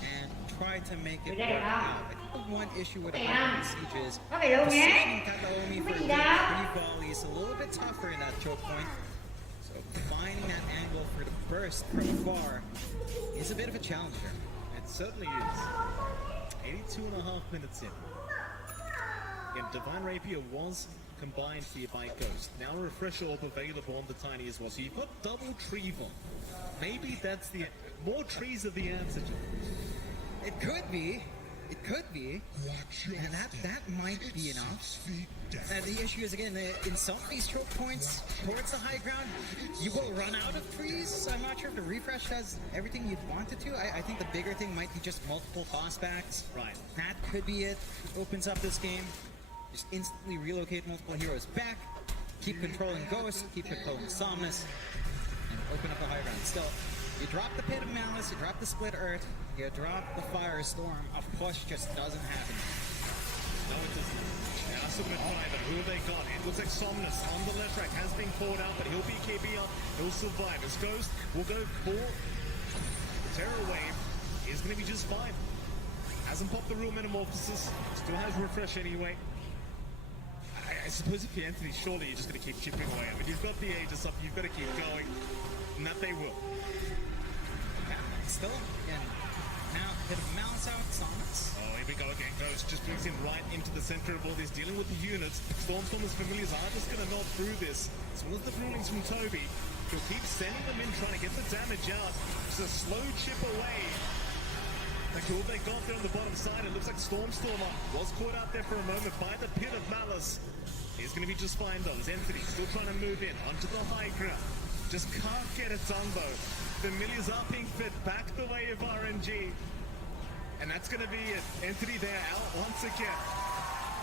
and try to make it work out. I think the one issue with a high ground siege is positioning Kataomi for the volleys a little bit tougher in that choke point. So finding that angle for the burst from far is a bit of a challenge here. It certainly is. 82.5 minutes in. Again, Divine Rapier was combined here by Ghost. Now a Refresh Orb available on the Tiny as well. So you've got double Treevon. Maybe that's the... More trees are the answer. It could be. It could be. And that might be enough. The issue is, again, in some of these choke points towards the high ground, you will run out of trees. I'm not sure if the refresh does everything you'd want it to. I think the bigger thing might be just multiple tossbacks. Right. That could be it. Opens up this game. Just instantly relocate multiple heroes back. Keep controlling Ghost. Keep controlling Somnus. And open up the high ground. Still, you drop the Pit of Malice. You drop the Split Earth. You drop the Firestorm. A push just doesn't happen. No, it doesn't. Now Submit 5, and who have they got? It looks like Somnus on the left track has been caught out, but he'll BKB up. He'll survive. His Ghost will go for the Terror Wave. Is going to be just fine. Hasn't popped the real Metamorphosis. Still has Refresh anyway. I suppose if you're Entity, surely you're just going to keep chipping away. I mean, you've got the Aegis up, you've got to keep going. And that they will. Still, again, now Pit of Malice out, Somnus. Oh, here we go again. Ghost just brings him right into the center of all this, dealing with the units. Stormstorm's familiars are just going to knock through this. As well as the rulings from Toby. He'll keep sending them in, trying to get the damage out. Just a slow chip away. Like who they got there on the bottom side, it looks like Stormstormer was caught out there for a moment by the Pit of Malice. He's going to be just fine though. His Entity still trying to move in onto the high ground. Just can't get it done though. Familiars are being fed back the way of RNG. And that's going to be it. Entity there out once again.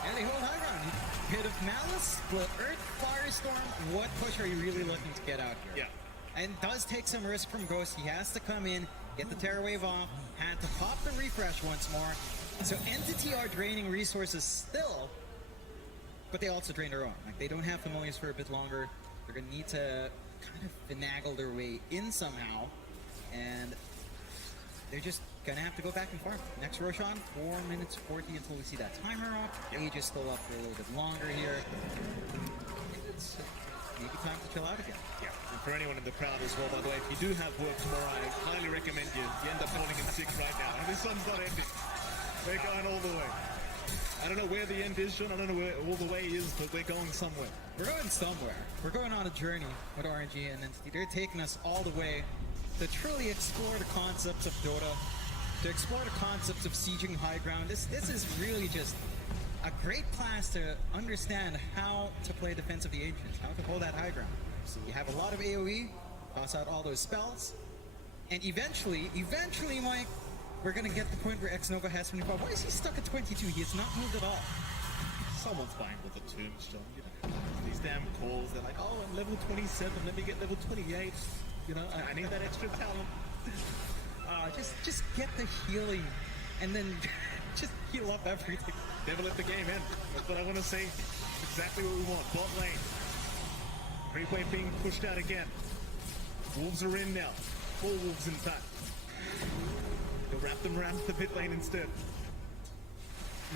And they hold high ground. Pit of Malice, Split Earth, Firestorm. What push are you really looking to get out here? Yeah. And does take some risk from Ghost. He has to come in, get the Terror Wave off, had to pop the refresh once more. So Entity are draining resources still, but they also drain their own. Like, they don't have Familiars for a bit longer. They're going to need to kind of finagle their way in somehow, and they're just going to have to go back and farm. Next Roshan, 4 minutes 40 until we see that timer up. Age is still up for a little bit longer here. It's maybe time to chill out again. Yeah, and for anyone in the crowd as well, by the way, if you do have work tomorrow, I highly recommend you end up falling in sick right now. And this one's not ending. They're going all the way. I don't know where the end is, Sean. I don't know where all the way is, but we're going somewhere. We're going somewhere. We're going on a journey with RNG and Entity. They're taking us all the way to truly explore the concepts of Dota, to explore the concepts of sieging high ground. This is really just a great class to understand how to play Defense of the Ancients, how to hold that high ground. So you have a lot of AoE, toss out all those spells, and eventually, Mike, we're gonna get the point where X Nova has 25. Why is he stuck at 22? He has not moved at all. Someone's buying with the tombstone, you know. These damn calls, they're like, oh, I'm level 27, let me get level 28. You know, I need that extra talent. Just get the healing, and then just heal up everything. Never let the game end. That's what I want to say. Exactly what we want. Bot lane. Creep wave being pushed out again. Wolves are in now. 4 wolves in fact. They'll wrap them around the mid lane instead.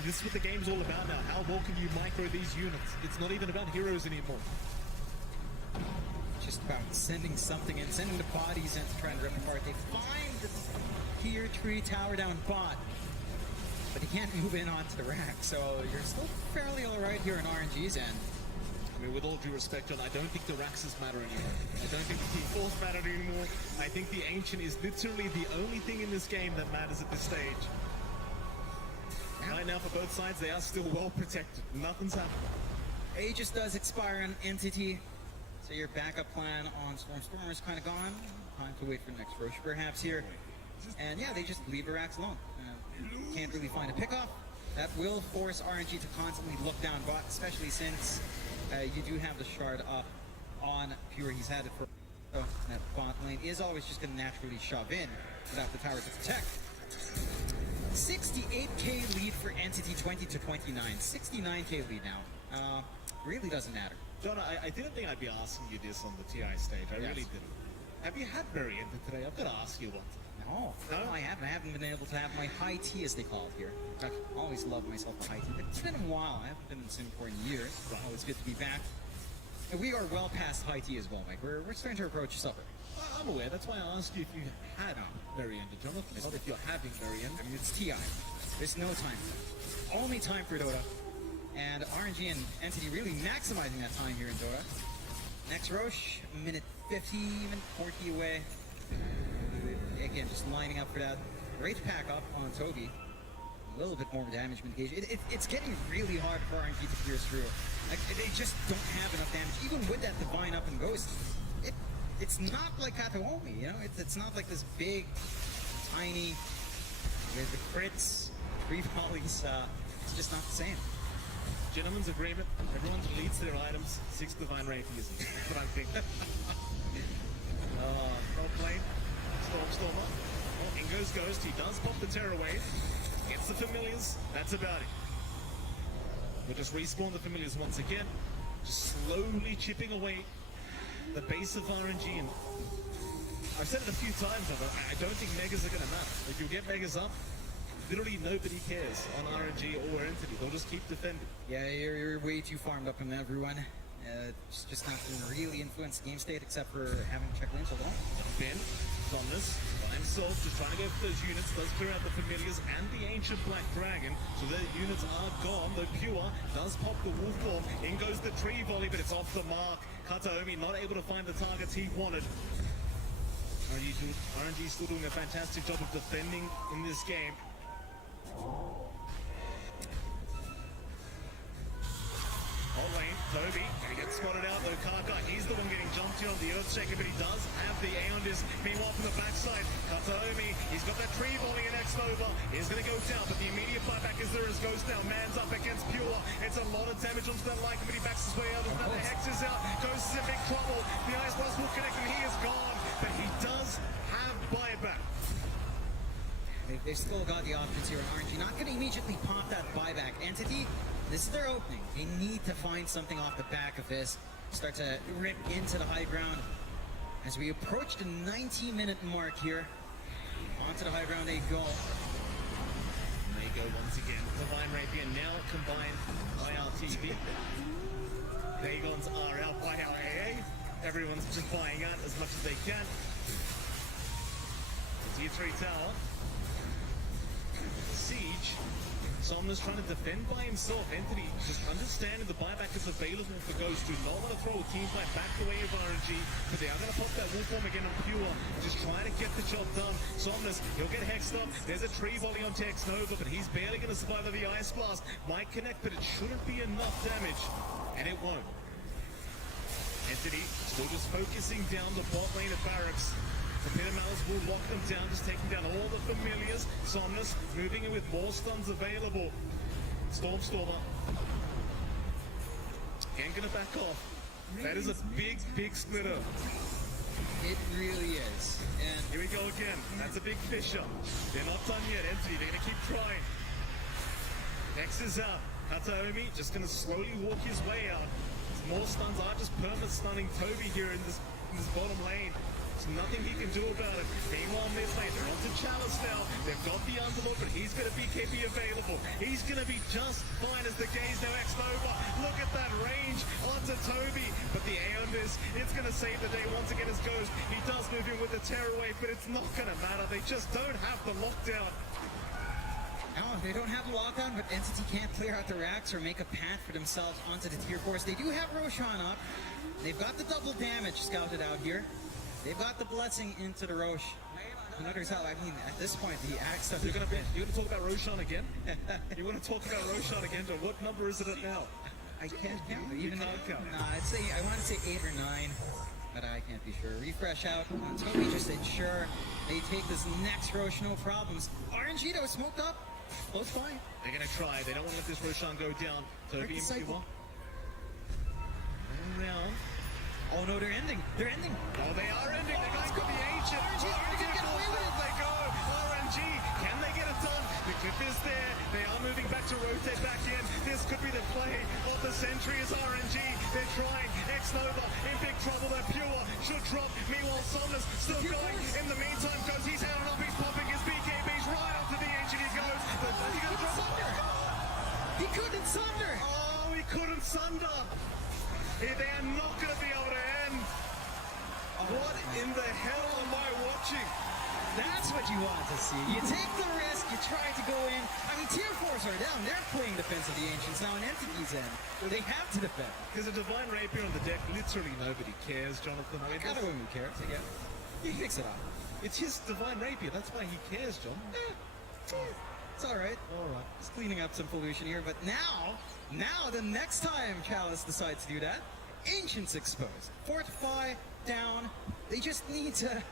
This is what the game's all about now. How well can you micro these units? It's not even about heroes anymore. Just about sending something in, sending the bodies in to try and rip apart. They find the tier tree tower down bot, but he can't move in onto the rack, so you're still fairly alright here in RNG's end. I mean, with all due respect, John, I don't think the Raxes matter anymore. I don't think the T4s matter anymore. I think the Ancient is literally the only thing in this game that matters at this stage. Right now, for both sides, they are still well protected. Nothing's happening. Aegis does expire on Entity, so your backup plan on Stormstormer is kind of gone. Time to wait for the next Roche perhaps here. And yeah, they just leave Arax alone. Can't really find a pickoff. That will force RNG to constantly look down bot, especially since you do have the shard up on Pure. He's had it for that bot lane is always just going to naturally shove in. without the tower to protect. 68k lead for Entity, 20 to 29. 69k lead now. Really doesn't matter. Dota, I didn't think I'd be asking you this on the TI stage. I really didn't. Have you had Very Ender today? I've got to ask you one. No, I haven't. I haven't been able to have my high tea, as they call it here. I've always loved myself a high tea, but it's been a while. I haven't been in Singapore in years. But always good to be back. And we are well past high tea as well, Mike. We're starting to approach supper. I'm aware. That's why I asked you if you had Very Ender, Jonathan. It's not if you're having Very Ender. I mean, it's TI. There's no time for it. Only time for Dota. And RNG and Entity really maximizing that time here in Dota. Next Roche, minute 50, even 40 away. Again, just lining up for that. Rage pack up on Toby. A little bit more damage mitigation. It's getting really hard for RNG to pierce through. Like, they just don't have enough damage. Even with that Divine Up and Ghost, it's not like Kataomi, you know? It's not like this big, tiny, with the crits, 3 volleys. It's just not the same. Gentlemen's agreement. Everyone deletes their items. 6 Divine Rapiers. That's what I'm thinking. Top lane. Stormer. Oh, in goes Ghost. He does pop the Terror Wave. Gets the Familiars. That's about it. We'll just respawn the Familiars once again. Just slowly chipping away the base of RNG. And I've said it a few times, but I don't think Megas are going to matter. If you get Megas up, literally nobody cares on RNG or Entity. They'll just keep defending. Yeah, you're way too farmed up on everyone. It's just not going to really influence the game state except for having check lanes alone. Ben, Thomas, by himself, just trying to go for those units. Does clear out the Familiars and the Ancient Black Dragon. So their units are gone. Though Pure does pop the Wolf Form. In goes the Tree Volley, but it's off the mark. Kataomi not able to find the targets he wanted. RNG still doing a fantastic job of defending in this game. Hot lane, Toby, he gets spotted out though. Kaka, he's the one getting jumped in on the Earthshaker, but he does have the Aeondis. Meanwhile, from the backside, Kataomi, he's got that tree volley in X-Nova. He's going to go down, but the immediate buyback is there as Ghost now. Man's up against Pure. It's a lot of damage onto that Lycan, but he backs his way out. Now the Hex is out. Ghost is in big trouble. The Ice Blast will connect, and he is gone. But he does have buyback. They've still got the options here. RNG not going to immediately pop that buyback. Entity, this is their opening. They need to find something off the back of this. Start to rip into the high ground. As we approach the 90-minute mark here. Onto the high ground they go. And they go once again. Divine Rapier now combined by our TV. Dagons are out by our AA. Everyone's just buying out as much as they can. Tier 3 tower. Siege. Somna's trying to defend by himself. Entity just understanding the buyback is available for Ghost. Do not want to throw a team fight back the way of RNG, but they are going to pop that Wolf Form again on Pure. Just trying to get the job done. Somnus, he'll get hexed up. There's a tree volley on Tex Nova, but he's barely going to survive the Ice Blast. Might connect, but it shouldn't be enough damage. And it won't. Entity still just focusing down the bot lane of Barracks. The Pitamal's will lock them down, just taking down all the Familiars. Somnus moving in with more stuns available. Stormer. Again gonna back off. That is a big, big splitter. It really is. And here we go again. That's a big fish up. They're not done yet, Entity. They're gonna keep trying. X is out. Kataomi just gonna slowly walk his way out. More stuns are just perma-stunning Toby here in this bottom lane. There's nothing he can do about it. Meanwhile, mid lane, they're onto Chalice now. They've got the Underlord, but he's got a BKB available. He's going to be just fine as the gaze now X-Nova. Look at that range onto Toby. But the Aeondis, it's going to save the day once again as Ghost. He does move in with the Terror Wave, but it's not going to matter. They just don't have the lockdown. No, they don't have the lockdown, but Entity can't clear out the racks or make a path for themselves onto the tier 4s. They do have Roshan up. They've got the double damage scouted out here. They've got the blessing into the Roche. Another help. I mean, at this point, the axe stuff. You're gonna talk about Roshan again? You want to talk about Roshan again? John? What number is it at now? I can't count. Even can't count. Nah, I want to say 8 or 9, but I can't be sure. Refresh out on Toby, just ensure they take this next Roche, no problems. RNG though, smoked up. Close fine. They're gonna try. They don't want to let this Roshan go down. Toby and Pure. Around. Oh no, they're ending. They're ending. Oh, they are ending. They're going for the ancient. RNG, they're gonna get away with it. They go. RNG. Can they get it done? The clip is there. They are moving back to rotate back in. This could be the play of the century as RNG. They're trying. X-Nova in big trouble. They're pure. Should drop. Meanwhile, Somnus still going. In the meantime, goes. He's handing up. He's popping his BKBs right onto the ancient. He goes. But he got to drop. He couldn't sunder. Oh, he couldn't sunder. They are not going to be able to end. What in the hell am I watching? That's what you want to see. You take the risk, you try to go in. I mean, tier 4s are down. They're playing defense of the Ancients now, an Entity's end. So they have to defend. There's a Divine Rapier on the deck. Literally nobody cares, Jonathan. Kind of who cares, yeah. He picks it up. It's his Divine Rapier. That's why he cares, John. It's alright. Alright. Just cleaning up some pollution here. But now, the next time Chalice decides to do that, Ancients exposed. Fortify down. They just need to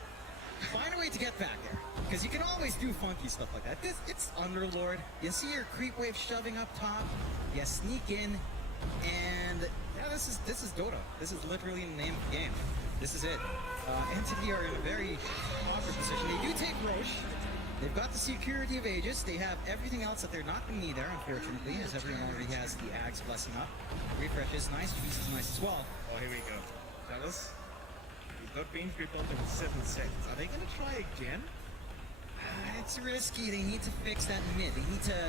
find a way to get back there. Because you can always do funky stuff like that. It's Underlord. You see your creep wave shoving up top. You sneak in. And yeah, this is Dota. This is literally the name of the game. This is it. Entity are in a very awkward position. They do take Roche. They've got the security of Aegis. They have everything else that they're not going to need there, unfortunately, as everyone already has the Ags blessing up. Refresh is nice. Juice is nice as well. Oh, here we go. Chalice. He's got Beam Creep on in 7 seconds. Are they going to try again? It's risky. They need to fix that mid. They need to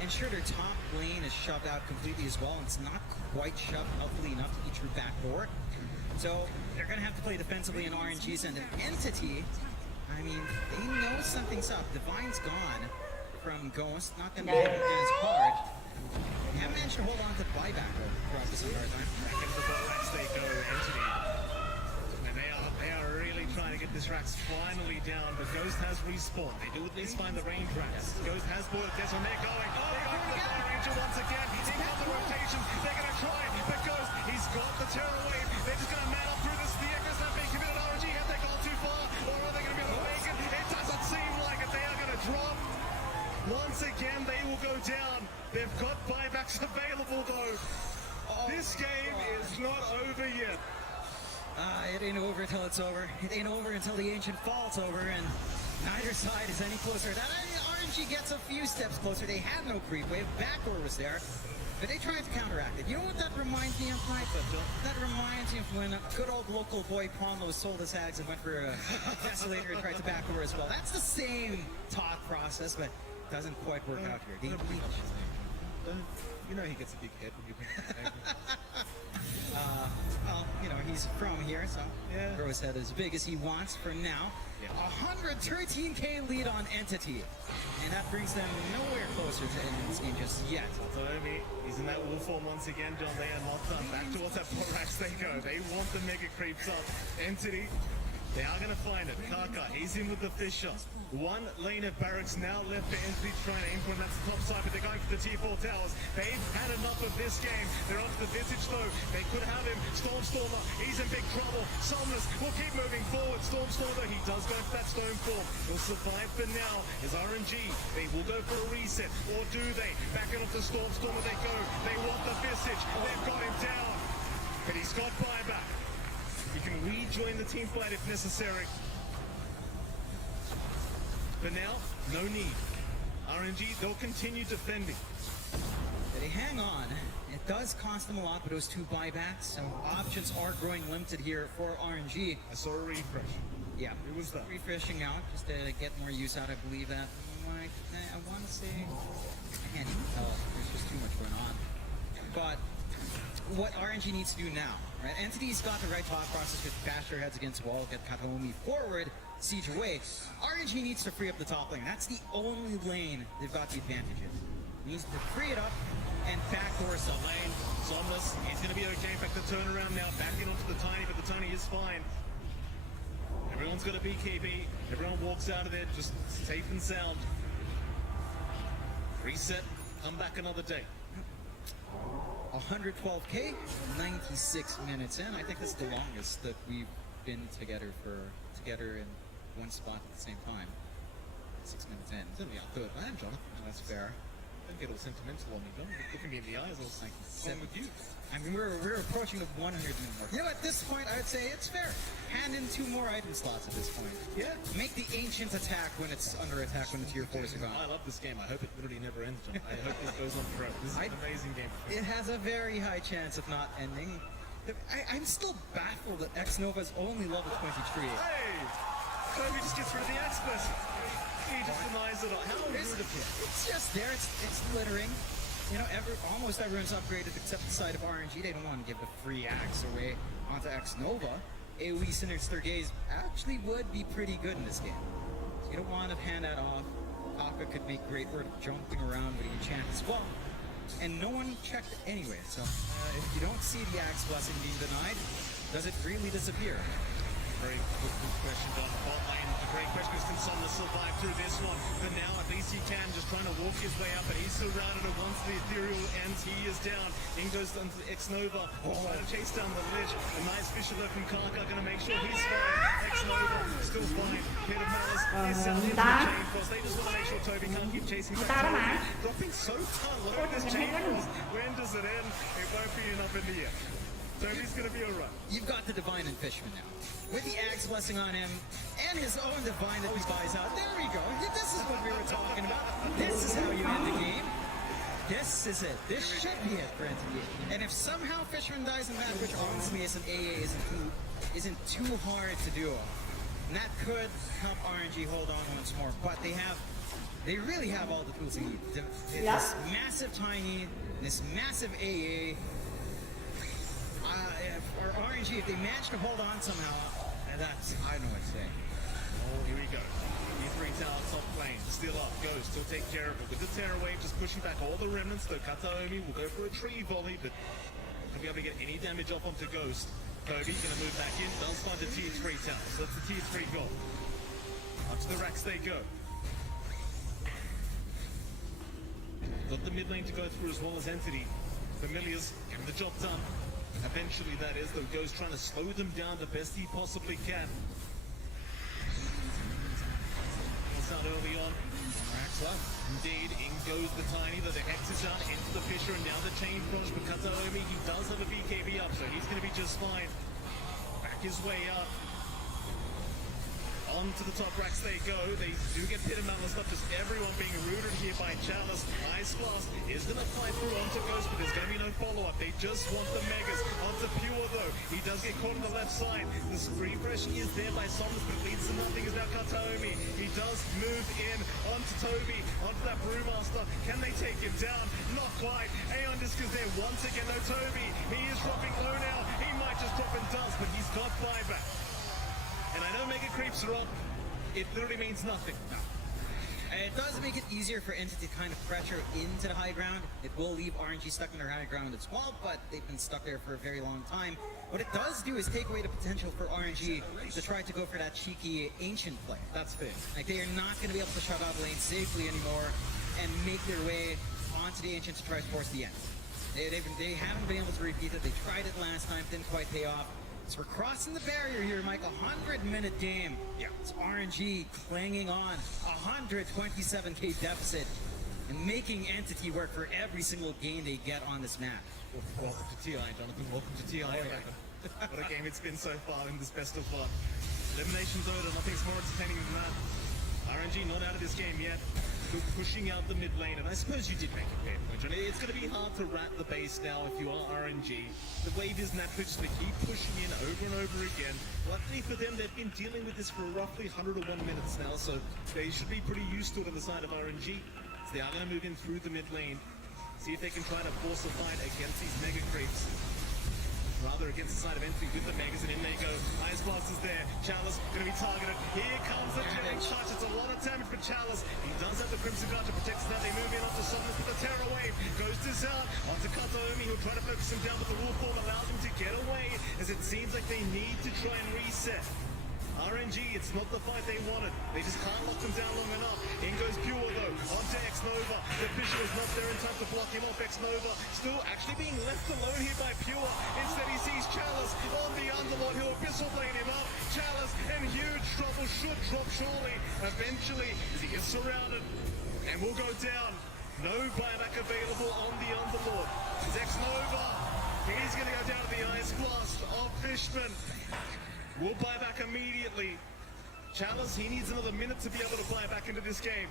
ensure their top lane is shoved out completely as well. And it's not quite shoved healthily enough to get through backdoor. So they're going to have to play defensively in RNG's and an Entity. I mean, they know something's up. Divine's gone from Ghost. Not going to be able as hard. They have managed to hold on to buyback throughout this entire time. Back into the Rax they go, Entity. And they are really trying to get this Rax finally down, but Ghost has respawned. They do at least find the range Rax. Ghost has bought it. That's when they're going. They're going for the Fire Ranger once again. He's got the rotation. They're going to try it, but Ghost, he's got the Terror Wave. They're just going to man up through this. The Echo's not being committed. RNG, have they gone too far? Or are they going to be able to make it? It doesn't seem like it. They are going to drop. Once again, they will go down. They've got buybacks available, though. This game is not over yet. It ain't over until it's over. It ain't over until the Ancient falls over, and neither side is any closer. That RNG gets a few steps closer. They had no creep wave. Backdoor was there, but they tried to counteract it. You know what that reminds me of, Mike? That reminds me of when good old local boy Pronlo sold his hags and went for a Desolator and tried to backdoor as well. That's the same thought process, but it doesn't quite work out here. You know he gets a big head when you bring him. Well, you know, he's from here, so grow his head as big as he wants for now. 113k lead on Entity, and that brings them nowhere closer to ending this game just yet. Satomi, he's in that wall form once again, John. They are not done. Back towards that Borax they go. They want the mega creeps up. Entity, they are going to find it. Kaka, he's in with the Fisher. One lane of barracks now left for Entity trying to aim for, and that's the top side, but they're going for the T4 towers. They've had enough of this game. They're off the Visage though. They could have him. Stormstormer, he's in big trouble. Somnus will keep moving forward. Stormstormer, he does go for that stone form. He'll survive for now. Is RNG. They will go for a reset, or do they? Backing off the Stormstormer they go. They want the Visage. They've got him down. But he's got buyback. He can rejoin the team fight if necessary. But now, no need. RNG, they'll continue defending. They hang on. It does cost them a lot, but those 2 buybacks, so options are growing limited here for RNG. I saw a refresh. Yeah, it was that. Refreshing out just to get more use out. I believe that. I want to say, I can't even tell. There's just too much going on. But what RNG needs to do now, right? Entity's got the right thought process with bash their heads against wall, get Kataomi forward, siege away. RNG needs to free up the top lane. That's the only lane they've got the advantage in. Needs to free it up and backdoor some lane. Somnus, he's going to be okay. Back the turnaround now, backing onto the Tiny, but the Tiny is fine. Everyone's got a BKB. Everyone walks out of there just safe and sound. Reset, come back another day. 112k, 96 minutes in. I think that's the longest that we've been together in one spot at the same time. 6 minutes in. It's only our third man, Jonathan. That's fair. Don't get all sentimental on me, don't look at me in the eyes. I was like, what's wrong with you? I mean, we're approaching the 100-minute mark. You know, at this point, I would say it's fair. Hand in 2 more item slots at this point. Yeah. Make the ancient attack when it's under attack, when the tier 4s are gone. I love this game. I hope it literally never ends, John. I hope this goes on forever. This is an amazing game. It has a very high chance of not ending. I'm still baffled that X-Nova is only level 23. Hey! Kobe just gets rid of the X-Bless. He just denies it all. How rude of him. It's just there. It's littering. You know, almost everyone's upgraded except the side of RNG. They don't want to give the free axe away onto X-Nova. AoE Sinister Gaze actually would be pretty good in this game. So you don't want to hand that off. Taka could make great work of jumping around with the enchant as well. And no one checked anyway, so if you don't see the axe blessing being denied, does it really disappear? Very good question down the bot lane. A great question is can Sumner survive through this one? But now at least he can, just trying to walk his way up, and he's surrounded, and once the ethereal ends, he is down. In goes onto the X-Nova, trying to chase down the Lich. A nice Fisher left from Kaka, gonna make sure he's fine. X-Nova still fine. Hit of Malice is out into the chain cross. They just want to make sure Toby can't keep chasing back Toby. Dropping so low this chain cross. When does it end? It won't be enough in the end. Toby's gonna be alright. You've got the Divine and Fishman now. With the Axe Blessing on him, and his own Divine that he buys out. There we go. This is what we were talking about. This is how you end the game. This is it. This should be it for Entity. And if somehow Fishman dies in that, which honestly as an AA isn't too hard to do, and that could help RNG hold on once more. But they really have all the tools they need. This massive Tiny, this massive AA, or RNG, if they manage to hold on somehow, that's, I don't know what to say. Oh, here we go. E3 tower top lane, still up, goes, still take care of it. With the Terror Wave, just pushing back all the remnants, though Kataomi will go for a tree volley, but not be able to get any damage off onto Ghost. Kobe gonna move back in, does find the tier 3 tower, so that's the tier 3 goal. Up to the racks they go. Got the mid lane to go through as well as Entity. Familiars, getting the job done. Eventually, that is, though, Goes trying to slow them down the best he possibly can. It's out early on. Racks up. Indeed, in goes the Tiny, though the Hex is out into the Fisher, and now the chain crunch. But Kataomi, he does have a BKB up, so he's going to be just fine. Back his way up. On to the top racks they go. They do get Pit and Malice up, just everyone being rooted here by Chalice. Ice Blast is going to fight through onto Ghost, but there's going to be no follow-up. They just want the Megas. Onto Pure, though. He does get caught on the left side. The refresh is there by Somnus, but leads to nothing. Is now Kataomi. He does move in onto Toby, onto that Brewmaster. Can they take him down? Not quite. Aeon Disc is there once again. No Toby. He is dropping low now. He might just drop in dust, but he's got buyback. And I know Mega Creeps are up, it literally means nothing. No. It does make it easier for Entity to kind of pressure into the high ground. It will leave RNG stuck in their high ground as well, but they've been stuck there for a very long time. What it does do is take away the potential for RNG to try to go for that cheeky Ancient play. That's fair. Like, they are not going to be able to shut out lane safely anymore and make their way onto the Ancient to try to force the end. They haven't been able to repeat it. They tried it last time, didn't quite pay off. So we're crossing the barrier here, Mike. 100-minute game. Yeah. It's RNG clanging on 127k deficit and making Entity work for every single game they get on this map. Welcome to TI, Jonathan. Welcome to TI. What a game it's been so far in this best of one. Elimination Dota, nothing's more entertaining than that. RNG not out of this game yet. Still pushing out the mid lane, and I suppose you did make a fair point, John. It's going to be hard to rat the base now if you are RNG. The wave is naturally just to keep pushing in over and over again. Luckily for them, they've been dealing with this for roughly 101 minutes now, so they should be pretty used to it on the side of RNG. So they are going to move in through the mid lane, see if they can try to force a fight against these Mega Creeps. Rather against the side of Entry with the Megas, and in they go. Ice Blast is there. Chalice going to be targeted. Here comes the killing touch. It's a lot of damage for Chalice. He does have the Crimson Guard to protect us now. They move in onto Somnus with the Terror Wave. Goes to Zard. Onto Kataomi. He'll try to focus him down, but the Wolf Form allows him to get away, as it seems like they need to try and reset. RNG, it's not the fight they wanted. They just can't lock them down long enough. In goes Pure, though. Onto X-Nova. The Fisher is not there in time to block him off. X-Nova still actually being left alone here by Pure. Instead, he sees Chalice on the Underlord. He'll Abyssal blade him up. Chalice in huge trouble. Should drop surely. Eventually, as he gets surrounded and will go down. No buyback available on the Underlord. Zexnova, he's going to go down to the Ice Blast of Fishman. Will buy back immediately. Chalice, he needs another minute to be able to buy back into this game.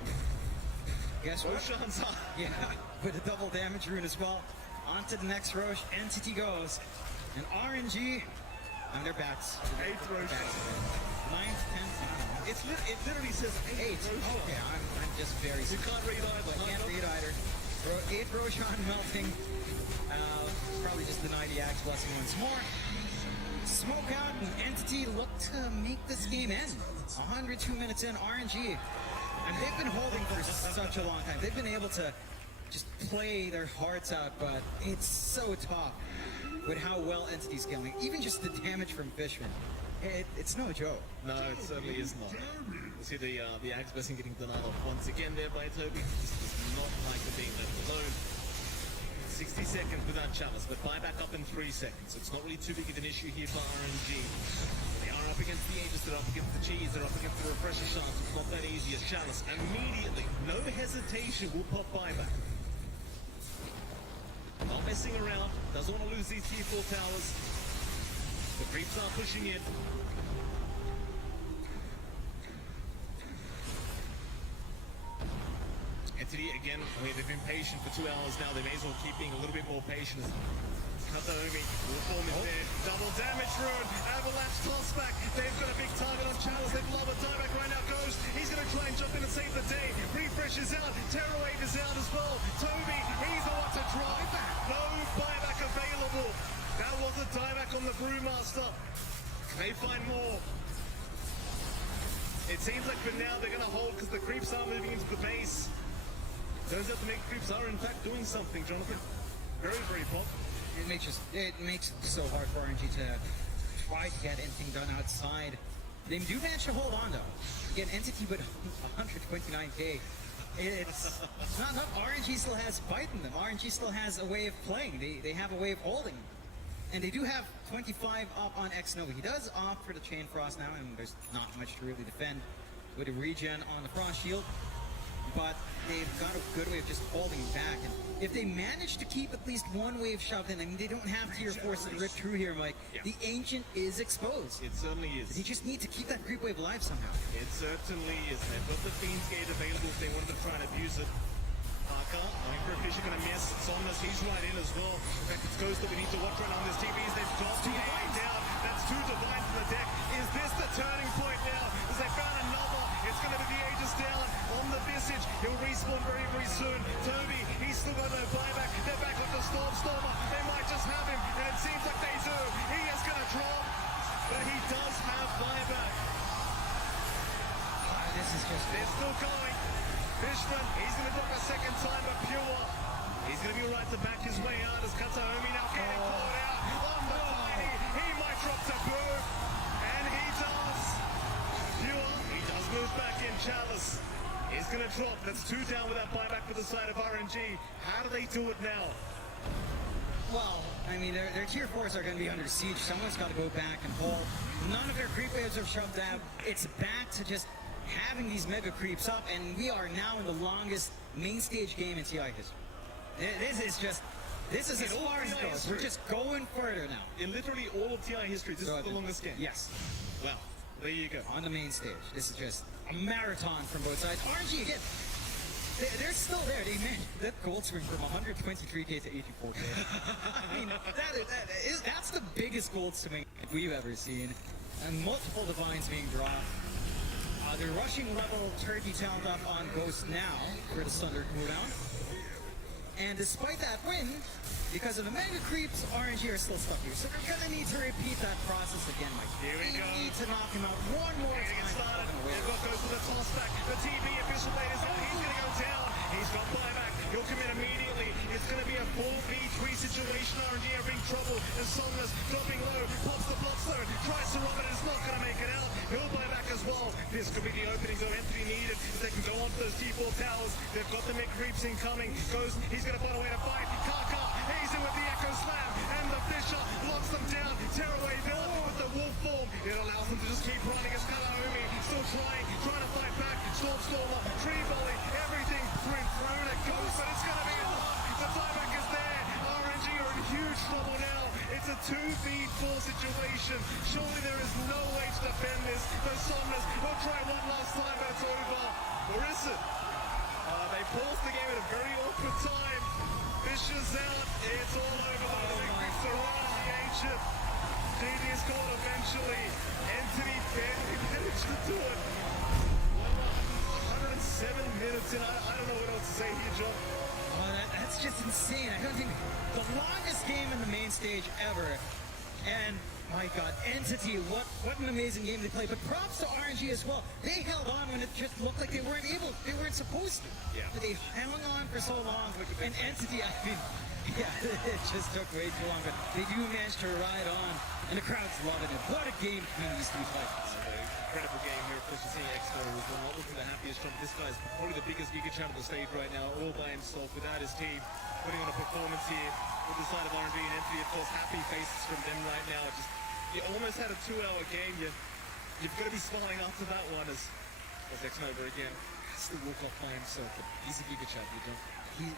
Guess what? Roshan's up. Yeah, with a double damage rune as well. On to the next Roche. Entity goes. And RNG on their backs. 8th Roshan. 9th, 10th. It literally says 8th Roshan. Okay, I'm just very You can't read either. I can't read either. 8th Roshan melting. Probably just deny the Axe Blessing once more. Smoke out and Entity look to make this game end. 102 minutes in, RNG. And they've been holding for such a long time. They've been able to just play their hearts out, but it's so tough with how well Entity's scaling. Even just the damage from Fishman. It's no joke. No, it certainly is not. You see the Axe Blessing getting denied off once again there by Toby. Just does not like it being left alone. 60 seconds without Chalice, but buyback up in 3 seconds. It's not really too big of an issue here for RNG. They are up against the Aegis, they're up against the Cheese, they're up against the Refresher Shards. It's not that easy as Chalice. Immediately, no hesitation, will pop buyback. Not messing around, doesn't want to lose these T4 towers. The creeps are pushing in. Entity, again, they've been patient for 2 hours now. They may as well keep being a little bit more patient. Kataomi, will form is there. Double damage rune. Avalanche toss back. They've got a big target on Chalice. They've lobbed a dieback right now. Ghost, he's going to try and jump in and save the day. Refresh is out. Terror Wave is out as well. Toby, he's the one to drive back. No buyback available. That was a dieback on the Brewmaster. They find more. It seems like for now they're going to hold because the creeps are moving into the base. Turns out the mega creeps are in fact doing something, Jonathan. Very, very pop. It makes it so hard for RNG to try to get anything done outside. They do manage to hold on though. Again, Entity with 129k. It's not enough. RNG still has fight in them. RNG still has a way of playing. They have a way of holding. And they do have 25 up on X-Nova. He does opt for the Chain Frost now, and there's not much to really defend with a regen on the Frost Shield. But they've got a good way of just holding back. And if they manage to keep at least one wave shoved in, I mean, they don't have tier 4s to rip through here, Mike. Yeah. The Ancient is exposed. It certainly is. They just need to keep that creep wave alive somehow. It certainly is. They've got the Fiend's Gate available if they wanted to try and abuse it. Parker, going for a fish, going to miss. Somnus, he's right in as well. In fact, it's Ghost that we need to watch right on this TVs. They've dropped 2 down. That's 2 Divines in the deck. Is this the turning point now? As they found another. It's going to be the Aegis down on the Visage. He'll respawn very, very soon. Toby, he's still got no buyback. They're back with the Stormer. They might just have him, and it seems like they do. He is going to drop, but he does have buyback. This is just... They're still going. Fishman, he's going to drop a second time, but Pure, he's going to be right to back his way out as Kataomi now getting caught out on the Tiny. He might drop to Boo, and he does. Pure, he does move back in. Chalice is going to drop. That's 2 down with that buyback for the side of RNG. How do they do it now? Well, I mean, their tier 4s are going to be under siege. Someone's got to go back and hold. None of their creep waves are shoved out. It's back to just having these mega creeps up, and we are now in the longest main stage game in TI history. This is as far as it goes. We're just going further now. In literally all of TI history, this is the longest game. Yes. Well, there you go. On the main stage. This is just a marathon from both sides. RNG again. They're still there. They made that gold swing from 123k to 84k. I mean, that's the biggest gold swing we've ever seen. And multiple divines being dropped. They're rushing level 30 talent up on Ghost now for the Thunder cooldown. And despite that win, because of the mega creeps, RNG are still stuck here. So they're gonna need to repeat that process again, Mike. Here we go. Need to knock him out one more time. Get started. They've got Ghost with a toss back. The TB official blade is out. He's gonna go down. He's got buyback. He'll commit immediately. It's gonna be a 4v3 situation. RNG are in trouble. And Somnus dropping low. Pops the bloodstone. Tries to rub it. It's not gonna make it out. He'll buy back as well. This could be the opening zone Entity needed. They can go onto those T4 towers. They've got the mid creeps incoming. Ghost, he's gonna find a way to fight. Kaka, he's in with the Echo Slam. And the Fisher locks them down. Tearaway Villain with the wolf form. It allows them to just keep running as Kalaomi still trying to fight back. Stormer, Tree Volley, everything thrown at Ghost, but it's bubble now. It's a 2v4 situation. Surely there is no way to defend this. The Somnus will try one last time, but it's over. Or is it? They paused the game at a very awkward time. Fisher's out. It's all over. The big groups around the ancient. GD is called eventually. Entity barely managed to do it. 107 minutes in. I don't know what else to say here, John. Oh, that's just insane. I don't think the longest game in the main stage ever. And my God, Entity, what an amazing game they played. But props to RNG as well. They held on when it just looked like they weren't supposed to. Yeah. But they hung on for so long. And Entity, I mean, yeah, it just took way too long. But they do manage to ride on. And the crowd's loving it. What a game between these two fighters. Incredible game here. Of course, you're seeing Expo as well. Not looking the happiest from this guy's probably the biggest Giga champ on the stage right now, all by himself, without his team, putting on a performance here with the side of R&D and Entity. Of course, happy faces from them right now. Just you almost had a 2-hour game. You've got to be smiling after that one as Expo again has to walk off by himself. But he's a Giga champ, you don't.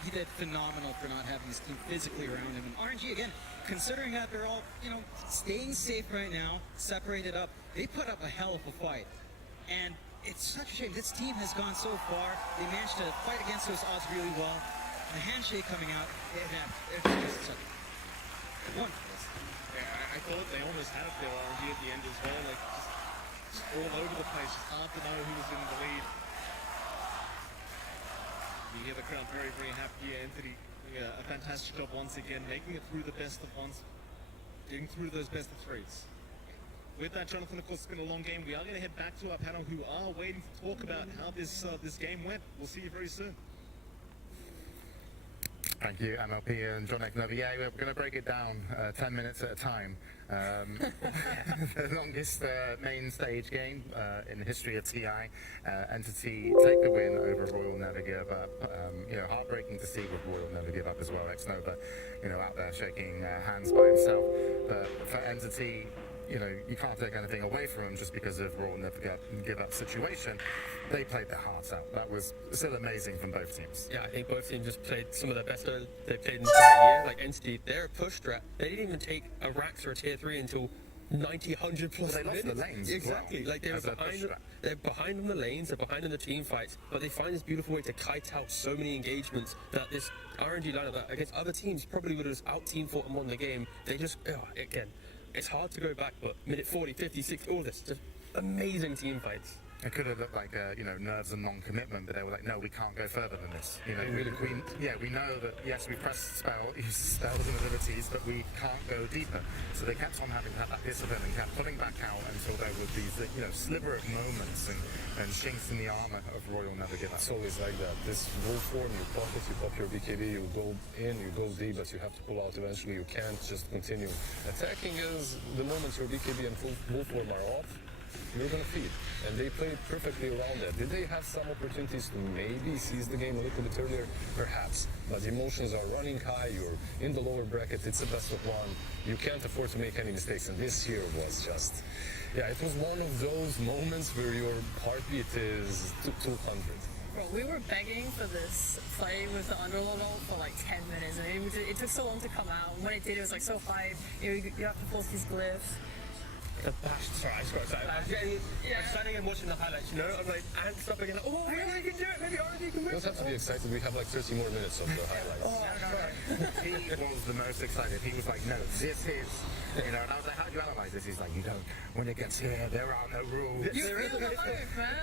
He did phenomenal for not having his team physically around him. And RNG, again, considering that they're all, staying safe right now, separated up, they put up a hell of a fight. And it's such a shame. This team has gone so far. They managed to fight against those odds really well. The handshake coming out, it's just such wonderful. Yeah, I thought they almost had it there, RNG, at the end as well. Like, just all over the place. It's hard to know who was in the lead. You hear the crowd very, very happy. Entity doing a fantastic job once again, making it through the best of ones, getting through those best of threes. With that, Jonathan, of course, it's been a long game. We are going to head back to our panel who are waiting to talk about how this game went. We'll see you very soon. Thank you, MLP and John Nova. Yeah, we're going to break it down 10 minutes at a time. The longest main stage game in the history of TI. Entity take the win over Royal Never Give Up. Heartbreaking to see with Royal Never Give Up as well. X-Nova, out there shaking hands by himself. But for Entity, you can't take anything away from them just because of Royal Never Give Up situation. They played their hearts out. That was still amazing from both teams. Yeah, I think both teams just played some of the best they've played in the entire year. Like Entity, they're a push threat. They didn't even take a Rax or a tier 3 until 90, 100 plus they lost minutes. the lanes. Exactly. Well, like they're behind on the lanes, they're behind on the team fights, but they find this beautiful way to kite out so many engagements that this RNG lineup that against other teams probably would have out team fought and won the game. They just again, it's hard to go back, but minute 40, 50, 60, all this just amazing team fights. It could have looked like nerves and non-commitment, but they were like, no, we can't go further than this. We know that yes, we pressed spells and abilities, but we can't go deeper. So they kept on having to have that discipline and kept pulling back out until there were these sliver of moments and chinks in the armor of Royal Never Give Up. It's always like that. This rule form, you pop your BKB, you go in, you go deep, but you have to pull out eventually. You can't just continue. Attacking is the moment your BKB and full form are off, you're going to feed. And they played perfectly around that. Did they have some opportunities to maybe seize the game a little bit earlier? Perhaps. But the emotions are running high, you're in the lower bracket, it's a best of one. You can't afford to make any mistakes, and this here was just... Yeah, it was one of those moments where your heartbeat is 200. Bro, we were begging for this play with the Underlord ult for like 10 minutes, and it took so long to come out. When it did, it was like so hype. You have to force these glyphs. The bash, sorry, I just got excited. I was standing and watching the highlights, I'm like, and stuff again, like, oh, maybe we can do it, maybe RNG can win. You don't have to be excited, we have like 30 more minutes of the highlights. He was the most excited. He was like, no, this is, and I was like, how do you analyze this? He's like, when it gets here, there are no rules.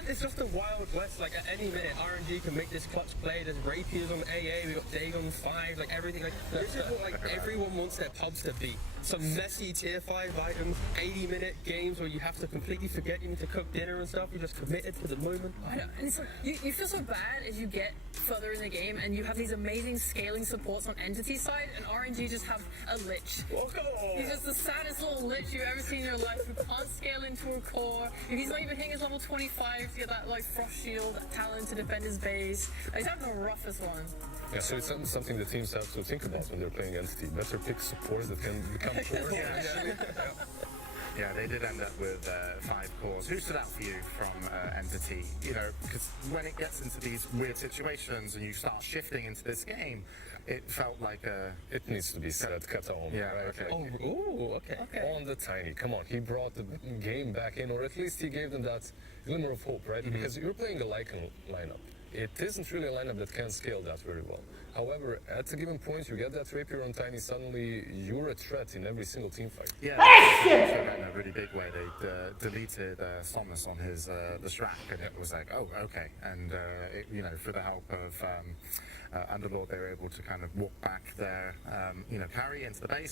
It's just a wild west, like at any minute, RNG can make this clutch play, there's rapiers on AA, we got Dagon 5, like everything, like, this is what everyone wants their pubs to be. Some messy tier 5 items, 80-minute games where you have to completely forget you need to cook dinner and stuff, you're just committed to the moment. I know, and it's like, you feel so bad as you get further in the game and you have these amazing scaling supports on Entity side, and RNG just have a lich. He's just the saddest little lich you've ever seen in your life who can't scale into a core. He's not even hitting his level 25 to get that like frost shield talent to defend his base. He's having the roughest one. Yeah, so it's something the teams have to think about when they're playing Entity. Better pick supports that can become cores. Yeah, they did end up with 5 cores. Who stood out for you from Entity? You know, because when it gets into these weird situations and you start shifting into this game, it felt like It needs to be said, Katon. Yeah, right? okay. Oh, ooh, okay. On the Tiny, come on, he brought the game back in, or at least he gave them that glimmer of hope, right? Because you're playing a Lycan lineup. It isn't really a lineup that can scale that very well. However, at a given point, you get that rapier on Tiny, suddenly you're a threat in every single team fight. Yeah, in a really big way. They deleted Thomas on his the Shrek, and it was like, oh, okay. And you know, for the help of Underlord, they were able to kind of walk back their carry into the base.